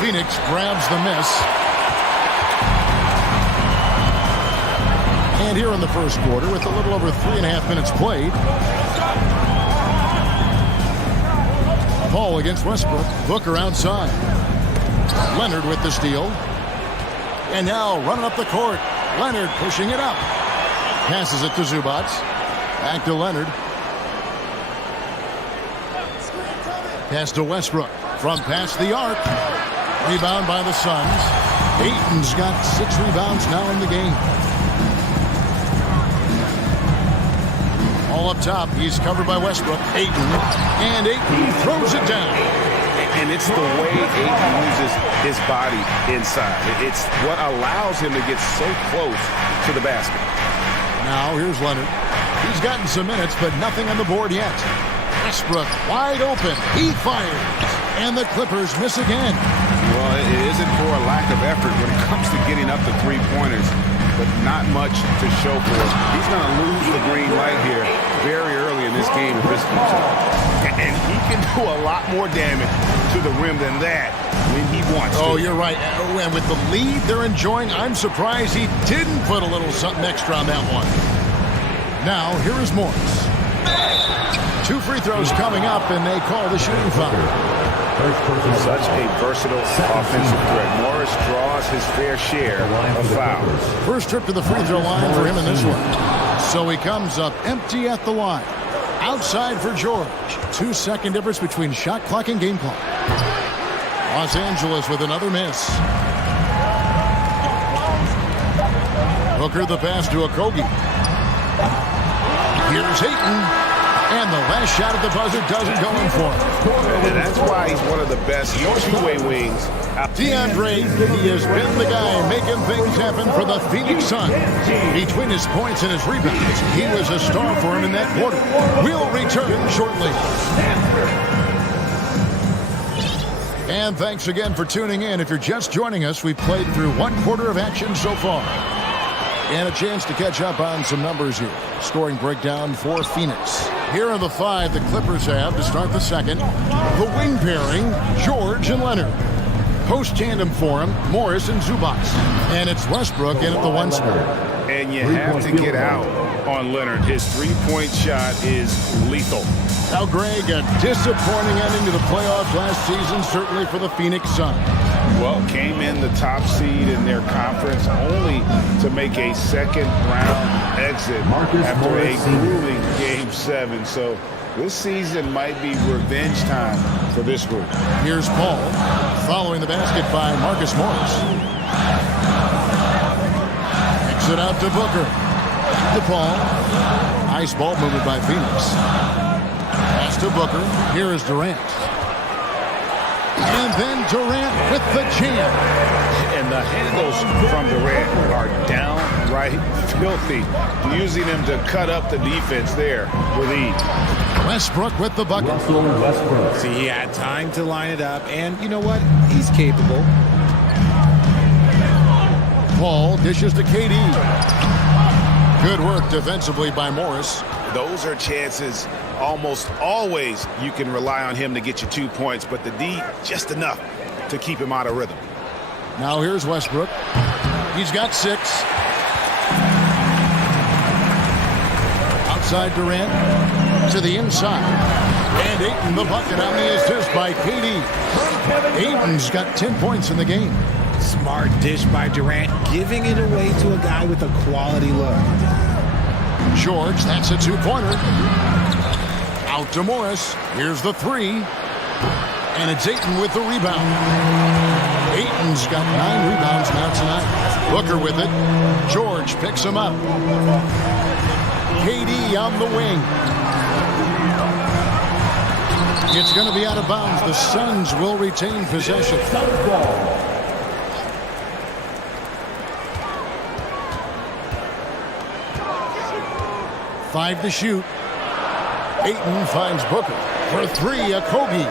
Phoenix grabs the miss. And here in the first quarter, with a little over 3.5 minutes played, Paul against Westbrook. Booker outside. Leonard with the steal. And now running up the court. Leonard pushing it up. Passes it to Zubac. Back to Leonard. Pass to Westbrook. From past the arc. Rebound by the Suns. Ayton's got 6 rebounds now in the game. All up top. He's covered by Westbrook. Ayton. And Ayton throws it down. And it's the way Ayton uses his body inside. It's what allows him to get so close to the basket. Now here's Leonard. He's gotten some minutes, but nothing on the board yet. Westbrook wide open. He fires. And the Clippers miss again. Well, it isn't for a lack of effort when it comes to getting up to three-pointers, but not much to show for it. He's going to lose the green light here very early in this game if this keeps up. And he can do a lot more damage to the rim than that when he wants to. Oh, you're right. And with the lead they're enjoying, I'm surprised he didn't put a little something extra on that one. Now, here is Morris. 2 free throws coming up, and they call the shooting foul. Such a versatile offensive threat. Morris draws his fair share of fouls. First trip to the free throw line for him in this one. So he comes up empty at the line. Outside for George. 2-second difference between shot clock and game clock. Los Angeles with another miss. Booker the pass to Okogie. Here's Ayton. And the last shot at the buzzer doesn't go in for him. And that's why he's one of the best two-way wings. DeAndre, he has been the guy making things happen for the Phoenix Suns. Between his points and his rebounds, he was a star for him in that quarter. We'll return shortly. And thanks again for tuning in. If you're just joining us, we've played through 1 quarter of action so far. And a chance to catch up on some numbers here. Scoring breakdown for Phoenix. Here are the 5 the Clippers have to start the second. The wing pairing, George and Leonard. Post tandem for him, Morris and Zubac. And it's Westbrook in at the 1 spot. And you have to get out on Leonard. His three-point shot is lethal. Now, Greg, a disappointing ending to the playoffs last season, certainly for the Phoenix Suns. Well, came in the top seed in their conference only to make a second-round exit after a grueling Game 7. So this season might be revenge time for this group. Here's Paul, following the basket by Marcus Morris. Kicks it out to Booker. To Paul. Nice ball movement by Phoenix. Pass to Booker. Here is Durant. And then Durant with the jam. And the handles from Durant are downright filthy, using him to cut up the defense there with ease. Westbrook with the bucket. See, he had time to line it up, and you know what? He's capable. Paul dishes to KD. Good work defensively by Morris. Those are chances almost always you can rely on him to get you 2 points, but the D just enough to keep him out of rhythm. Now here's Westbrook. He's got 6. Outside Durant to the inside. And Ayton the bucket on the assist by KD. Ayton's got 10 points in the game. Smart dish by Durant, giving it away to a guy with a quality look. George, that's a 2-pointer. Out to Morris. Here's the 3. And it's Ayton with the rebound. Ayton's got 9 rebounds now tonight. Booker with it. George picks him up. KD on the wing. It's going to be out of bounds. The Suns will retain possession. 5 to shoot. Ayton finds Booker. For 3, Okogie.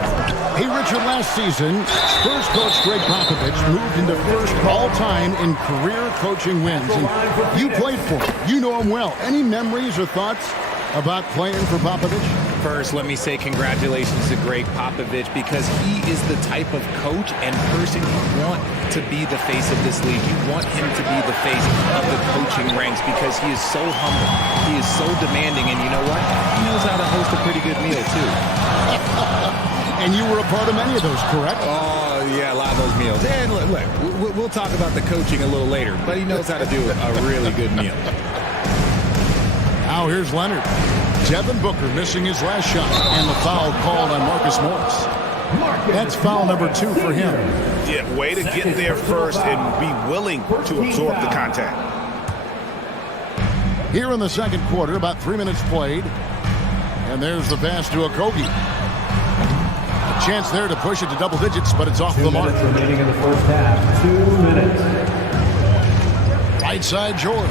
Hey, Richard, last season, Spurs coach Greg Popovich moved into first all-time in career coaching wins. And you played for him. You know him well. Any memories or thoughts about playing for Popovich? First, let me say congratulations to Greg Popovich, because he is the type of coach and person you want to be the face of this league. You want him to be the face of the coaching ranks, because he is so humble. He is so demanding, and you know what? He knows how to host a pretty good meal, too. And you were a part of many of those, correct? Oh, yeah, a lot of those meals. And look, we'll talk about the coaching a little later, but he knows how to do a really good meal. Now here's Leonard. Devin Booker missing his last shot, and the foul called on Marcus Morris. That's foul number 2 for him. Yeah, way to get there first and be willing to absorb the contact. Here in the second quarter, about 3 minutes played. And there's the pass to Okogie. A chance there to push it to double digits, but it's off the mark. 2 minutes remaining in the first half. 2 minutes. Right side, George.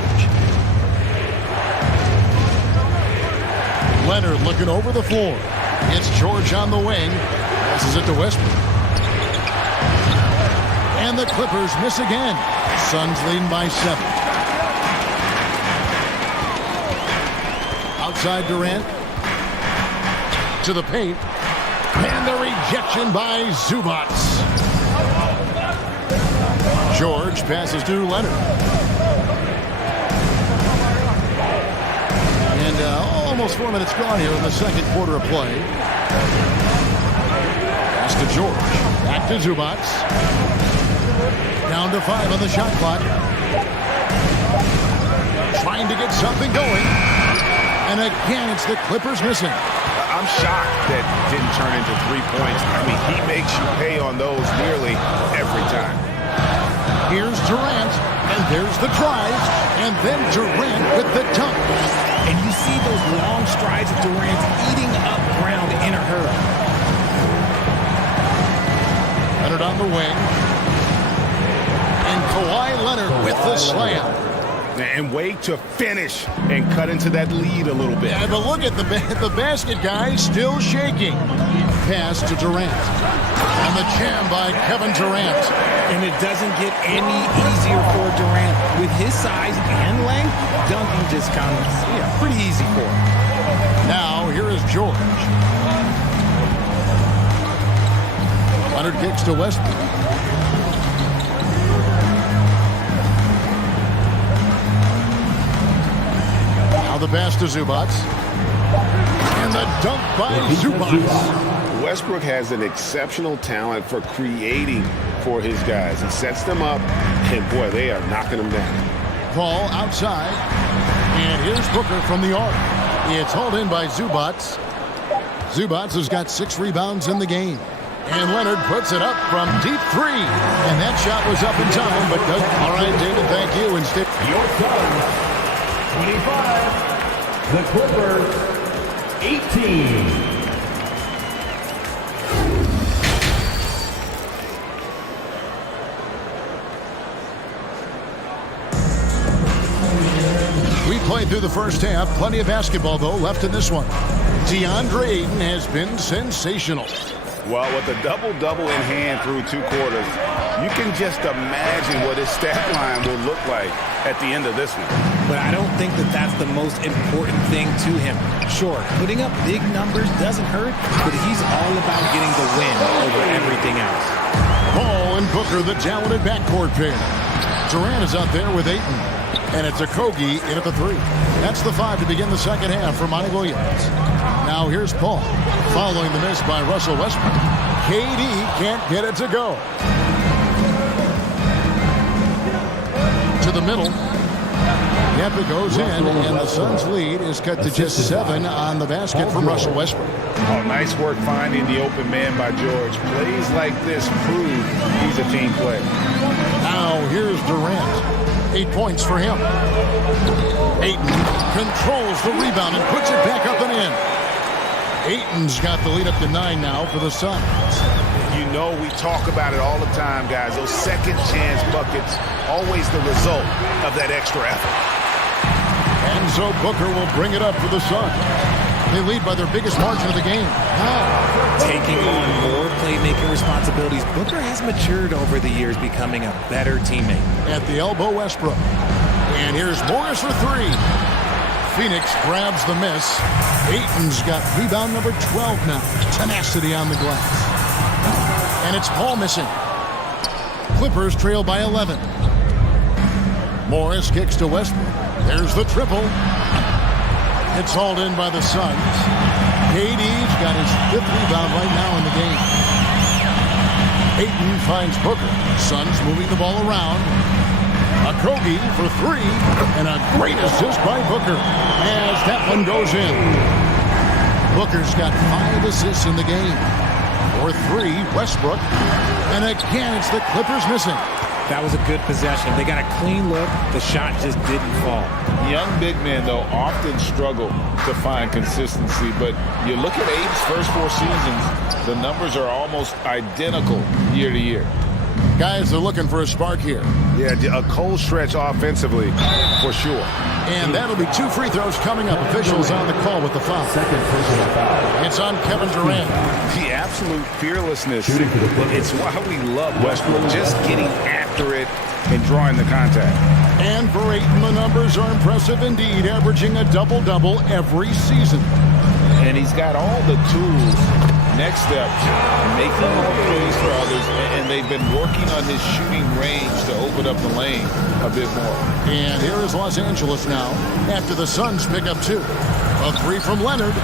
Leonard looking over the floor. It's George on the wing. Passes it to Westbrook. And the Clippers miss again. Suns leading by 7. Outside Durant. To the paint. And the rejection by Zubac. George passes to Leonard. And And almost 4 minutes gone here in the second quarter of play. Pass to George. Back to Zubac. Down to 5 on the shot clock. Trying to get something going. And again, it's the Clippers missing. I'm shocked that didn't turn into 3 points. I mean, he makes you pay on those nearly every time. Here's Durant, and there's the drive, and then Durant with the dunk. And you see those long strides of Durant eating up ground in a hurry. Leonard on the wing. And Kawhi Leonard with the slam. And wait to finish and cut into that lead a little bit. Yeah, but look at the basket guy still shaking. Pass to Durant. And the jam by Kevin Durant. And it doesn't get any easier for Durant. With his size and length, dunking just comes pretty easy for him. Now, here is George. Leonard kicks to Westbrook. Now the pass to Zubac. And the dunk by Zubac. Westbrook has an exceptional talent for creating for his guys. He sets them up, and boy, they are knocking them down. Ball outside. And here's Booker from the arc. It's hauled in by Zubac. Zubac has got 6 rebounds in the game. And Leonard puts it up from deep 3. And that shot was up in time, but doesn't. All right, David, thank you. And stick. Your time. 25. The Clippers, 18. We played through the first half. Plenty of basketball, though, left in this one. DeAndre Ayton has been sensational. Well, with a double-double in hand through 2 quarters, you can just imagine what his stat line will look like at the end of this one. But I don't think that that's the most important thing to him. Sure, putting up big numbers doesn't hurt, but he's all about getting the win over everything else. Ball and Booker, the talented backcourt pair. Durant is out there with Ayton. And it's a Kogi in at the 3. That's the 5 to begin the second half for Monty Williams. Now here's Paul. Following the miss by Russell Westbrook. KD can't get it to go. To the middle. Yep, it goes in, and the Suns' lead is cut to just 7 on the basket from Russell Westbrook. Oh, nice work finding the open man by George. Plays like this prove he's a team player. Now here's Durant. 8 points for him. Ayton controls the rebound and puts it back up and in. Ayton's got the lead up to 9 now for the Suns. You know we talk about it all the time, guys. Those second chance buckets, always the result of that extra effort. And so Booker will bring it up for the Suns. They lead by their biggest margin of the game. Taking on more playmaking responsibilities, Booker has matured over the years, becoming a better teammate. At the elbow, Westbrook. And here's Morris for 3. Phoenix grabs the miss. Ayton's got rebound number 12 now. Tenacity on the glass. And it's Paul missing. Clippers trail by 11. Morris kicks to Westbrook. There's the triple. It's hauled in by the Suns. KD's got his 5th rebound right now in the game. Ayton finds Booker. Suns moving the ball around. A Kogi for 3. And a great assist by Booker as that one goes in. Booker's got 5 assists in the game. For 3, Westbrook. And again, it's the Clippers missing. That was a good possession. They got a clean look. The shot just didn't fall. Young big men, though, often struggle to find consistency. But you look at Ayton's first 4 seasons, the numbers are almost identical year to year. Guys are looking for a spark here. Yeah, a cold stretch offensively, for sure. And that'll be 2 free throws coming up. Officials on the call with the foul. Second personal foul. It's on Kevin Durant. The absolute fearlessness. It's why we love Westbrook. Just getting after it and drawing the contact. And for Ayton, the numbers are impressive indeed, averaging a double-double every season. And he's got all the tools Next step, making more plays for others, and they've been working on his shooting range to open up the lane a bit more. And here is Los Angeles now after the Suns pick up 2. A 3 from Leonard.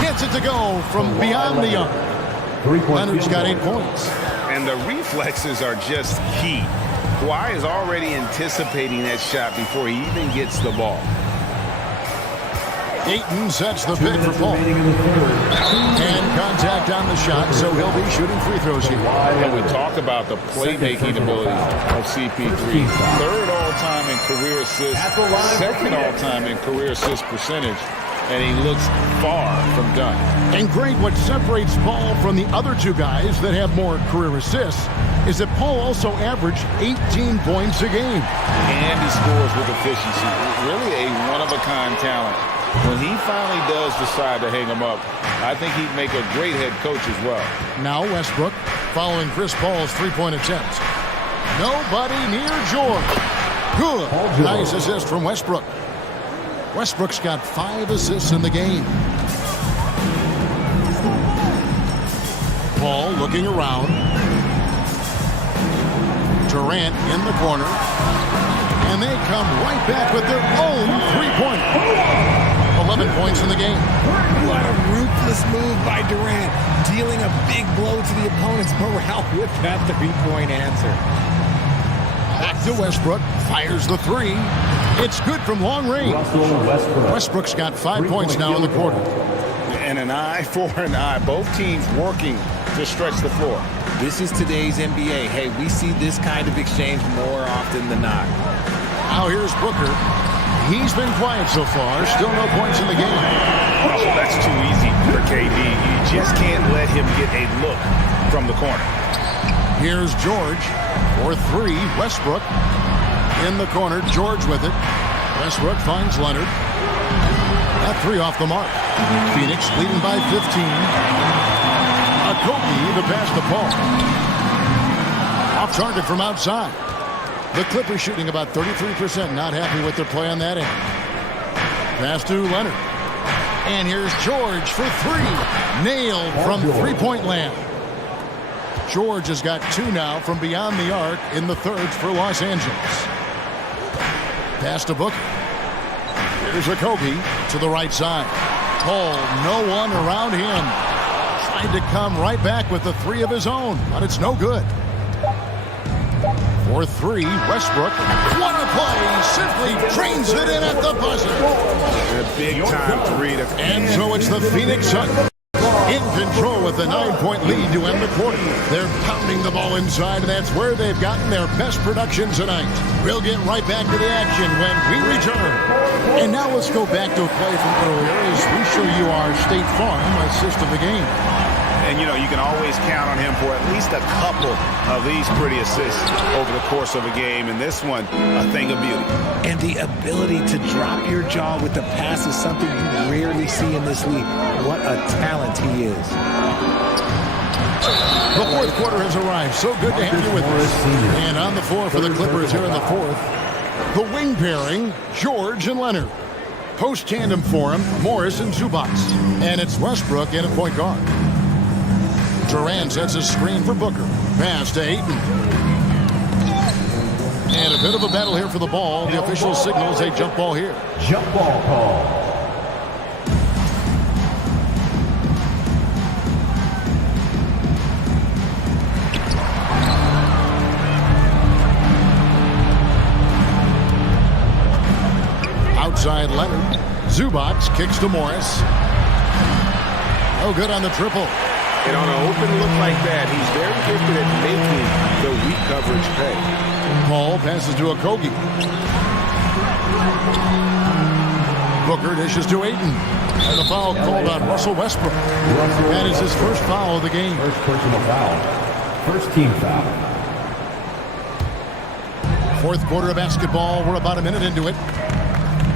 Gets it to go from beyond the arc. Leonard's got 8 points. And the reflexes are just key. Kawhi is already anticipating that shot before he even gets the ball. Ayton sets the pick for Paul. And contact on the shot, so he'll be shooting free throws here. And we talk about the playmaking ability of CP3. 3rd all-time in career assists, 2nd all-time in career assist percentage, and he looks far from done. And great, what separates Paul from the other 2 guys that have more career assists is that Paul also averaged 18 points a game. And he scores with efficiency. Really a one-of-a-kind talent. When he finally does decide to hang him up, I think he'd make a great head coach as well. Now Westbrook following Chris Paul's 3-point attempt. Nobody near George. Good. Nice assist from Westbrook. Westbrook's got 5 assists in the game. Paul looking around. Durant in the corner. And they come right back with their own 3-point. 11 points in the game. What a ruthless move by Durant, dealing a big blow to the opponent's morale with that 3-point answer. Back to Westbrook, fires the 3. It's good from long range. Westbrook's got 5 points now in the quarter. And an eye for an eye. Both teams working to stretch the floor. This is today's NBA. Hey, we see this kind of exchange more often than not. Now here's Booker. He's been quiet so far. Still no points in the game. Oh, that's too easy for KD. You just can't let him get a look from the corner. Here's George for 3. Westbrook in the corner. George with it. Westbrook finds Leonard. That 3 off the mark. Phoenix leading by 15. Okogie the pass to Paul. Off target from outside. The Clippers shooting about 33%. Not happy with their play on that end. Pass to Leonard. And here's George for 3. Nailed from 3-point land. George has got 2 now from beyond the arc in the 3rd for Los Angeles. Pass to Booker. Here's Okogie to the right side. Paul, no one around him. Trying to come right back with the 3 of his own, but it's no good. For 3, Westbrook. What a play! Simply drains it in at the buzzer. A big-time 3 to... And so it's the Phoenix Suns in control with a 9-point lead to end the quarter. They're pounding the ball inside, and that's where they've gotten their best production tonight. We'll get right back to the action when we return. And now let's go back to a play from earlier as we show you our State Farm assist of the game. And, you know, you can always count on him for at least a couple of these pretty assists over the course of a game. And this one, a thing of beauty. And the ability to drop your jaw with the pass is something you rarely see in this league. What a talent he is. The 4th quarter has arrived. So good to have you with us. And on the floor for the Clippers here in the 4th, the wing pairing, George and Leonard. Post tandem for him, Morris and Zubac. And it's Westbrook in at point guard. Durant sets a screen for Booker. Pass to Ayton. And a bit of a battle here for the ball. The official signals a jump ball here. Jump ball call. Outside Leonard. Zubac kicks to Morris. Oh, good on the triple. And on an open look like that, he's very gifted at making the weak coverage pay. Paul passes to Okogie. Booker dishes to Ayton. And the foul called on Russell Westbrook. That is his first foul of the game. First personal foul. First team foul. 4th quarter of basketball. We're about a minute into it.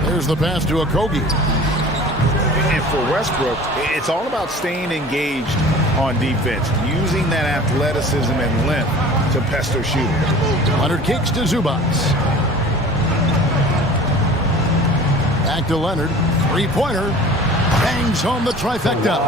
There's the pass to Okogie. And for Westbrook, it's all about staying engaged on defense, using that athleticism and length to pester shooters. Leonard kicks to Zubac. Back to Leonard. 3-pointer. bangs home the trifecta.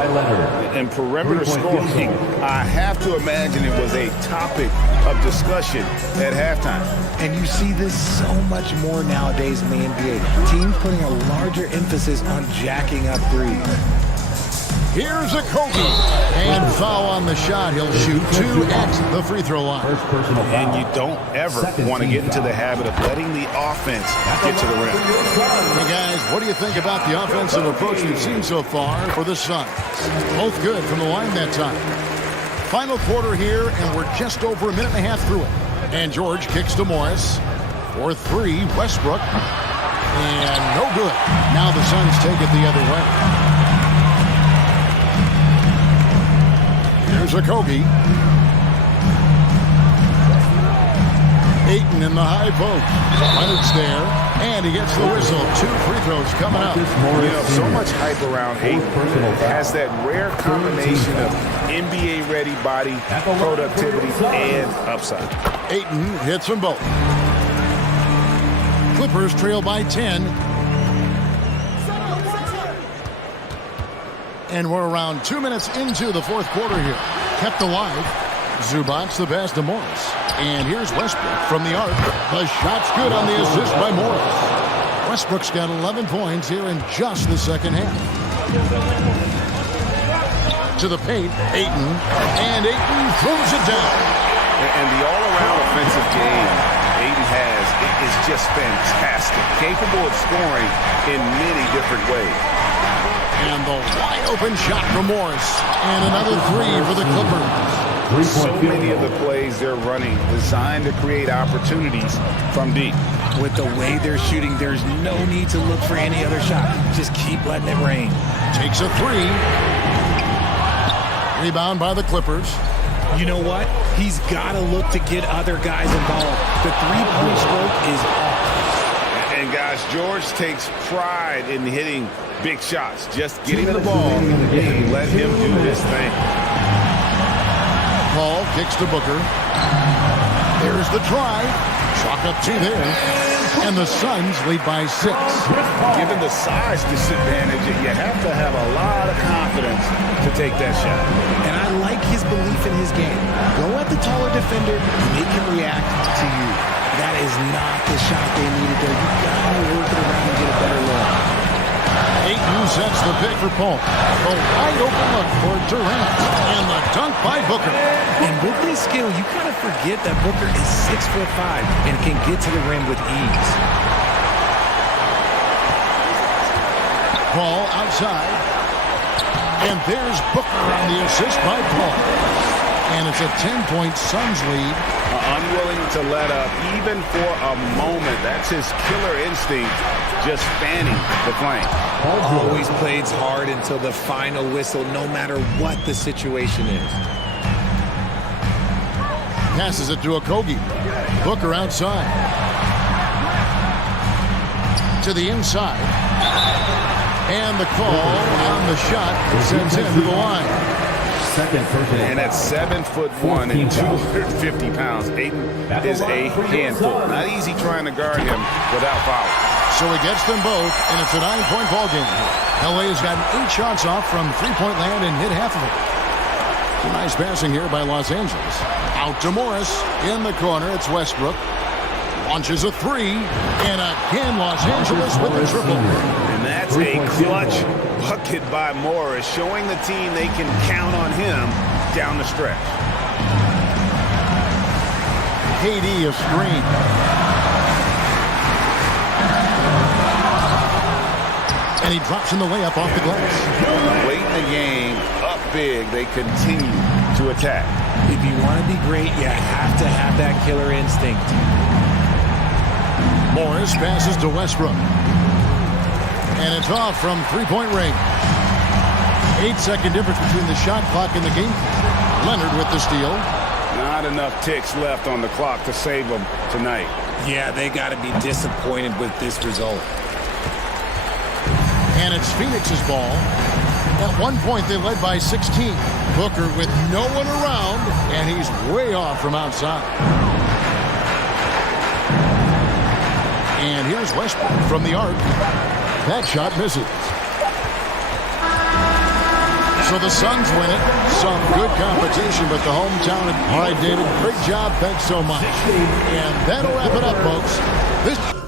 And perimeter scoring, I have to imagine it was a topic of discussion at halftime. And you see this so much more nowadays in the NBA. Teams putting a larger emphasis on jacking up threes. Here's a Kobe. And foul on the shot. He'll shoot 2 at the free throw line. And you don't ever want to get into the habit of letting the offense get to the rim. Hey guys, what do you think about the offensive approach we've seen so far for the Suns? Both good from the line that time. Final quarter here, and we're just over a minute and a half through it. And George kicks to Morris. For 3, Westbrook. And no good. Now the Suns take it the other way. Here's a Kobe. Ayton in the high post. Leonard's there, and he gets the whistle. 2 free throws coming up. You know, so much hype around Ayton. Has that rare combination of NBA-ready body, productivity, and upside. Ayton hits them both. Clippers trail by 10. And we're around 2 minutes into the fourth quarter here. Kept alive. Zubac's the pass to Morris. And here's Westbrook from the arc. The shot's good on the assist by Morris. Westbrook's got 11 points here in just the second half. To the paint, Ayton. And Ayton throws it down. And the all-around offensive game Ayton has is just fantastic. Capable of scoring in many different ways. And the wide-open shot from Morris. And another 3 for the Clippers. So many of the plays they're running designed to create opportunities from deep. With the way they're shooting, there's no need to look for any other shot. Just keep letting it rain. Takes a 3. Rebound by the Clippers. You know what? He's got to look to get other guys involved. The three-point stroke is off. And guys, George takes pride in hitting big shots. Just getting the ball and let him do his thing. Paul kicks to Booker. There's the try. Chalk up 2 there. And the Suns lead by 6. Given the size disadvantage, you have to have a lot of confidence to take that shot. And I like his belief in his game. Go at the taller defender, make him react to you. That is not the shot they needed there. You gotta work it around and get a better look. Ayton sets the pick for Paul. A wide open look for Durant. And the dunk by Booker. And with his skill, you kind of forget that Booker is 6'5" and can get to the rim with ease. Paul outside. And there's Booker on the assist by Paul. And it's a 10-point Suns lead. Unwilling to let up even for a moment. That's his killer instinct, just fanning the flame. Always plays hard until the final whistle, no matter what the situation is. Passes it to Okogie. Booker outside. To the inside. And the call on the shot sends him to the line. And at 7'1" and 250 pounds, Ayton is a handful. Not easy trying to guard him without foul. So he gets them both, and it's a 9-point ball game. LA has gotten 8 shots off from three-point land and hit half of it. Some nice passing here by Los Angeles. Out to Morris. In the corner, it's Westbrook. Launches a 3. And again, Los Angeles with a triple. And that's a clutch bucket by Morris, showing the team they can count on him down the stretch. KD a screen. And he drops in the layup off the glass. Late in the game, up big, they continue to attack. If you want to be great, you have to have that killer instinct. Morris passes to Westbrook. And it's off from three-point range. 8-second difference between the shot clock and the game. Leonard with the steal. Not enough ticks left on the clock to save them tonight. Yeah, they got to be disappointed with this result. And it's Phoenix's ball. At one point, they led by 16. Booker with no one around, and he's way off from outside. And here's Westbrook from the arc. That shot misses. So the Suns win it. Some good competition, but the hometown. All right, David, great job. Thanks so much. And that'll wrap it up, folks. This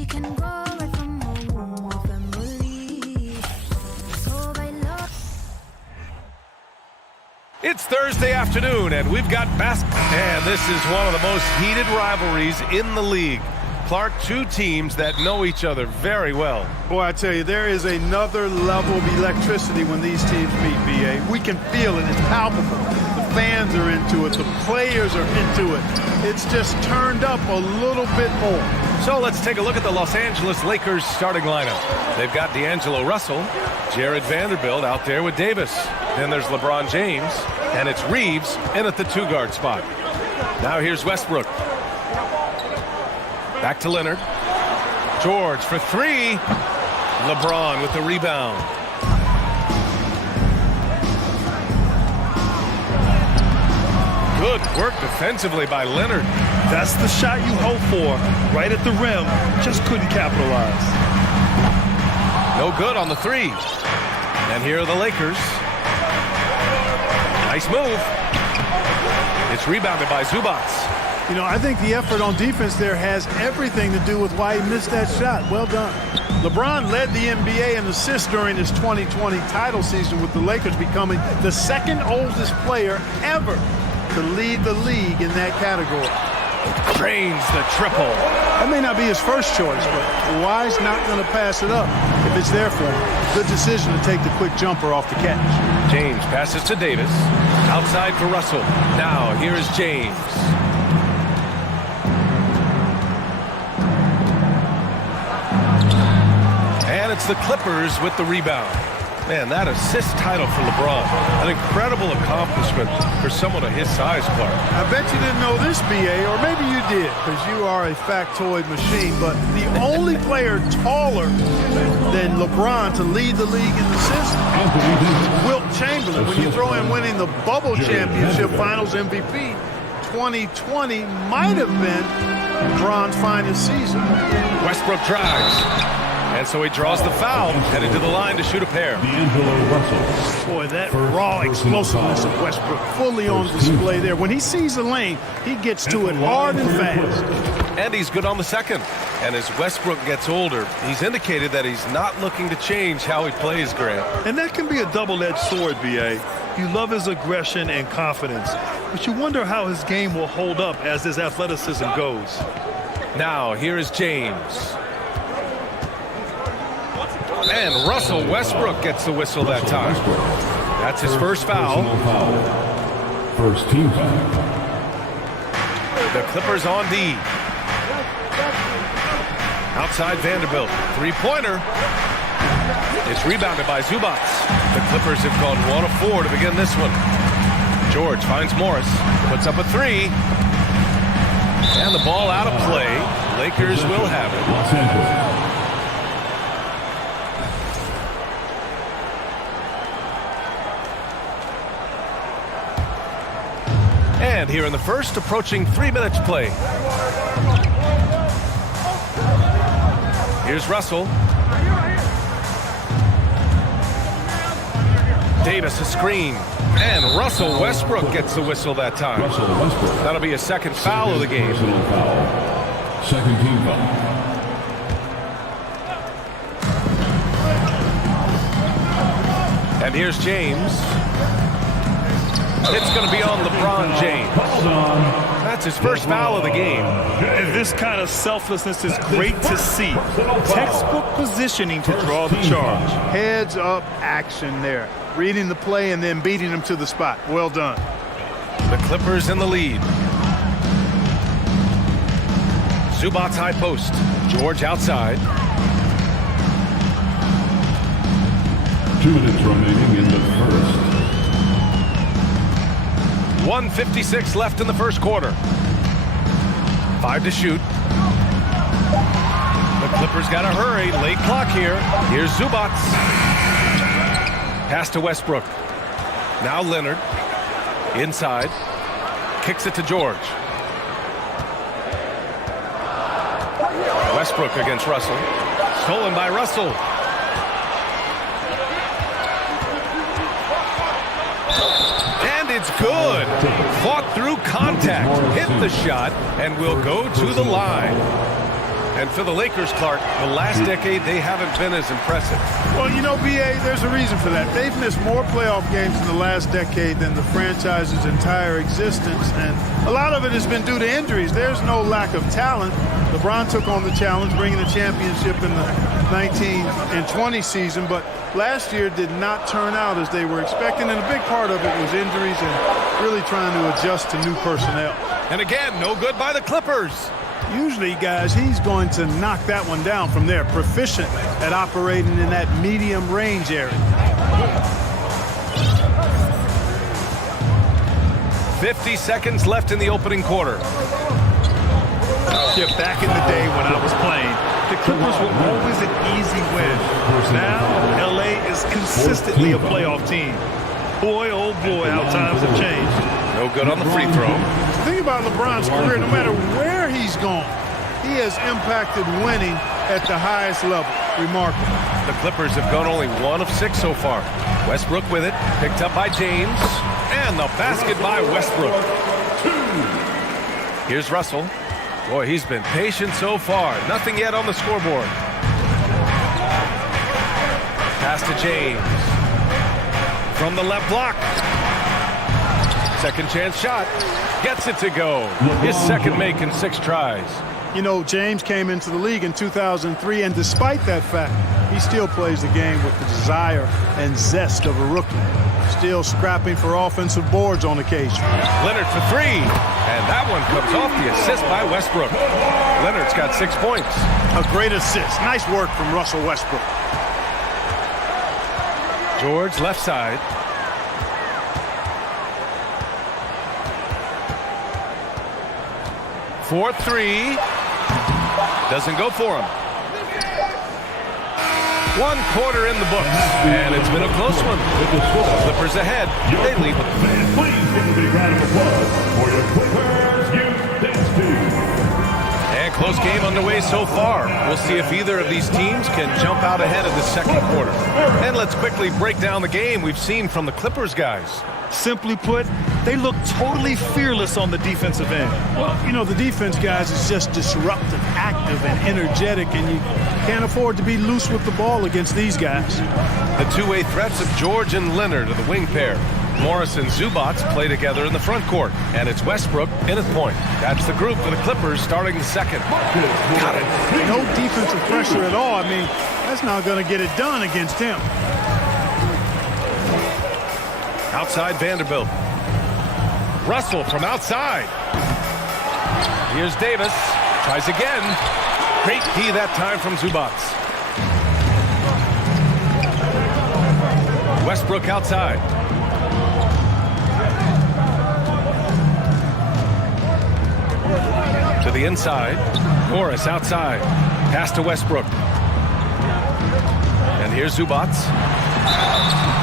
We can go right from home with family. So bailo. It's Thursday afternoon, and we've got basketball. And this is one of the most heated rivalries in the league. Clark, two teams that know each other very well. Boy, I tell you, there is another level of electricity when these teams meet, B.A. We can feel it. It's palpable. The fans are into it. The players are into it. It's just turned up a little bit more. So let's take a look at the Los Angeles Lakers starting lineup. They've got D'Angelo Russell, Jared Vanderbilt out there with Davis. Then there's LeBron James, and it's Reeves in at the two-guard spot. Now here's Westbrook. Back to Leonard. George for three. LeBron with the rebound. Good work defensively by Leonard. That's the shot you hope for. Right at the rim. Just couldn't capitalize. No good on the three. And here are the Lakers. Nice move. It's rebounded by Zubats. You know, I think the effort on defense there has everything to do with why he missed that shot. Well done. LeBron led the NBA in assists during his 2020 title season, with the Lakers becoming the second oldest player ever to lead the league in that category. Drains the triple. That may not be his first choice, but Kawhi's not going to pass it up if it's there for him. Good decision to take the quick jumper off the catch. James passes to Davis. Outside for Russell. Now here is James. And it's the Clippers with the rebound. Man, that assist title for LeBron. An incredible accomplishment for someone of his size, Clark. I bet you didn't know this, B.A., or maybe you did, because you are a factoid machine, but the only player taller than LeBron to lead the league in assists, Wilt Chamberlain. When you throw in winning the Bubble Championship Finals MVP, 2020 might have been LeBron's finest season. Westbrook drives. And so he draws the foul, headed to the line to shoot a pair. Boy, that raw explosiveness of Westbrook fully on display there. When he sees a lane, he gets to it hard and fast. And he's good on the second. And as Westbrook gets older, he's indicated that he's not looking to change how he plays, Grant. And that can be a double-edged sword, B.A. You love his aggression and confidence, but you wonder how his game will hold up as his athleticism goes. Now, here is James. And Russell Westbrook gets the whistle that time. That's his first foul. First team foul. The Clippers on D. Outside Vanderbilt. Three-pointer. It's rebounded by Zubats. The Clippers have gone 1 of 4 to begin this one. George finds Morris. Puts up a three. And the ball out of play. Lakers will have it. And here in the first, approaching 3 minutes play. Here's Russell. Davis a screen. And Russell Westbrook gets the whistle that time. That'll be a second foul of the game. Second team foul. And here's James. It's going to be on LeBron James. That's his first foul of the game. And this kind of selflessness is great to see. Textbook positioning to draw the charge. Heads up action there. Reading the play and then beating him to the spot. Well done. The Clippers in the lead. Zubats high post. George outside. 2 minutes remaining in the first. 1:56 left in the first quarter. 5 to shoot. The Clippers got to hurry. Late clock here. Here's Zubats. Pass to Westbrook. Now Leonard. Inside. Kicks it to George. Westbrook against Russell. Stolen by Russell. And it's good. Fought through contact. Hit the shot and will go to the line. And for the Lakers, Clark, the last decade, they haven't been as impressive. Well, you know, B.A., there's a reason for that. They've missed more playoff games in the last decade than the franchise's entire existence, and a lot of it has been due to injuries. There's no lack of talent. LeBron took on the challenge, bringing the championship in the 19 and 20 season, but last year did not turn out as they were expecting, and a big part of it was injuries and really trying to adjust to new personnel. And again, no good by the Clippers. Usually, guys, he's going to knock that one down from there. Proficient at operating in that medium range area. 50 seconds left in the opening quarter. Yeah, back in the day when I was playing, the Clippers were always an easy win. Now, L.A. is consistently a playoff team. Boy, oh boy, how times have changed. No good on the free throw. The thing about LeBron's career, no matter where he's gone, he has impacted winning at the highest level. Remarkable. The Clippers have gone only 1 of 6 so far. Westbrook with it, picked up by James, and the basket by Westbrook. Here's Russell. Boy, he's been patient so far. Nothing yet on the scoreboard. Pass to James. From the left block. Second chance shot. Gets it to go. His second make in 6 tries. You know, James came into the league in 2003, and despite that fact, he still plays the game with the desire and zest of a rookie. Still scrapping for offensive boards on occasion. Leonard for 3, and that one comes off the assist by Westbrook. Leonard's got 6 points. A great assist. Nice work from Russell Westbrook. George left side. For 3. Doesn't go for him. 1 quarter in the books, and it's been a close one. The Clippers ahead. They lead. Please give a big round of applause for your Clippers Youth Dance Team. And close game underway so far. We'll see if either of these teams can jump out ahead of the second quarter. And let's quickly break down the game we've seen from the Clippers guys. Simply put, they look totally fearless on the defensive end. Well, you know, the defense, guys, is just disruptive, active, and energetic, and you can't afford to be loose with the ball against these guys. The two-way threats of George and Leonard are the wing pair. Morris and Zubac play together in the front court, and it's Westbrook in at point. That's the group for the Clippers starting the second. Got it. No defensive pressure at all. I mean, that's not going to get it done against him. Outside Vanderbilt. Russell from outside. Here's Davis. Tries again. Great key that time from Zubac. Westbrook outside. To the inside. Morris outside. Pass to Westbrook. And here's Zubac.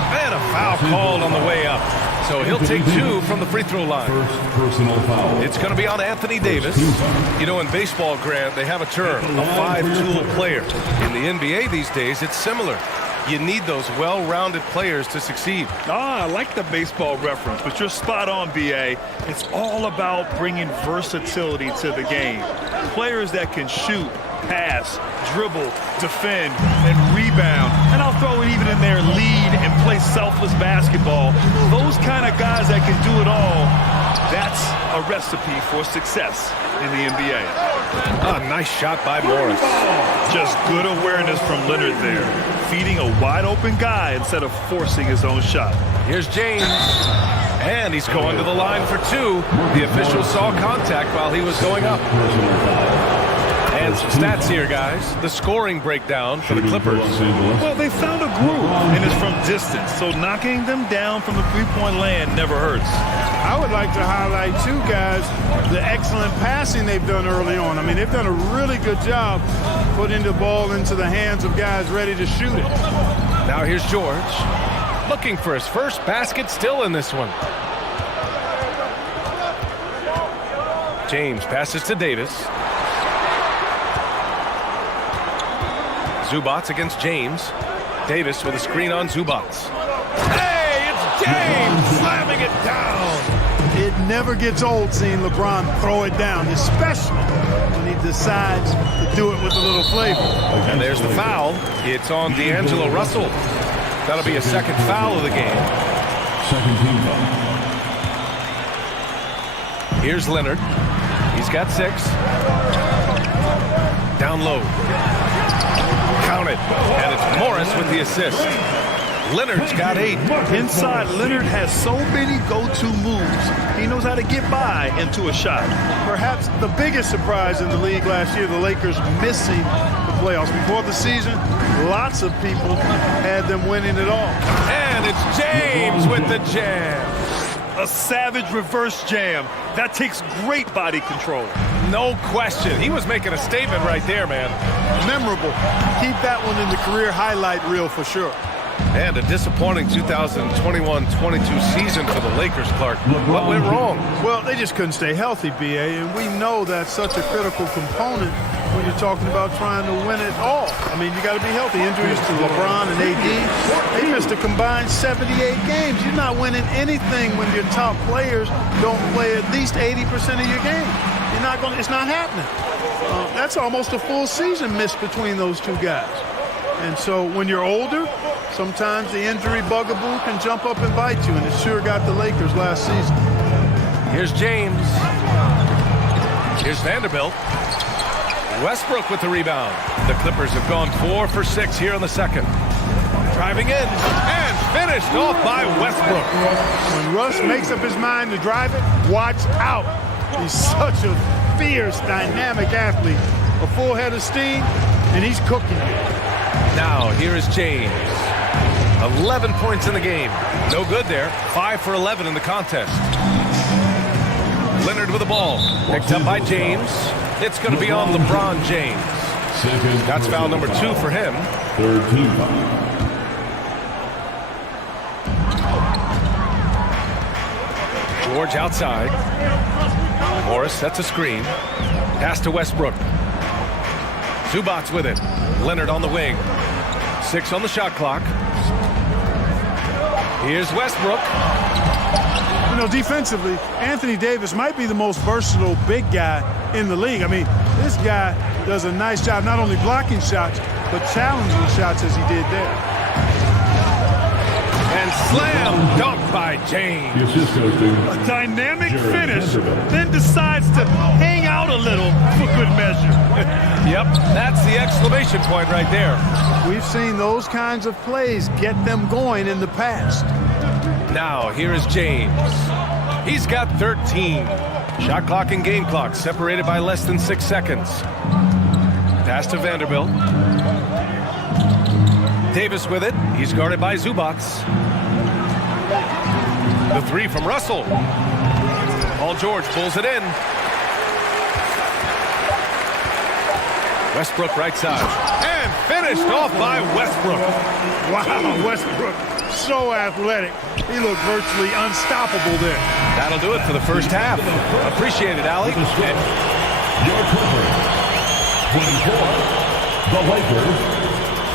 And a foul called on the way up. So he'll take 2 from the free throw line. First personal foul. It's going to be on Anthony Davis. You know, in baseball, Grant, they have a term, a 5-tool player. In the NBA these days, it's similar. You need those well-rounded players to succeed. I like the baseball reference, but you're spot on, B.A. It's all about bringing versatility to the game. Players that can shoot, pass, dribble, defend, and rebound. And I'll throw it even in there, lead and play selfless basketball. Those kind of guys that can do it all, that's a recipe for success in the NBA. A nice shot by Morris. Just good awareness from Leonard there. Feeding a wide-open guy instead of forcing his own shot. Here's James. And he's going to the line for 2. The official saw contact while he was going up. And some stats here, guys. The scoring breakdown for the Clippers. Well, they found a groove, and it's from distance. So knocking them down from the three-point land never hurts. I would like to highlight, too, guys, the excellent passing they've done early on. I mean, they've done a really good job putting the ball into the hands of guys ready to shoot it. Now here's George. Looking for his first basket, still in this one. James passes to Davis. Zubac against James. Davis with a screen on Zubac. Hey, it's James slamming it down. It never gets old seeing LeBron throw it down, especially when he decides to do it with a little flavor. And there's the foul. It's on D'Angelo Russell. That'll be a second foul of the game. Second team foul. Here's Leonard. He's got 6. Down low. Counted. And it's Morris with the assist. Leonard's got 8. Inside, Leonard has so many go-to moves. He knows how to get by into a shot. Perhaps the biggest surprise in the league last year, the Lakers missing the playoffs. Before the season, lots of people had them winning it all. And it's James with the jam. A savage reverse jam. That takes great body control. No question. He was making a statement right there, man. Memorable. Keep that one in the career highlight reel for sure. And a disappointing 2021-22 season for the Lakers, Clark. What went wrong? Well, they just couldn't stay healthy, B.A., and we know that's such a critical component when you're talking about trying to win it all. I mean, you got to be healthy. Injuries to LeBron and AD, they missed a combined 78 games. You're not winning anything when your top players don't play at least 80% of your game. You're not going. It's not happening. That's almost a full season missed between those two guys. And so when you're older, sometimes the injury bugaboo can jump up and bite you, and it sure got the Lakers last season. Here's James. Here's Vanderbilt. Westbrook with the rebound. The Clippers have gone 4 for 6 here in the second. Driving in and finished off by Westbrook. When Russ makes up his mind to drive it, watch out. He's such a fierce, dynamic athlete. A full head of steam, and he's cooking. Now, here is James. 11 points in the game. No good there. 5 for 11 in the contest. Leonard with the ball. Picked up by James. It's going to be on LeBron James. That's foul number 2 for him. Third team foul. George outside. Morris sets a screen. Pass to Westbrook. Zubac's with it. Leonard on the wing. 6 on the shot clock. Here's Westbrook. You know, defensively, Anthony Davis might be the most versatile big guy in the league. I mean, this guy does a nice job not only blocking shots, but challenging shots as he did there. And slam dunk by James. A dynamic finish, then decides to hang out a little for good measure. Yep, that's the exclamation point right there. We've seen those kinds of plays get them going in the past. Now, here is James. He's got 13. Shot clock and game clock separated by less than 6 seconds. Pass to Vanderbilt. Davis with it. He's guarded by Zubac. The 3 from Russell. Paul George pulls it in. Westbrook right side. And finished off by Westbrook. Wow, Westbrook, so athletic. He looked virtually unstoppable there. That'll do it for the first half. Appreciate it, Allie. Your Clippers, 24. The Lakers,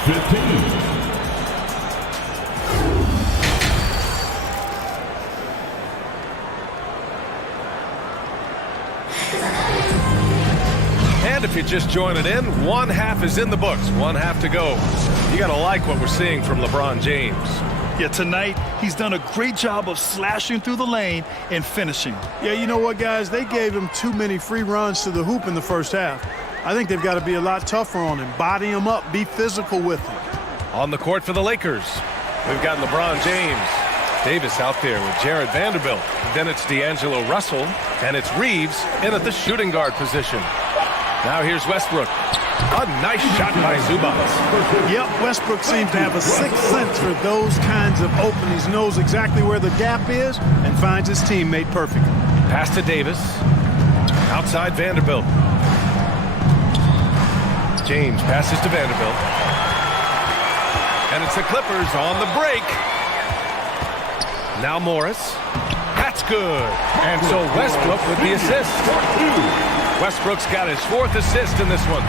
15. And if you're just joining in, one half is in the books. One half to go. You got to like what we're seeing from LeBron James. Yeah, tonight, he's done a great job of slashing through the lane and finishing. Yeah, you know what, guys? They gave him too many free runs to the hoop in the first half. I think they've got to be a lot tougher on him. Body him up. Be physical with him. On the court for the Lakers, we've got LeBron James. Davis out there with Jared Vanderbilt. Then it's D'Angelo Russell, and it's Reeves in at the shooting guard position. Now here's Westbrook. A nice shot by Zubac. Yep, Westbrook seems to have a sixth sense for those kinds of openings. Knows exactly where the gap is and finds his teammate perfect. Pass to Davis. Outside Vanderbilt. James passes to Vanderbilt. And it's the Clippers on the break. Now Morris. That's good. And so Westbrook with the assist. Westbrook's got his 4th assist in this one.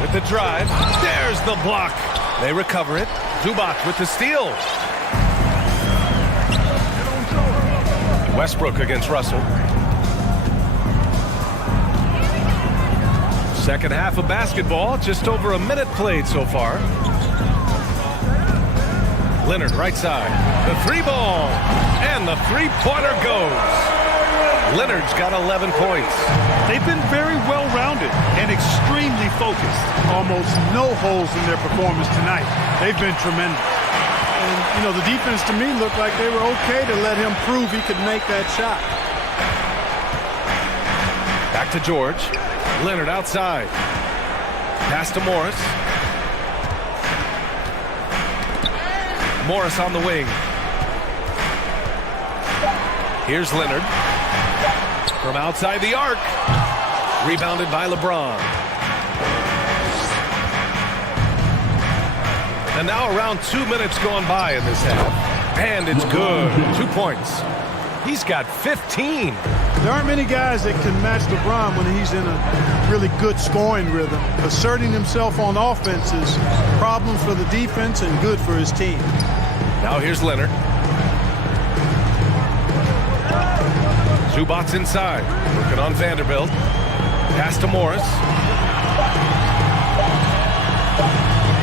With the drive. There's the block. They recover it. Zubac with the steal. Westbrook against Russell. Second half of basketball, just over a minute played so far. Leonard right side, the three ball, and the three-pointer goes. Leonard's got 11 points. They've been very well-rounded and extremely focused. Almost no holes in their performance tonight. They've been tremendous. And, you know, the defense to me looked like they were okay to let him prove he could make that shot. Back to George. Leonard outside. Pass to Morris. Morris on the wing. Here's Leonard. From outside the arc. Rebounded by LeBron. And now around 2 minutes going by in this half. And it's good. 2 points. He's got 15. There aren't many guys that can match LeBron when he's in a really good scoring rhythm. Asserting himself on offense is problems for the defense and good for his team. Now here's Leonard. Zubac's inside. Working on Vanderbilt. Pass to Morris.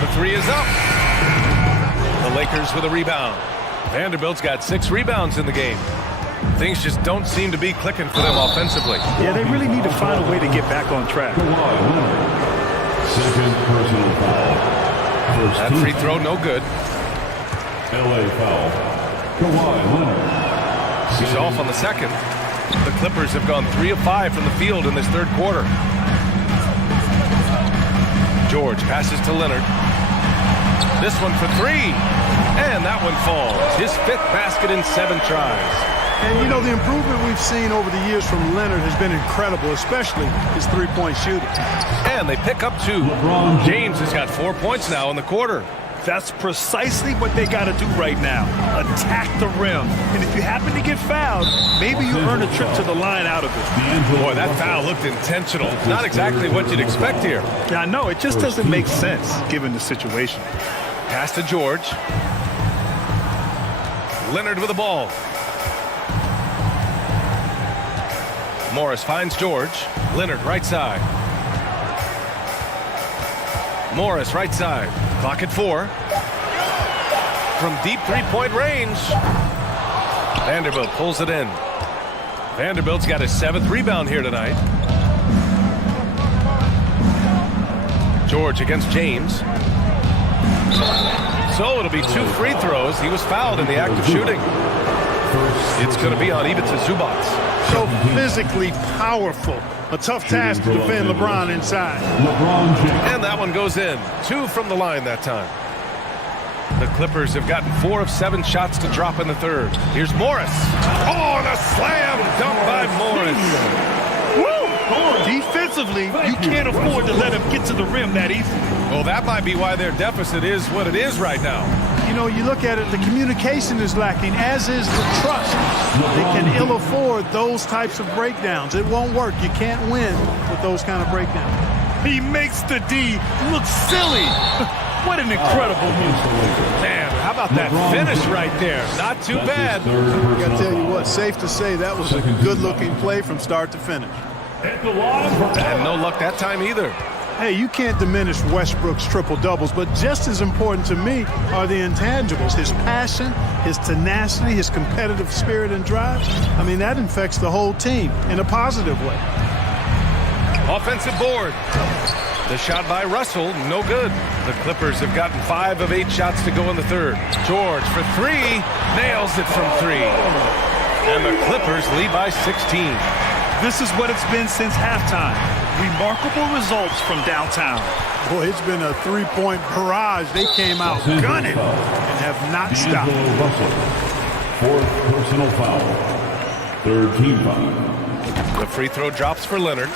The three is up. The Lakers with a rebound. Vanderbilt's got 6 rebounds in the game. Things just don't seem to be clicking for them offensively. Yeah, they really need to find a way to get back on track. Second personal foul. That free throw no good. LA foul. Kawhi Leonard. He's off on the second. The Clippers have gone 3 of 5 from the field in this third quarter. George passes to Leonard. This one for 3. And that one falls. His 5th basket in 7 tries. And, you know, the improvement we've seen over the years from Leonard has been incredible, especially his three-point shooting. And they pick up 2. James has got 4 points now in the quarter. That's precisely what they got to do right now. Attack the rim. And if you happen to get fouled, maybe you earn a trip to the line out of it. Boy, that foul looked intentional. Not exactly what you'd expect here. Yeah, I know. It just doesn't make sense given the situation. Pass to George. Leonard with the ball. Morris finds George. Leonard right side. Morris right side. Clock at 4. From deep three-point range. Vanderbilt pulls it in. Vanderbilt's got his 7th rebound here tonight. George against James. So it'll be 2 free throws. He was fouled in the act of shooting. It's going to be on Ivica Zubac. So physically powerful. A tough task to defend LeBron inside. And that one goes in. 2 from the line that time. The Clippers have gotten 4 of 7 shots to drop in the third. Here's Morris. Oh, and a slam dunk by Morris. Woo! Defensively, you can't afford to let him get to the rim that easy. Well, that might be why their deficit is what it is right now. You know, you look at it, the communication is lacking, as is the trust. They can ill afford those types of breakdowns. It won't work. You can't win with those kind of breakdowns. He makes the D look silly. What an incredible move. Man, how about that finish right there? Not too bad. I got to tell you what, safe to say that was a good-looking play from start to finish. And no luck that time either. Hey, you can't diminish Westbrook's triple-doubles, but just as important to me are the intangibles. His passion, his tenacity, his competitive spirit and drive. I mean, that infects the whole team in a positive way. Offensive board. The shot by Russell, no good. The Clippers have gotten 5 of 8 shots to go in the third. George for 3, nails it from 3. And the Clippers lead by 16. This is what it's been since halftime. Remarkable results from downtown. Boy, it's been a three-point barrage. They came out gunning and have not stopped. Fourth personal foul. Third team foul. The free throw drops for Leonard.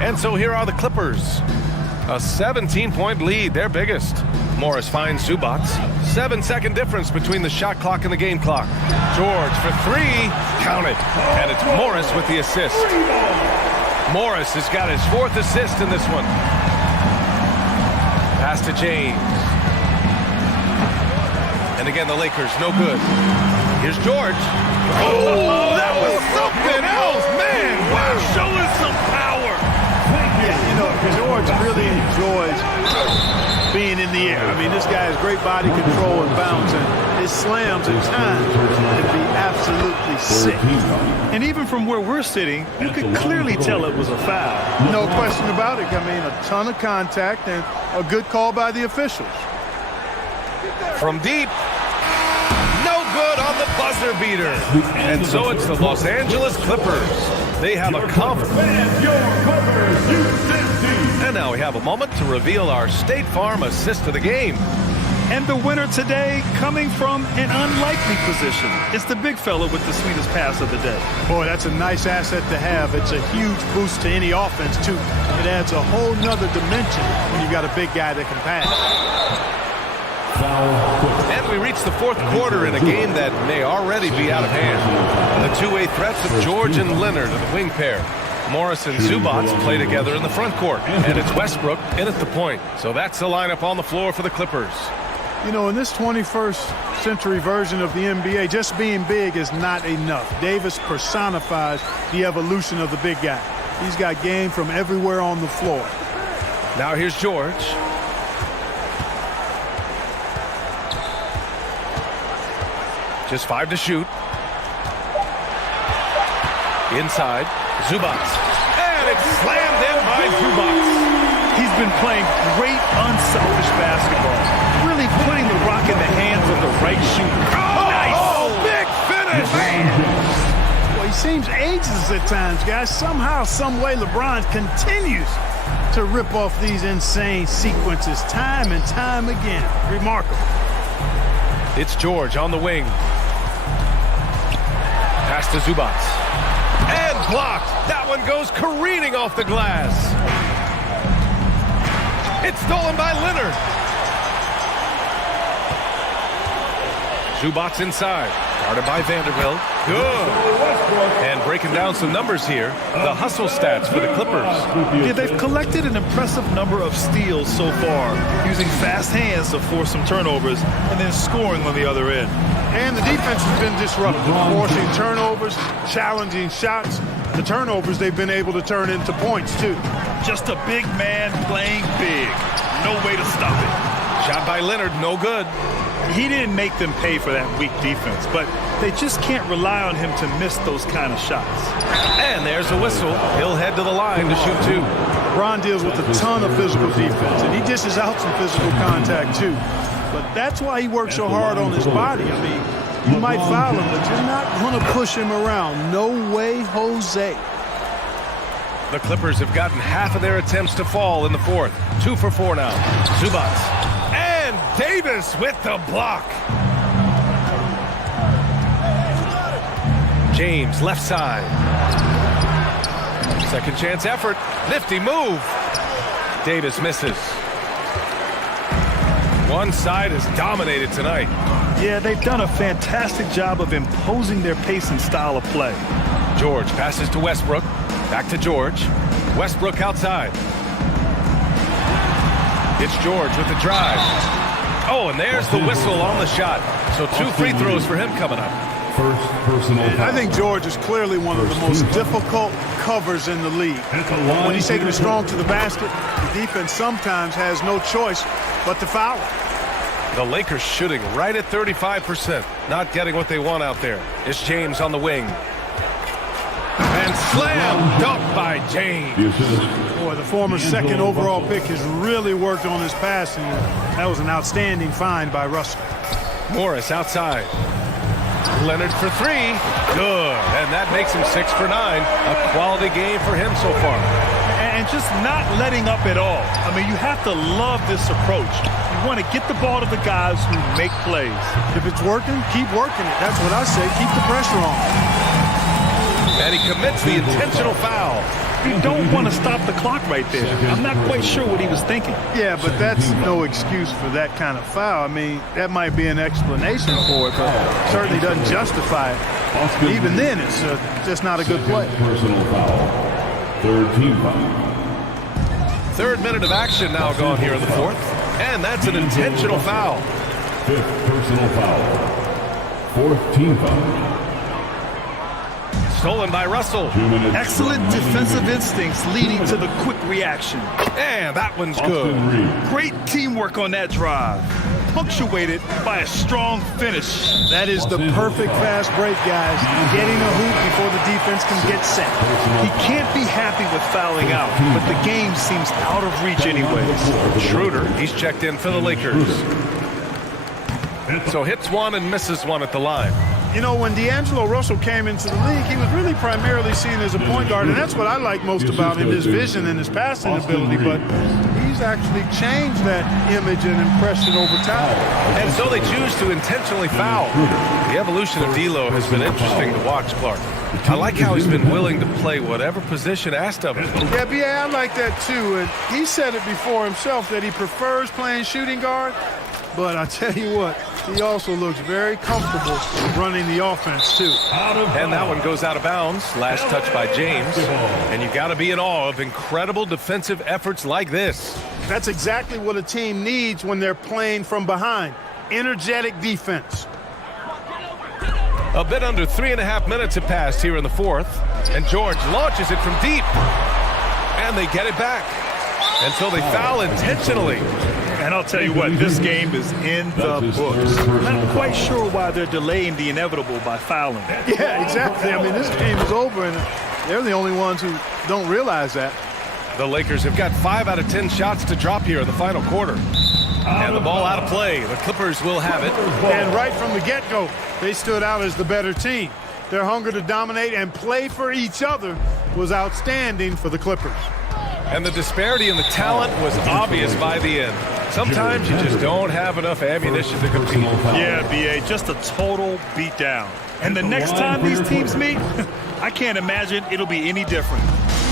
And so here are the Clippers. A 17-point lead, their biggest. Morris finds Zubac. 7-second difference between the shot clock and the game clock. George for 3. Count it. And it's Morris with the assist. Morris has got his 4th assist in this one. Pass to James. And And again, the Lakers, no good. Here's George. Oh, that was something else, man. Wow, showing some power. Yeah, you know, George really enjoys being in the air. I mean, this guy has great body control and bounce, and his slams at times can be absolutely sick. And even from where we're sitting, you could clearly tell it was a foul. No question about it. I mean, a ton of contact and a good call by the officials. From deep. No good on the buzzer beater. And so it's the Los Angeles Clippers. They have a confidence. And now we have a moment to reveal our State Farm assist of the game. And the winner today coming from an unlikely position. It's the big fella with the sweetest pass of the day. Boy, that's a nice asset to have. It's a huge boost to any offense, too. It adds a whole nother dimension when you've got a big guy that can pass. And we reach the fourth quarter in a game that may already be out of hand. The two-way threats of George and Leonard are the wing pair. Morris and Zubats play together in the front court. And it's Westbrook in at the point. So that's the lineup on the floor for the Clippers. You know, in this 21st century version of the NBA, just being big is not enough. Davis personifies the evolution of the big guy. He's got game from everywhere on the floor. Now here's George. Just 5 to shoot. Inside, Zubats. And it's slammed in by Zubats. He's been playing great unselfish basketball. Really putting the rock in the hands of the right shooter. Oh, nice! Big finish! Well, he seems ageless at times, guys. Somehow, some way, LeBron continues to rip off these insane sequences time and time again. Remarkable. It's George on the wing. Pass to Zubats. And blocked. That one goes careening off the glass. It's stolen by Leonard. Zubats inside. Guarded by Vanderbilt. Good. And breaking down some numbers here, the hustle stats for the Clippers. Yeah, they've collected an impressive number of steals so far, using fast hands to force some turnovers and then scoring on the other end. And the defense has been disruptive, forcing turnovers, challenging shots. The turnovers they've been able to turn into points, too. Just a big man playing big. No way to stop it. Shot by Leonard, no good. He didn't make them pay for that weak defense, but they just can't rely on him to miss those kind of shots. And there's the whistle. He'll head to the line to shoot 2. LeBron deals with a ton of physical defense, and he dishes out some physical contact, too. But that's why he works so hard on his body. I mean, you might foul him, but you're not going to push him around. No way, Jose. The Clippers have gotten half of their attempts to fall in the fourth. 2 for 4 now. Zubats. And Davis with the block. James, left side. Second chance effort. Nifty move. Davis misses. One side is dominated tonight. Yeah, they've done a fantastic job of imposing their pace and style of play. George passes to Westbrook. Back to George. Westbrook outside. It's George with the drive. Oh, and there's the whistle on the shot. So 2 free throws for him coming up. First personal foul. I think George is clearly one of the most difficult covers in the league. When he's taking it strong to the basket, the defense sometimes has no choice but to foul him. The Lakers shooting right at 35%. Not getting what they want out there. It's James on the wing. And slam dunk by James. Boy, the former second overall pick has really worked on his passing. That was an outstanding find by Russell. Morris outside. Leonard for 3. Good. And that makes him 6 for 9. A quality game for him so far. And just not letting up at all. I mean, you have to love this approach. You want to get the ball to the guys who make plays. If it's working, keep working it. That's what I say. Keep the pressure on. And he commits the intentional foul. You don't want to stop the clock right there. I'm not quite sure what he was thinking. Yeah, but that's no excuse for that kind of foul. I mean, that might be an explanation for it, but certainly doesn't justify it. Even then, it's just not a good play. Personal foul. Third team foul. Third minute of action now gone here in the fourth. And that's an intentional foul. 5th personal foul. 4th team foul. Stolen by Russell. Excellent defensive instincts leading to the quick reaction. And that one's good. Great teamwork on that drive, punctuated by a strong finish. That is the perfect fast break, guys. Getting a hoop before the defense can get set. He can't be happy with fouling out, but the game seems out of reach anyways. Schroeder, he's checked in for the Lakers. So hits one and misses one at the line. You know, when D'Angelo Russell came into the league, he was really primarily seen as a point guard, and that's what I like most about him, his vision and his passing ability, but he's actually changed that image and impression over time. And so they choose to intentionally foul. The evolution of D'Lo has been interesting to watch, Clark. I like how he's been willing to play whatever position asked of him. Yeah, B.A., I like that too, and he said it before himself that he prefers playing shooting guard, but I tell you what, he also looks very comfortable running the offense, too. And that one goes out of bounds. Last touch by James. And you got to be in awe of incredible defensive efforts like this. That's exactly what a team needs when they're playing from behind. Energetic defense. A bit under 3.5 minutes have passed here in the fourth. And George launches it from deep. And they get it back. And so they foul intentionally. And I'll tell you what, this game is in the books. Not quite sure why they're delaying the inevitable by fouling. Yeah, exactly. I mean, this game is over, and they're the only ones who don't realize that. The Lakers have got 5 out of 10 shots to drop here in the final quarter. And the ball out of play. The Clippers will have it. And right from the get-go, they stood out as the better team. Their hunger to dominate and play for each other was outstanding for the Clippers. And the disparity in the talent was obvious by the end. Sometimes you just don't have enough ammunition to compete. Yeah, B.A., just a total beatdown. And the next time these teams meet, I can't imagine it'll be any different.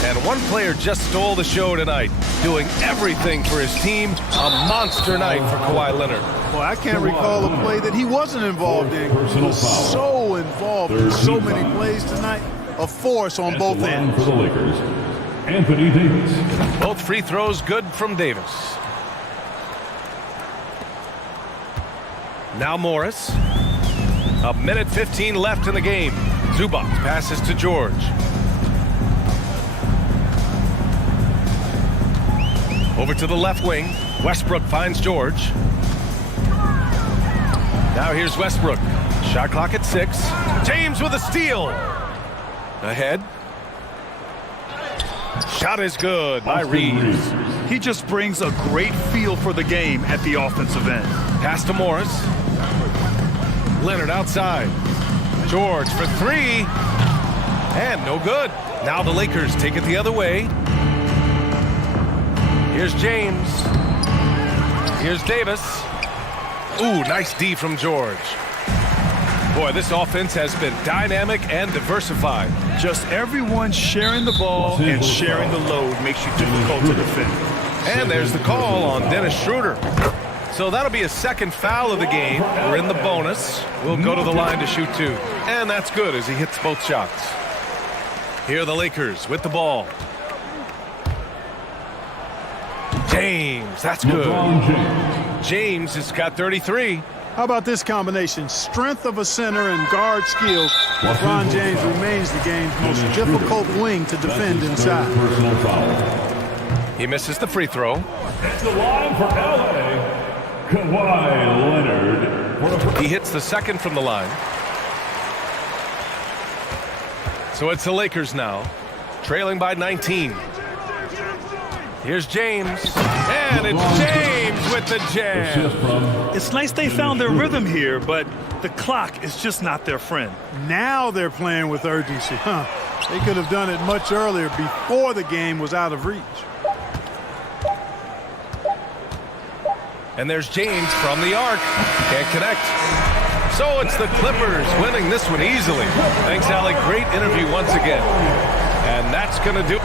And one player just stole the show tonight, doing everything for his team. A monster night for Kawhi Leonard. Well, I can't recall a play that he wasn't involved in. He was so involved in so many plays tonight. A force on both ends. For the Lakers, Anthony Davis. Both free throws good from Davis. Now Morris. 1:15 left in the game. Zubac passes to George. Over to the left wing. Westbrook finds George. Now here's Westbrook. Shot clock at 6. James with a steal. Ahead. Shot is good by Reeves. He just brings a great feel for the game at the offensive end. Pass to Morris. Leonard outside. George for 3. And no good. Now the Lakers take it the other way. Here's James. Here's Davis. Ooh, nice D from George. Boy, this offense has been dynamic and diversified. Just everyone sharing the ball and sharing the load makes you difficult to defend. And there's the call on Dennis Schroeder. So that'll be a second foul of the game. We're in the bonus. We'll go to the line to shoot 2. And that's good as he hits both shots. Here are the Lakers with the ball. James, that's good. James has got 33. How about this combination? Strength of a center and guard skills. LeBron James remains the game's most difficult wing to defend inside. He misses the free throw. It's the line for LA. Kawhi Leonard. He hits the second from the line. So it's the Lakers now, trailing by 19. Here's James, and it's James with the jam. It's nice they found their rhythm here, but the clock is just not their friend. Now they're playing with urgency. They could have done it much earlier before the game was out of reach. And there's James from the arc. Can't connect. So it's the Clippers winning this one easily. Thanks, Alec. Great interview once again. And that's going to do it.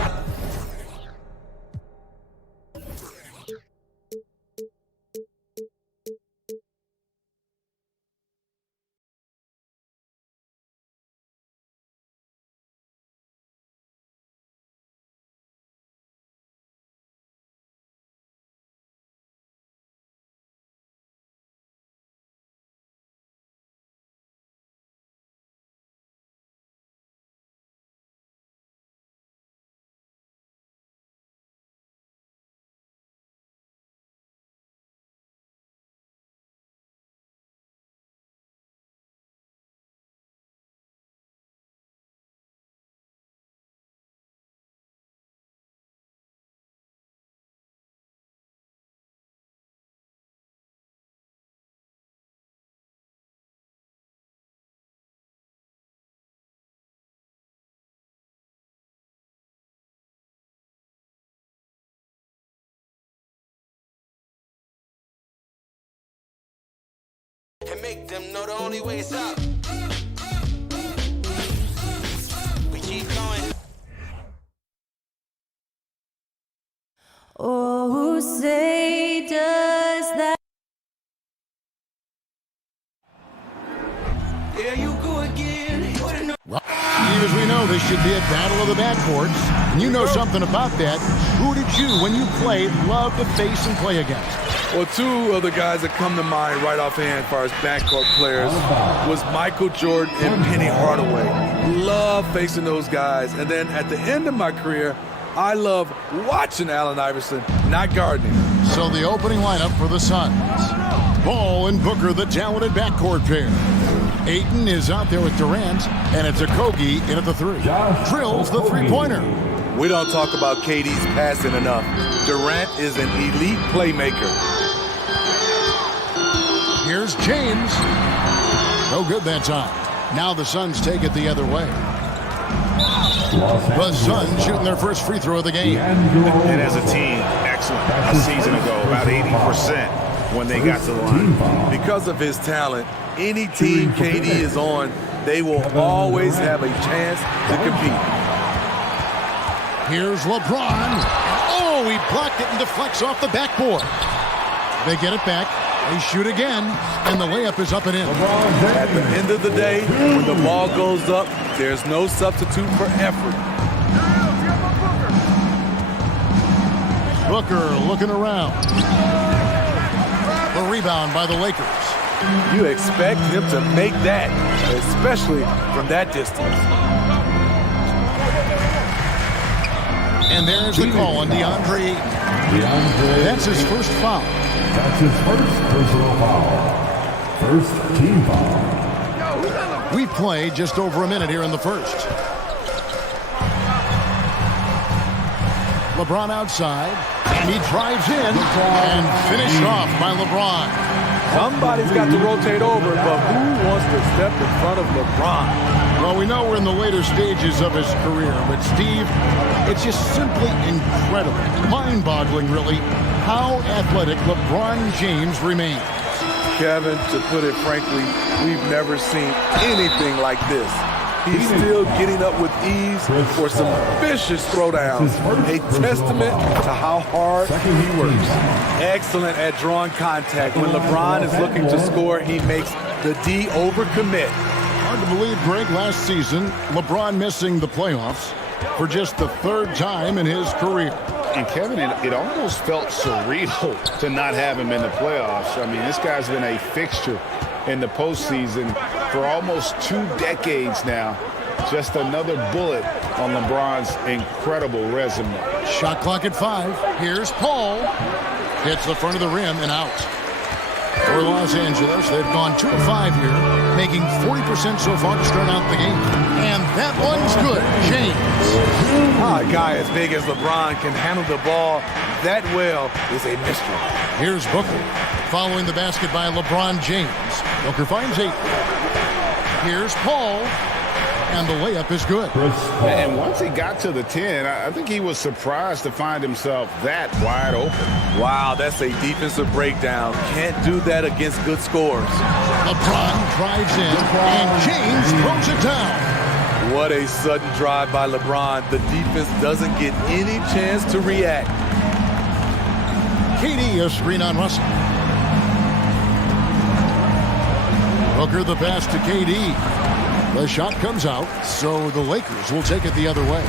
Them know the only way is up. We keep going. Oh, say does that. There you go again. Well, Steve, as we know, this should be a battle of the backcourts. And you know something about that. Who did you, when you played, love to face and play against? Well, two of the guys that come to mind right offhand as far as backcourt players was Michael Jordan and Penny Hardaway. Love facing those guys. And then at the end of my career, I love watching Allen Iverson, not guarding him. So the opening lineup for the Suns. Ball and Booker, the talented backcourt pair. Ayton is out there with Durant, and it's Okogie in at the three. Drills the three-pointer. We don't talk about KD's passing enough. Durant is an elite playmaker. Here's James. No good that time. Now the Suns take it the other way. The Suns shooting their first free throw of the game. And as a team, excellent. A season ago, about 80% when they got to the line. Because of his talent, any team KD is on, they will always have a chance to compete. Here's LeBron. Oh, he blocked it and deflects off the backboard. They get it back. They shoot again, and the layup is up and in. At the end of the day, when the ball goes up, there's no substitute for effort. Booker looking around. The rebound by the Lakers. You expect him to make that, especially from that distance. And there's the call on DeAndre Ayton. That's his first foul. That's his first personal foul. First team foul. We played just over a minute here in the first. LeBron outside, and he drives in and finished off by LeBron. Somebody's got to rotate over, but who wants to step in front of LeBron? Well, we know we're in the later stages of his career, but Steve, it's just simply incredible, mind-boggling really, how athletic LeBron James remains. Kevin, to put it frankly, we've never seen anything like this. He's still getting up with ease for some vicious throwdowns. A testament to how hard he works. Excellent at drawing contact. When LeBron is looking to score, he makes the D overcommit. Hard to believe, Greg, last season, LeBron missing the playoffs for just the third time in his career. And Kevin, it almost felt surreal to not have him in the playoffs. I mean, this guy's been a fixture in the postseason for almost 2 decades now. Just another bullet on LeBron's incredible resume. Shot clock at 5. Here's Paul. Hits the front of the rim and out. For Los Angeles, they've gone 2 of 5 here, making 40% so far to start out the game. And that one's good. James. A guy as big as LeBron can handle the ball that well is a mystery. Here's Booker. Following the basket by LeBron James. Booker finds 8. Here's Paul. And the layup is good. And once he got to the 10, I think he was surprised to find himself that wide open. Wow, that's a defensive breakdown. Can't do that against good scores. LeBron drives in, and James throws it down. What a sudden drive by LeBron. The defense doesn't get any chance to react. KD, a screen on Russell. Booker the pass to KD. The shot comes out, so the Lakers will take it the other way.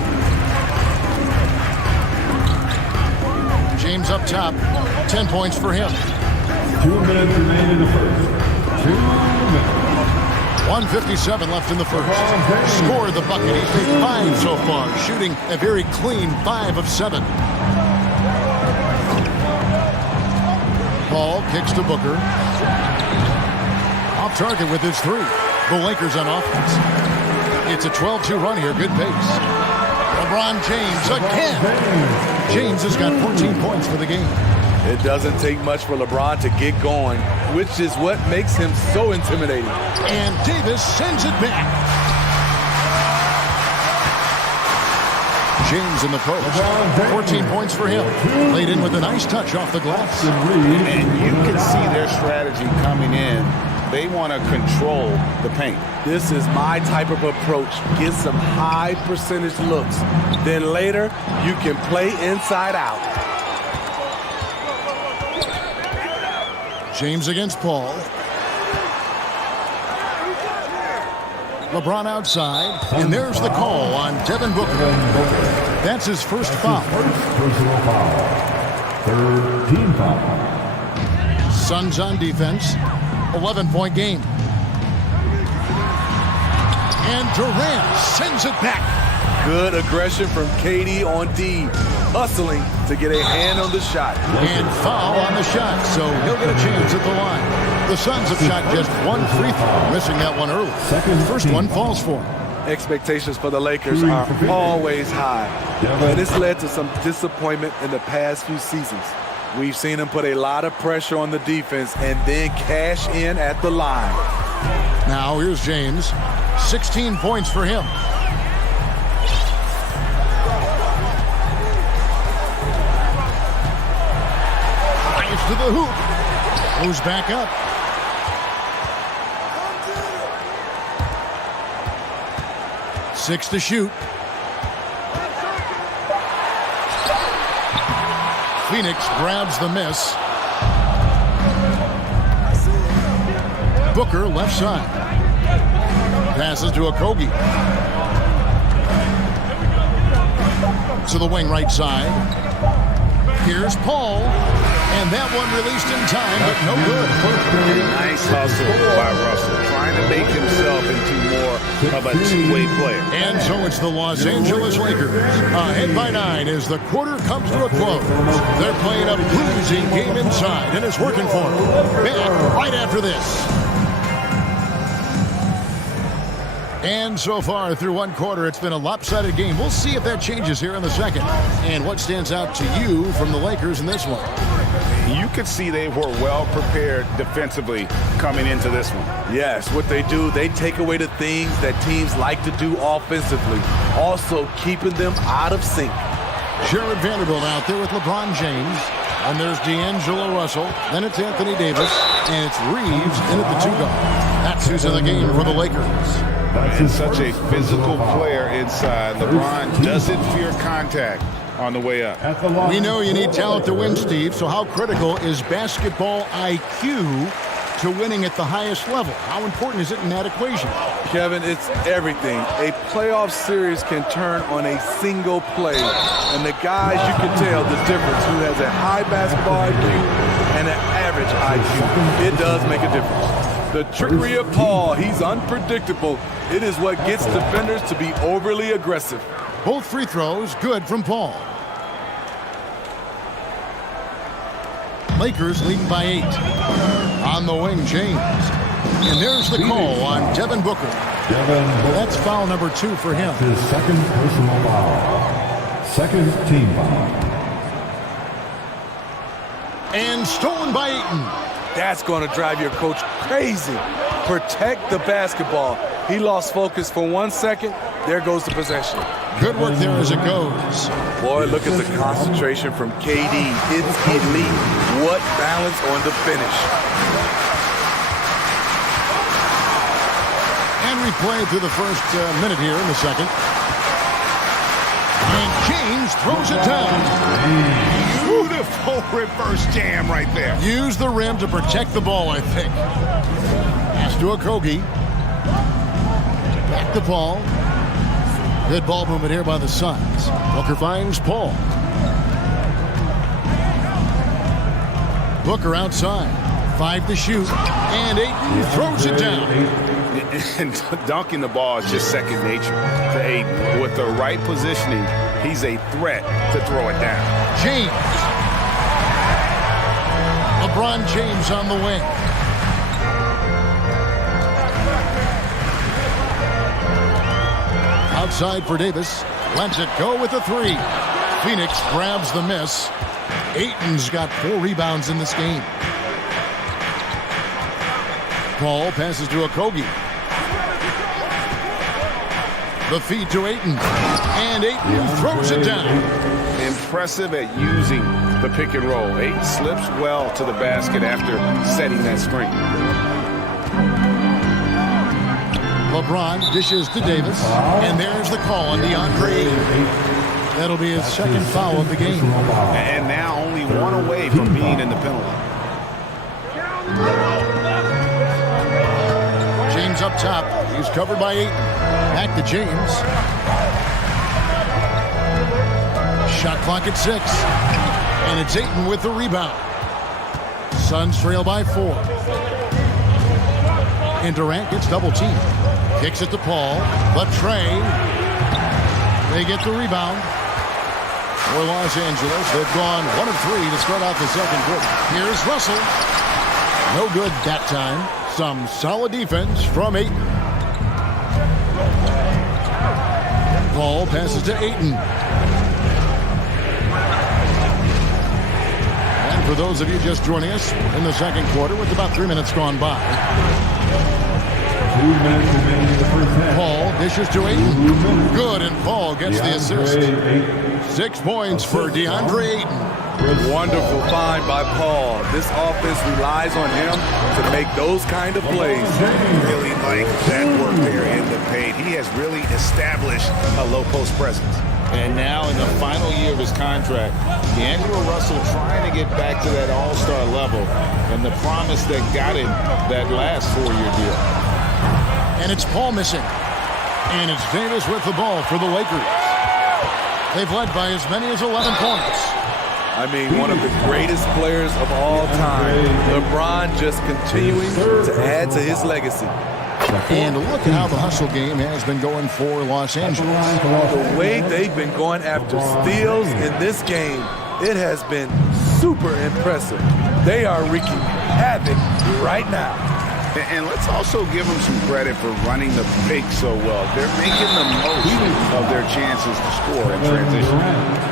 James up top, 10 points for him. 2 minutes remain in the first. 2 minutes. 1:57 left in the first. Scored the bucket. He's made 5 so far, shooting a very clean 5 of 7. Paul kicks to Booker. Off target with his 3. The Lakers on offense. It's a 12-2 run here. Good pace. LeBron James again. James has got 14 points for the game. It doesn't take much for LeBron to get going, which is what makes him so intimidating. And Davis sends it back. James in the post. 14 points for him. Laid in with a nice touch off the glass. And you can see their strategy coming in They want to control the paint. This is my type of approach. Get some high percentage looks. Then later, you can play inside out. James against Paul. LeBron outside, and there's the call on Devin Booker. That's his first foul. Personal foul. Third team foul. Suns on defense. 11-point game. And Durant sends it back. Good aggression from KD on D. Hustling to get a hand on the shot. And foul on the shot, so he'll get a chance at the line. The Suns have shot just one free throw, missing that one early. First one falls for him. Expectations for the Lakers are always high. And this led to some disappointment in the past few seasons. We've seen them put a lot of pressure on the defense and then cash in at the line. Now here's James. 16 points for him. Drives to the hoop. Goes back up. Six to shoot. Phoenix grabs the miss. Booker left side. Passes to Okogie. To the wing right side. Here's Paul. And that one released in time, but no good. Nice hustle by Russell, trying to make himself into more of a two-way player. And so it's the Los Angeles Lakers. Ahead by 9 as the quarter comes to a close. They're playing a bruising game inside, and it's working for them. Back right after this. And so far through one quarter, it's been a lopsided game. We'll see if that changes here in the second. And what stands out to you from the Lakers in this one? You could see they were well prepared defensively coming into this one. Yes, what they do, they take away the things that teams like to do offensively, also keeping them out of sync. Jared Vanderbilt out there with LeBron James. And there's D'Angelo Russell. Then it's Anthony Davis. And it's Reeves in at the 2-guard. That's who's in the game for the Lakers. And such a physical player inside. LeBron doesn't fear contact on the way up. We know you need talent to win, Steve, so how critical is basketball IQ to winning at the highest level? How important is it in that equation? Kevin, it's everything. A playoff series can turn on a single play. And the guys, you can tell the difference who has a high basketball IQ and an average IQ. It does make a difference. The trickery of Paul, he's unpredictable. It is what gets defenders to be overly aggressive. Both free throws good from Paul. Lakers leading by 8. On the wing, James. And there's the call on Devin Booker. That's foul number 2 for him. His second personal foul. Second team foul. And stolen by Ayton. That's going to drive your coach crazy. Protect the basketball. He lost focus for 1 second. There goes the possession. Good work there as it goes. Boy, look at the concentration from KD. It's elite. What balance on the finish. And we play through the first minute here in the second. And James throws it down. Beautiful reverse jam right there. Use the rim to protect the ball, I think. Pass to Okogie. Back to Paul. Good ball movement here by the Suns. Booker finds Paul. Booker outside. 5 to shoot. And Ayton throws it down. And dunking the ball is just second nature to Ayton. With the right positioning, he's a threat to throw it down. James. LeBron James on the wing. Outside for Davis. Lets it go with a 3. Phoenix grabs the miss. Ayton's got 4 rebounds in this game. Paul passes to Okogie. The feed to Ayton. And Ayton throws it down. Impressive at using the pick and roll. Ayton slips well to the basket after setting that screen. LeBron dishes to Davis. And there's the call on DeAndre. That'll be his second foul of the game. And now only one away from being in the penalty. James up top. He's covered by Ayton. Back to James. Shot clock at 6. And it's Ayton with the rebound. Suns trail by 4. And Durant gets double teamed. Kicks it to Paul. But Trey. They get the rebound. For Los Angeles, they've gone 1 of 3 to start out the second quarter. Here's Russell. No good that time. Some solid defense from Ayton. Paul passes to Ayton. And for those of you just joining us in the second quarter with about 3 minutes gone by. 2 minutes remaining in the first half. Paul dishes to Ayton. Good, and Paul gets the assist. 6 points for DeAndre Ayton. Wonderful find by Paul. This offense relies on him to make those kind of plays. Really like that work there in the paint. He has really established a low post presence. And now in the final year of his contract, D'Angelo Russell trying to get back to that all-star level and the promise that got him that last 4-year deal. And it's Paul missing. And it's Davis with the ball for the Lakers. They've led by as many as 11 points. I mean, one of the greatest players of all time. LeBron just continuing to add to his legacy. And look at how the hustle game has been going for Los Angeles. The way they've been going after steals in this game, it has been super impressive. They are wreaking havoc right now. And let's also give them some credit for running the pick so well. They're making the most of their chances to score in transition.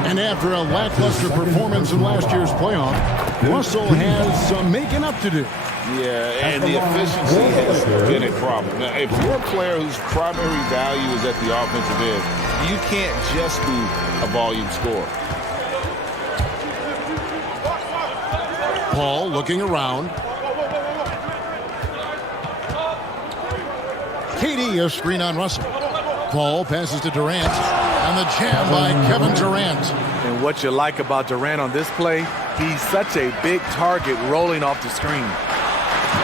And after a lackluster performance in last year's playoff, Russell has some making up to do. Yeah, and the efficiency has been a problem. Now, if you're a player whose primary value is at the offensive end, you can't just be a volume scorer. Paul looking around. KD a screen on Russell. Paul passes to Durant. And the jam by Kevin Durant. And what you like about Durant on this play, he's such a big target rolling off the screen.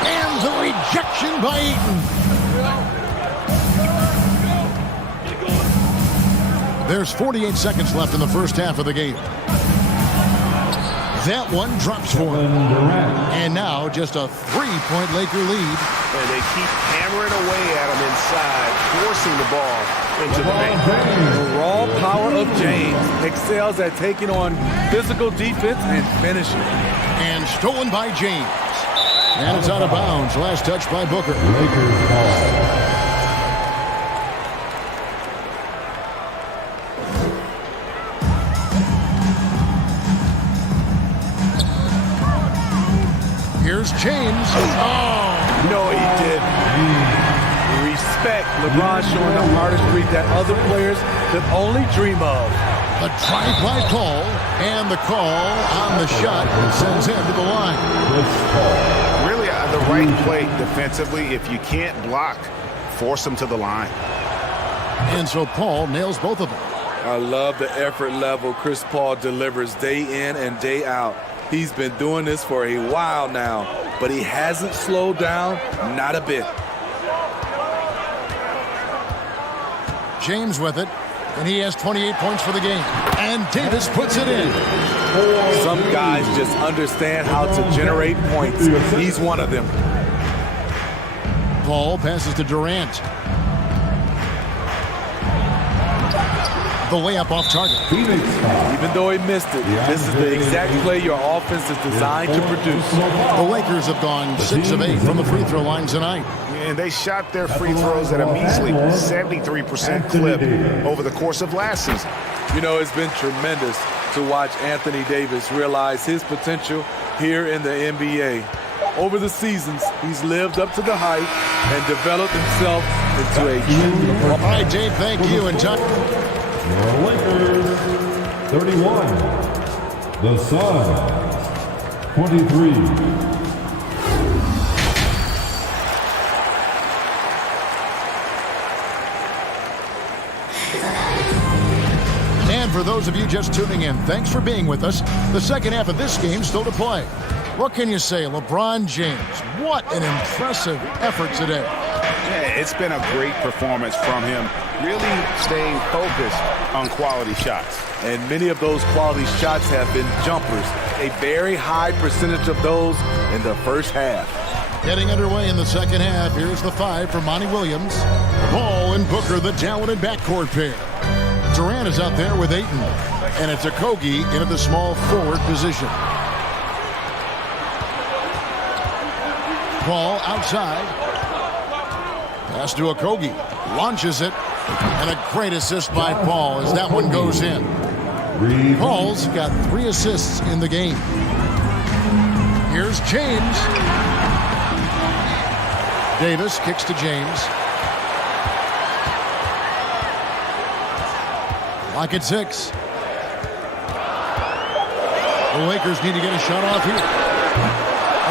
And the rejection by Ayton. There's 48 seconds left in the first half of the game. That one drops for him. And now just a 3-point Laker lead. And they keep hammering away at him inside, forcing the ball into the paint. The raw power of James excels at taking on physical defense and finishing. And stolen by James. And it's out of bounds. Last touch by Booker. Lakers ball. Here's James. Oh! No, he didn't. Respect. LeBron showing the artistry that other players could only dream of. A drive-by call, and the call on the shot sends him to the line. Really the right play defensively. If you can't block, force him to the line. And so Paul nails both of them. I love the effort level Chris Paul delivers day in and day out. He's been doing this for a while now, but he hasn't slowed down, not a bit. James with it, and he has 28 points for the game. And Davis puts it in. Some guys just understand how to generate points. He's one of them. Paul passes to Durant. The layup off target. Even though he missed it, this is the exact play your offense is designed to produce. The Lakers have gone 6 of 8 from the free throw line tonight. And they shot their free throws at a measly 73% clip over the course of last season. You know, it's been tremendous to watch Anthony Davis realize his potential here in the NBA. Over the seasons, he's lived up to the hype and developed himself into a true... All right, Dave, thank you. And time. Your Lakers, 31. The Suns, 23. And for those of you just tuning in, thanks for being with us. The second half of this game still to play. What can you say, LeBron James? What an impressive effort today. Yeah, it's been a great performance from him, really staying focused on quality shots. And many of those quality shots have been jumpers. A very high percentage of those in the first half. Getting underway in the second half, here's the 5 for Monty Williams. Ball and Booker, the talented backcourt pair. Durant is out there with Ayton, and it's Okogie in at the small forward position. Ball outside. Pass to Okogie. Launches it, and a great assist by Paul as that one goes in. Paul's got 3 assists in the game. Here's James. Davis kicks to James. Lock at 6. The Lakers need to get a shot off here.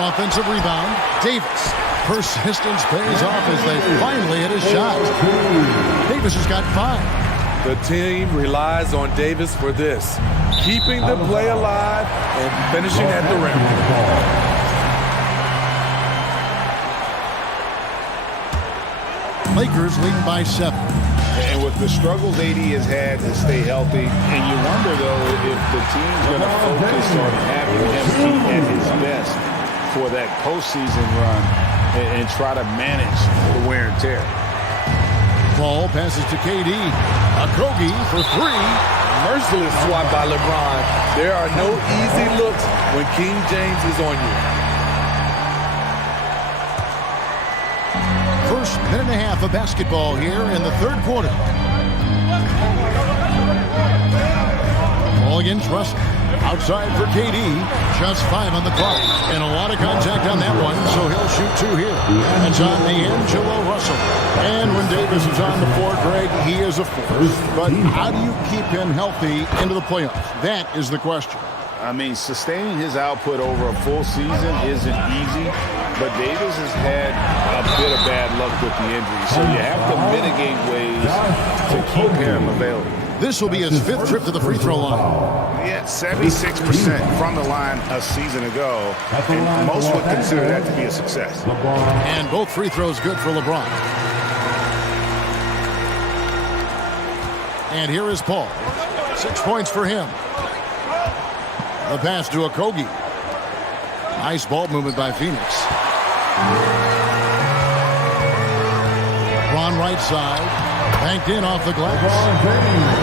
Offensive rebound. Davis. Persistence pays off as they finally hit a shot. Davis has got 5. The team relies on Davis for this. Keeping the play alive and finishing at the rim. Lakers leading by 7. And with the struggles AD has had to stay healthy, and you wonder, though, if the team's going to focus on having him be at his best for that postseason run and try to manage the wear and tear. Ball passes to KD. Okogie for 3. Merciless swat by LeBron. There are no easy looks when King James is on you. First minute and a half of basketball here in the third quarter. Ball against Russell. Outside for KD. Just 5 on the clock. And a lot of contact on that one, so he'll shoot 2 here. That's on D'Angelo Russell. And when Davis is on the floor, Greg, he is a force. But how do you keep him healthy into the playoffs? That is the question. I mean, sustaining his output over a full season isn't easy, but Davis has had a bit of bad luck with the injury, so you have to mitigate ways to keep him available. This will be his 5th trip to the free throw line. Yeah, 76% from the line a season ago, and most would consider that to be a success. And both free throws good for LeBron. And here is Paul. 6 points for him. The pass to Okogie. Nice ball movement by Phoenix. LeBron right side. Banked in off the glass.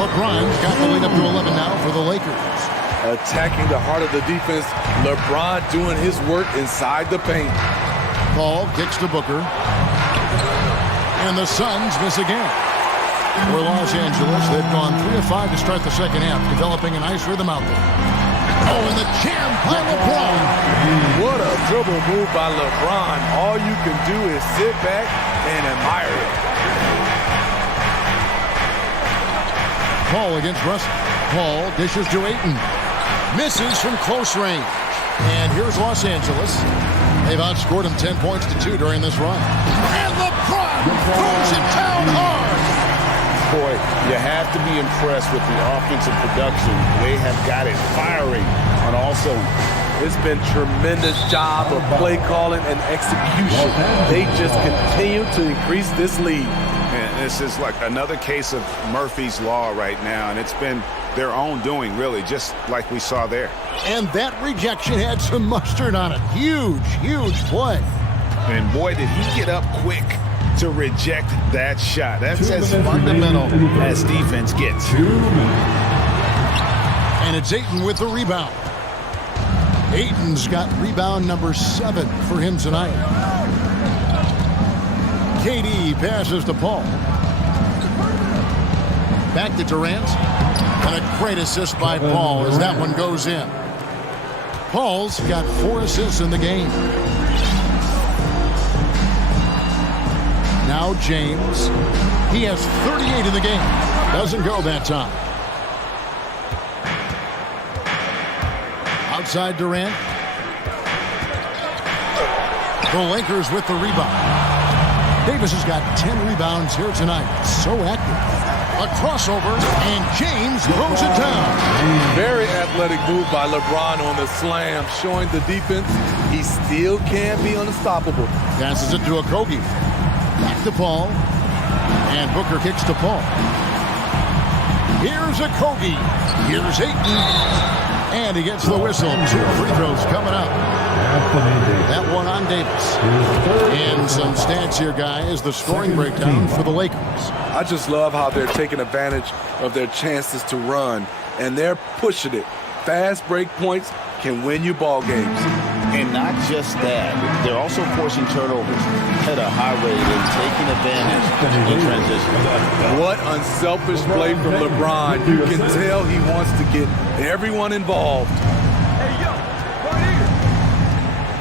LeBron's got the lead up to 11 now for the Lakers. Attacking the heart of the defense. LeBron doing his work inside the paint. Ball kicks to Booker. And the Suns miss again. For Los Angeles, they've gone 3 of 5 to start the second half, developing a nice rhythm out there. Oh, and the jam by LeBron. What a dribble move by LeBron. All you can do is sit back and admire it. Paul against Russell. Paul dishes to Ayton. Misses from close range. And here's Los Angeles. They've outscored him 10 points to 2 during this run. And LeBron throws it down hard. Boy, you have to be impressed with the offensive production. They have got it firing on all cylinders. It's been tremendous job of play calling and execution. They just continue to increase this lead. And this is like another case of Murphy's Law right now, and it's been their own doing, really, just like we saw there. And that rejection had some mustard on it. Huge, huge play. And boy, did he get up quick to reject that shot. That's as fundamental as defense gets. And it's Ayton with the rebound. Ayton's got rebound number 7 for him tonight. KD passes to Paul. Back to Durant. And a great assist by Paul as that one goes in. Paul's got 4 assists in the game. Now James. He has 38 in the game. Doesn't go that time. Outside Durant. The Lakers with the rebound. Davis has got 10 rebounds here tonight. So active. A crossover, and James throws it down. Very athletic move by LeBron on the slam, showing the defense he still can be unstoppable. Passes it to Okogie. Back to Paul. And Booker kicks to Paul. Here's Okogie. Here's Ayton. And he gets the whistle. 2 free throws coming up. That one on Davis. And some stats here, guys. The scoring breakdown for the Lakers. I just love how they're taking advantage of their chances to run, and they're pushing it. Fast break points can win you ball games. And not just that, they're also forcing turnovers at a high rate and taking advantage in transition. What unselfish play from LeBron. You can tell he wants to get everyone involved.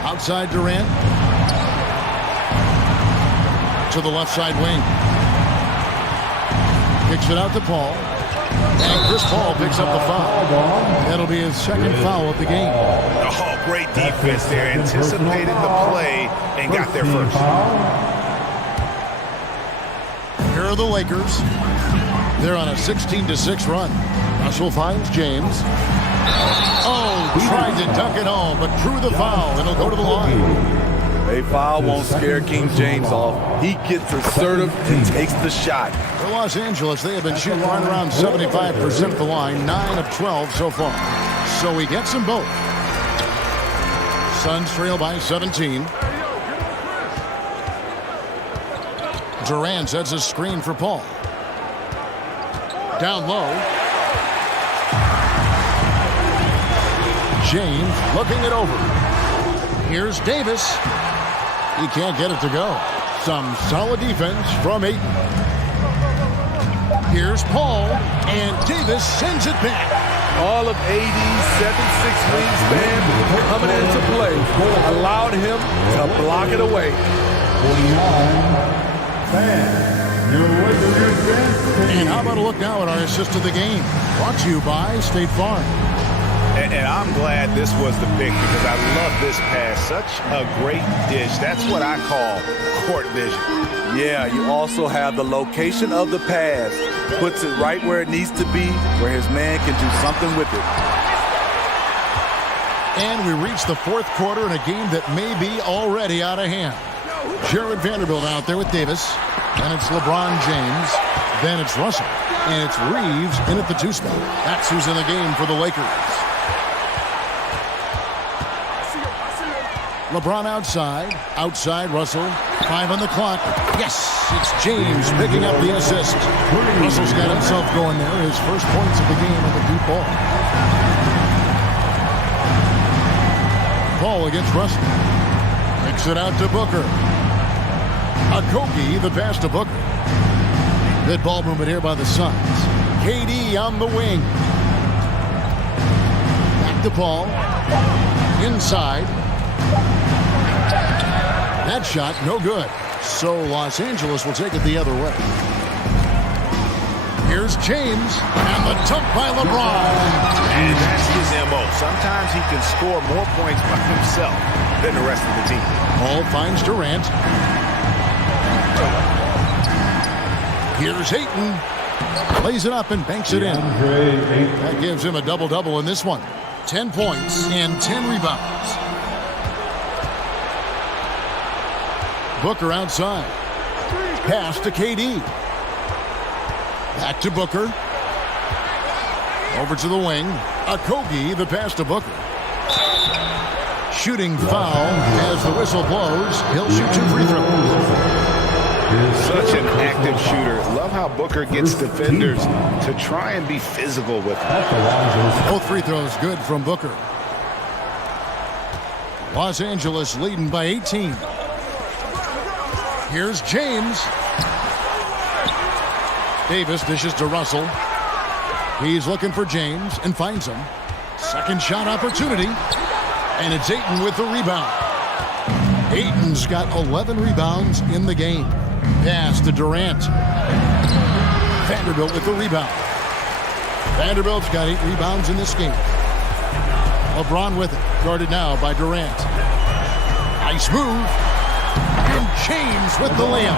Outside Durant. To the left side wing. Kicks it out to Paul. And Chris Paul picks up the foul. That'll be his second foul of the game. Oh, great defense there. Anticipated the play and got there first. Here are the Lakers. They're on a 16-6 run. Russell finds James. Oh, tried to dunk it home, but drew the foul, and he'll go to the line. A foul won't scare King James off. He gets assertive and takes the shot. For Los Angeles, they have been shooting right around 75% at the line, 9 of 12 so far. So he gets them both. Suns trail by 17. Durant sets a screen for Paul. Down low. James looking it over. Here's Davis. He can't get it to go. Some solid defense from Ayton. Here's Paul, and Davis sends it back. All of AD's 7'6" wingspan coming into play allowed him to block it away. And how about a look now at our assist of the game? Brought to you by State Farm. And I'm glad this was the pick because I love this pass. Such a great dish. That's what I call court vision. Yeah, you also have the location of the pass. Puts it right where it needs to be, where his man can do something with it. And we reach the fourth quarter in a game that may be already out of hand. Jared Vanderbilt out there with Davis. Then it's LeBron James. Then it's Russell. And it's Reeves in at the 2 spot. That's who's in the game for the Lakers. LeBron outside. Outside Russell. 5 on the clock. Yes, it's James picking up the assist. Russell's got himself going there. His first points of the game at the deep ball. Paul against Russell. Kicks it out to Booker. Okogie, the pass to Booker. Good ball movement here by the Suns. KD on the wing. Back to Paul. Inside. That shot, no good. So Los Angeles will take it the other way. Here's James, and the dunk by LeBron. And that's his MO. Sometimes he can score more points by himself than the rest of the team. Paul finds Durant. Here's Ayton. Plays it up and banks it in. That gives him a double-double in this one. 10 points and 10 rebounds. Booker outside. Pass to KD. Back to Booker. Over to the wing. Okogie, the pass to Booker. Shooting foul as the whistle blows. He'll shoot 2 free throws. Such an active shooter. Love how Booker gets defenders to try and be physical with him. Both free throws good from Booker. Los Angeles leading by 18. Here's James. Davis dishes to Russell. He's looking for James and finds him. Second shot opportunity. And it's Ayton with the rebound. Ayton's got 11 rebounds in the game. Pass to Durant. Vanderbilt with the rebound. Vanderbilt's got 8 rebounds in this game. LeBron with it. Guarded now by Durant. Nice move. And James with the layup.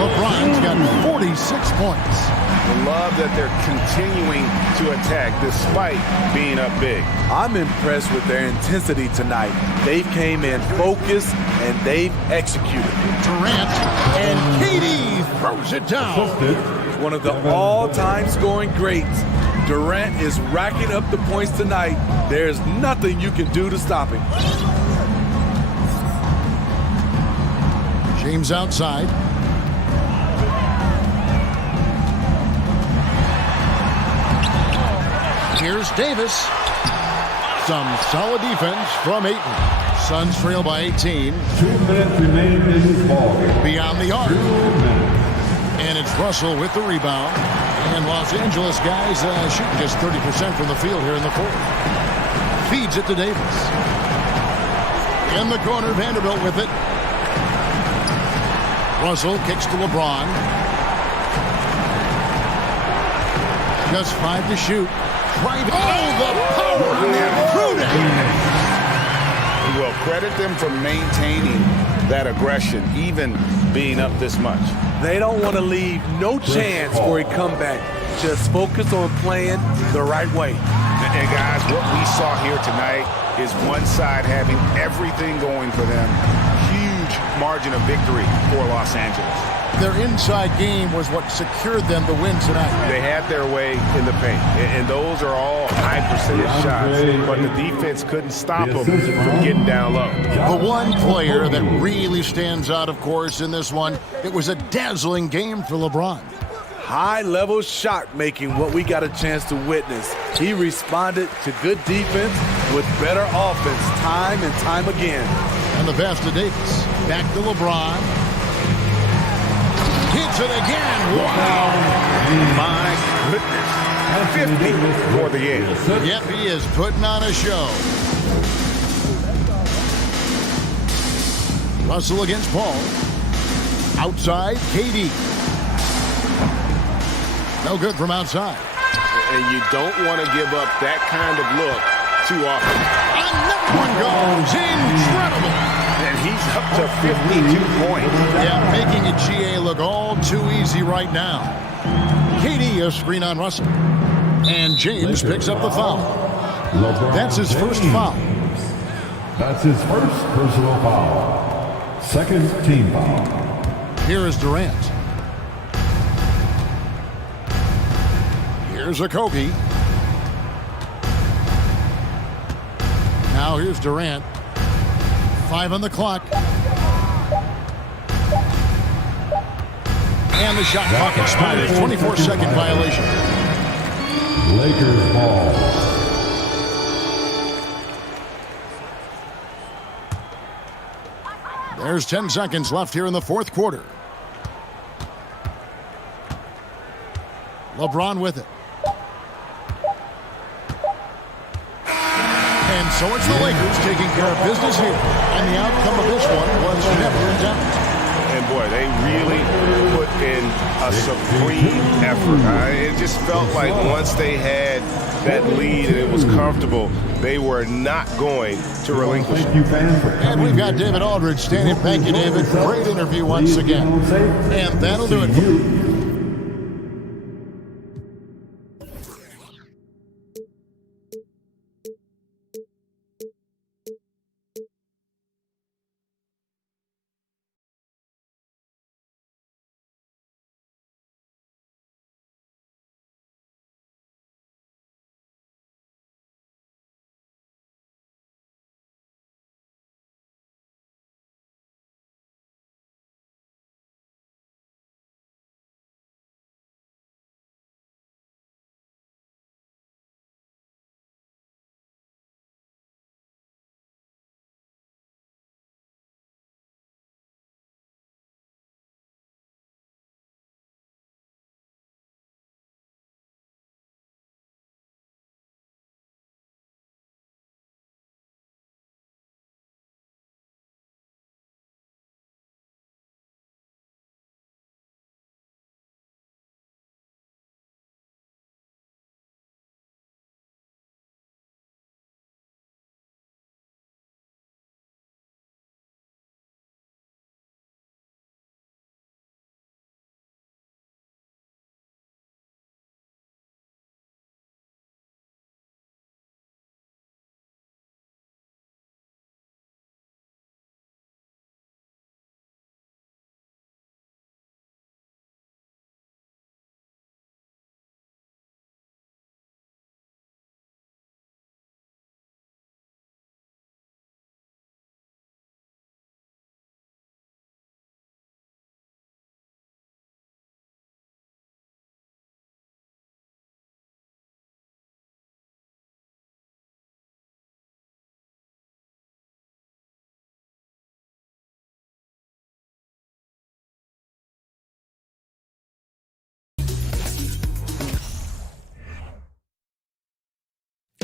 LeBron's got 46 points. I love that they're continuing to attack despite being up big. I'm impressed with their intensity tonight. They came in focused and they've executed. Durant and KD throws it down. One of the all-time scoring greats. Durant is racking up the points tonight. There's nothing you can do to stop him. James outside. Here's Davis. Some solid defense from Ayton. Suns trail by 18. 2 minutes remaining in this ball game. Beyond the arc. And it's Russell with the rebound. And Los Angeles guys shooting just 30% from the field here in the fourth. Feeds it to Davis. In the corner, Vanderbilt with it. Russell kicks to LeBron. Just 5 to shoot. Right. Oh, the power on that prudent. Well, credit them for maintaining that aggression, even being up this much. They don't want to leave no chance for a comeback. Just focus on playing the right way. And guys, what we saw here tonight is one side having everything going for them. Huge margin of victory for Los Angeles. Their inside game was what secured them the win tonight. They had their way in the paint, and those are all high percentage shots, but the defense couldn't stop them from getting down low. The one player that really stands out, of course, in this one, it was a dazzling game for LeBron. High-level shot making, what we got a chance to witness. He responded to good defense with better offense time and time again. And the pass to Davis. Back to LeBron. Hits it again. Wow. My goodness. 50 for the end. Yep, he is putting on a show. Russell against Paul. Outside, KD. No good from outside. And you don't want to give up that kind of look too often. Another one goes. Incredible. And he's up to 52 points. Yeah, making a GA look all too easy right now. KD a screen on Russell. And James picks up the foul. That's his first foul. That's his first personal foul. Second team foul. Here is Durant. Here's Okogie. Now here's Durant. 5 on the clock. And the shot clock expired. 24-second violation. Lakers ball. There's 10 seconds left here in the fourth quarter. LeBron with it. And so it's the Lakers taking care of business here. And the outcome of this one was never in doubt. And boy, they really put in a supreme effort. It just felt like once they had that lead and it was comfortable, they were not going to relinquish it. And we've got David Aldridge standing. Thank you, David. Great interview once again. And that'll do it for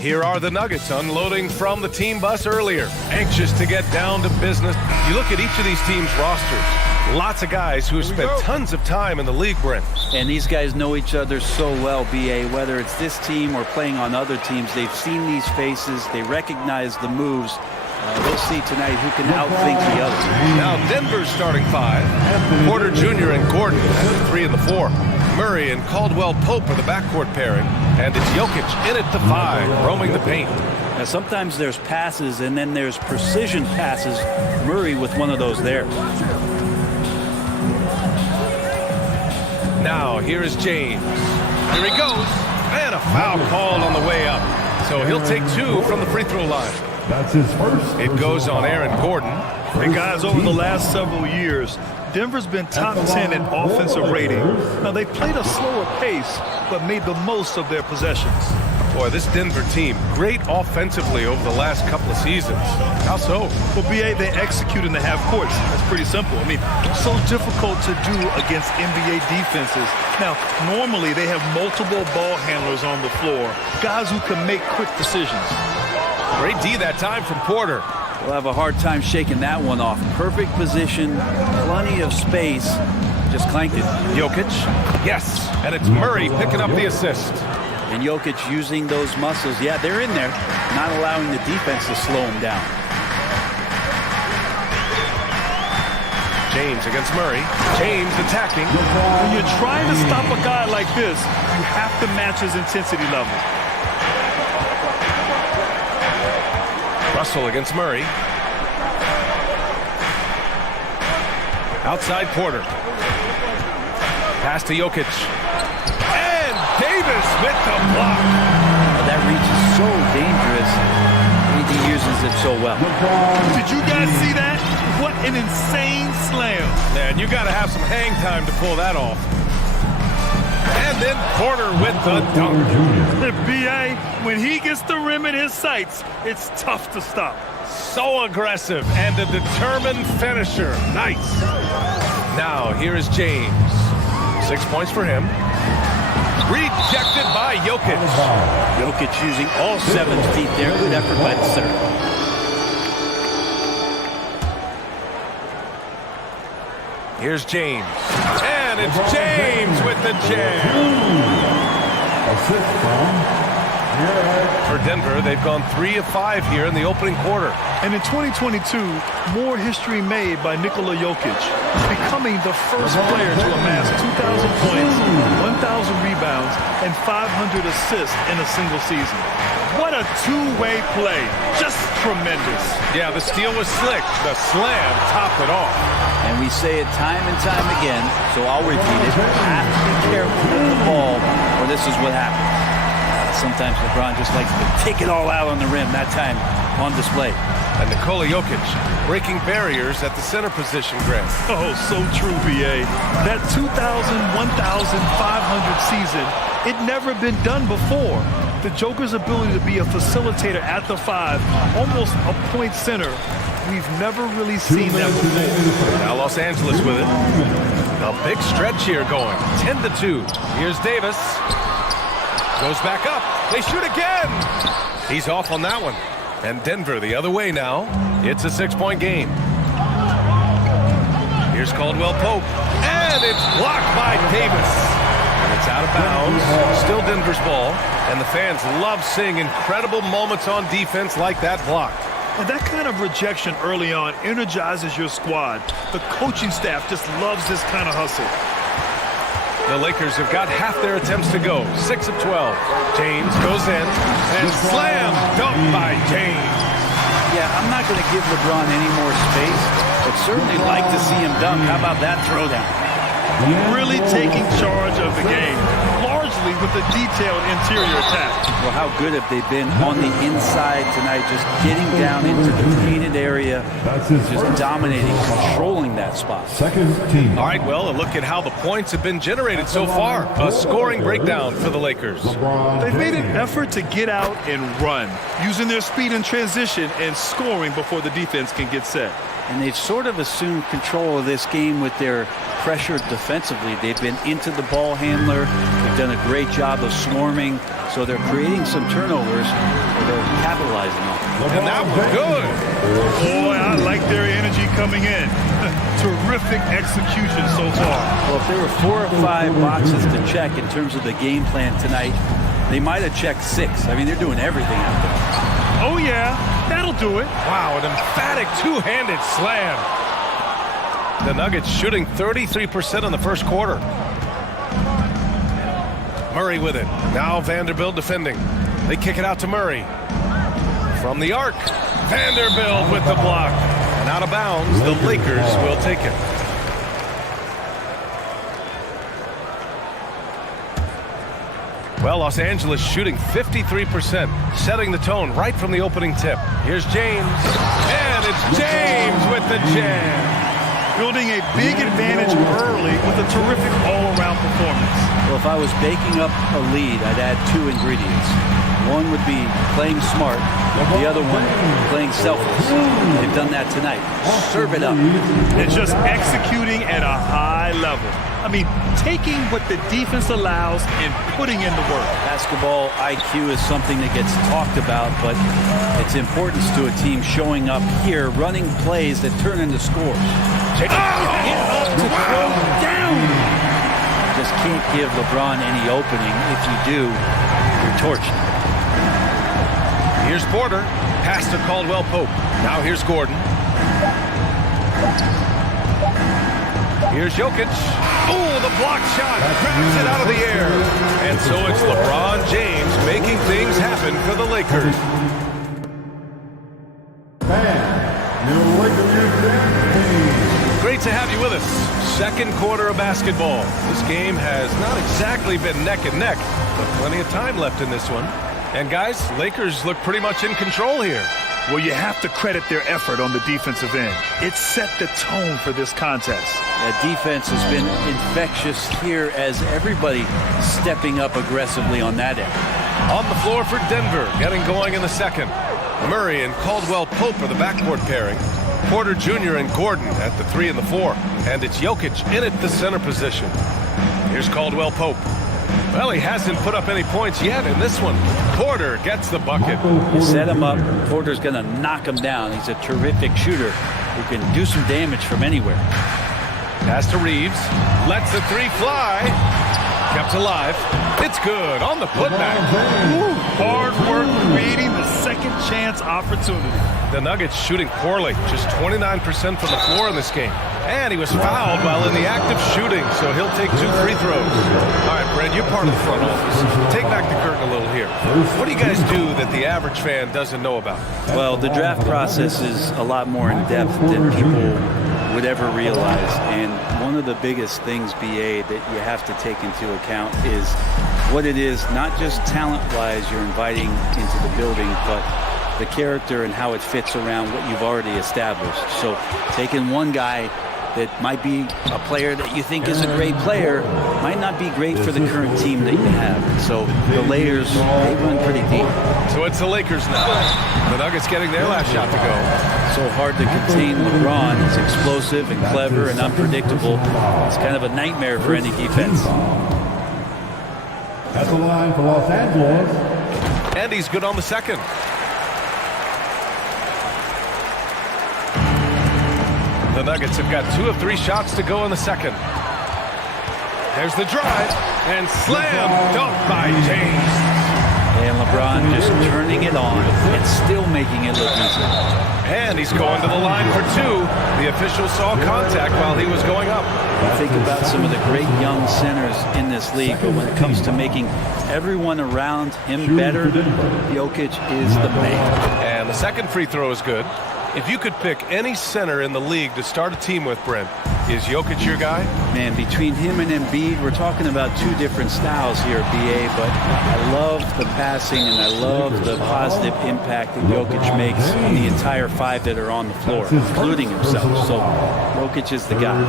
here are the Nuggets unloading from the team bus earlier. Anxious to get down to business. You look at each of these teams' rosters. Lots of guys who have spent tons of time in the league, Brent. And these guys know each other so well, B.A., whether it's this team or playing on other teams. They've seen these faces. They recognize the moves. We'll see tonight who can outthink the other. Now Denver's starting 5. Porter Jr. and Gordon at the 3 and the 4. Murray and Caldwell Pope are the backcourt pairing. And it's Jokic in at the 5, roaming the paint. Now sometimes there's passes and then there's precision passes. Murray with one of those there. Now here is James. Here he goes. And a foul called on the way up. So he'll take 2 from the free throw line. That's his first. It goes on Aaron Gordon. And guys, over the last several years, Denver's been top 10 in offensive rating. Now, they played a slower pace, but made the most of their possessions. Boy, this Denver team, great offensively over the last couple of seasons. How so? Well, B.A., they execute in the half courts. That's pretty simple. I mean, so difficult to do against NBA defenses. Now, normally they have multiple ball handlers on the floor, guys who can make quick decisions. Great D that time from Porter. We'll have a hard time shaking that one off. Perfect position, plenty of space. Just clanked it. Jokic. Yes. And it's Murray picking up the assist. And Jokic using those muscles. Yeah, they're in there. Not allowing the defense to slow him down. James against Murray. James attacking. When you're trying to stop a guy like this, you have to match his intensity level. Russell against Murray. Outside Porter. Pass to Jokic. And Davis with the block. That reach is so dangerous. He uses it so well. Did you guys see that? What an insane slam. Man, you got to have some hang time to pull that off. And then Porter with the dunk. B.A., when he gets the rim in his sights, it's tough to stop. So aggressive and a determined finisher. Nice. Now, here is James. 6 points for him. Rejected by Jokic. Jokic using all 7 feet there. Good effort by the center. Here's James. And it's James with the jam. For Denver, they've gone 3 of 5 here in the opening quarter. And in 2022, more history made by Nikola Jokic, becoming the first player to amass 2,000 points, 1,000 rebounds, and 500 assists in a single season. What a two-way play. Just tremendous. Yeah, the steal was slick. The slam topped it off. And we say it time and time again, so I'll repeat it. You have to be careful with the ball, or this is what happens. Sometimes LeBron just likes to take it all out on the rim. That time on display. And Nikola Jokic breaking barriers at the center position, Grant. Oh, so true, B.A. That 2,000, 1,500 season, it never been done before. The Joker's ability to be a facilitator at the 5, almost a point center, we've never really seen that before. Now Los Angeles with it. A big stretch here going. 10-2. Here's Davis. Goes back up. They shoot again. He's off on that one. And Denver the other way now. It's a 6-point game. Here's Caldwell Pope. And it's blocked by Davis. And it's out of bounds. Still Denver's ball. And the fans love seeing incredible moments on defense like that block. And that kind of rejection early on energizes your squad. The coaching staff just loves this kind of hustle. The Lakers have got half their attempts to go. 6 of 12. James goes in and slam dunk by James. Yeah, I'm not going to give LeBron any more space, but certainly like to see him dunk. How about that throwdown? Really taking charge of the game, largely with a detailed interior attack. Well, how good have they been on the inside tonight, just getting down into the painted area, just dominating, controlling that spot. All right, well, a look at how the points have been generated so far. A scoring breakdown for the Lakers. They've made an effort to get out and run, using their speed in transition and scoring before the defense can get set. And they've sort of assumed control of this game with their pressure defensively. They've been into the ball handler. They've done a great job of swarming. So they're creating some turnovers, or they're capitalizing on them. And that was good. Boy, I like their energy coming in. Terrific execution so far. Well, if there were 4 or 5 boxes to check in terms of the game plan tonight, they might have checked 6. I mean, they're doing everything out there. Oh, yeah. That'll do it. Wow, an emphatic two-handed slam. The Nuggets shooting 33% in the first quarter. Murray with it. Now Vanderbilt defending. They kick it out to Murray. From the arc, Vanderbilt with the block. And out of bounds, the Lakers will take it. Well, Los Angeles shooting 53%, setting the tone right from the opening tip. Here's James. And it's James with the jam. Building a big advantage early with a terrific all-around performance. Well, if I was baking up a lead, I'd add 2 ingredients. One would be playing smart. The other one, playing selfless. They've done that tonight. Serve it up. It's just executing at a high level. I mean, taking what the defense allows and putting in the work. Basketball IQ is something that gets talked about, but its importance to a team showing up here, running plays that turn into scores. Get up to throw down. Just can't give LeBron any opening. If you do, you're torched. Here's Porter. Pass to Caldwell Pope. Now here's Gordon. Here's Jokic. Oh, the block shot. Grabs it out of the air. And so it's LeBron James making things happen for the Lakers. Great to have you with us. Second quarter of basketball. This game has not exactly been neck and neck, but plenty of time left in this one. And guys, Lakers look pretty much in control here. Well, you have to credit their effort on the defensive end. It set the tone for this contest. That defense has been infectious here as everybody stepping up aggressively on that end. On the floor for Denver, getting going in the second. Murray and Caldwell Pope are the backcourt pairing. Porter Jr. and Gordon at the 3 and the 4. And it's Jokic in at the center position. Here's Caldwell Pope. Well, he hasn't put up any points yet in this one. Porter gets the bucket. You set him up, Porter's going to knock him down. He's a terrific shooter who can do some damage from anywhere. Pass to Reeves. Lets the 3 fly. Kept alive. It's good on the putback. Ooh, hard work creating the second chance opportunity. The Nuggets shooting poorly. Just 29% from the floor in this game. And he was fouled while in the act of shooting, so he'll take 2 free throws. All right, Brent, you're part of the front office. Take back the curtain a little here. What do you guys do that the average fan doesn't know about? Well, the draft process is a lot more in depth than people would ever realize. And one of the biggest things, BA, that you have to take into account is what it is, not just talent-wise you're inviting into the building, but the character and how it fits around what you've already established. So taking one guy that might be a player that you think is a great player might not be great for the current team that you have. So the layers, they run pretty deep. So it's the Lakers now. The Nuggets getting their last shot to go. So hard to contain LeBron. He's explosive and clever and unpredictable. It's kind of a nightmare for any defense. That's the line for Los Angeles. And he's good on the second. The Nuggets have got 2 of 3 shots to go in the second. There's the drive, and slam dunk by James. And LeBron just turning it on and still making it look easy. And he's going to the line for 2. The official saw contact while he was going up. You think about some of the great young centers in this league, but when it comes to making everyone around him better, Jokic is the man. And the second free throw is good. If you could pick any center in the league to start a team with, Brent, is Jokic your guy? Man, between him and Embiid, we're talking about 2 different styles here, BA, but I love the passing and I love the positive impact that Jokic makes on the entire 5 that are on the floor, including himself. So Jokic is the guy.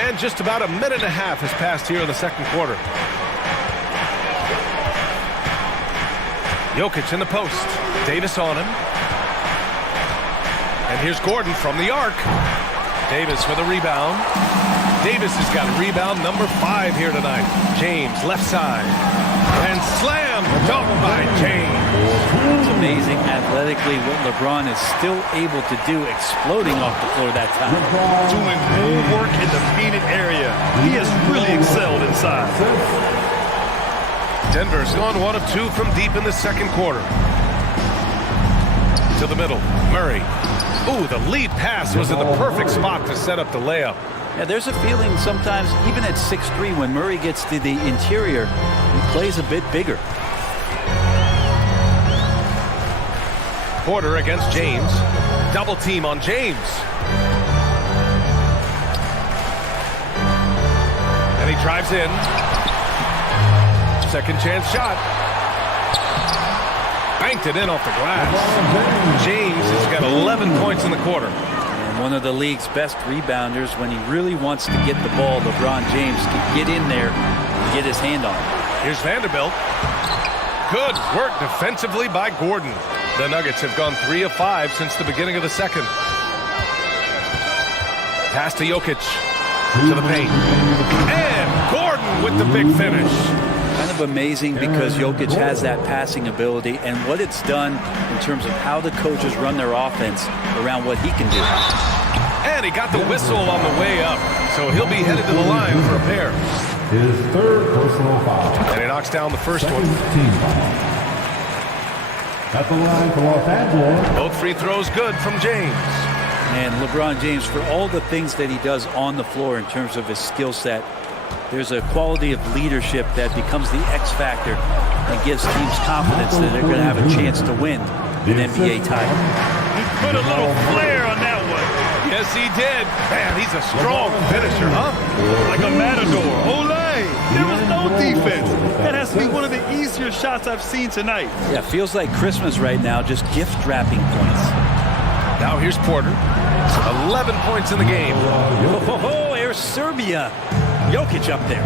And just about a minute and a half has passed here in the second quarter. Jokic in the post. Davis on him. And here's Gordon from the arc. Davis with a rebound. Davis has got rebound number 5 here tonight. James, left side. And slam dunk by James. It's amazing athletically what LeBron is still able to do, exploding off the floor that time. Doing more work in the painted area. He has really excelled inside. Denver's gone 1 of 2 from deep in the second quarter. To the middle, Murray. Ooh, the lead pass was in the perfect spot to set up the layup. Yeah, there's a feeling sometimes, even at 6'3", when Murray gets to the interior, he plays a bit bigger. Porter against James. Double team on James. And he drives in. Second chance shot. Banked it in off the glass. James has got 11 points in the quarter. And one of the league's best rebounders, when he really wants to get the ball, LeBron James can get in there and get his hand on it. Here's Vanderbilt. Good work defensively by Gordon. The Nuggets have gone 3 of 5 since the beginning of the second. Pass to Jokic. To the paint. And Gordon with the big finish. Kind of amazing because Jokic has that passing ability and what it's done in terms of how the coaches run their offense around what he can do. And he got the whistle on the way up, so he'll be headed to the line for a pair. His third personal foul. And he knocks down the first one. Team foul. At the line for Los Angeles. Both free throws good from James. And LeBron James, for all the things that he does on the floor in terms of his skill set, there's a quality of leadership that becomes the X factor and gives teams confidence that they're going to have a chance to win an NBA title. He put a little flair on that one. Yes, he did. Man, he's a strong finisher, huh? Like a matador. Olay! There was no defense. That has to be one of the easier shots I've seen tonight. Yeah, feels like Christmas right now, just gift wrapping points. Now here's Porter. 11 points in the game. Oh, here's Serbia. Jokic up there.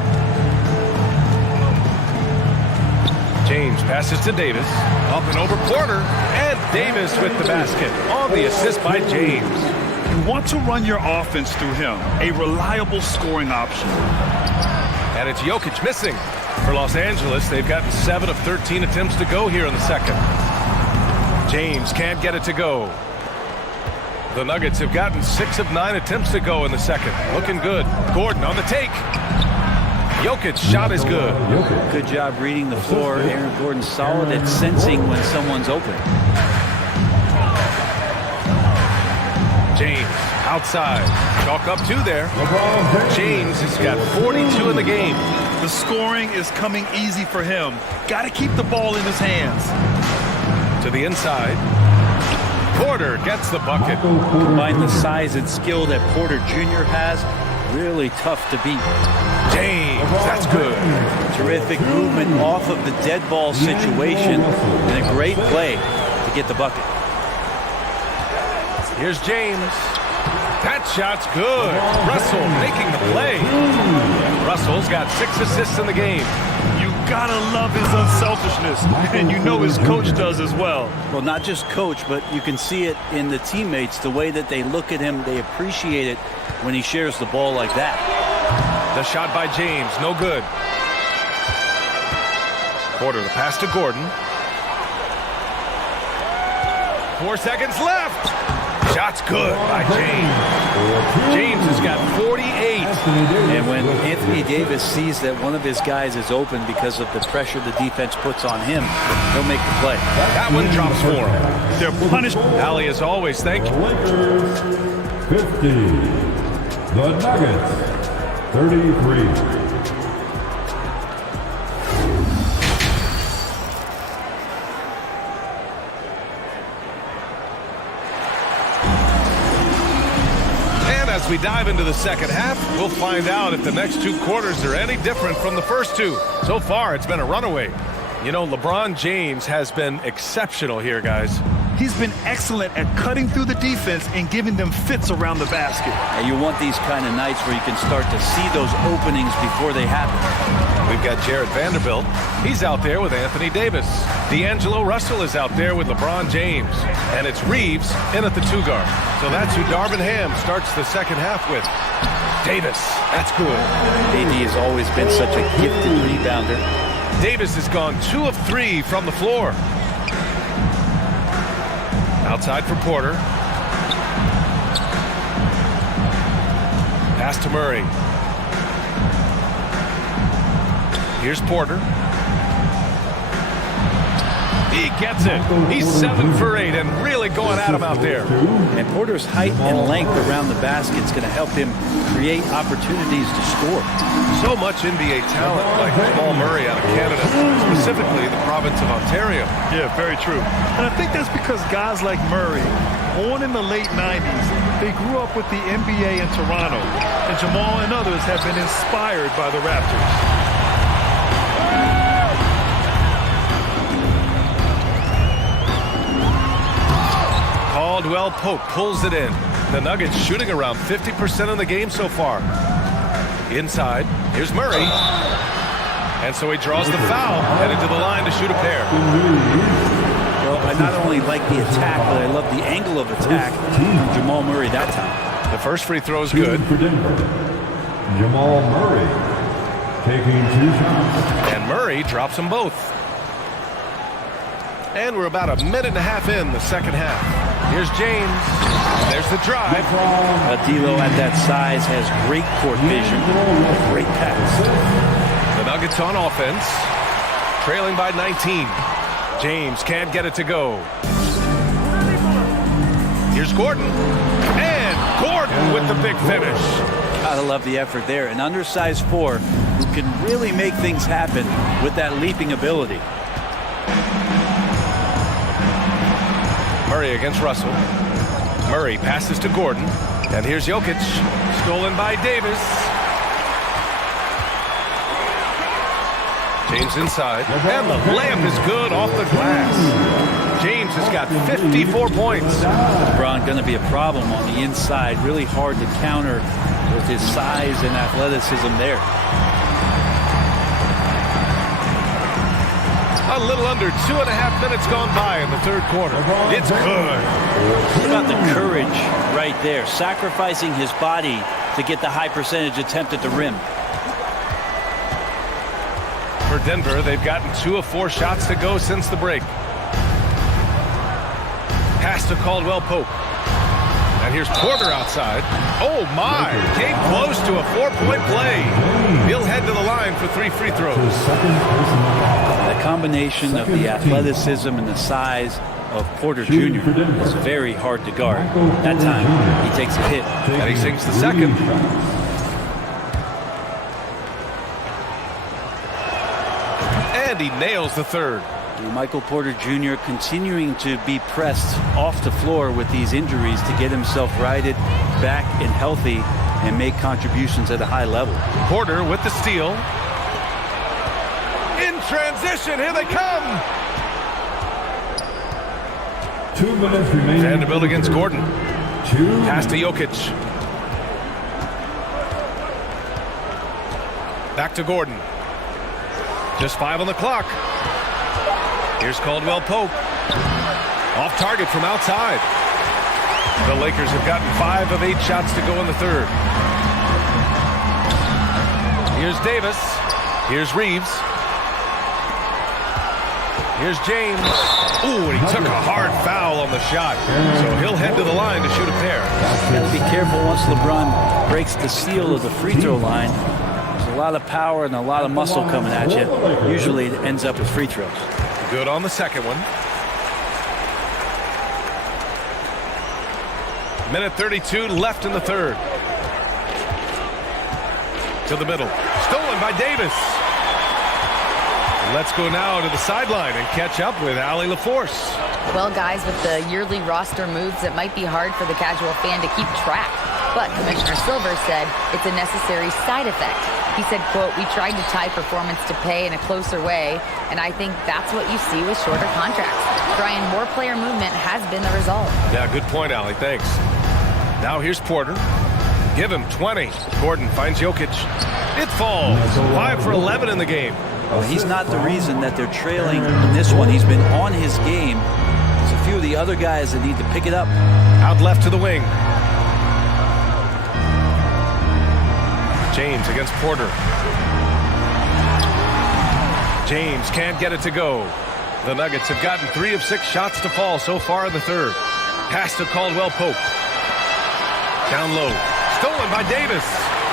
James passes to Davis. Up and over Porter. And Davis with the basket. On the assist by James. You want to run your offense through him. A reliable scoring option. And it's Jokic missing. For Los Angeles, they've gotten 7 of 13 attempts to go here in the second. James can't get it to go. The Nuggets have gotten 6 of 9 attempts to go in the second. Looking good. Gordon on the take. Jokic's shot is good. Good job reading the floor. Aaron Gordon solid at sensing when someone's open. James outside. Chalk up 2 there. James has got 42 in the game. The scoring is coming easy for him. Got to keep the ball in his hands. To the inside. Porter gets the bucket. Combine the size and skill that Porter Jr. has. Really tough to beat. James, that's good. Terrific movement off of the dead ball situation. And a great play to get the bucket. Here's James. That shot's good. Russell making the play. Russell's got 6 assists in the game. You gotta love his unselfishness, and you know his coach does as well. Well, not just coach, but you can see it in the teammates, the way that they look at him, they appreciate it when he shares the ball like that. The shot by James, no good. Porter, the pass to Gordon. 4 seconds left. Shot's good by James. James has got 48. And when Anthony Davis sees that one of his guys is open because of the pressure the defense puts on him, he'll make the play. That one drops for him. They're punished. Allie, as always, thank you. 50. The Nuggets, 33. As we dive into the second half, we'll find out if the next 2 quarters are any different from the first 2. So far, it's been a runaway. You know, LeBron James has been exceptional here, guys. He's been excellent at cutting through the defense and giving them fits around the basket. And you want these kind of nights where you can start to see those openings before they happen. We've got Jared Vanderbilt. He's out there with Anthony Davis. D'Angelo Russell is out there with LeBron James. And it's Reeves in at the 2-guard. So that's who Darvin Ham starts the second half with. Davis, that's good. AD has always been such a gifted rebounder. Davis has gone 2 of 3 from the floor. Outside for Porter. Pass to Murray. Here's Porter. He gets it. He's 7 for 8 and really going at him out there. And Porter's height and length around the basket is going to help him create opportunities to score. So much NBA talent like Jamal Murray out of Canada, specifically the province of Ontario. Yeah, very true. And I think that's because guys like Murray, born in the late 90s, they grew up with the NBA in Toronto. And Jamal and others have been inspired by the Raptors. Caldwell Pope pulls it in. The Nuggets shooting around 50% in the game so far. Inside, here's Murray. And so he draws the foul, headed to the line to shoot a pair. Well, I not only like the attack, but I love the angle of attack from Jamal Murray that time. The first free throw is good. Jamal Murray taking 2 shots. And Murray drops them both. And we're about a minute and a half in the second half. Here's James. There's the drive. D'Lo at that size has great court vision. Great pass. The Nuggets on offense. Trailing by 19. James can't get it to go. Here's Gordon. And Gordon with the big finish. Gotta love the effort there. An undersized 4 who can really make things happen with that leaping ability. Murray against Russell. Murray passes to Gordon. And here's Jokic. Stolen by Davis. James inside. And the layup is good off the glass. James has got 54 points. LeBron going to be a problem on the inside. Really hard to counter with his size and athleticism there. A little under 2.5 minutes gone by in the third quarter. It's good. What about the courage right there? Sacrificing his body to get the high percentage attempt at the rim. For Denver, they've gotten 2 of 4 shots to go since the break. Pass to Caldwell Pope. And here's Porter outside. Oh, my. Came close to a 4-point play. He'll head to the line for 3 free throws. The combination of the athleticism and the size of Porter Jr. is very hard to guard. That time, he takes a hit. And he sinks the second. And he nails the third. Michael Porter Jr. continuing to be pressed off the floor with these injuries to get himself righted back and healthy and make contributions at a high level. Porter with the steal. In transition, here they come. 2 minutes remaining. Vanderbilt against Gordon. Pass to Jokic. Back to Gordon. Just 5 on the clock. Here's Caldwell Pope. Off target from outside. The Lakers have gotten 5 of 8 shots to go in the third. Here's Davis. Here's Reeves. Here's James. Ooh, and he took a hard foul on the shot. So he'll head to the line to shoot a pair. Got to be careful once LeBron breaks the seal of the free throw line. There's a lot of power and a lot of muscle coming at you. Usually it ends up with free throws. Good on the second one. Minute 32 left in the third. To the middle. Stolen by Davis. Let's go now to the sideline and catch up with Allie LaForce. Well, guys, with the yearly roster moves, it might be hard for the casual fan to keep track. But Commissioner Silver said it's a necessary side effect. He said, quote, "We tried to tie performance to pay in a closer way, and I think that's what you see with shorter contracts. Trying more player movement has been the result." Yeah, good point, Allie. Thanks. Now here's Porter. Give him 20. Gordon finds Jokic. It falls. 5 for 11 in the game. Well, he's not the reason that they're trailing in this one. He's been on his game. There's a few of the other guys that need to pick it up. Out left to the wing. James against Porter. James can't get it to go. The Nuggets have gotten 3 of 6 shots to fall so far in the third. Pass to Caldwell Pope. Down low. Stolen by Davis.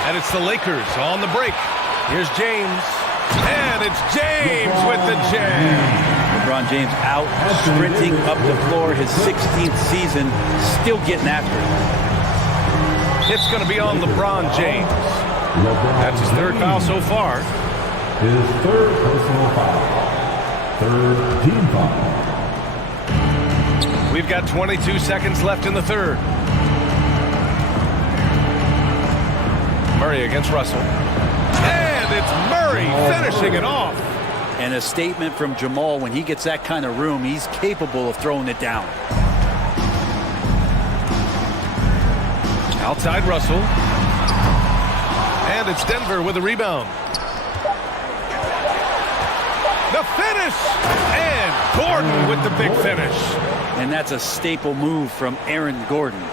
And it's the Lakers on the break. Here's James. And it's James with the jam. LeBron James out sprinting up the floor, his 16th season, still getting after it. It's going to be on LeBron James. That's his 3rd foul so far. His 3rd personal foul. 3rd team foul. We've got 22 seconds left in the third. Murray against Russell. And it's Murray finishing it off. And a statement from Jamal, when he gets that kind of room, he's capable of throwing it down. Outside Russell. And it's Denver with a rebound. The finish! And Gordon with the big finish. And that's a staple move from Aaron Gordon.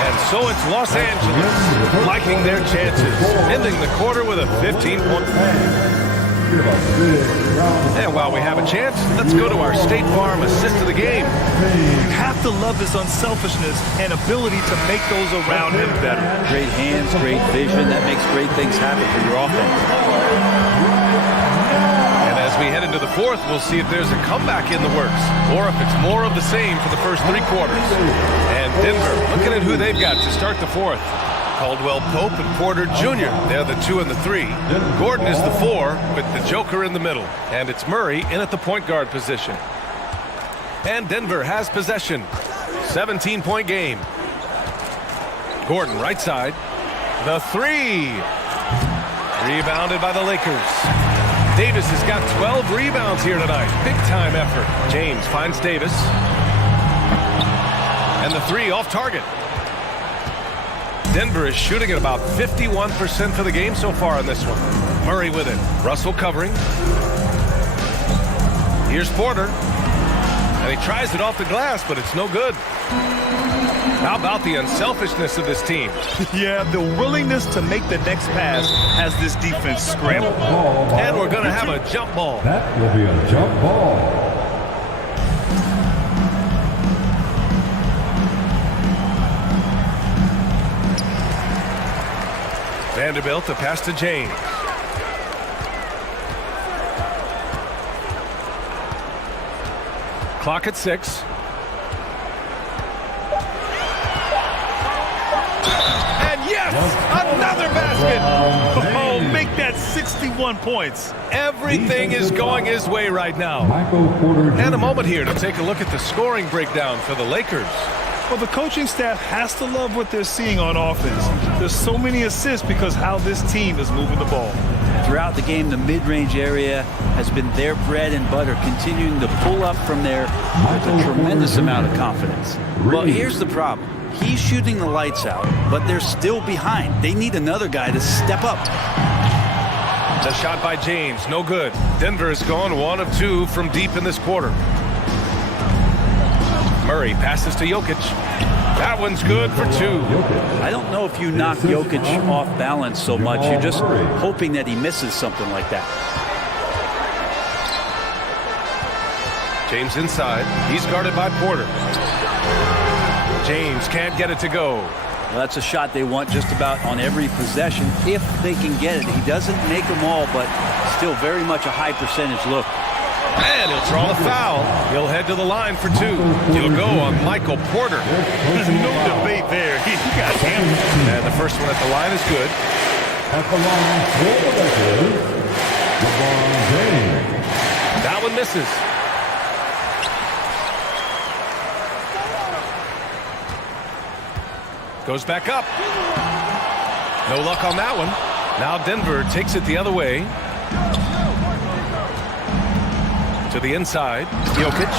And so it's Los Angeles liking their chances, ending the quarter with a 15-point lead. And while we have a chance, let's go to our State Farm assist of the game. You have to love his unselfishness and ability to make those around him better. Great hands, great vision. That makes great things happen for your offense. And as we head into the fourth, we'll see if there's a comeback in the works or if it's more of the same for the first 3 quarters. And Denver looking at who they've got to start the fourth. Caldwell Pope and Porter Jr. They're the 2 and the 3. Gordon is the 4 with the Joker in the middle. And it's Murray in at the point guard position. And Denver has possession. 17-point game. Gordon right side. The 3. Rebounded by the Lakers. Davis has got 12 rebounds here tonight. Big time effort. James finds Davis. And the 3 off target. Denver is shooting at about 51% for the game so far in this one. Murray with it. Russell covering. Here's Porter. And he tries it off the glass, but it's no good. How about the unselfishness of this team? Yeah, the willingness to make the next pass has this defense scrambled. And we're going to have a jump ball. That will be a jump ball. Vanderbilt, the pass to James. Clock at 6. And yes, another basket. Oh, make that 61 points. Everything is going his way right now. And a moment here to take a look at the scoring breakdown for the Lakers. Well, the coaching staff has to love what they're seeing on offense. There's so many assists because how this team is moving the ball. Throughout the game, the mid-range area has been their bread and butter, continuing to pull up from there with a tremendous amount of confidence. Well, here's the problem. He's shooting the lights out, but they're still behind. They need another guy to step up. The shot by James, no good. Denver has gone 1 of 2 from deep in this quarter. Murray passes to Jokic. That one's good for 2. I don't know if you knock Jokic off balance so much. You're just hoping that he misses something like that. James inside. He's guarded by Porter. James can't get it to go. Well, that's a shot they want just about on every possession if they can get it. He doesn't make them all, but still very much a high percentage look. And he'll draw the foul. He'll head to the line for 2. He'll go on Michael Porter. There's no debate there. He got hammered. And the first one at the line is good. At the line for the Lakers, LeBron James. That one misses. Goes back up. No luck on that one. Now Denver takes it the other way. To the inside. Jokic.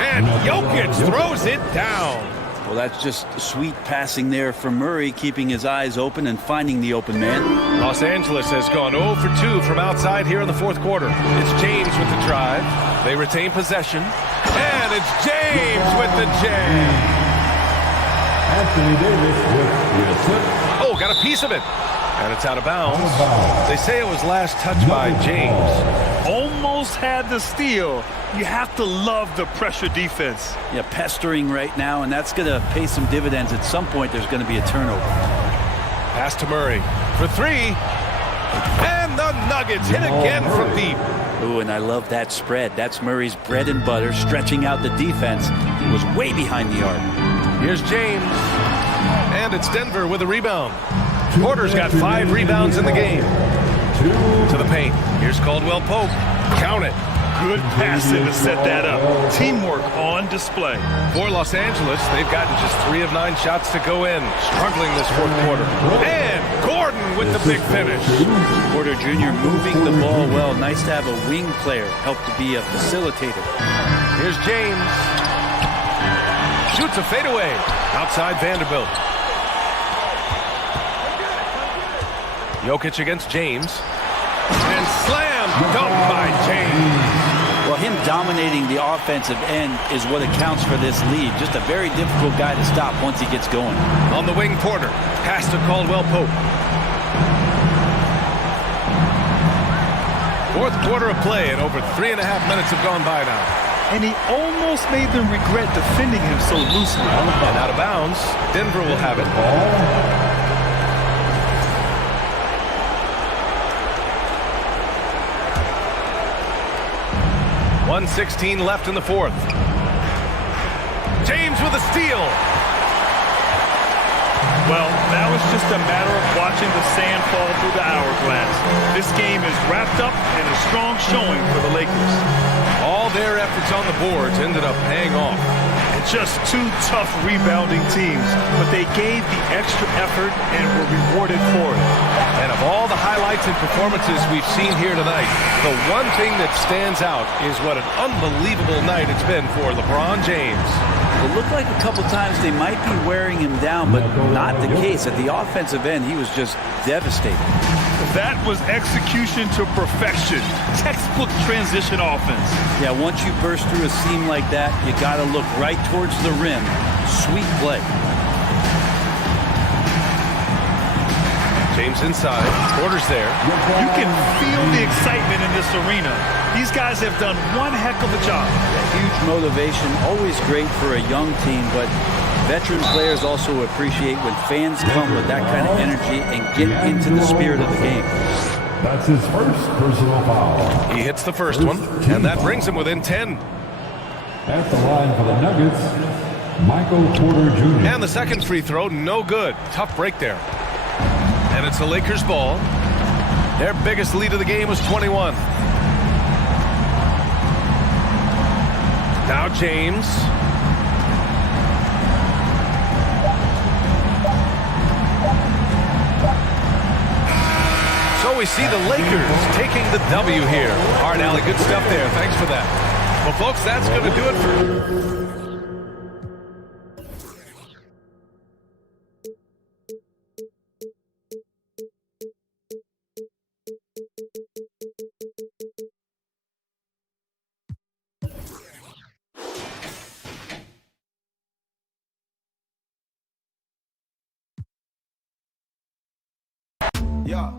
And Jokic throws it down. Well, that's just sweet passing there for Murray, keeping his eyes open and finding the open man. Los Angeles has gone 0 for 2 from outside here in the fourth quarter. It's James with the drive. They retain possession. And it's James with the jam. Anthony Davis with the assist. Oh, got a piece of it. And it's out of bounds. They say it was last touched by James. Almost had the steal. You have to love the pressure defense. Yeah, pestering right now, and that's going to pay some dividends. At some point, there's going to be a turnover. Pass to Murray for three. And the Nuggets hit again from deep. Ooh, and I love that spread. That's Murray's bread and butter, stretching out the defense. He was way behind the arc. Here's James. And it's Denver with a rebound. Porter's got 5 rebounds in the game. To the paint. Here's Caldwell Pope. Count it. Good passing to set that up. Teamwork on display. For Los Angeles, they've gotten just 3 of 9 shots to go in. Struggling this fourth quarter. And Gordon with the big finish. Porter Jr. moving the ball well. Nice to have a wing player help to be a facilitator. Here's James. Shoots a fadeaway. Outside Vanderbilt. Jokic against James. And slam dunk by James. Well, him dominating the offensive end is what accounts for this lead. Just a very difficult guy to stop once he gets going. On the wing, Porter. Pass to Caldwell Pope. Fourth quarter of play, and over 3.5 minutes have gone by now. And he almost made them regret defending him so loosely. And out of bounds, Denver will have it. 1:16 left in the fourth. James with a steal. Well, that was just a matter of watching the sand fall through the hourglass. This game is wrapped up in a strong showing for the Lakers. All their efforts on the boards ended up paying off. Just 2 tough rebounding teams, but they gave the extra effort and were rewarded for it. And of all the highlights and performances we've seen here tonight, the one thing that stands out is what an unbelievable night it's been for LeBron James. It looked like a couple times they might be wearing him down, but not the case. At the offensive end, he was just devastating. That was execution to perfection. Textbook transition offense. Yeah, once you burst through a seam like that, you got to look right towards the rim. Sweet play. James inside. Porter's there. You can feel the excitement in this arena. These guys have done one heck of a job. Huge motivation, always great for a young team, but veteran players also appreciate when fans come with that kind of energy and get into the spirit of the game. That's his first personal foul. He hits the first one, and that brings him within 10. At the line for the Nuggets, Michael Porter Jr. And the second free throw, no good. Tough break there. And it's the Lakers' ball. Their biggest lead of the game was 21. Now James. So we see the Lakers taking the W here. All right, Allie, good stuff there. Thanks for that. Well, folks, that's going to do it for... Yeah.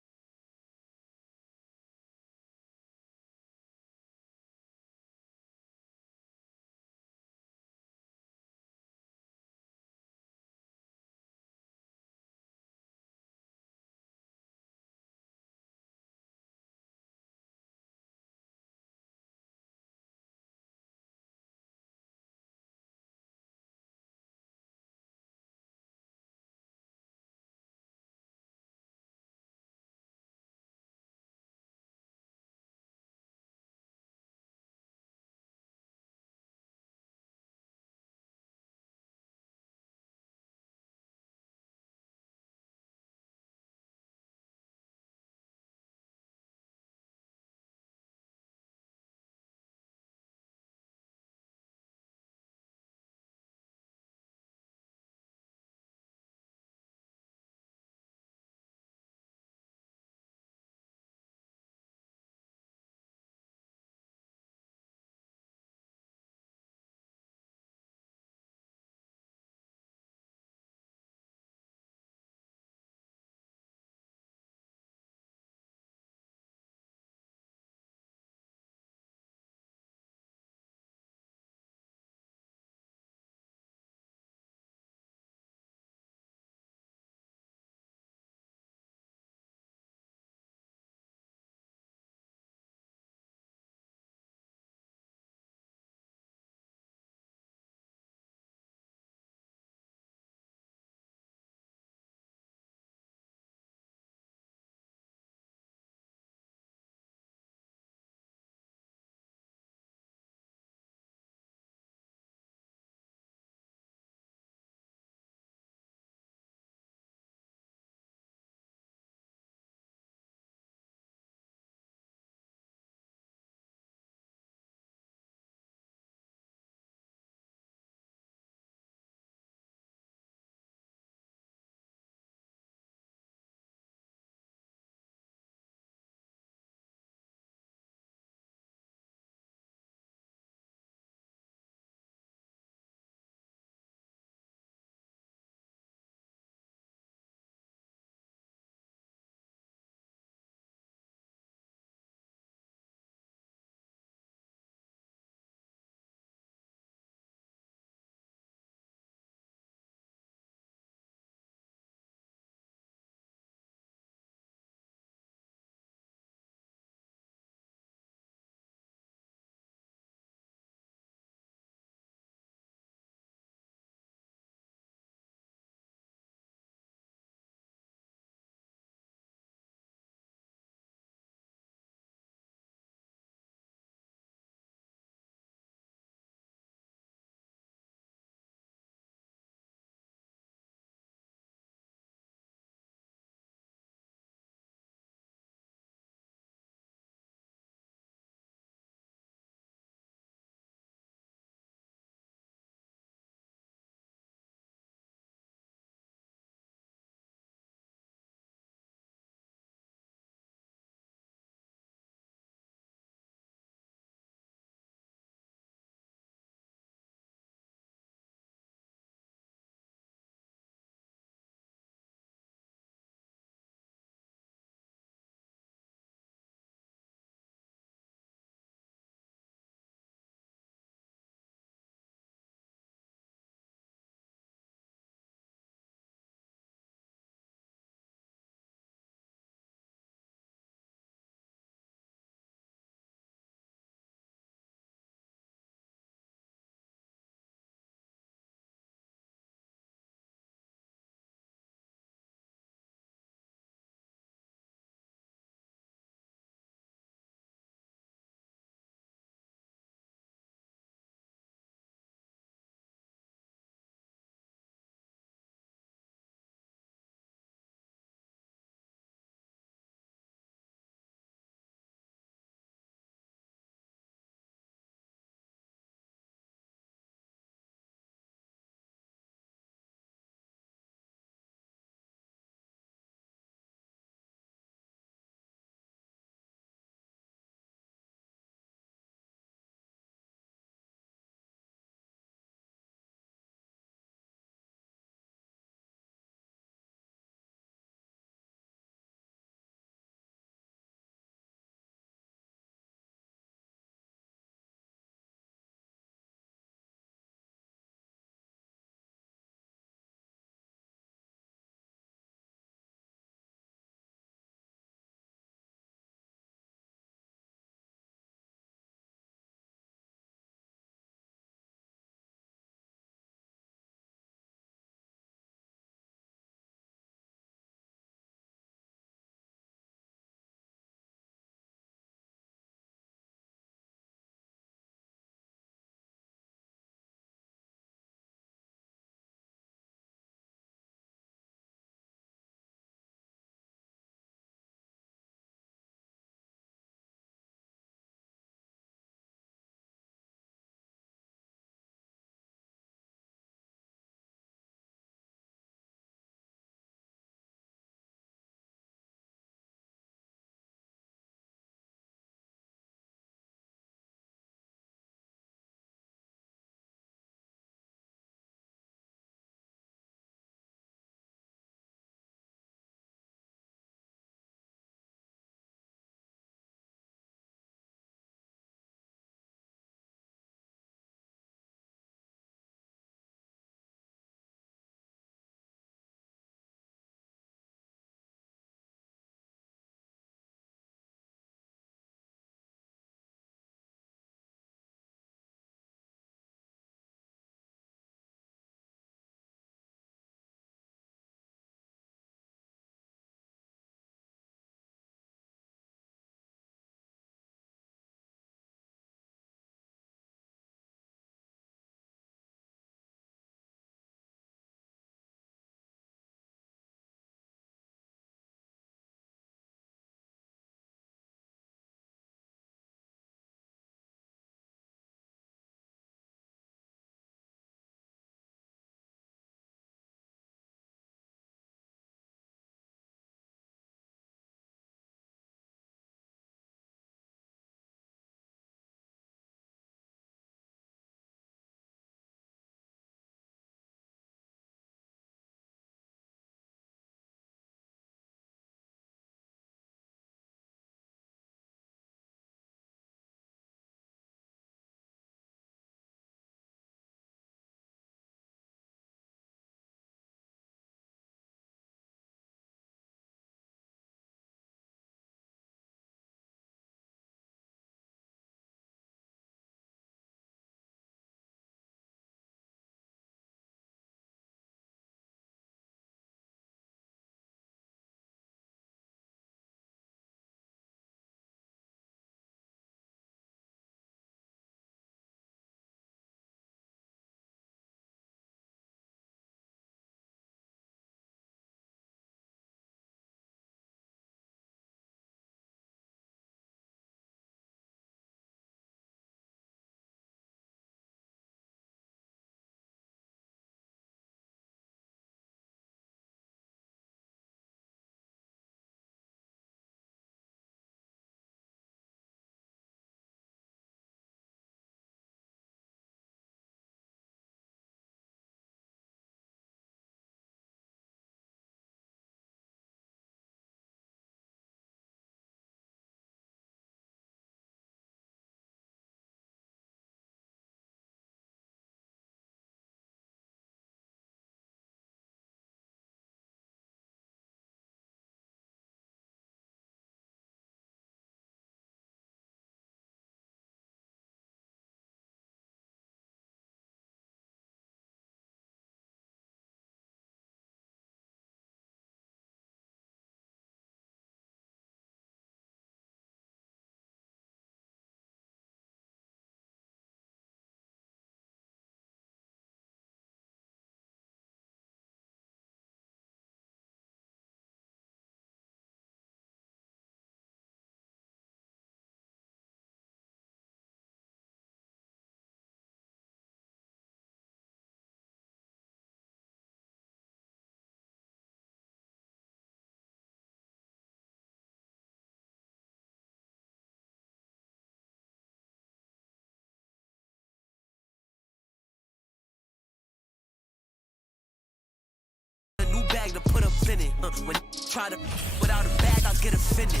bag to put up in it. When try to without a bag, I'll get offended.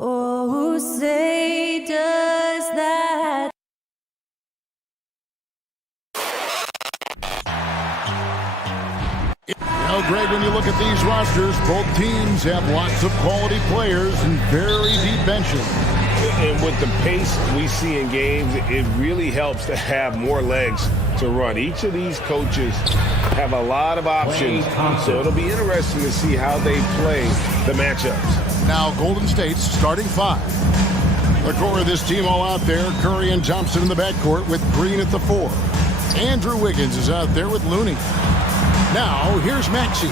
Oh, who say does that? You know, Greg, when you look at these rosters, both teams have lots of quality players and very deep benches. And with the pace we see in games, it really helps to have more legs to run. Each of these coaches have a lot of options, so it'll be interesting to see how they play the matchups. Now, Golden State's starting five. The core of this team all out there, Curry and Thompson in the backcourt with Green at the 4. Andrew Wiggins is out there with Looney. Now, here's Maxey.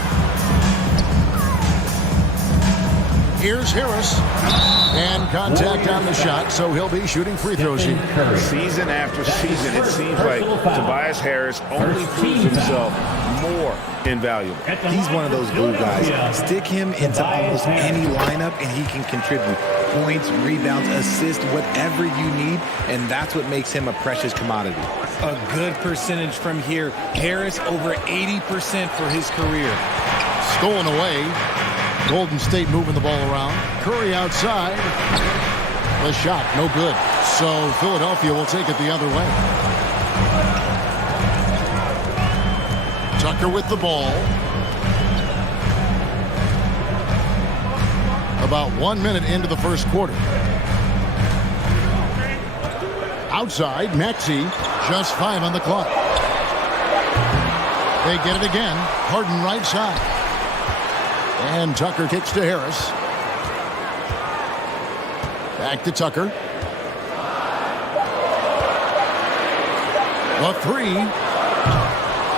Here's Harris. And contact on the shot, so he'll be shooting free throws here. Season after season, it seems like Tobias Harris only proves himself more invaluable. He's one of those glue guys. Stick him into almost any lineup, and he can contribute points, rebounds, assists, whatever you need, and that's what makes him a precious commodity. A good percentage from here. Harris over 80% for his career. Stolen away. Golden State moving the ball around. Curry outside. The shot, no good. So Philadelphia will take it the other way. Tucker with the ball. About 1 minute into the first quarter. Outside, Maxey, just 5 on the clock. They get it again. Harden right side. And Tucker kicks to Harris. Back to Tucker. The 3.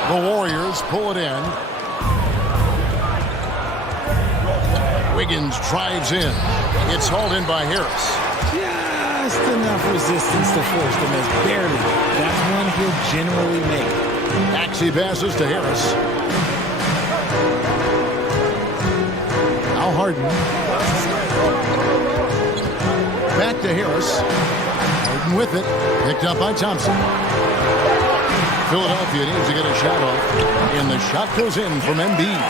The Warriors pull it in. Wiggins drives in. It's hauled in by Harris. Just enough resistance to force them as barely. That's one he'll generally make. Maxey passes to Harris. Now Harden. Back to Harris. Harden with it. Picked up by Thompson. Philadelphia needs to get a shot off. And the shot goes in from Embiid.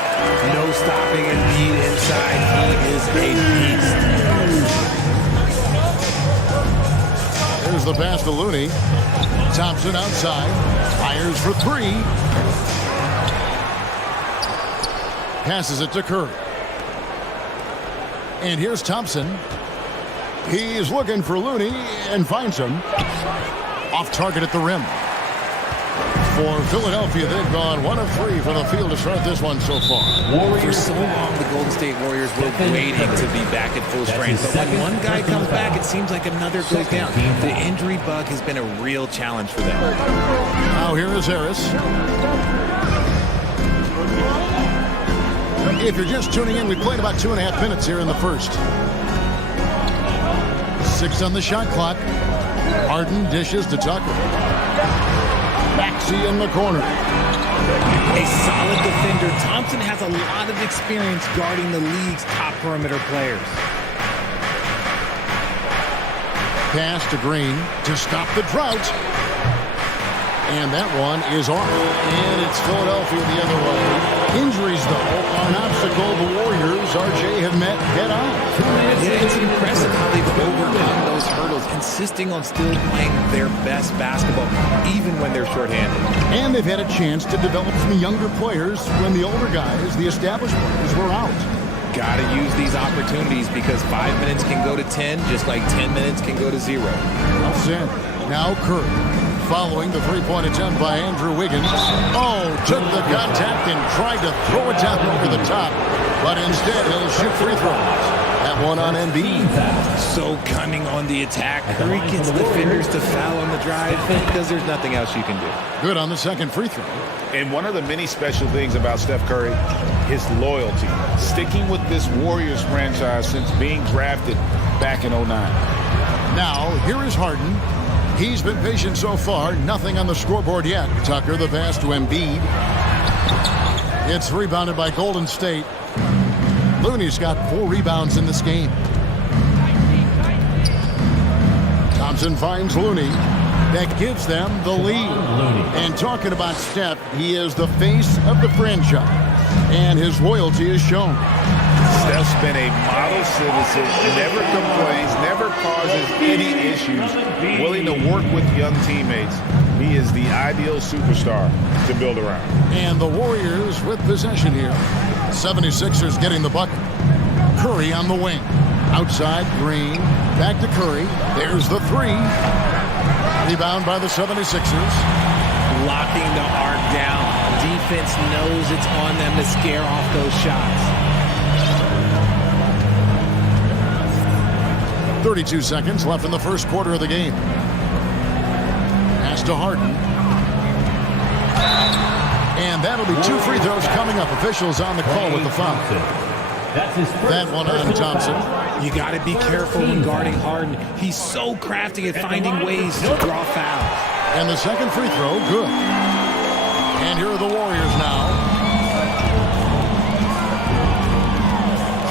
No stopping Embiid inside. He is a beast. There's the pass to Looney. Thompson outside. Fires for 3. Passes it to Curry. And here's Thompson. He's looking for Looney and finds him. Off target at the rim. For Philadelphia, they've gone 1 of 3 from the field to start this one so far. For so long, the Golden State Warriors were waiting to be back at full strength. But when one guy comes back, it seems like another goes down. The injury bug has been a real challenge for them. Now here is Harris. If you're just tuning in, we played about 2.5 minutes here in the first. 6 on the shot clock. Harden dishes to Tucker. Maxey in the corner. A solid defender. Thompson has a lot of experience guarding the league's top perimeter players. Pass to Green to stop the drought. And that one is off. And it's Philadelphia the other way. Injuries, though, are an obstacle the Warriors, RJ, have met head-on. Yeah, it's impressive how they've overcome those hurdles, insisting on still playing their best basketball, even when they're shorthanded. And they've had a chance to develop some younger players when the older guys, the established players, were out. Gotta use these opportunities because 5 minutes can go to 10, just like 10 minutes can go to 0. Well said. Now Curry. Following the three-point attempt by Andrew Wiggins. Oh, took the contact and tried to throw it down over the top. But instead, he'll shoot free throws. That one on Embiid. So cunning on the attack. Curry gets defenders to foul on the drive because there's nothing else you can do. Good on the second free throw. And one of the many special things about Steph Curry, his loyalty. Sticking with this Warriors franchise since being drafted back in 2009. Now, here is Harden. He's been patient so far. Nothing on the scoreboard yet. Tucker, the pass to Embiid. It's rebounded by Golden State. Looney's got 4 rebounds in this game. Thompson finds Looney. that gives them the lead. And talking about Steph, he is the face of the franchise, and his loyalty is shown. Steph's been a model citizen, never complains, never causes any issues, willing to work with young teammates. He is the ideal superstar to build around. And the Warriors with possession here. 76ers getting the bucket. Curry on the wing. Outside, Green. Back to Curry. There's the three. Rebound by the 76ers. Locking the arc down. Defense knows it's on them to scare off those shots. 32 seconds left in the first quarter of the game. Pass to Harden. And that'll be 2 free throws coming up. Officials on the call with the foul. That one on Thompson. You got to be careful when guarding Harden. He's so crafty at finding ways to draw fouls. And the second free throw, good. And here are the Warriors now.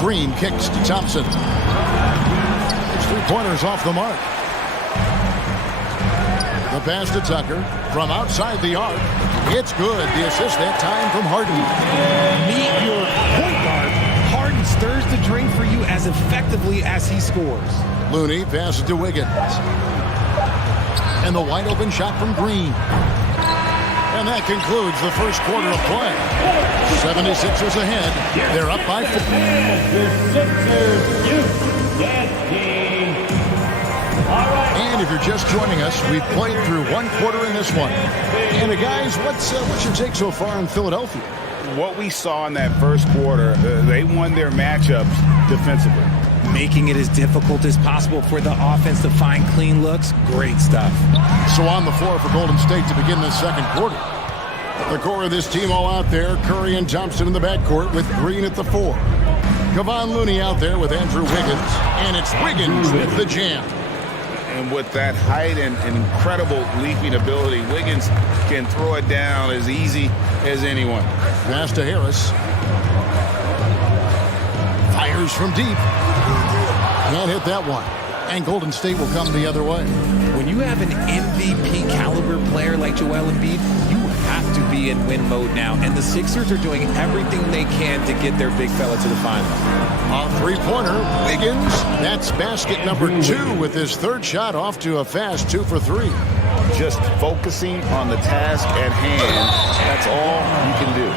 Green kicks to Thompson. His three-pointers off the mark. The pass to Tucker from outside the arc. It's good. The assist that time from Harden. Meet your point guard. Harden stirs the drink for you as effectively as he scores. Looney passes to Wiggins. And the wide open shot from Green. And that concludes the first quarter of play. 76ers ahead. They're up by 4. And if you're just joining us, we've played through one quarter in this one. And guys, what's your take so far on Philadelphia? What we saw in that first quarter, they won their matchups defensively. Making it as difficult as possible for the offense to find clean looks. Great stuff. So on the floor for Golden State to begin this second quarter. The core of this team all out there. Curry and Thompson in the backcourt with Green at the 4. Kevon Looney out there with Andrew Wiggins. And it's Wiggins with the jam. And with that height and incredible leaping ability, Wiggins can throw it down as easy as anyone. Pass to Harris. Fires from deep. Can't hit that one. And Golden State will come the other way. When you have an MVP caliber player like Joel Embiid, you have to be in win mode now. And the Sixers are doing everything they can to get their big fella to the finals. A three-pointer, Wiggins. That's basket number 2 with his third shot off to a fast 2 for 3. Just focusing on the task at hand, that's all you can do.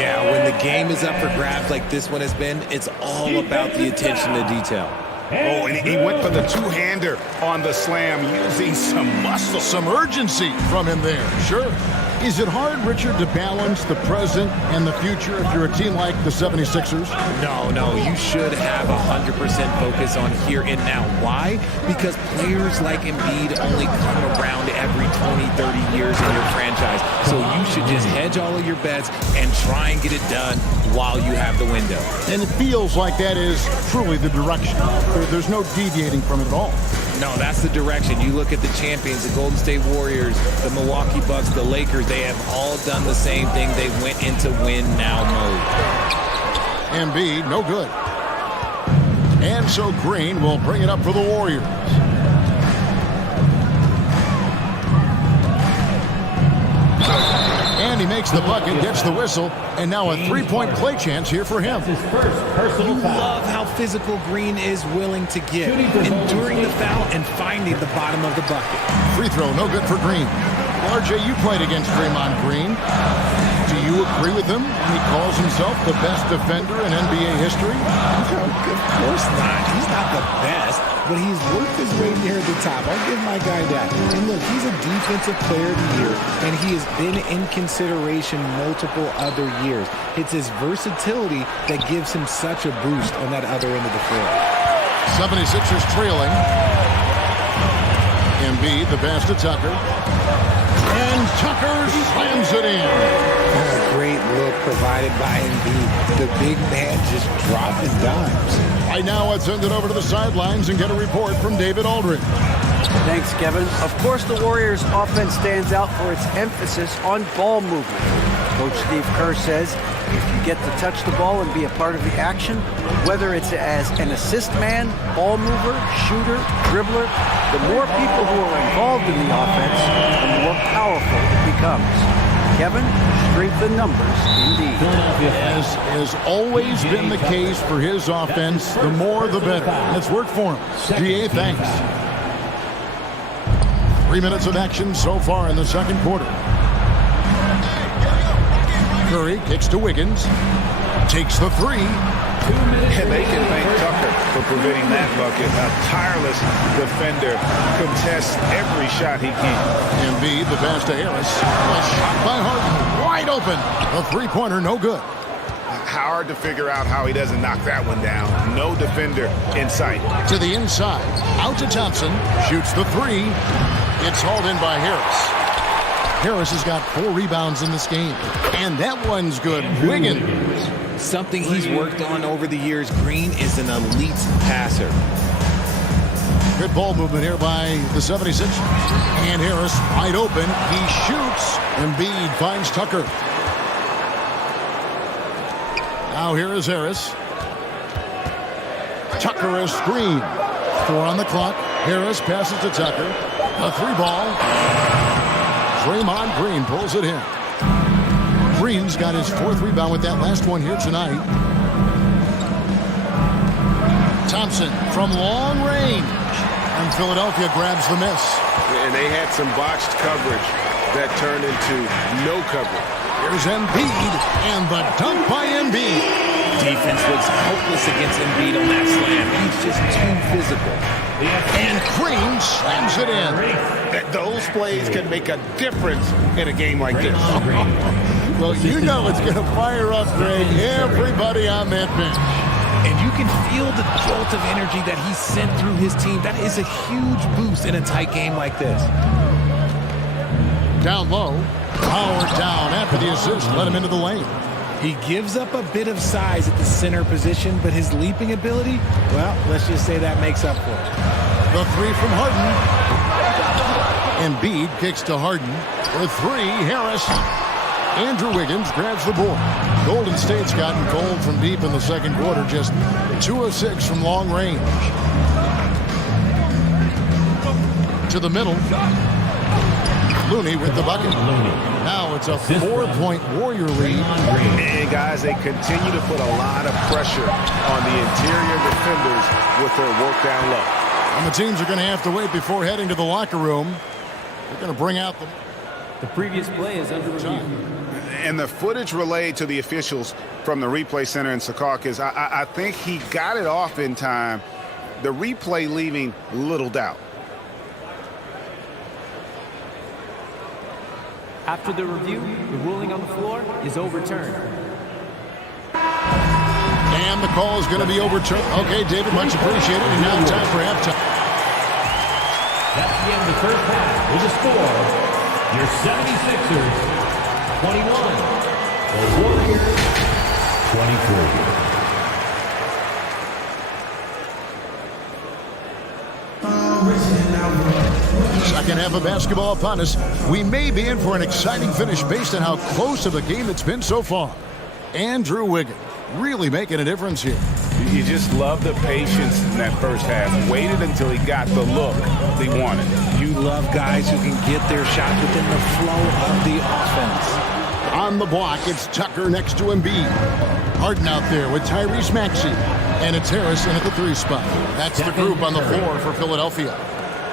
Yeah, when the game is up for grabs like this one has been, it's all about the attention to detail. Oh, and he went for the two-hander on the slam using some muscle. Some urgency from him there, sure. Is it hard, Richard, to balance the present and the future if you're a team like the 76ers? No, you should have 100% focus on here and now. Why? Because players like Embiid only come around every 20, 30 years in your franchise. So you should just hedge all of your bets and try and get it done while you have the window. And it feels like that is truly the direction. There's no deviating from it at all. No, that's the direction. You look at the champions, the Golden State Warriors, the Milwaukee Bucks, the Lakers, they have all done the same thing. They went into win-now mode. Embiid, no good. And so Green will bring it up for the Warriors. And he makes the bucket, gets the whistle, and now a three-point play chance here for him. You love how physical Green is willing to get, enduring the foul and finding the bottom of the bucket. Free throw, no good for Green. RJ, you played against Draymond Green. Do you agree with him when he calls himself the best defender in NBA history? Of course not. He's not the best, but he's worked his way near the top. I'll give my guy that. And look, he's a defensive player of the year, and he has been in consideration multiple other years. It's his versatility that gives him such a boost on that other end of the floor. 76ers trailing. Embiid, the pass to Tucker. And Tucker slams it in. A great look provided by Embiid. The big man just dropping dimes. Right now, let's send it over to the sidelines and get a report from David Aldridge. Thanks, Kevin. Of course, the Warriors' offense stands out for its emphasis on ball movement. Coach Steve Kerr says if you get to touch the ball and be a part of the action, whether it's as an assist man, ball mover, shooter, dribbler, the more people who are involved in the offense, the more powerful it becomes. Kevin, strength in numbers, indeed. As has always been the case for his offense, the more the better. It's worked for him. GA, thanks. 3 minutes of action so far in the second quarter. Curry kicks to Wiggins. Takes the three. And they can thank Tucker for preventing that bucket. A tireless defender contests every shot he can. Embiid, the pass to Harris. A shot by Harden. Wide open. A three-pointer, no good. Hard to figure out how he doesn't knock that one down. No defender in sight. To the inside. Out to Thompson. Shoots the three. It's hauled in by Harris. Harris has got 4 rebounds in this game. And that one's good. Wiggins. Something he's worked on over the years. Green is an elite passer. Good ball movement here by the 76ers. And Harris wide open. He shoots. Embiid finds Tucker. Now here is Harris. Tucker is screened. 4 on the clock. Harris passes to Tucker. A 3-ball. Draymond Green pulls it in. Green's got his 4th rebound with that last one here tonight. Thompson from long range. And Philadelphia grabs the miss. And they had some botched coverage that turned into no coverage. Here's Embiid, and the dunk by Embiid. Defense looks hopeless against Embiid on that slam. He's just too physical. And Green slams it in. Those plays can make a difference in a game like this. Well, you know it's going to fire up, Greg, everybody on that bench. And you can feel the jolt of energy that he sent through his team. That is a huge boost in a tight game like this. Down low. Howard down after the assist. Let him into the lane. He gives up a bit of size at the center position, but his leaping ability, well, let's just say that makes up for it. The three from Harden. Embiid kicks to Harden. The three, Harris. Andrew Wiggins grabs the board. Golden State's gotten cold from deep in the second quarter. Just 2 of 6 from long range. To the middle. Looney with the bucket. Now it's a 4-point Warrior lead. And guys, they continue to put a lot of pressure on the interior defenders with their work down low. And the teams are going to have to wait before heading to the locker room. They're going to bring out the previous play is under review. And the footage relayed to the officials from the replay center in Secaucus, I think he got it off in time. The replay leaving little doubt. After the review, the ruling on the floor is overturned. And the call is going to be overturned. Okay, David, much appreciated. And now time for halftime. That's the end of the first half. With the score, your 76ers, 21. The Warriors, 23. Second half of basketball upon us. We may be in for an exciting finish based on how close of a game it's been so far. Andrew Wiggins really making a difference here. You just love the patience in that first half. Waited until he got the look he wanted. You love guys who can get their shot within the flow of the offense. On the block, it's Tucker next to Embiid. Harden out there with Tyrese Maxey. And it's Harris in at the 3 spot. That's the group on the floor for Philadelphia.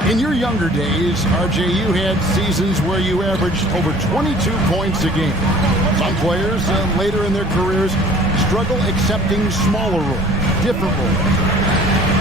In your younger days, RJ, you had seasons where you averaged over 22 points a game. Some players later in their careers struggle accepting smaller roles, different roles.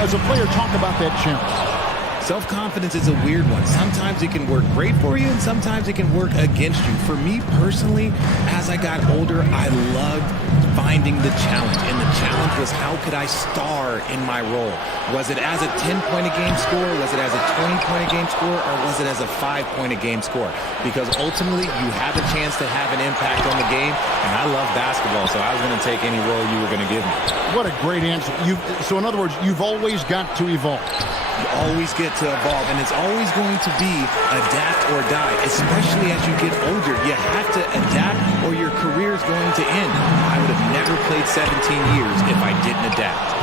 As a player, talk about that challenge. Self-confidence is a weird one. Sometimes it can work great for you, and sometimes it can work against you. For me personally, as I got older, I loved finding the challenge. And the challenge was, how could I star in my role? Was it as a 10-point-a-game scorer? Was it as a 20-point-a-game scorer? Or was it as a 5-point-a-game scorer? Because ultimately, you have a chance to have an impact on the game. And I love basketball, so I was going to take any role you were going to give me. What a great answer. So in other words, you've always got to evolve. You always get to evolve, and it's always going to be adapt or die, especially as you get older. You have to adapt or your career is going to end. I would have never played 17 years if I didn't adapt.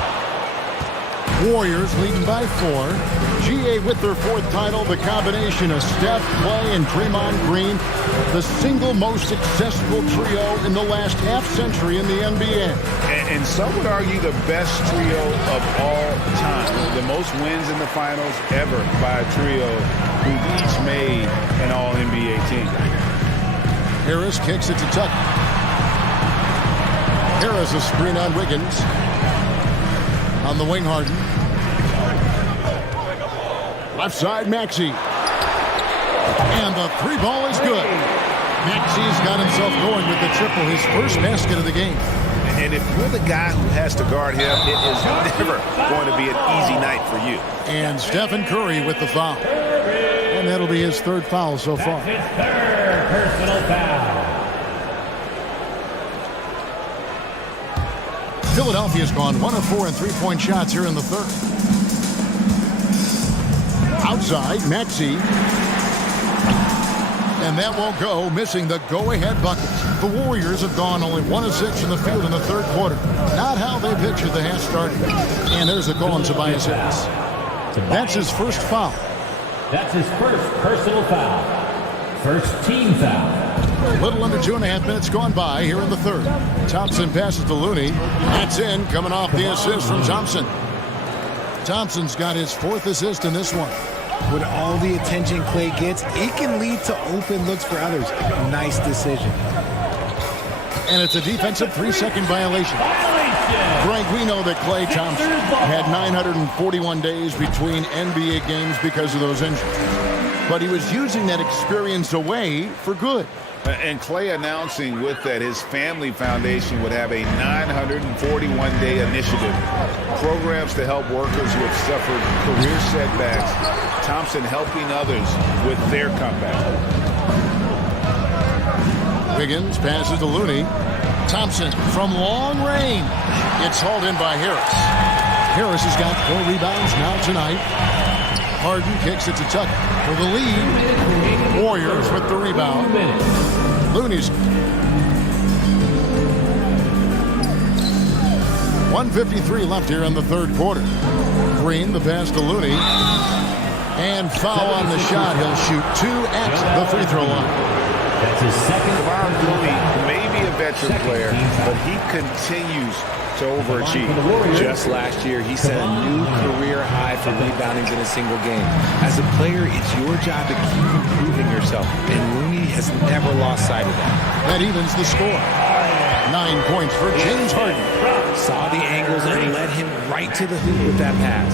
Warriors leading by 4. GA with their 4th title. The combination of Steph, Clay, and Draymond Green, the single most successful trio in the last half-century in the NBA. And some would argue the best trio of all time. The most wins in the finals ever by a trio who've each made an All-NBA team. Harris kicks it to Tucker. Harris a screen on Wiggins. On the wing, Harden. Left side, Maxey. And the 3 ball is good. Maxey's got himself going with the triple, his first basket of the game. And if you're the guy who has to guard him, it is never going to be an easy night for you. And Stephen Curry with the foul. And that'll be his 3rd foul so far. That's his 3rd personal foul. Philadelphia's gone 1 of 4 in 3-point shots here in the 3rd. Outside, Maxey. And that won't go, missing the go-ahead bucket. The Warriors have gone only 1 of 6 in the field in the 3rd quarter. Not how they pictured the half starting. And there's a call on Tobias Harris. That's his 1st foul. That's his 1st personal foul. 1st team foul. A little under 2.5 minutes gone by here in the 3rd. Thompson passes to Looney. That's in, coming off the assist from Thompson. Thompson's got his 4th assist in this one. With all the attention Clay gets, it can lead to open looks for others. Nice decision. And it's a defensive 3-second violation. Frank, we know that Klay Thompson had 941 days between NBA games because of those injuries. But he was using that experience away for good. And Clay announcing with that his family foundation would have a 941-day initiative. Programs to help workers who have suffered career setbacks. Thompson helping others with their comeback. Wiggins passes to Looney. Thompson from long range. It's hauled in by Harris. Harris has got 4 rebounds now tonight. Harden kicks it to Tucker for the lead. Warriors with the rebound. Looney's 1:53 left here in the 3rd quarter. Green, the pass to Looney. And foul on the shot. He'll shoot 2 at the free throw line. That's his 2nd. Kevon Looney may be a veteran player, but he continues to overachieve. Just last year, he set a new career high for reboundings in a single game. As a player, it's your job to keep improving yourself, and Looney has never lost sight of that. That evens the score. 9 points for James Harden. Saw the angles and led him right to the hoop with that pass.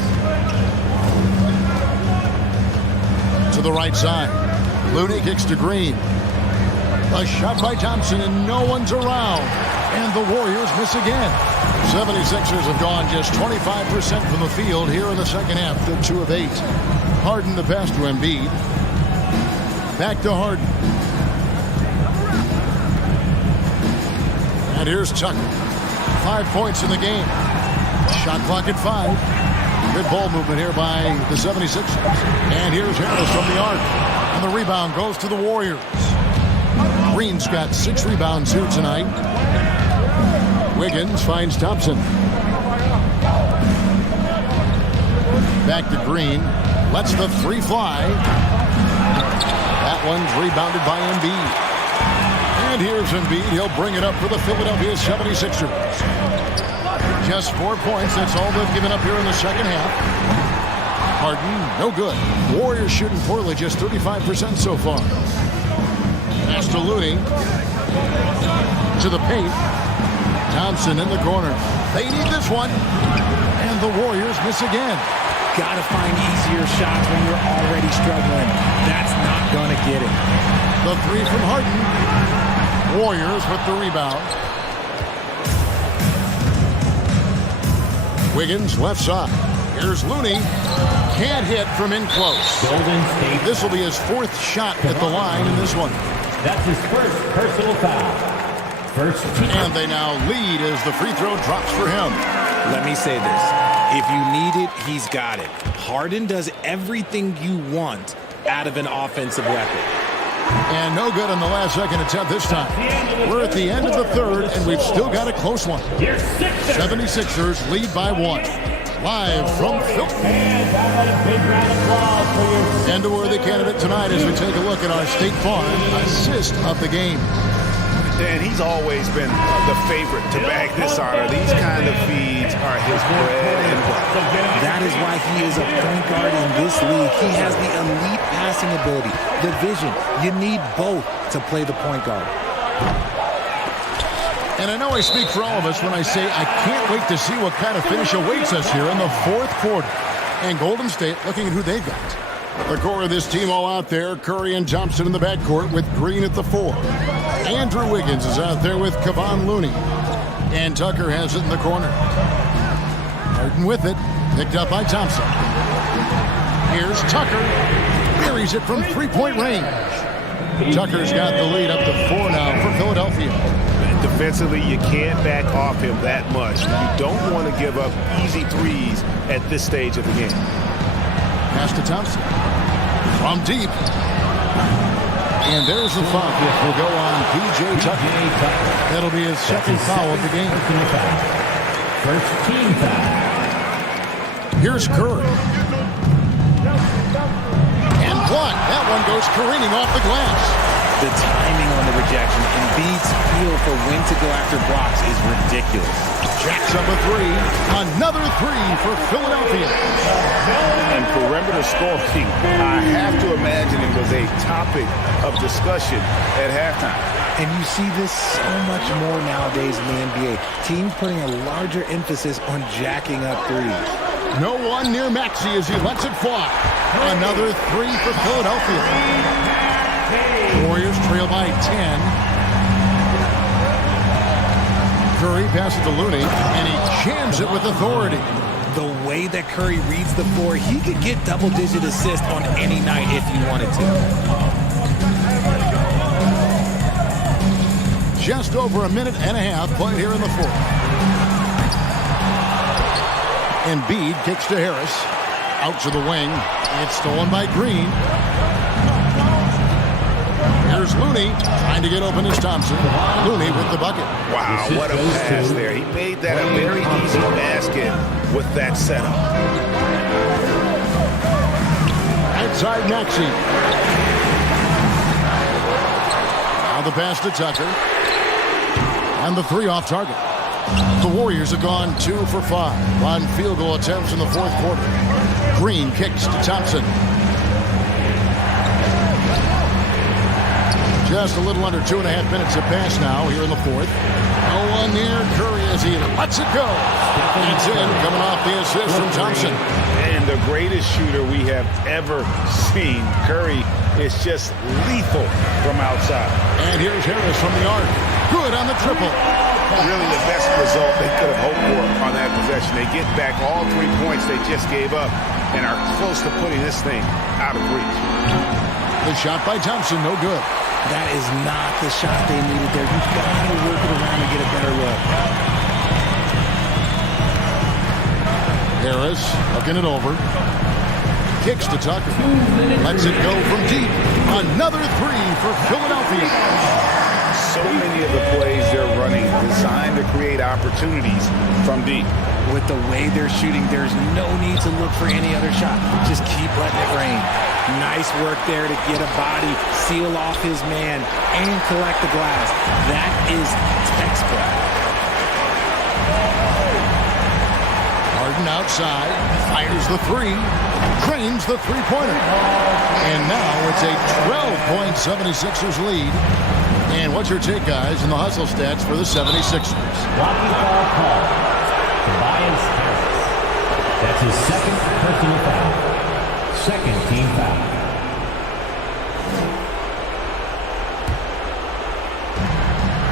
To the right side. Looney kicks to Green. A shot by Thompson, and no one's around. And the Warriors miss again. 76ers have gone just 25% from the field here in the second half. They're 2 of 8. Harden the pass to Embiid. Back to Harden. And here's Tucker. 5 points in the game. Shot clock at 5. Good ball movement here by the 76ers. And here's Harris from the arc. And the rebound goes to the Warriors. Green's got 6 rebounds here tonight. Wiggins finds Thompson. Back to Green. Lets the 3 fly. That one's rebounded by Embiid. And here's Embiid. He'll bring it up for the Philadelphia 76ers. Just 4 points. That's all they've given up here in the second half. Harden, no good. Warriors shooting poorly, just 35% so far. Pass to Looney. To the paint. Thompson in the corner. They need this one. And the Warriors miss again. Got to find easier shots when you're already struggling. That's not going to get it. The 3 from Harden. Warriors with the rebound. Wiggins left side. Here's Looney. Can't hit from in close. This will be his 4th shot at the line in this one. That's his 1st personal foul. First team. And they now lead as the free throw drops for him. Let me say this. If you need it, he's got it. Harden does everything you want out of an offensive weapon. And no good on the last second attempt this time. We're at the end of the third, and we've still got a close one. 76ers lead by 1. Live from Philly. And a worthy candidate tonight as we take a look at our State Farm assist of the game. Dan, he's always been the favorite to bag this honor. These kind of feeds are his bread and butter. That is why he is a point guard in this league. He has the elite passing ability, the vision. You need both to play the point guard. And I know I speak for all of us when I say I can't wait to see what kind of finish awaits us here in the fourth quarter. And Golden State looking at who they've got. The core of this team all out there, Curry and Thompson in the backcourt with Green at the 4. Andrew Wiggins is out there with Kevon Looney. And Tucker has it in the corner. Harden with it, picked up by Thompson. Here's Tucker. Buries it from three-point range. Tucker's got the lead up to 4 now for Philadelphia. Defensively, you can't back off him that much. You don't want to give up easy threes at this stage of the game. Pass to Thompson. From deep. And there's the foul. Will go on P.J. Tucker. That'll be his second foul of the game. First team foul. Here's Curry. And blocked. That one goes careening off the glass. The timing on the rejection, Embiid's feel for when to go after blocks is ridiculous. Jacks up a 3. Another 3 for Philadelphia. And perimeter scoring, I have to imagine it was a topic of discussion at halftime. And you see this so much more nowadays in the NBA. Teams putting a larger emphasis on jacking up threes. No one near Maxey as he lets it fly. Another 3 for Philadelphia. Warriors trail by 10. Curry passes to Looney, and he jams it with authority. The way that Curry reads the floor, he could get double-digit assists on any night if he wanted to. Just over a minute and a half played here in the fourth. Embiid kicks to Harris. Out to the wing. It's stolen by Green. Here's Looney trying to get open as Thompson. Looney with the bucket. Wow, what a pass there. He made that a very easy basket with that setup. Outside Maxey. Now the pass to Tucker. And the 3 off target. The Warriors have gone 2 for 5 on field goal attempts in the fourth quarter. Green kicks to Thompson. Just a little under 2.5 minutes to pass now here in the fourth. No one near Curry as he lets it go. It's in, coming off the assist from Thompson. And the greatest shooter we have ever seen. Curry is just lethal from outside. And here's Harris from the arc. Good on the triple. Really the best result they could have hoped for on that possession. They get back all 3 points they just gave up and are close to putting this thing out of reach. The shot by Thompson, no good. That is not the shot they needed there. You've got to work it around and get a better look. Harris looking it over. Kicks to Tucker. Lets it go from deep. Another 3 for Philadelphia. So many of the plays they're running designed to create opportunities from deep. With the way they're shooting, there's no need to look for any other shot. Just keep letting it rain. Nice work there to get a body, seal off his man, and collect the glass. That is textbook. Harden outside, fires the 3, drains the three-pointer. And now it's a 12-point 76ers lead. And what's your take, guys, in the hustle stats for the 76ers? Blocking foul call. Tobias Harris. That's his second personal foul. Second team foul.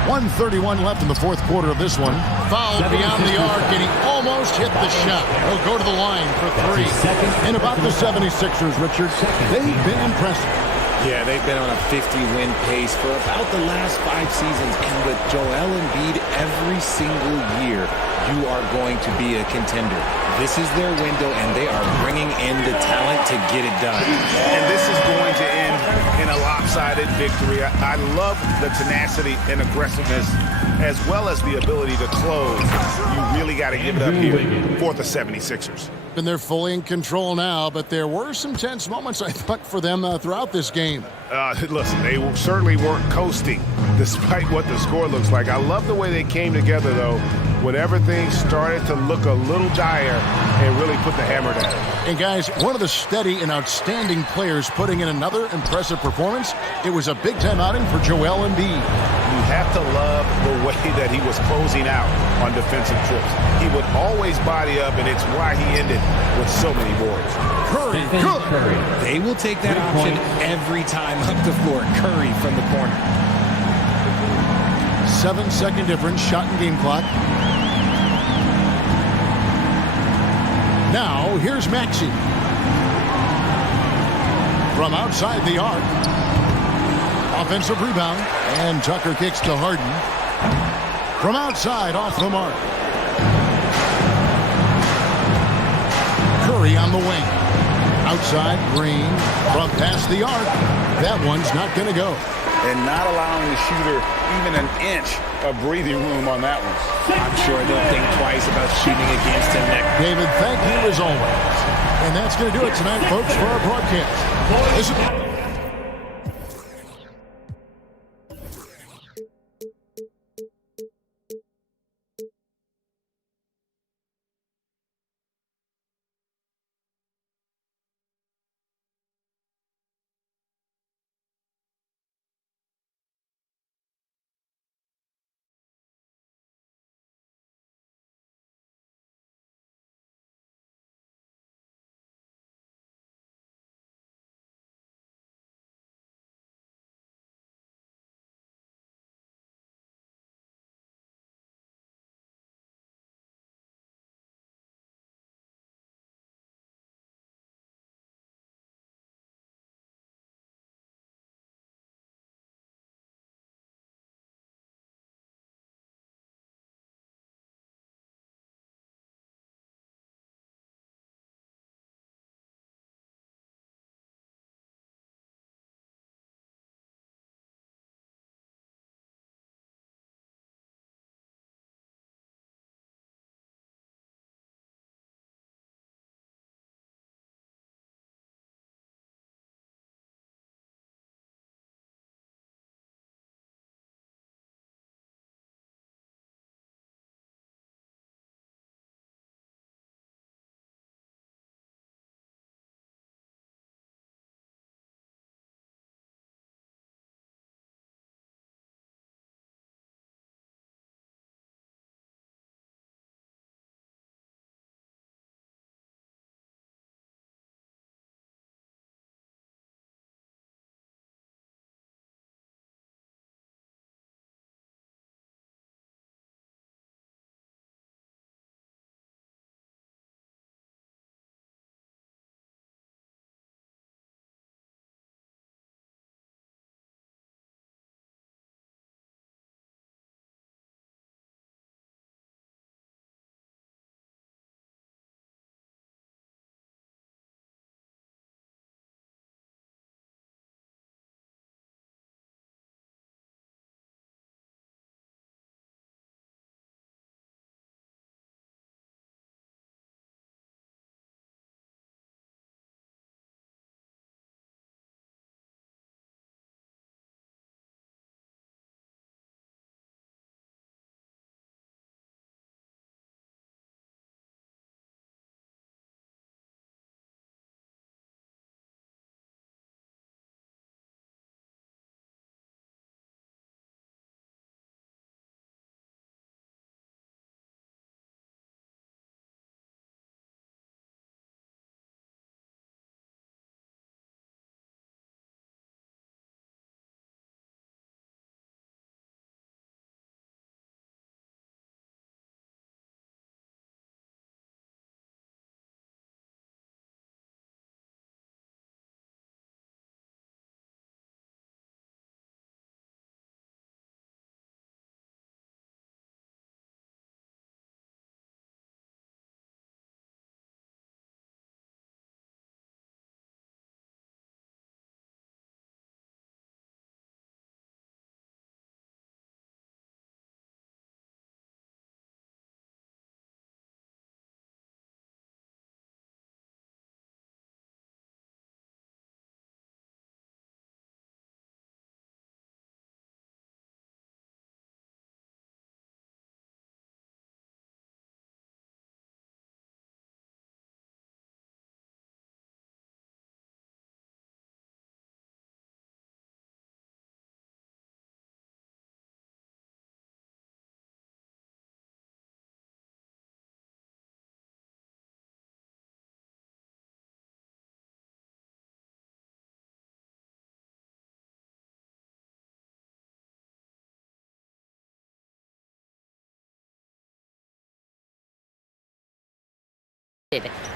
.131 left in the fourth quarter of this one. Fouled beyond the arc, and he almost hit the shot. He'll go to the line for 3. And about the 76ers, Richard, they've been impressive. Yeah, they've been on a 50-win pace for about the last 5 seasons. And with Joel Embiid, every single year, you are going to be a contender. This is their window, and they are bringing in the talent to get it done. And this is going to end in a lopsided victory. I love the tenacity and aggressiveness, as well as the ability to close. You really got to give it up here for the 76ers. And they're fully in control now, but there were some tense moments, I thought, for them throughout this game. Listen, they certainly weren't coasting, despite what the score looks like. I love the way they came together, though, when everything started to look a little dire and really put the hammer down. And, guys, one of the steady and outstanding players putting in another impressive performance. It was a big-time outing for Joel Embiid. You have to love the way that he was closing out on defensive trips. He would always body up, and it's why he ended with so many boards. Curry, good. They will take that option every time up the floor. Curry from the corner. 7-second difference, shot and game clock. Now, here's Maxey. From outside the arc. Offensive rebound. And Tucker kicks to Harden. From outside, off the mark. Curry on the wing. Outside, Green. From past the arc. That one's not going to go. And not allowing the shooter even an inch of breathing room on that one. I'm sure they'll think twice about shooting against him next. David, thank you as always. And that's going to do it tonight, folks, for our broadcast.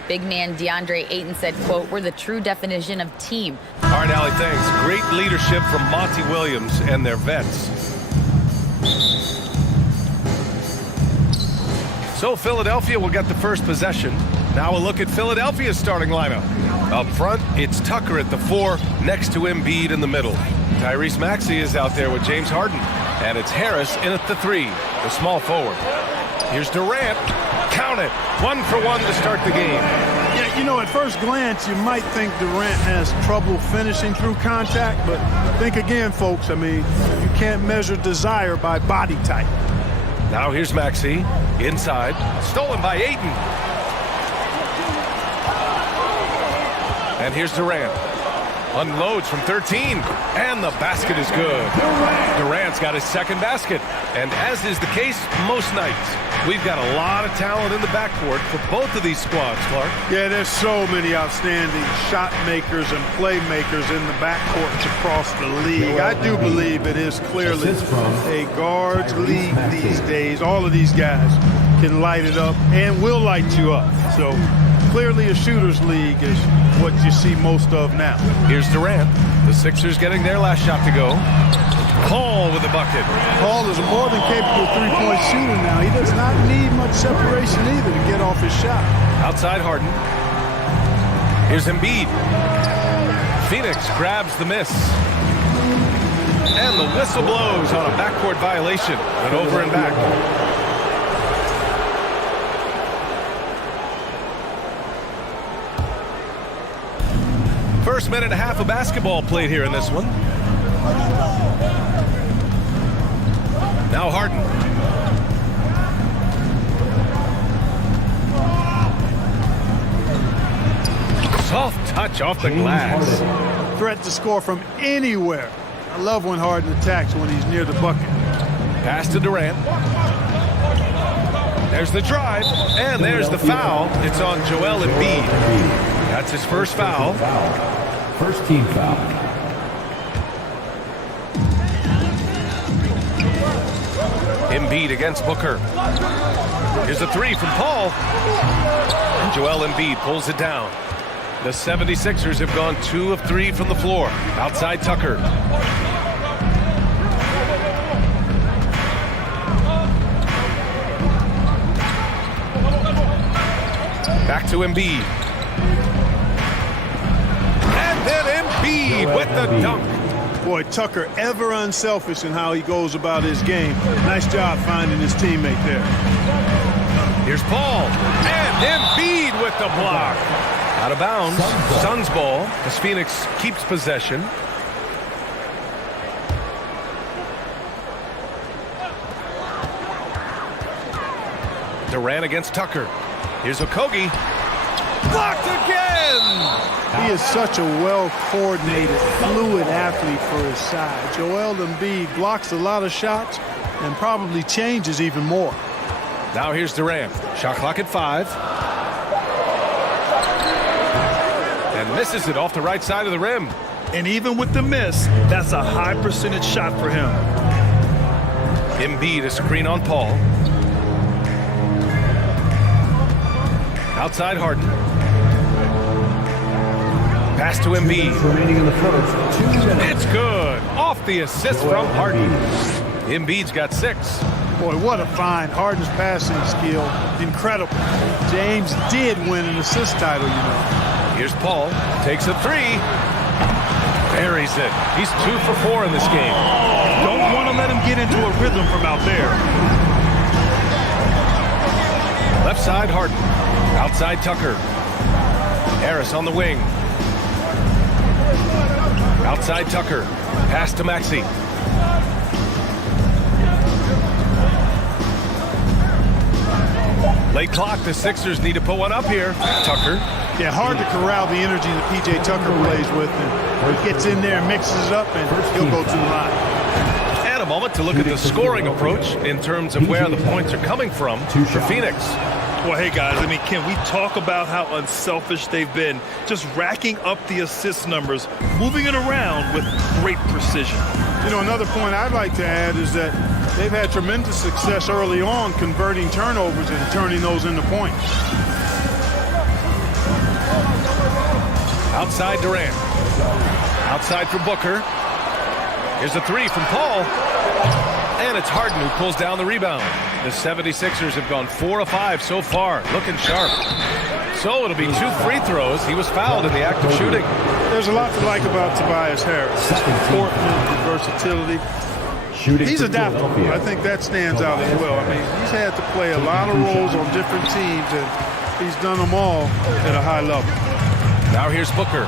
Big man DeAndre Ayton said, quote, "We're the true definition of team." All right, Allie, thanks. Great leadership from Monty Williams and their vets. So Philadelphia will get the first possession. Now a look at Philadelphia's starting lineup. Up front, it's Tucker at the 4, next to Embiid in the middle. Tyrese Maxey is out there with James Harden. And it's Harris in at the 3, the small forward. Here's Durant. Count it. 1 for 1 to start the game. Yeah, you know, at first glance, you might think Durant has trouble finishing through contact, but think again, folks. I mean, you can't measure desire by body type. Now here's Maxey. Inside. Stolen by Ayton. And here's Durant. Unloads from 13. And the basket is good. Durant's got his second basket. And as is the case most nights, we've got a lot of talent in the backcourt for both of these squads, Clark. Yeah, there's so many outstanding shot makers and playmakers in the backcourts across the league. I do believe it is clearly a guards league these days. All of these guys can light it up and will light you up. So clearly a shooter's league is what you see most of now. Here's Durant. The Sixers getting their last shot to go. Paul with the bucket. Paul is a more than capable three-point shooter now. He does not need much separation either to get off his shot. Outside Harden. Here's Embiid. Phoenix grabs the miss. And the whistle blows on a backcourt violation. And over and back. First minute and a half of basketball played here in this one. Now Harden. Soft touch off the glass. Threat to score from anywhere. I love when Harden attacks when he's near the bucket. Pass to Durant. There's the drive, and there's the foul. It's on Joel Embiid. That's his first foul. First team foul. Embiid against Booker. Here's a 3 from Paul. And Joel Embiid pulls it down. The 76ers have gone 2 of 3 from the floor. Outside Tucker. Back to Embiid. And then Embiid with the dunk. Boy, Tucker ever unselfish in how he goes about his game. Nice job finding his teammate there. Here's Paul. And Embiid with the block. Out of bounds. Suns ball as Phoenix keeps possession. Durant against Tucker. Here's Okogie. Blocked again! He is such a well-coordinated, fluid athlete for his size. Joel Embiid blocks a lot of shots and probably changes even more. Now here's Durant. Shot clock at 5. And misses it off the right side of the rim. And even with the miss, that's a high percentage shot for him. Embiid, a screen on Paul. Outside Harden. Pass to Embiid. It's good. Off the assist from Harden. Embiid's got 6. Boy, what a find. Harden's passing skill, incredible. James did win an assist title, you know. Here's Paul. Takes a 3. Buries it. He's 2 for 4 in this game. Don't want to let him get into a rhythm from out there. Left side Harden. Outside Tucker. Harris on the wing. Outside Tucker. Pass to Maxey. Late clock. The Sixers need to put one up here. Tucker. Yeah, hard to corral the energy that P.J. Tucker plays with. And he gets in there and mixes it up, and he'll go too high. And a moment to look at the scoring approach in terms of where the points are coming from for Phoenix. Well, hey, guys, I mean, can we talk about how unselfish they've been? Just racking up the assist numbers, moving it around with great precision. You know, another point I'd like to add is that they've had tremendous success early on converting turnovers and turning those into points. Outside Durant. Outside for Booker. Here's a three from Paul. And it's Harden who pulls down the rebound. The 76ers have gone 4 of 5 so far. Looking sharp. So it'll be 2 free throws. He was fouled in the act of shooting. There's a lot to like about Tobias Harris. His importance, his versatility. He's adaptable. I think that stands out as well. I mean, he's had to play a lot of roles on different teams, and he's done them all at a high level. Now here's Booker.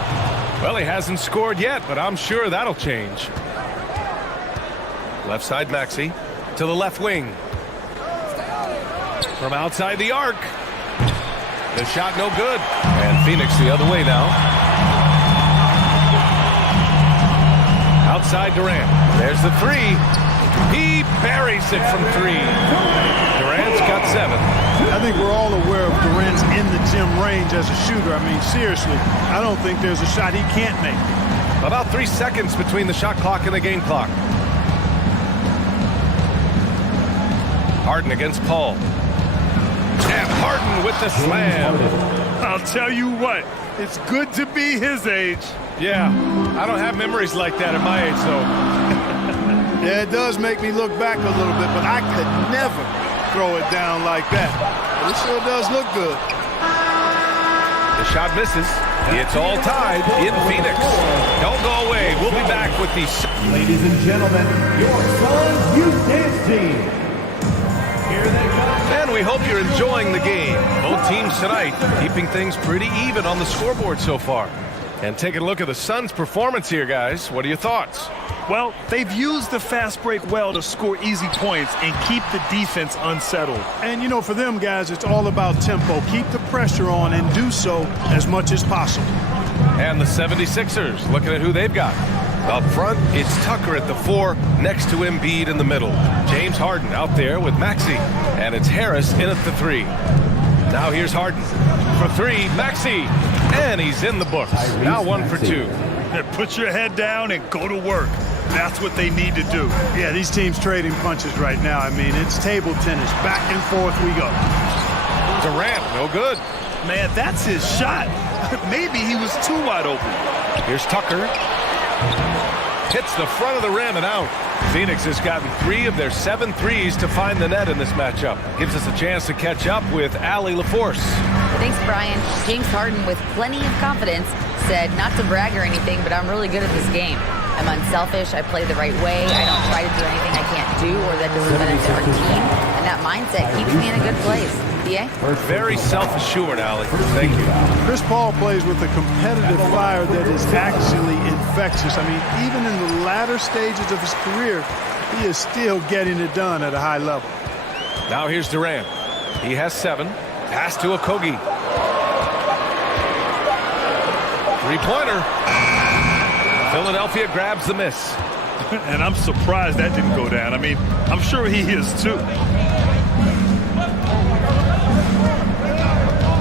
Well, he hasn't scored yet, but I'm sure that'll change. Left side Maxey to the left wing. From outside the arc. The shot no good. And Phoenix the other way now. Outside Durant. There's the three. He buries it from 3. Durant's got 7. I think we're all aware of Durant's in the gym range as a shooter. I mean, seriously, I don't think there's a shot he can't make. About 3 seconds between the shot clock and the game clock. Harden against Paul. And Harden with the slam. I'll tell you what, it's good to be his age. Yeah, I don't have memories like that at my age, though. Yeah, it does make me look back a little bit, but I could never throw it down like that. But it sure does look good. The shot misses. It's all tied in Phoenix. Don't go away. We'll be back with these. Ladies and gentlemen, your Suns Youth Dance Team. Here they come. And we hope you're enjoying the game. Both teams tonight keeping things pretty even on the scoreboard so far. And taking a look at the Suns' performance here, guys. What are your thoughts? Well, they've used the fast break well to score easy points and keep the defense unsettled. And, you know, for them guys, it's all about tempo. Keep the pressure on and do so as much as possible. And the 76ers, looking at who they've got. Up front, it's Tucker at the 4, next to Embiid in the middle. James Harden out there with Maxey. And it's Harris in at the 3. Now here's Harden. For 3, Maxey. And he's in the books. Now 1 for 2. Put your head down and go to work. That's what they need to do. Yeah, these teams trading punches right now. I mean, it's table tennis. Back and forth we go. Durant, no good. Man, that's his shot. Maybe he was too wide open. Here's Tucker. Hits the front of the rim and out. Phoenix has gotten 3 of their 7 threes to find the net in this matchup. Gives us a chance to catch up with Allie LaForce. Thanks, Brian. James Harden, with plenty of confidence, said, not to brag or anything, but I'm really good at this game. I'm unselfish. I play the right way. I don't try to do anything I can't do or that doesn't benefit our team. And that mindset keeps me in a good place. BA? Very self-assured, Allie. Thank you. Chris Paul plays with a competitive fire that is actually infectious. I mean, even in the latter stages of his career, he is still getting it done at a high level. Now here's Durant. He has 7. Pass to Okogie. Three-pointer. Philadelphia grabs the miss. And I'm surprised that didn't go down. I mean, I'm sure he is too.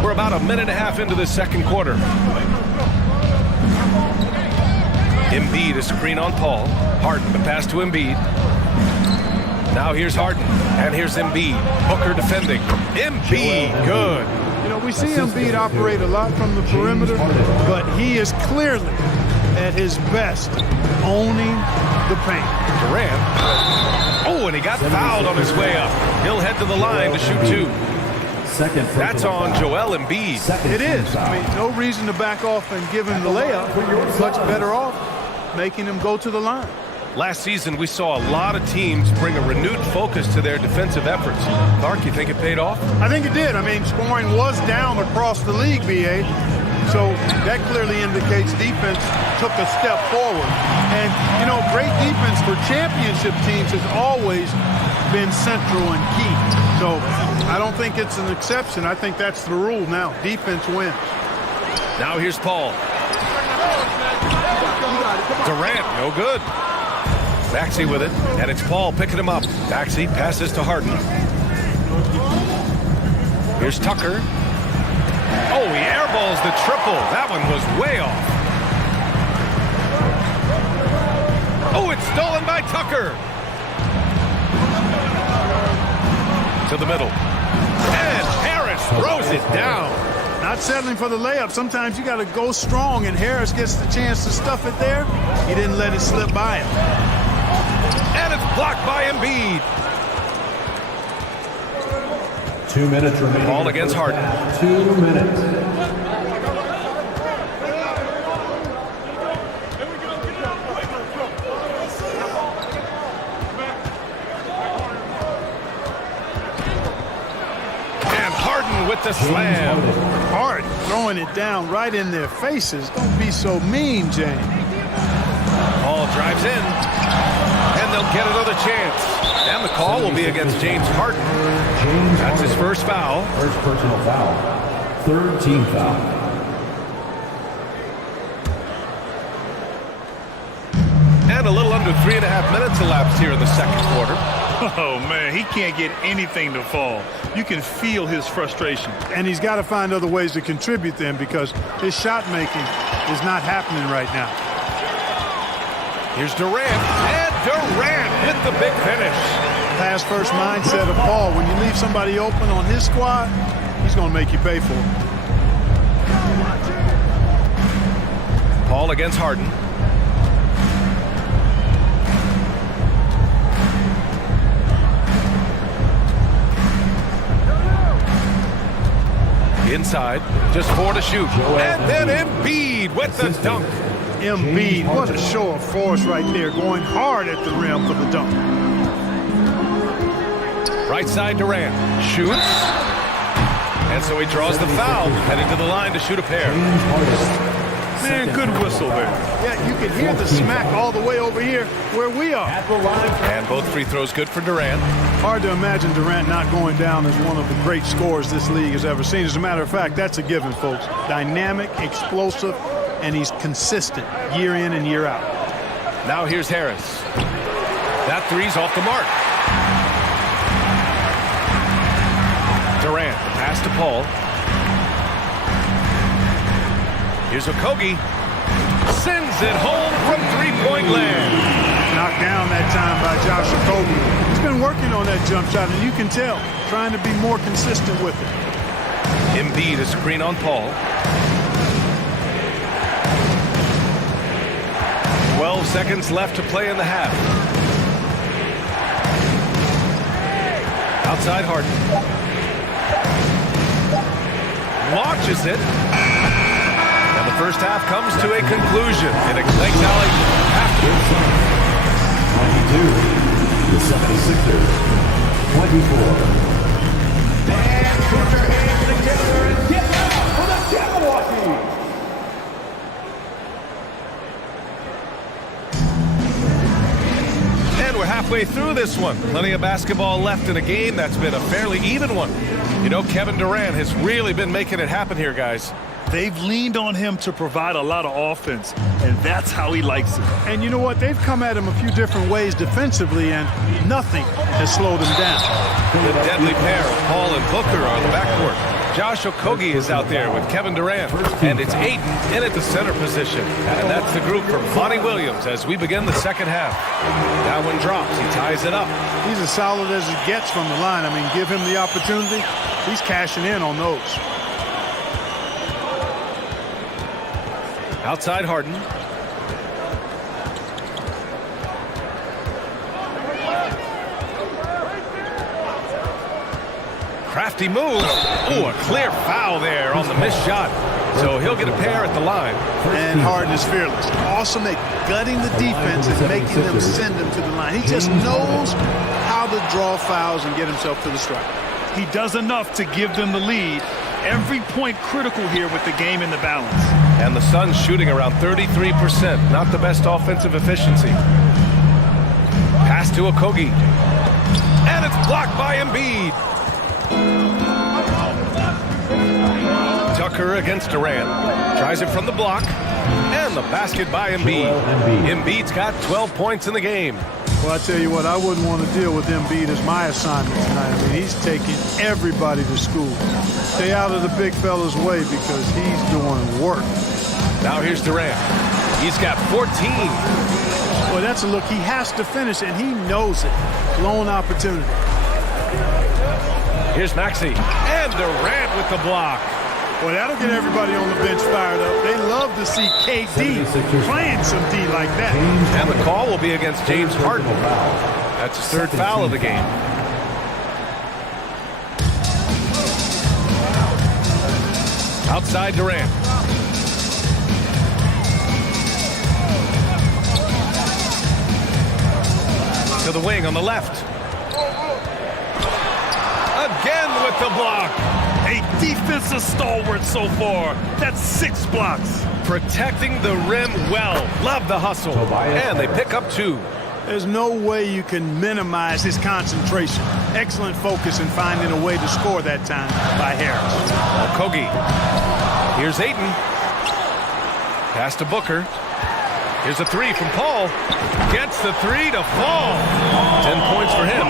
We're about a minute and a half into the second quarter. Embiid, a screen on Paul. Harden, the pass to Embiid. Now here's Harden, and here's Embiid. Booker defending. Embiid, good. You know, we see Embiid operate a lot from the perimeter, but he is clearly at his best owning the paint. Durant. Oh, and he got fouled on his way up. He'll head to the line to shoot 2. That's on Joel Embiid. It is. I mean, no reason to back off and give him the layup. Much better off making him go to the line. Last season, we saw a lot of teams bring a renewed focus to their defensive efforts. Clark, you think it paid off? I think it did. I mean, scoring was down across the league, BA. So that clearly indicates defense took a step forward. And, you know, great defense for championship teams has always been central and key. So I don't think it's an exception. I think that's the rule now. Defense wins. Now here's Paul. Durant, no good. Maxey with it, and it's Paul picking him up. Maxey passes to Harden. Here's Tucker. Oh, he airballs the triple. That one was way off. Oh, it's stolen by Tucker. To the middle. And Harris throws it down. Not settling for the layup. Sometimes you got to go strong, and Harris gets the chance to stuff it there. He didn't let it slip by him. And it's blocked by Embiid. 2 minutes remaining. Ball against Harden. 2 minutes. With the slam. Hard throwing it down right in their faces. Don't be so mean, James. Ball drives in, and they'll get another chance. And the call will be against James Harden. That's his first foul. First personal foul. Third team foul. And a little under 3.5 minutes elapsed here in the second quarter. Oh, man, he can't get anything to fall. You can feel his frustration. And he's got to find other ways to contribute then, because his shot making is not happening right now. Here's Durant, and Durant with the big finish. Pass first mindset of Paul. When you leave somebody open on his squad, he's going to make you pay for it. Paul against Harden. Inside, just 4 to shoot. And then Embiid with the dunk. Embiid, what a show of force right there, going hard at the rim for the dunk. Right side Durant shoots. And so he draws the foul, heading to the line to shoot a pair. Man, good whistle there. Yeah, you can hear the smack all the way over here where we are. And both free throws good for Durant. Hard to imagine Durant not going down as one of the great scorers this league has ever seen. As a matter of fact, that's a given, folks. Dynamic, explosive, and he's consistent year in and year out. Now here's Harris. That three's off the mark. Durant, pass to Paul. Here's Okogie. Sends it home from three-point land. Knocked down that time by Josh Okogie. He's been working on that jump shot, and you can tell, trying to be more consistent with it. Embiid a screen on Paul. 12 seconds left to play in the half. Outside Harden. Launches it. And the first half comes to a conclusion in a Clay Valley after. 92, the 76ers, 24. And put your hands together and get out for the Jabberwocky. And we're halfway through this one. Plenty of basketball left in a game that's been a fairly even one. You know, Kevin Durant has really been making it happen here, guys. They've leaned on him to provide a lot of offense, and that's how he likes it. And you know what? They've come at him a few different ways defensively, and nothing has slowed him down. The deadly pair of Paul and Booker are the backcourt. Josh Okogie is out there with Kevin Durant, and it's Ayton in at the center position. And that's the group from Monty Williams as we begin the second half. That one drops. He ties it up. He's as solid as it gets from the line. I mean, give him the opportunity. He's cashing in on those. Outside Harden. Crafty move. Ooh, a clear foul there on the missed shot. So he'll get a pair at the line. And Harden is fearless. Awesome at gutting the defense and making them send him to the line. He just knows how to draw fouls and get himself to the stripe. He does enough to give them the lead. Every point critical here with the game in the balance. And the Suns shooting around 33%. Not the best offensive efficiency. Pass to Okogie. And it's blocked by Embiid. Tucker against Durant. Tries it from the block. And the basket by Embiid. Embiid's got 12 points in the game. Well, I tell you what, I wouldn't want to deal with Embiid as my assignment tonight. I mean, he's taking everybody to school. Stay out of the big fella's way because he's doing work. Now here's Durant. He's got 14. Well, that's a look. He has to finish, and he knows it. Lone opportunity. Here's Maxey. And Durant with the block. Well, that'll get everybody on the bench fired up. They love to see KD playing some D like that. And the call will be against James Harden. That's his third foul of the game. Outside Durant. To the wing on the left. Again with the block. A defensive stalwart so far. That's 6 blocks. Protecting the rim well. Love the hustle. And they pick up 2. There's no way you can minimize his concentration. Excellent focus in finding a way to score that time by Harris. Okogie. Here's Ayton. Pass to Booker. Here's a 3 from Paul. Gets the 3 to fall. 10 points for him.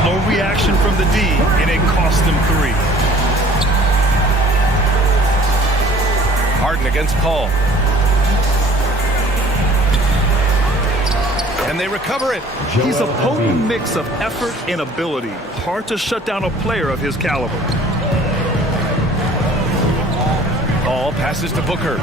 Slow reaction from the D, and it cost him 3. Harden against Paul. And they recover it. He's a potent mix of effort and ability. Hard to shut down a player of his caliber. Paul passes to Booker.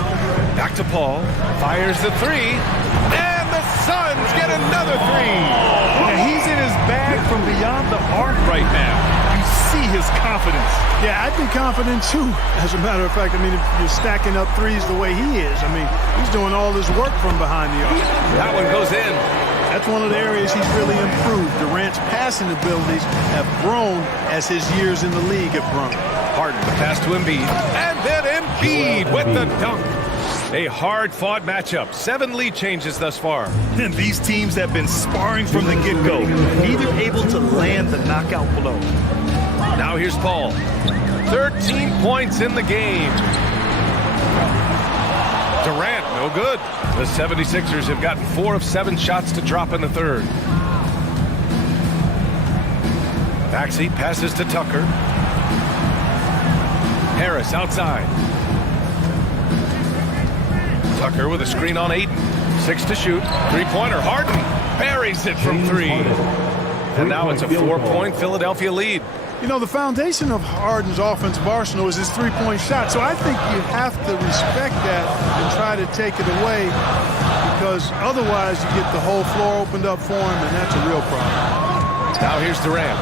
Back to Paul. Fires the 3. And the Suns get another 3. Now he's in his bag from beyond the arc right now. You see his confidence. Yeah, I'd be confident too. As a matter of fact, I mean, if you're stacking up threes the way he is, I mean, he's doing all this work from behind the arc. That one goes in. That's one of the areas he's really improved. Durant's passing abilities have grown as his years in the league have grown. Harden, the pass to Embiid. And then Embiid with the dunk. A hard-fought matchup. 7 lead changes thus far. And these teams have been sparring from the get-go. Neither able to land the knockout blow. Now here's Paul. 13 points in the game. Durant, no good. The 76ers have gotten 4 of 7 shots to drop in the third. Maxey passes to Tucker. Harris outside. Tucker with a screen on Ayton. 6 to shoot. 3-pointer. Harden buries it from 3. And now it's a 4-point Philadelphia lead. You know, the foundation of Harden's offensive arsenal is his three-point shot. So I think you have to respect that and try to take it away, because otherwise you get the whole floor opened up for him, and that's a real problem. Now here's Durant.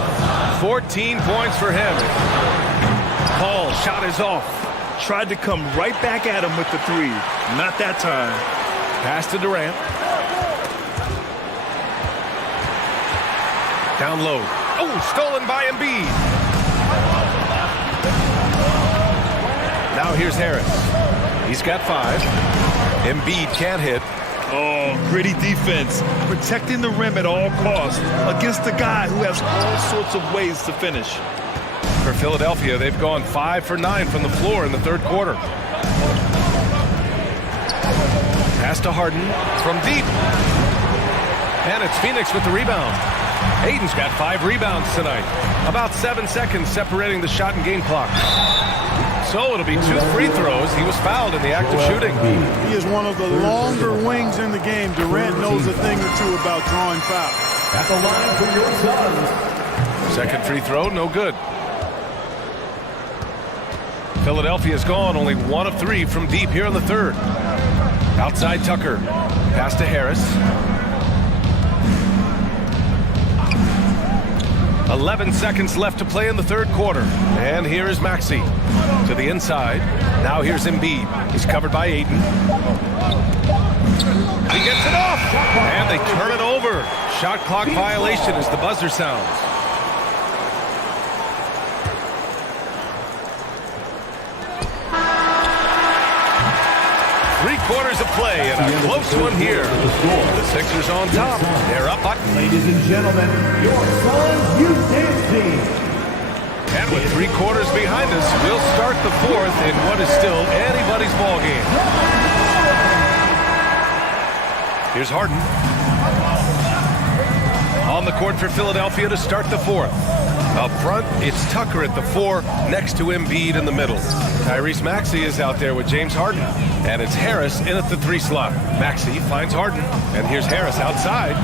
14 points for him. Paul's shot is off. Tried to come right back at him with the 3. Not that time. Pass to Durant. Down low. Oh, stolen by Embiid. Now here's Harris. He's got 5. Embiid can't hit. Oh, gritty defense. Protecting the rim at all costs against a guy who has all sorts of ways to finish. For Philadelphia, they've gone 5 for 9 from the floor in the third quarter. Pass to Harden from deep. And it's Phoenix with the rebound. Ayton's got 5 rebounds tonight. About 7 seconds separating the shot and game clock. So it'll be 2 free throws. He was fouled in the act of shooting. He is one of the longer wings in the game. Durant knows a thing or two about drawing fouls. At the line for your Suns. Second free throw, no good. Philadelphia's gone only 1 of 3 from deep here in the third. Outside Tucker. Pass to Harris. 11 seconds left to play in the third quarter. And here is Maxey to the inside. Now here's Embiid. He's covered by Ayton. He gets it off. And they turn it over. Shot clock violation as the buzzer sounds. Three-quarters of play and a close one here. The Sixers on top. They're up. Ladies and gentlemen, your Suns U10 team. And with 3 quarters behind us, we'll start the fourth in what is still anybody's ball game. Here's Harden. On the court for Philadelphia to start the fourth. Up front, it's Tucker at the 4, next to Embiid in the middle. Tyrese Maxey is out there with James Harden. And it's Harris in at the 3 slot. Maxey finds Harden. And here's Harris outside.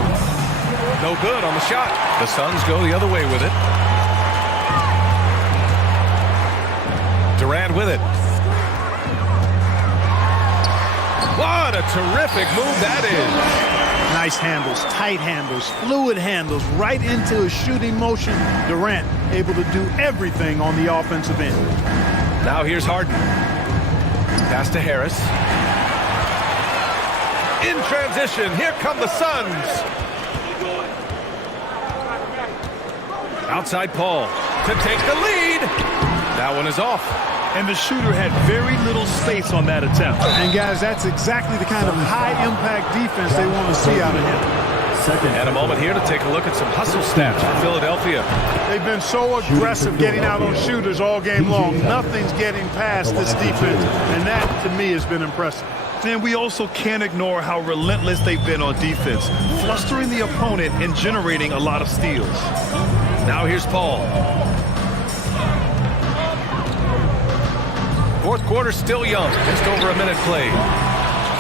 No good on the shot. The Suns go the other way with it. Durant with it. What a terrific move that is. Nice handles, tight handles, fluid handles, right into a shooting motion. Durant able to do everything on the offensive end. Now here's Harden. Pass to Harris. In transition, here come the Suns. Outside Paul to take the lead. That one is off. And the shooter had very little space on that attempt. And guys, that's exactly the kind of high-impact defense they want to see out of him. And a moment here to take a look at some hustle stats for Philadelphia. They've been so aggressive getting out on shooters all game long. Nothing's getting past this defense, and that, to me, has been impressive. And we also can't ignore how relentless they've been on defense, flustering the opponent and generating a lot of steals. Now here's Paul. Fourth quarter still young, just over a minute played.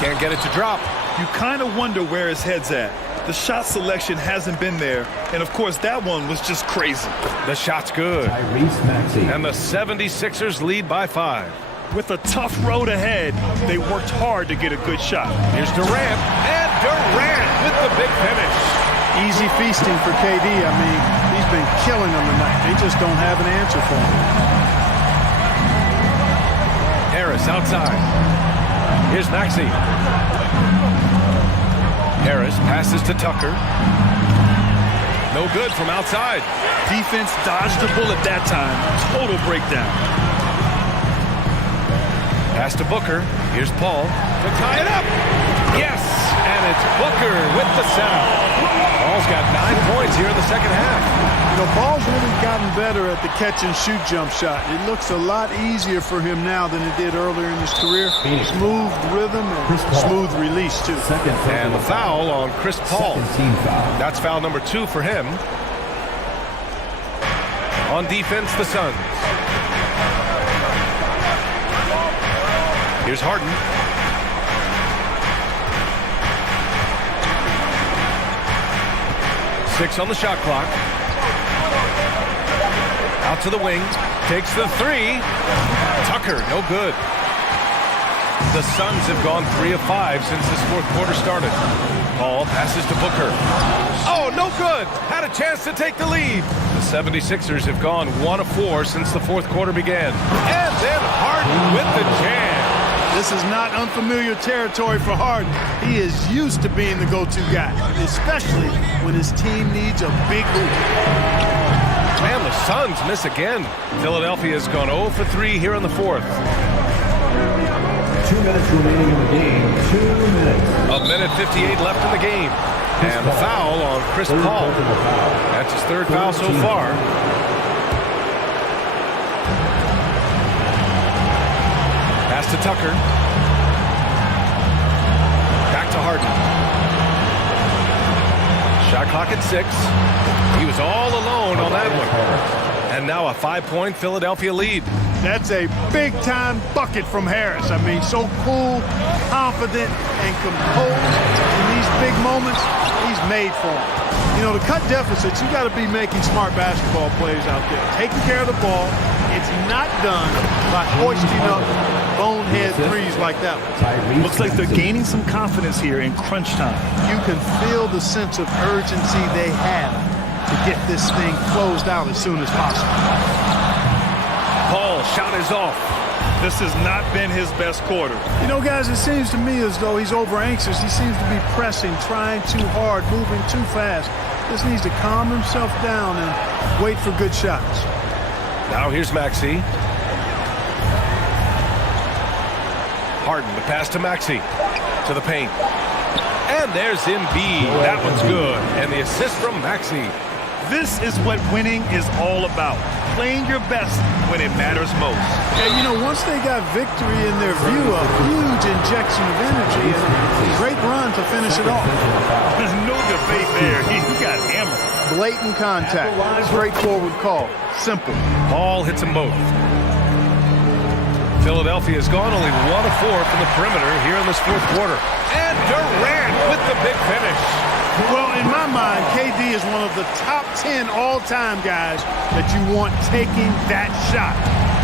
Can't get it to drop. You kind of wonder where his head's at. The shot selection hasn't been there, and of course that one was just crazy. The shot's good. And the 76ers lead by 5. With a tough road ahead, they worked hard to get a good shot. Here's Durant, and Durant with the big finish. Easy feasting for KD. I mean, he's been killing them tonight. They just don't have an answer for him. Harris outside. Here's Maxey. Harris passes to Tucker. No good from outside. Defense dodged the bullet that time. Total breakdown. Pass to Booker. Here's Paul to tie it up. Yes, and it's Booker with the setup. Paul's got 9 points here in the second half. You know, Paul's really gotten better at the catch-and-shoot jump shot. It looks a lot easier for him now than it did earlier in his career. Smooth rhythm and smooth release, too. And the foul on Chris Paul. That's foul number 2 for him. On defense, the Suns. Here's Harden. Six on the shot clock. Out to the wing. Takes the 3. Tucker, no good. The Suns have gone 3 of 5 since this fourth quarter started. Paul passes to Booker. Oh, no good. Had a chance to take the lead. The 76ers have gone 1 of 4 since the fourth quarter began. And then Harden with the jam. This is not unfamiliar territory for Harden. He is used to being the go-to guy, especially when his team needs a big hoop. And the Suns miss again. Philadelphia has gone 0 for 3 here in the fourth. 2 minutes remaining in the game. 2 minutes. A minute 58 left in the game. And the foul on Chris Paul. That's his third foul so far. Pass to Tucker. Back to Harden. Shot clock at 6. He was all alone on that one. And now a 5-point Philadelphia lead. That's a big-time bucket from Harris. I mean, so cool, confident, and composed in these big moments. He's made for them. You know, to cut deficits, you got to be making smart basketball plays out there. Taking care of the ball. It's not done by hoisting up bonehead threes like that one. Looks like they're gaining some confidence here in crunch time. You can feel the sense of urgency they have to get this thing closed out as soon as possible. Paul, shot is off. This has not been his best quarter. You know, guys, it seems to me as though he's over-anxious. He seems to be pressing, trying too hard, moving too fast. Just needs to calm himself down and wait for good shots. Now here's Maxey. Harden, the pass to Maxey. To the paint. And there's Embiid. That one's good. And the assist from Maxey. This is what winning is all about. Playing your best when it matters most. Yeah, you know, once they got victory in their view, a huge injection of energy and a great run to finish it off. There's no debate there. He got hammered. Blatant contact. Straightforward call. Simple. Paul hits them both. Philadelphia has gone only 1 of 4 from the perimeter here in this fourth quarter. And Durant with the big finish. Well, in my mind, KD is one of the top 10 all-time guys that you want taking that shot.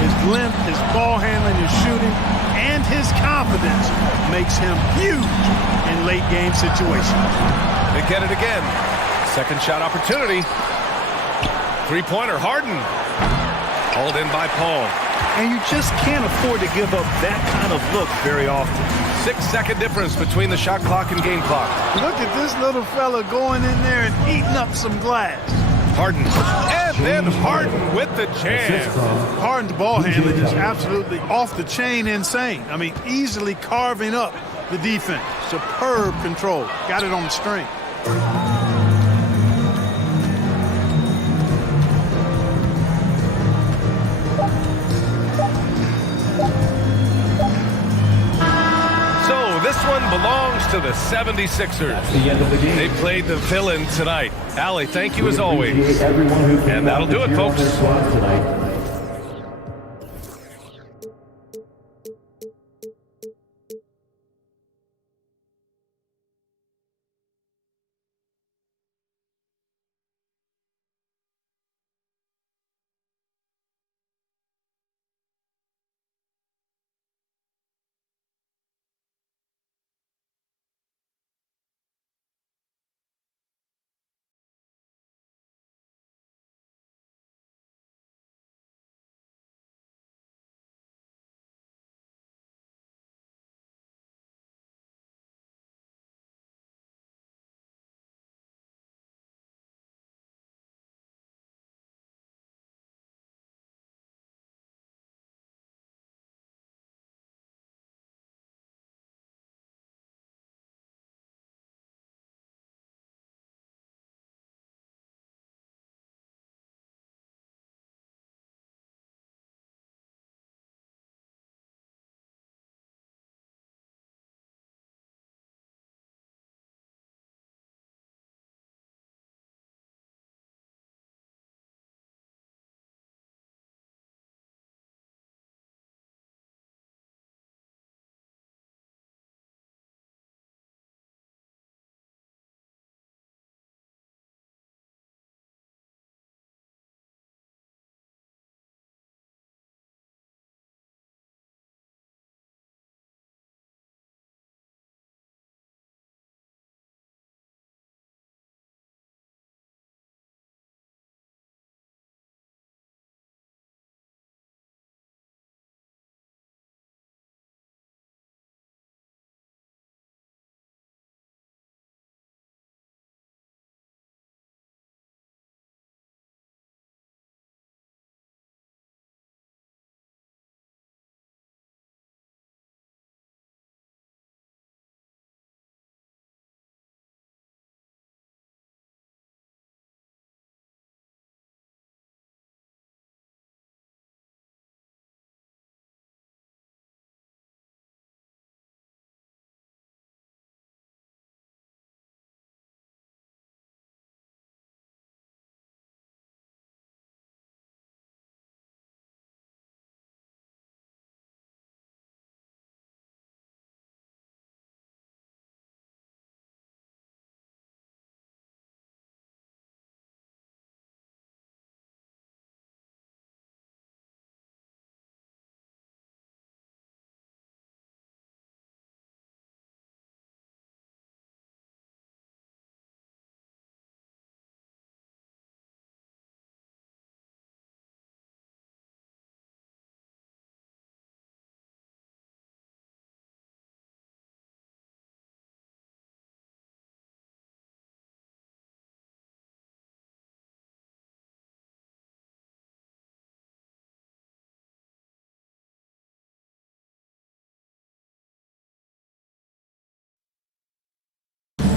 His length, his ball handling, his shooting, and his confidence makes him huge in late game situations. They get it again. Second shot opportunity. Three-pointer, Harden. Hauled in by Paul. And you just can't afford to give up that kind of look very often. 6-second difference between the shot clock and game clock. Look at this little fella going in there and eating up some glass. Harden. And then Harden with the jam. Harden's ball handling is absolutely off the chain insane. I mean, easily carving up the defense. Superb control. Got it on the string. This one belongs to the 76ers. They played the villain tonight. Allie, thank you as always. And that'll do it, folks.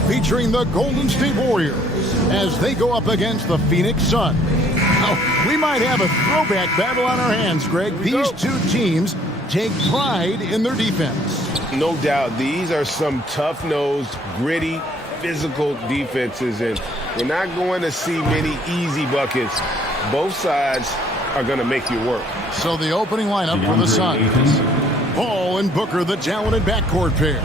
Featuring the Golden State Warriors as they go up against the Phoenix Suns. Now, we might have a throwback battle on our hands, Greg. These two teams take pride in their defense. No doubt, these are some tough-nosed, gritty, physical defenses, and we're not going to see many easy buckets. Both sides are going to make you work. So the opening lineup for the Suns. Paul and Booker, the talented backcourt pair.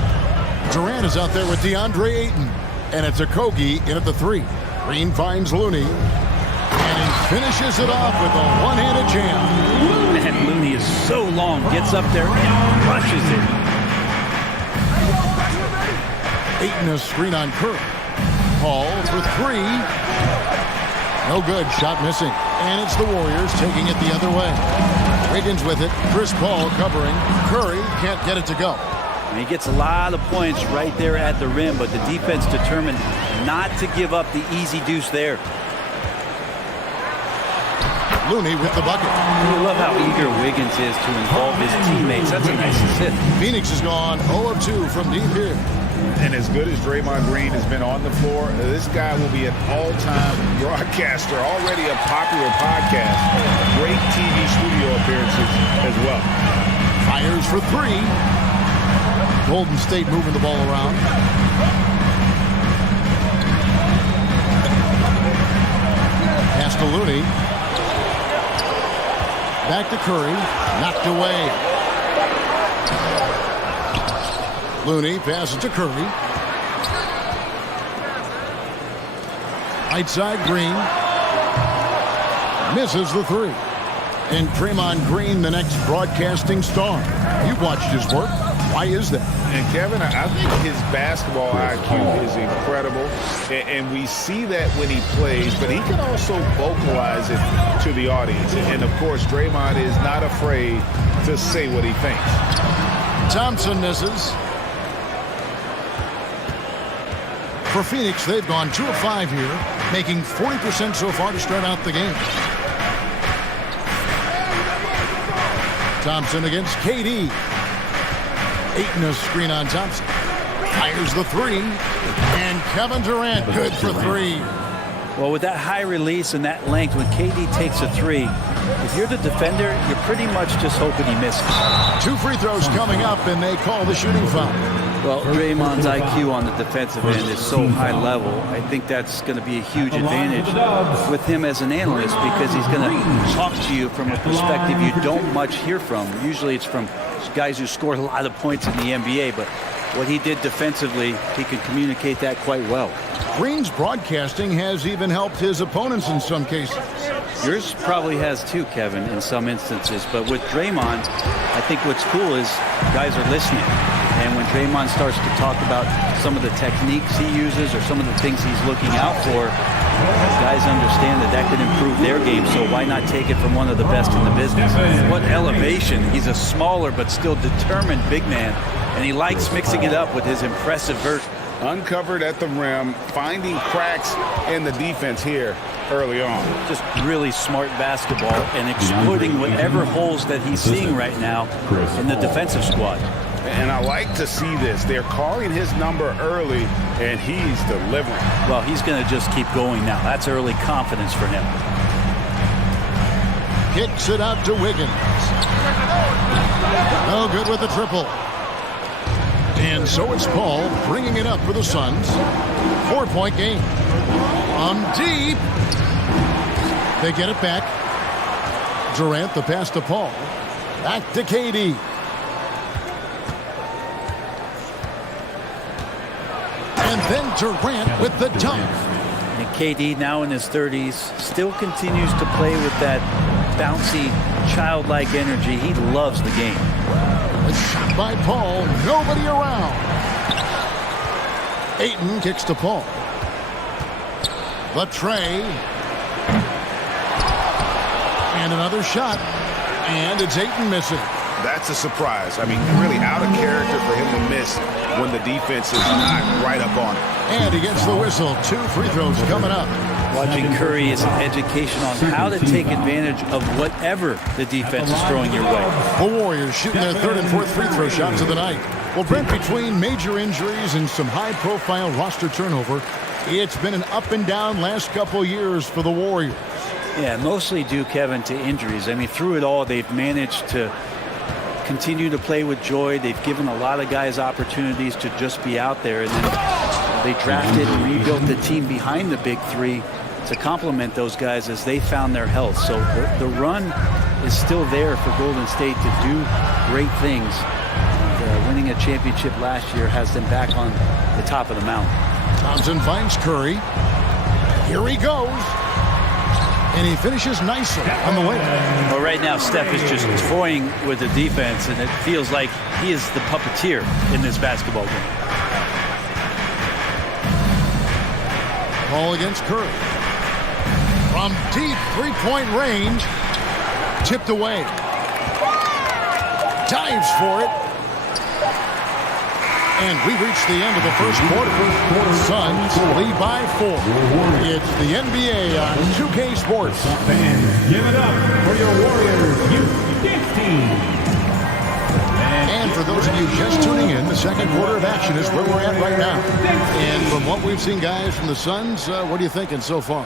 Durant is out there with DeAndre Ayton, and it's Okogie in at the 3. Green finds Looney, and he finishes it off with a one-handed jam. Man, Looney is so long. Gets up there and crushes it. Ayton a screen on Curry. Paul for three. No good. Shot missing. And it's the Warriors taking it the other way. Wiggins with it. Chris Paul covering. Curry can't get it to go. And he gets a lot of points right there at the rim, but the defense determined not to give up the easy deuce there. Looney with the bucket. I love how eager Wiggins is to involve his teammates. That's a nice assist. Phoenix has gone 0 of 2 from deep here. And as good as Draymond Green has been on the floor, this guy will be an all-time broadcaster, already a popular podcast. Great TV studio appearances as well. Fires for three. Golden State moving the ball around. Pass to Looney. Back to Curry. Knocked away. Looney passes to Curry. Right side, Green. Misses the three. And Draymond Green, the next broadcasting star. You've watched his work. Why is that? And Kevin, I think his basketball IQ is incredible. And we see that when he plays, but he can also vocalize it to the audience. And of course, Draymond is not afraid to say what he thinks. Thompson misses. For Phoenix, they've gone 2 of 5 here, making 40% so far to start out the game. Thompson against KD. Ayton a screen on Thompson. Fires the three. And Kevin Durant good for three. Well, with that high release and that length, when KD takes a three, if you're the defender, you're pretty much just hoping he misses. 2 free throws coming up, and they call the shooting foul. Well, Draymond's IQ on the defensive end is so high level. I think that's going to be a huge advantage with him as an analyst because he's going to talk to you from a perspective you don't much hear from. Usually it's from guys who scored a lot of points in the NBA, but what he did defensively, he could communicate that quite well. Green's broadcasting has even helped his opponents in some cases. Yours probably has too, Kevin, in some instances. But with Draymond, I think what's cool is guys are listening. And when Draymond starts to talk about some of the techniques he uses or some of the things he's looking out for, guys understand that that could improve their game. So why not take it from one of the best in the business? What elevation. He's a smaller but still determined big man. And he likes mixing it up with his impressive vert. Uncovered at the rim, finding cracks in the defense here early on. Just really smart basketball and exploiting whatever holes that he's seeing right now in the defensive squad. And I like to see this. They're calling his number early, and he's delivering. Well, he's going to just keep going now. That's early confidence for him. Kicks it out to Wiggins. No good with the triple. And so it's Paul bringing it up for the Suns. 4-point game. Deep. They get it back. Durant, the pass to Paul. Back to KD. And then Durant with the dunk. And KD, now in his 30s, still continues to play with that bouncy, childlike energy. He loves the game. A shot by Paul. Nobody around. Ayton kicks to Paul. The tray. And another shot. And it's Ayton missing. That's a surprise. I mean, really out of character for him to miss when the defense is not right up on him. And he gets the whistle. 2 free throws coming up. Watching Curry is an education on how to take advantage of whatever the defense is throwing your way. The Warriors shooting their 3rd and 4th free throw shots of the night. Well, Brent, between major injuries and some high-profile roster turnover, it's been an up and down last couple years for the Warriors. Yeah, mostly due, Kevin, to injuries. I mean, through it all, they've managed to continue to play with joy. They've given a lot of guys opportunities to just be out there. And then they drafted and rebuilt the team behind the big three to complement those guys as they found their health. So the run is still there for Golden State to do great things. Winning a championship last year has them back on the top of the mountain. Thompson finds Curry. Here he goes. And he finishes nicely on the way. Well, right now, Steph is just toying with the defense, and it feels like he is the puppeteer in this basketball game. Ball against Curry. From deep three-point range. Tipped away. Dives for it. And we've reached the end of the first quarter. Suns lead by 4. It's the NBA on 2K Sports. Fans, give it up for your Warriors U15. And for those of you just tuning in, the second quarter of action is where we're at right now. And from what we've seen, guys, from the Suns, what are you thinking so far?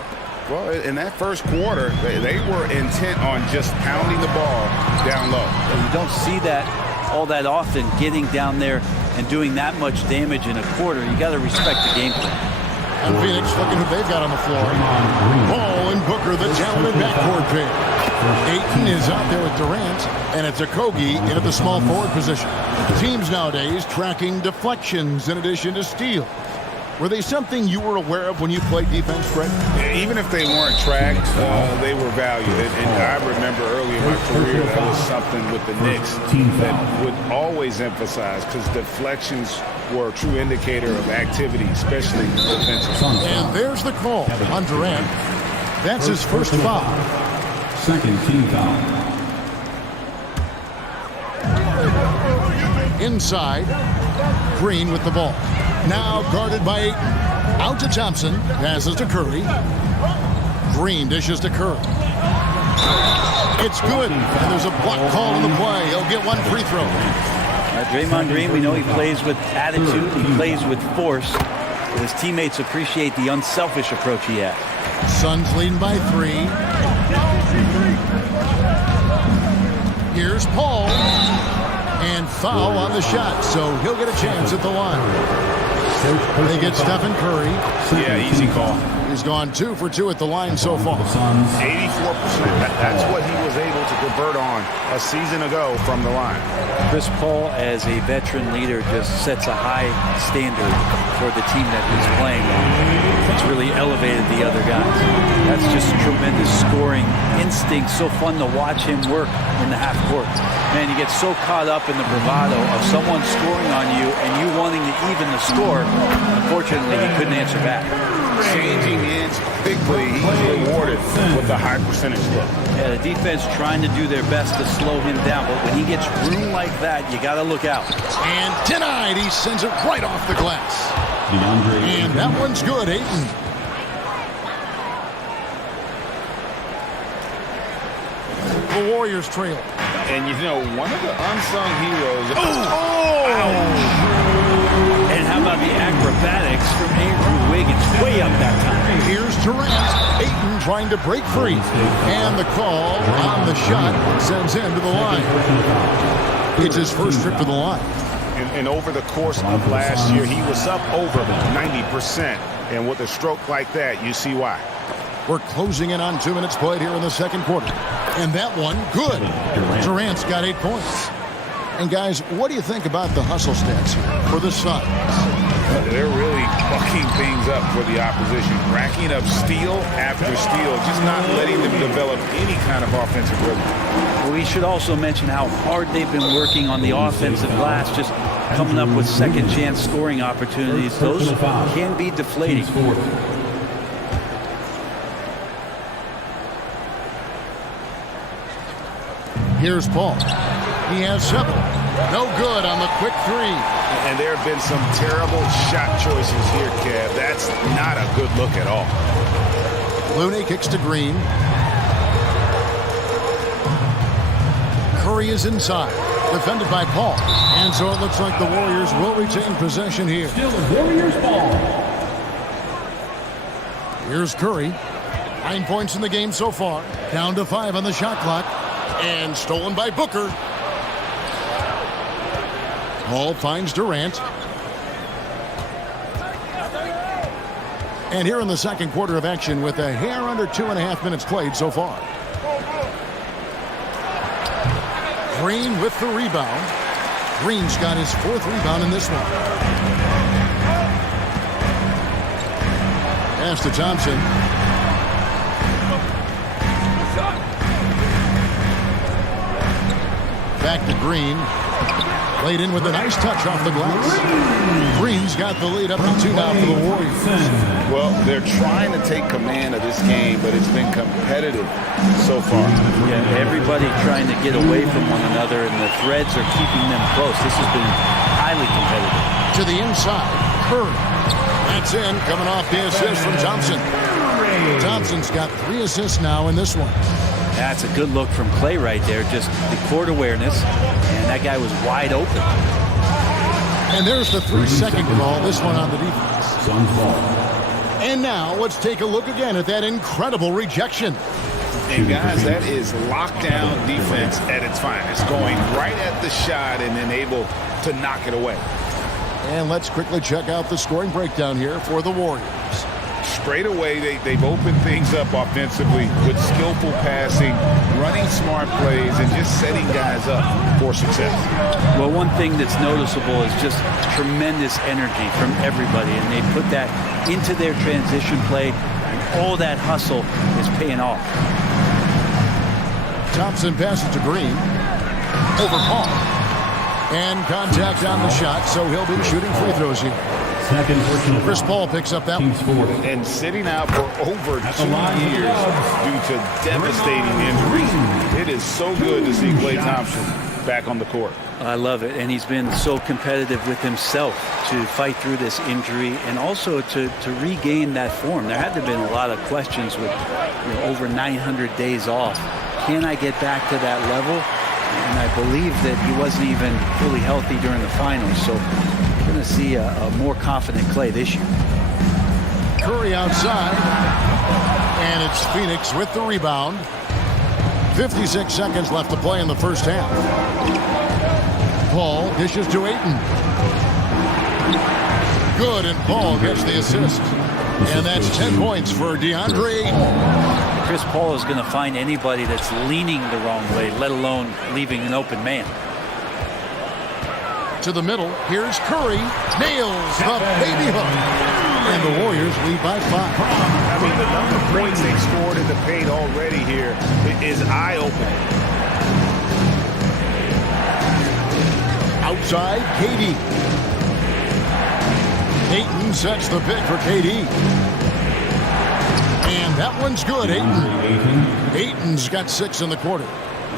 Well, in that first quarter, they were intent on just pounding the ball down low. You don't see that all that often, getting down there and doing that much damage in a quarter. You got to respect the game plan. And Phoenix, looking who they've got on the floor. Ball and Booker, the talented backcourt pair. Ayton is out there with Durant, and it's Okogie in at the small forward position. Teams nowadays tracking deflections in addition to steals. Were they something you were aware of when you played defense, Fred? Even if they weren't tracked, they were valued. And I remember early in my career, that was something with the Knicks that would always emphasize, because deflections were a true indicator of activity, especially defensively. And there's the call on Durant. That's his first foul. Second team foul. Inside, Green with the ball. Now guarded by Ayton. Out to Thompson. Passes to Curry. Green dishes to Curry. It's good. And there's a block call on the play. He'll get one free throw. Draymond Green, we know he plays with attitude. He plays with force. But his teammates appreciate the unselfish approach he has. Suns leading by 3. Here's Paul. And foul on the shot, so he'll get a chance at the line. They get Stephen Curry. Yeah, easy call. He's gone 2 for 2 at the line so far. 84%. That's what he was able to convert on a season ago from the line. Chris Paul, as a veteran leader, just sets a high standard for the team that he's playing on. It's really elevated the other guys. That's just tremendous scoring instinct. So fun to watch him work in the half court. Man, you get so caught up in the bravado of someone scoring on you and you wanting to even the score. Unfortunately, he couldn't answer back. Changing ends quickly, he's rewarded with a high percentage look. Yeah, the defense trying to do their best to slow him down, but when he gets room like that, you got to look out. And denied, he sends it right off the glass. And that one's good, Ayton. The Warriors trail. And you know, one of the unsung heroes. And how about the acrobatics from Andrew Wiggins? Way up that time. Here's Durant. Ayton trying to break free. And the call on the shot sends him to the line. It's his first trip to the line. And over the course of last year, he was up over 90%. And with a stroke like that, you see why. We're closing in on 2 minutes played here in the second quarter. And that one, good. Durant's got 8 points. And guys, what do you think about the hustle stats here for the Suns? They're really bucking things up for the opposition, racking up steal after steal, just not letting them develop any kind of offensive rhythm. Well, we should also mention how hard they've been working on the offensive glass, just coming up with second chance scoring opportunities. Those can be deflating. Here's Paul. He has 7. No good on the quick 3. And there have been some terrible shot choices here, Kev. That's not a good look at all. Looney kicks to Green. Curry is inside. Defended by Paul. And so it looks like the Warriors will retain possession here. Still the Warriors ball. Here's Curry. 9 points in the game so far. Down to 5 on the shot clock. And stolen by Booker. Paul finds Durant. And here in the second quarter of action with a hair under 2.5 minutes played so far. Green with the rebound. Green's got his 4th rebound in this one. Pass to Thompson. Back to Green. Laid in with a nice touch off the glass. Green's got the lead up to 2 now for the Warriors. Well, they're trying to take command of this game, but it's been competitive so far. Yeah, everybody trying to get away from one another, and the threads are keeping them close. This has been highly competitive. To the inside, Curry. That's in, coming off the assist from Thompson. Thompson's got 3 assists now in this one. That's a good look from Clay right there. Just the court awareness, and that guy was wide open. And there's the 3-second call, this one on the defense. And now let's take a look again at that incredible rejection. And guys, that is lockdown defense at its finest. Going right at the shot and then able to knock it away. And let's quickly check out the scoring breakdown here for the Warriors. Straight away, they've opened things up offensively with skillful passing, running smart plays, and just setting guys up for success. Well, one thing that's noticeable is just tremendous energy from everybody, and they put that into their transition play, and all that hustle is paying off. Thompson passes to Green. Over Paul. And contact on the shot, so he'll be shooting free throws here. Chris Paul picks up that one. And sitting out for over 2 years due to devastating injuries. It is so good to see Klay Thompson back on the court. I love it, and he's been so competitive with himself to fight through this injury and also to regain that form. There had to have been a lot of questions with over 900 days off. Can I get back to that level? And I believe that he wasn't even fully healthy during the finals, so we're going to see a more confident Klay this year. Curry outside, and it's Phoenix with the rebound. 56 seconds left to play in the first half. Paul dishes to Ayton. Good, and Paul gets the assist. And that's 10 points for DeAndre Ayton. Chris Paul is going to find anybody that's leaning the wrong way, let alone leaving an open man. To the middle, here's Curry. Nails the baby hook. And the Warriors lead by 5. I mean, the number of points they've scored in the paint already here is eye-opening. Outside, KD. Ayton sets the pick for KD. And that one's good, Ayton. Ayton's got 6 in the quarter.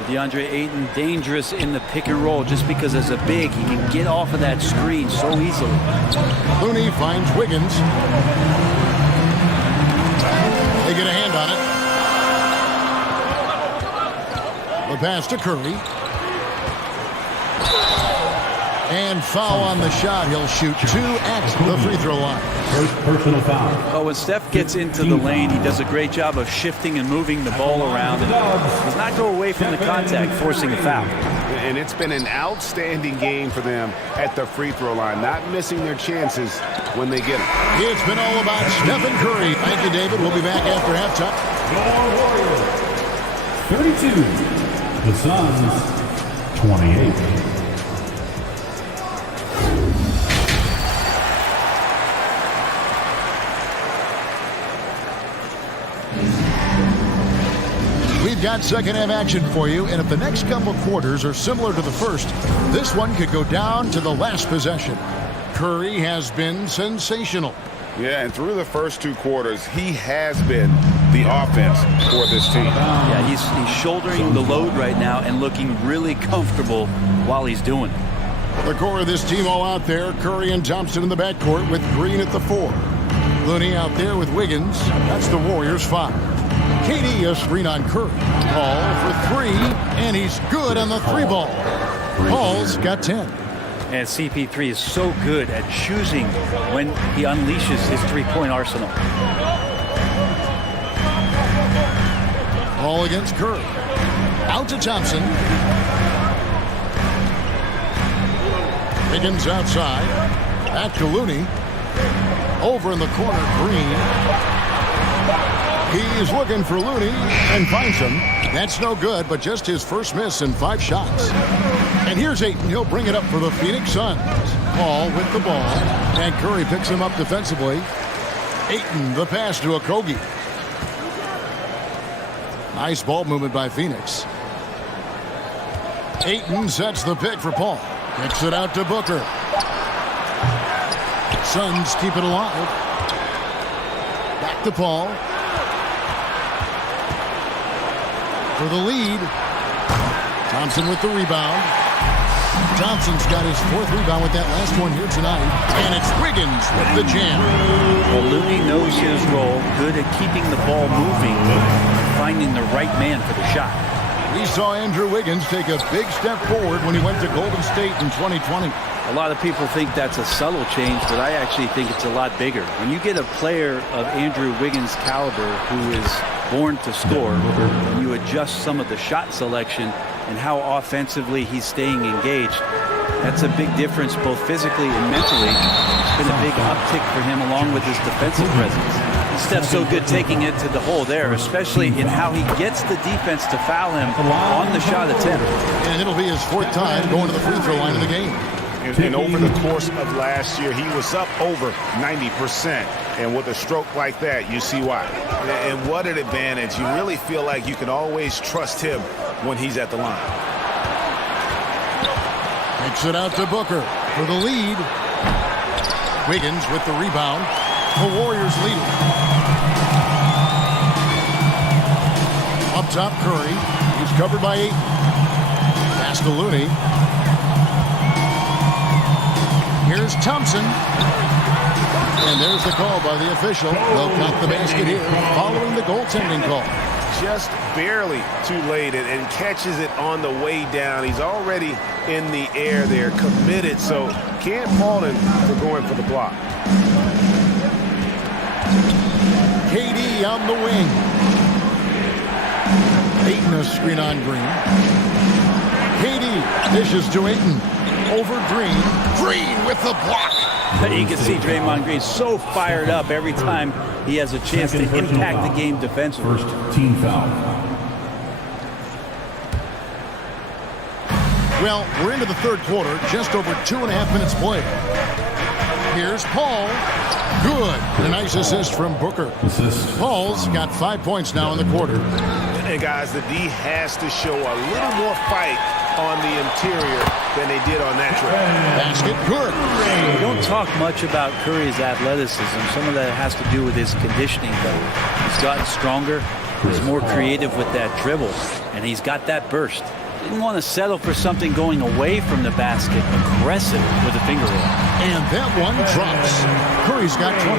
DeAndre Ayton dangerous in the pick and roll just because as a big, he can get off of that screen so easily. Looney finds Wiggins. They get a hand on it. The pass to Curry. And foul on the shot. He'll shoot 2 at the free throw line. First personal foul. Oh, when Steph gets into the lane, he does a great job of shifting and moving the ball around and does not go away from the contact, forcing a foul. And it's been an outstanding game for them at the free throw line, not missing their chances when they get them. It's been all about Stephen Curry. Thank you, David. We'll be back after halftime. Your Warriors, 32. The Suns, 28. We've got second half action for you, and if the next couple quarters are similar to the first, this one could go down to the last possession. Curry has been sensational. Yeah, and through the first 2 quarters, he has been the offense for this team. Yeah, he's shouldering the load right now and looking really comfortable while he's doing it. The core of this team all out there, Curry and Thompson in the backcourt with Green at the 4. Looney out there with Wiggins. That's the Warriors' 5. KD a screen on Curry. Paul for 3, and he's good on the 3 ball. Paul's got 10. And CP3 is so good at choosing when he unleashes his 3-point arsenal. Ball against Curry. Out to Thompson. Higgins outside. Back to Looney. Over in the corner, Green. He's looking for Looney and finds him. That's no good, but just his first miss in 5 shots. And here's Ayton. He'll bring it up for the Phoenix Suns. Paul with the ball. And Curry picks him up defensively. Ayton, the pass to Okogie. Nice ball movement by Phoenix. Ayton sets the pick for Paul. Kicks it out to Booker. Suns keep it alive. Back to Paul. For the lead. Thompson with the rebound. Thompson's got his 4th rebound with that last one here tonight. And it's Wiggins with the jam. Well, Looney knows his role. Good at keeping the ball moving. Finding the right man for the shot. We saw Andrew Wiggins take a big step forward when he went to Golden State in 2020. A lot of people think that's a subtle change, but I actually think it's a lot bigger. When you get a player of Andrew Wiggins' caliber who is born to score, and you adjust some of the shot selection and how offensively he's staying engaged, that's a big difference both physically and mentally. It's been a big uptick for him along with his defensive presence. Steph's so good taking it to the hole there, especially in how he gets the defense to foul him on the shot attempt. And it'll be his 4th time going to the free throw line of the game. And over the course of last year, he was up over 90%. And with a stroke like that, you see why. And what an advantage. You really feel like you can always trust him when he's at the line. Takes it out to Booker for the lead. Wiggins with the rebound. The Warriors lead it. Up top, Curry. He's covered by 8. Pass to Looney. Here's Thompson. And there's the call by the official. They'll count the basket here following the goaltending call. Just barely too late and catches it on the way down. He's already in the air there, committed, so can't fault him for going for the block. KD on the wing. Ayton a screen on Green. KD dishes to Ayton. Over Green. Green with the block. You can see Draymond Green so fired up every time he has a chance to impact the game defensively. First team foul. Well, we're into the 3rd quarter, just over 2.5 minutes played. Here's Paul. Good. A nice assist from Booker. Paul's got 5 points now in the quarter. And guys, the D has to show a little more fight on the interior than they did on that trip. Basket good. We don't talk much about Curry's athleticism. Some of that has to do with his conditioning, though. He's gotten stronger. He's more creative with that dribble, and he's got that burst. Didn't want to settle for something going away from the basket. Aggressive with a finger roll. And that one drops. Curry's got 20.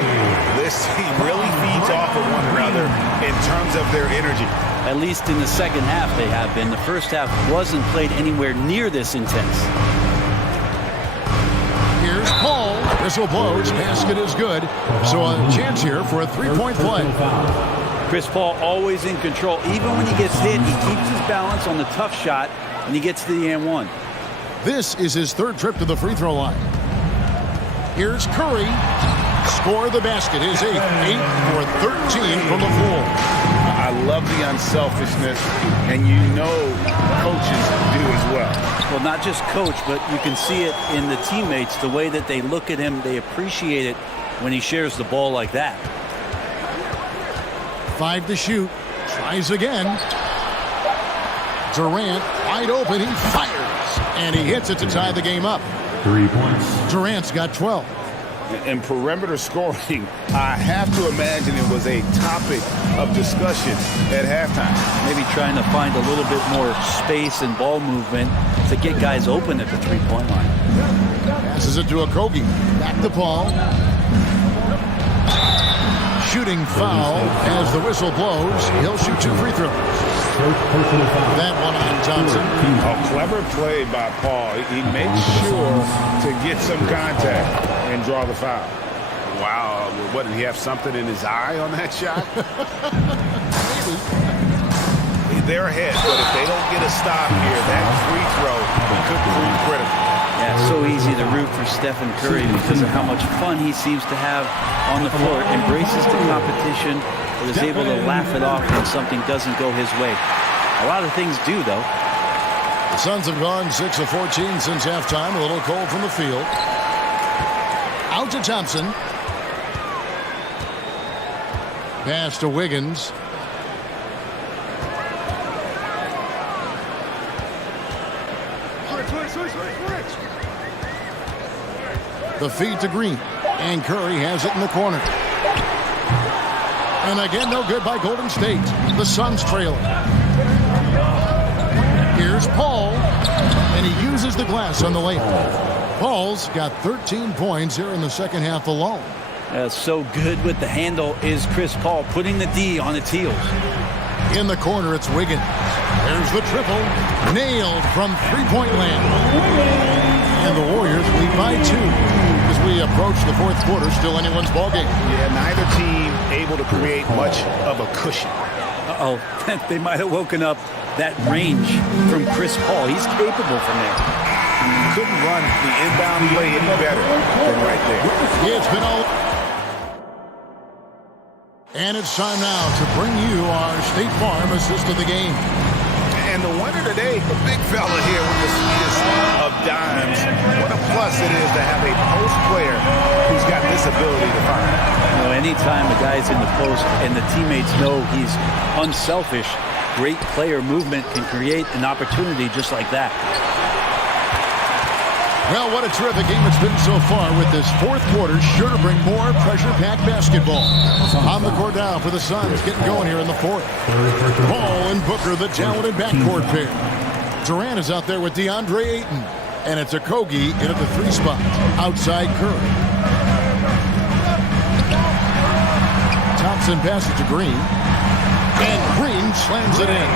This team really feeds off of one another in terms of their energy. At least in the second half they have been. The first half wasn't played anywhere near this intense. Here's Paul. Whistle blows. Basket is good. So a chance here for a 3-point play. Chris Paul always in control. Even when he gets hit, he keeps his balance on the tough shot, and he gets to the and one. This is his 3rd trip to the free throw line. Here's Curry. Score the basket. His 8th. 8 for 13 from the floor. I love the unselfishness, and you know coaches do as well. Well, not just coach, but you can see it in the teammates, the way that they look at him. They appreciate it when he shares the ball like that. 5 to shoot. Tries again. Durant wide open. He fires. And he hits it to tie the game up. 3 points. Durant's got 12. And perimeter scoring, I have to imagine it was a topic of discussion at halftime. Maybe trying to find a little bit more space and ball movement to get guys open at the 3-point line. Passes it to Okogie. Back to Paul. Shooting foul as the whistle blows. He'll shoot 2 free throws. That one on Thompson. A clever play by Paul. He makes sure to get some contact and draw the foul. Wow. What, did he have something in his eye on that shot? They're ahead, but if they don't get a stop here, that free throw could prove critical. Yeah, it's so easy to root for Stephen Curry because of how much fun he seems to have on the floor. Embraces the competition, but is able to laugh it off when something doesn't go his way. A lot of things do, though. The Suns have gone 6 of 14 since halftime. A little cold from the field. Out to Thompson. Pass to Wiggins. The feed to Green. And Curry has it in the corner. And again, no good by Golden State. The Suns trailing. Here's Paul. And he uses the glass on the layup. Paul's got 13 points here in the second half alone. So good with the handle is Chris Paul, putting the D on its heels. In the corner, it's Wiggins. There's the triple. Nailed from three-point land. And the Warriors lead by 2 as we approach the fourth quarter. Still anyone's ballgame. Yeah, neither team able to create much of a cushion. Uh-oh. They might have woken up that range from Chris Paul. He's capable from there. Couldn't run the inbound play any better than right there. It's been all... And it's time now to bring you our State Farm assist of the game. And the winner today, the big fella here with the sweetest of dimes. What a plus it is to have a post player who's got this ability to find. You know, anytime a guy's in the post and the teammates know he's unselfish, great player movement can create an opportunity just like that. Well, what a terrific game it's been so far with this fourth quarter. Sure to bring more pressure-packed basketball. On the court now for the Suns, getting going here in the fourth. Paul and Booker, the talented backcourt pair. Durant is out there with DeAndre Ayton. And it's Okogie in at the 3 spot. Outside Curry. Thompson passes to Green. And Green slams it in.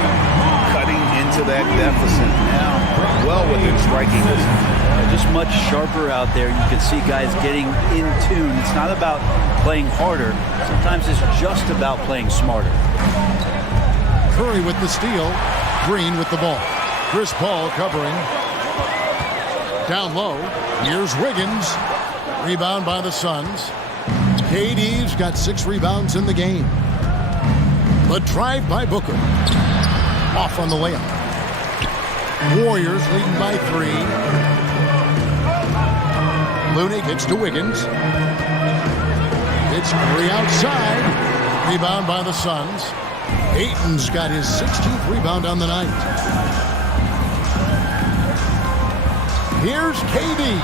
Cutting into that deficit now. Well within striking distance. Just much sharper out there. You can see guys getting in tune. It's not about playing harder. Sometimes it's just about playing smarter. Curry with the steal. Green with the ball. Chris Paul covering. Down low. Here's Wiggins. Rebound by the Suns. KD's got 6 rebounds in the game. The drive by Booker. Off on the layup. Warriors leading by 3. Looney gets to Wiggins. It's Curry outside. Rebound by the Suns. Ayton's got his 16th rebound on the night. Here's KD.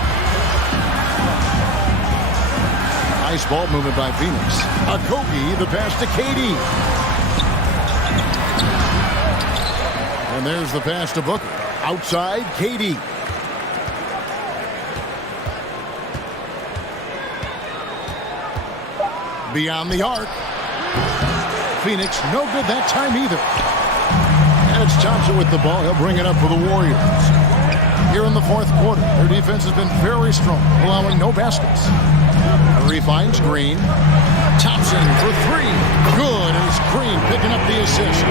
Nice ball movement by Phoenix. Okogie, the pass to KD. And there's the pass to Booker. Outside, KD. Beyond the arc. Phoenix, no good that time either. And it's Thompson with the ball. He'll bring it up for the Warriors. Here in the fourth quarter, their defense has been very strong, allowing no baskets. Curry finds Green. Thompson for 3. Good, and it's Green picking up the assist.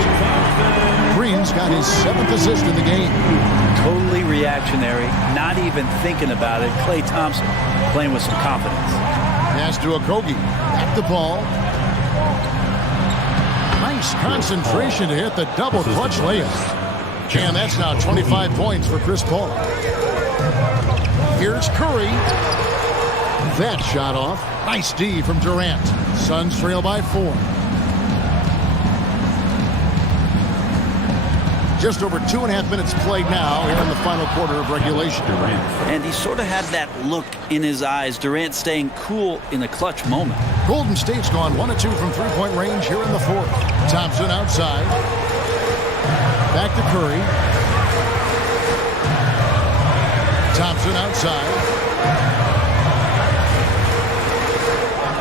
Green's got his 7th assist in the game. Totally reactionary, not even thinking about it. Klay Thompson playing with some confidence. Pass to Okogie. Back the ball. Nice concentration to hit the double clutch layup. And that's now 25 points for Chris Paul. Here's Curry. That shot off. Nice D from Durant. Suns trail by 4. Just over 2.5 minutes played now here in the final quarter of regulation. And he sort of had that look in his eyes. Durant staying cool in a clutch moment. Golden State's gone 1 of 2 from three-point range here in the fourth. Thompson outside. Back to Curry. Thompson outside.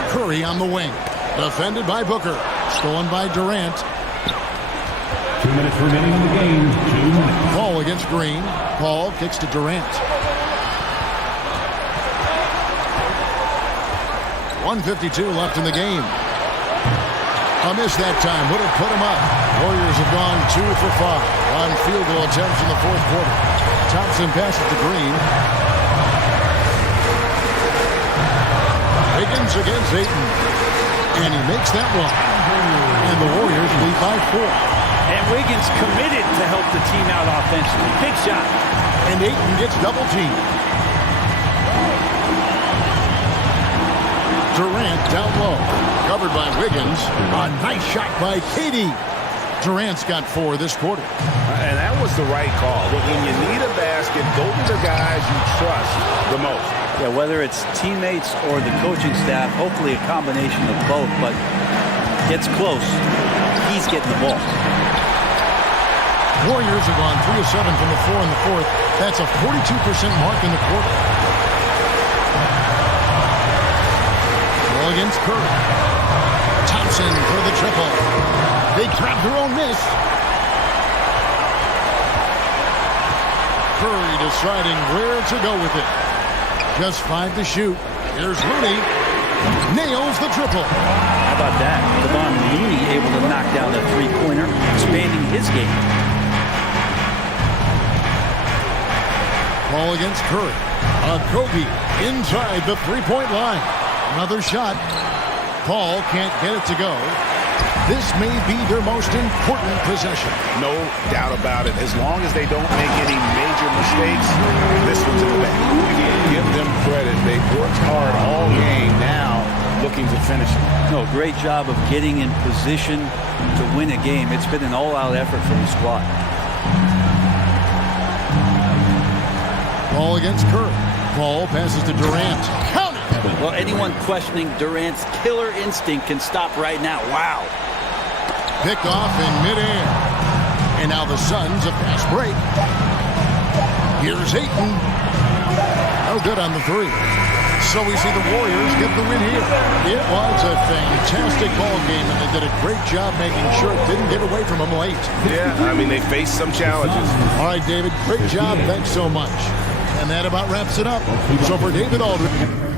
Curry on the wing. Defended by Booker. Stolen by Durant. 2 minutes remaining in the game. 2 minutes. Paul against Green. Paul kicks to Durant. 1:52 left in the game. A miss that time would have put him up. Warriors have gone 2 for 5 on field goal attempts in the fourth quarter. Thompson passes to Green. Wiggins against Ayton. And he makes that one. And the Warriors lead by 4. And Wiggins committed to help the team out offensively. Big shot. And Ayton gets double teamed. Durant down low. Covered by Wiggins. A nice shot by KD. Durant's got 4 this quarter. And that was the right call. When you need a basket, go to the guys you trust the most. Yeah, whether it's teammates or the coaching staff, hopefully a combination of both, but gets close. He's getting the ball. Warriors have gone 3 of 7 from the floor in the fourth. That's a 42% mark in the quarter. Ball against Curry. Thompson for the triple. They grab their own miss. Curry deciding where to go with it. Just 5 to shoot. Here's Looney. Nails the triple. How about that? Kevon Looney able to knock down a three-pointer, expanding his game. Ball against Curry. Kobe inside the three-point line. Another shot. Paul can't get it to go. This may be their most important possession. No doubt about it. As long as they don't make any major mistakes, this one's in the bag. Give them credit. They've worked hard all game, now looking to finish it. No, great job of getting in position to win a game. It's been an all-out effort from the squad. Ball against Curry. Ball passes to Durant. Count it! Well, anyone questioning Durant's killer instinct can stop right now. Wow. Picked off in midair. And now the Suns a fast break. Here's Ayton. No good on the three. So we see the Warriors get the win here. It was a fantastic ball game, and they did a great job making sure it didn't get away from them late. Yeah, I mean, they faced some challenges. All right, David, great job. Thanks so much. And that about wraps it up. So for David Aldridge.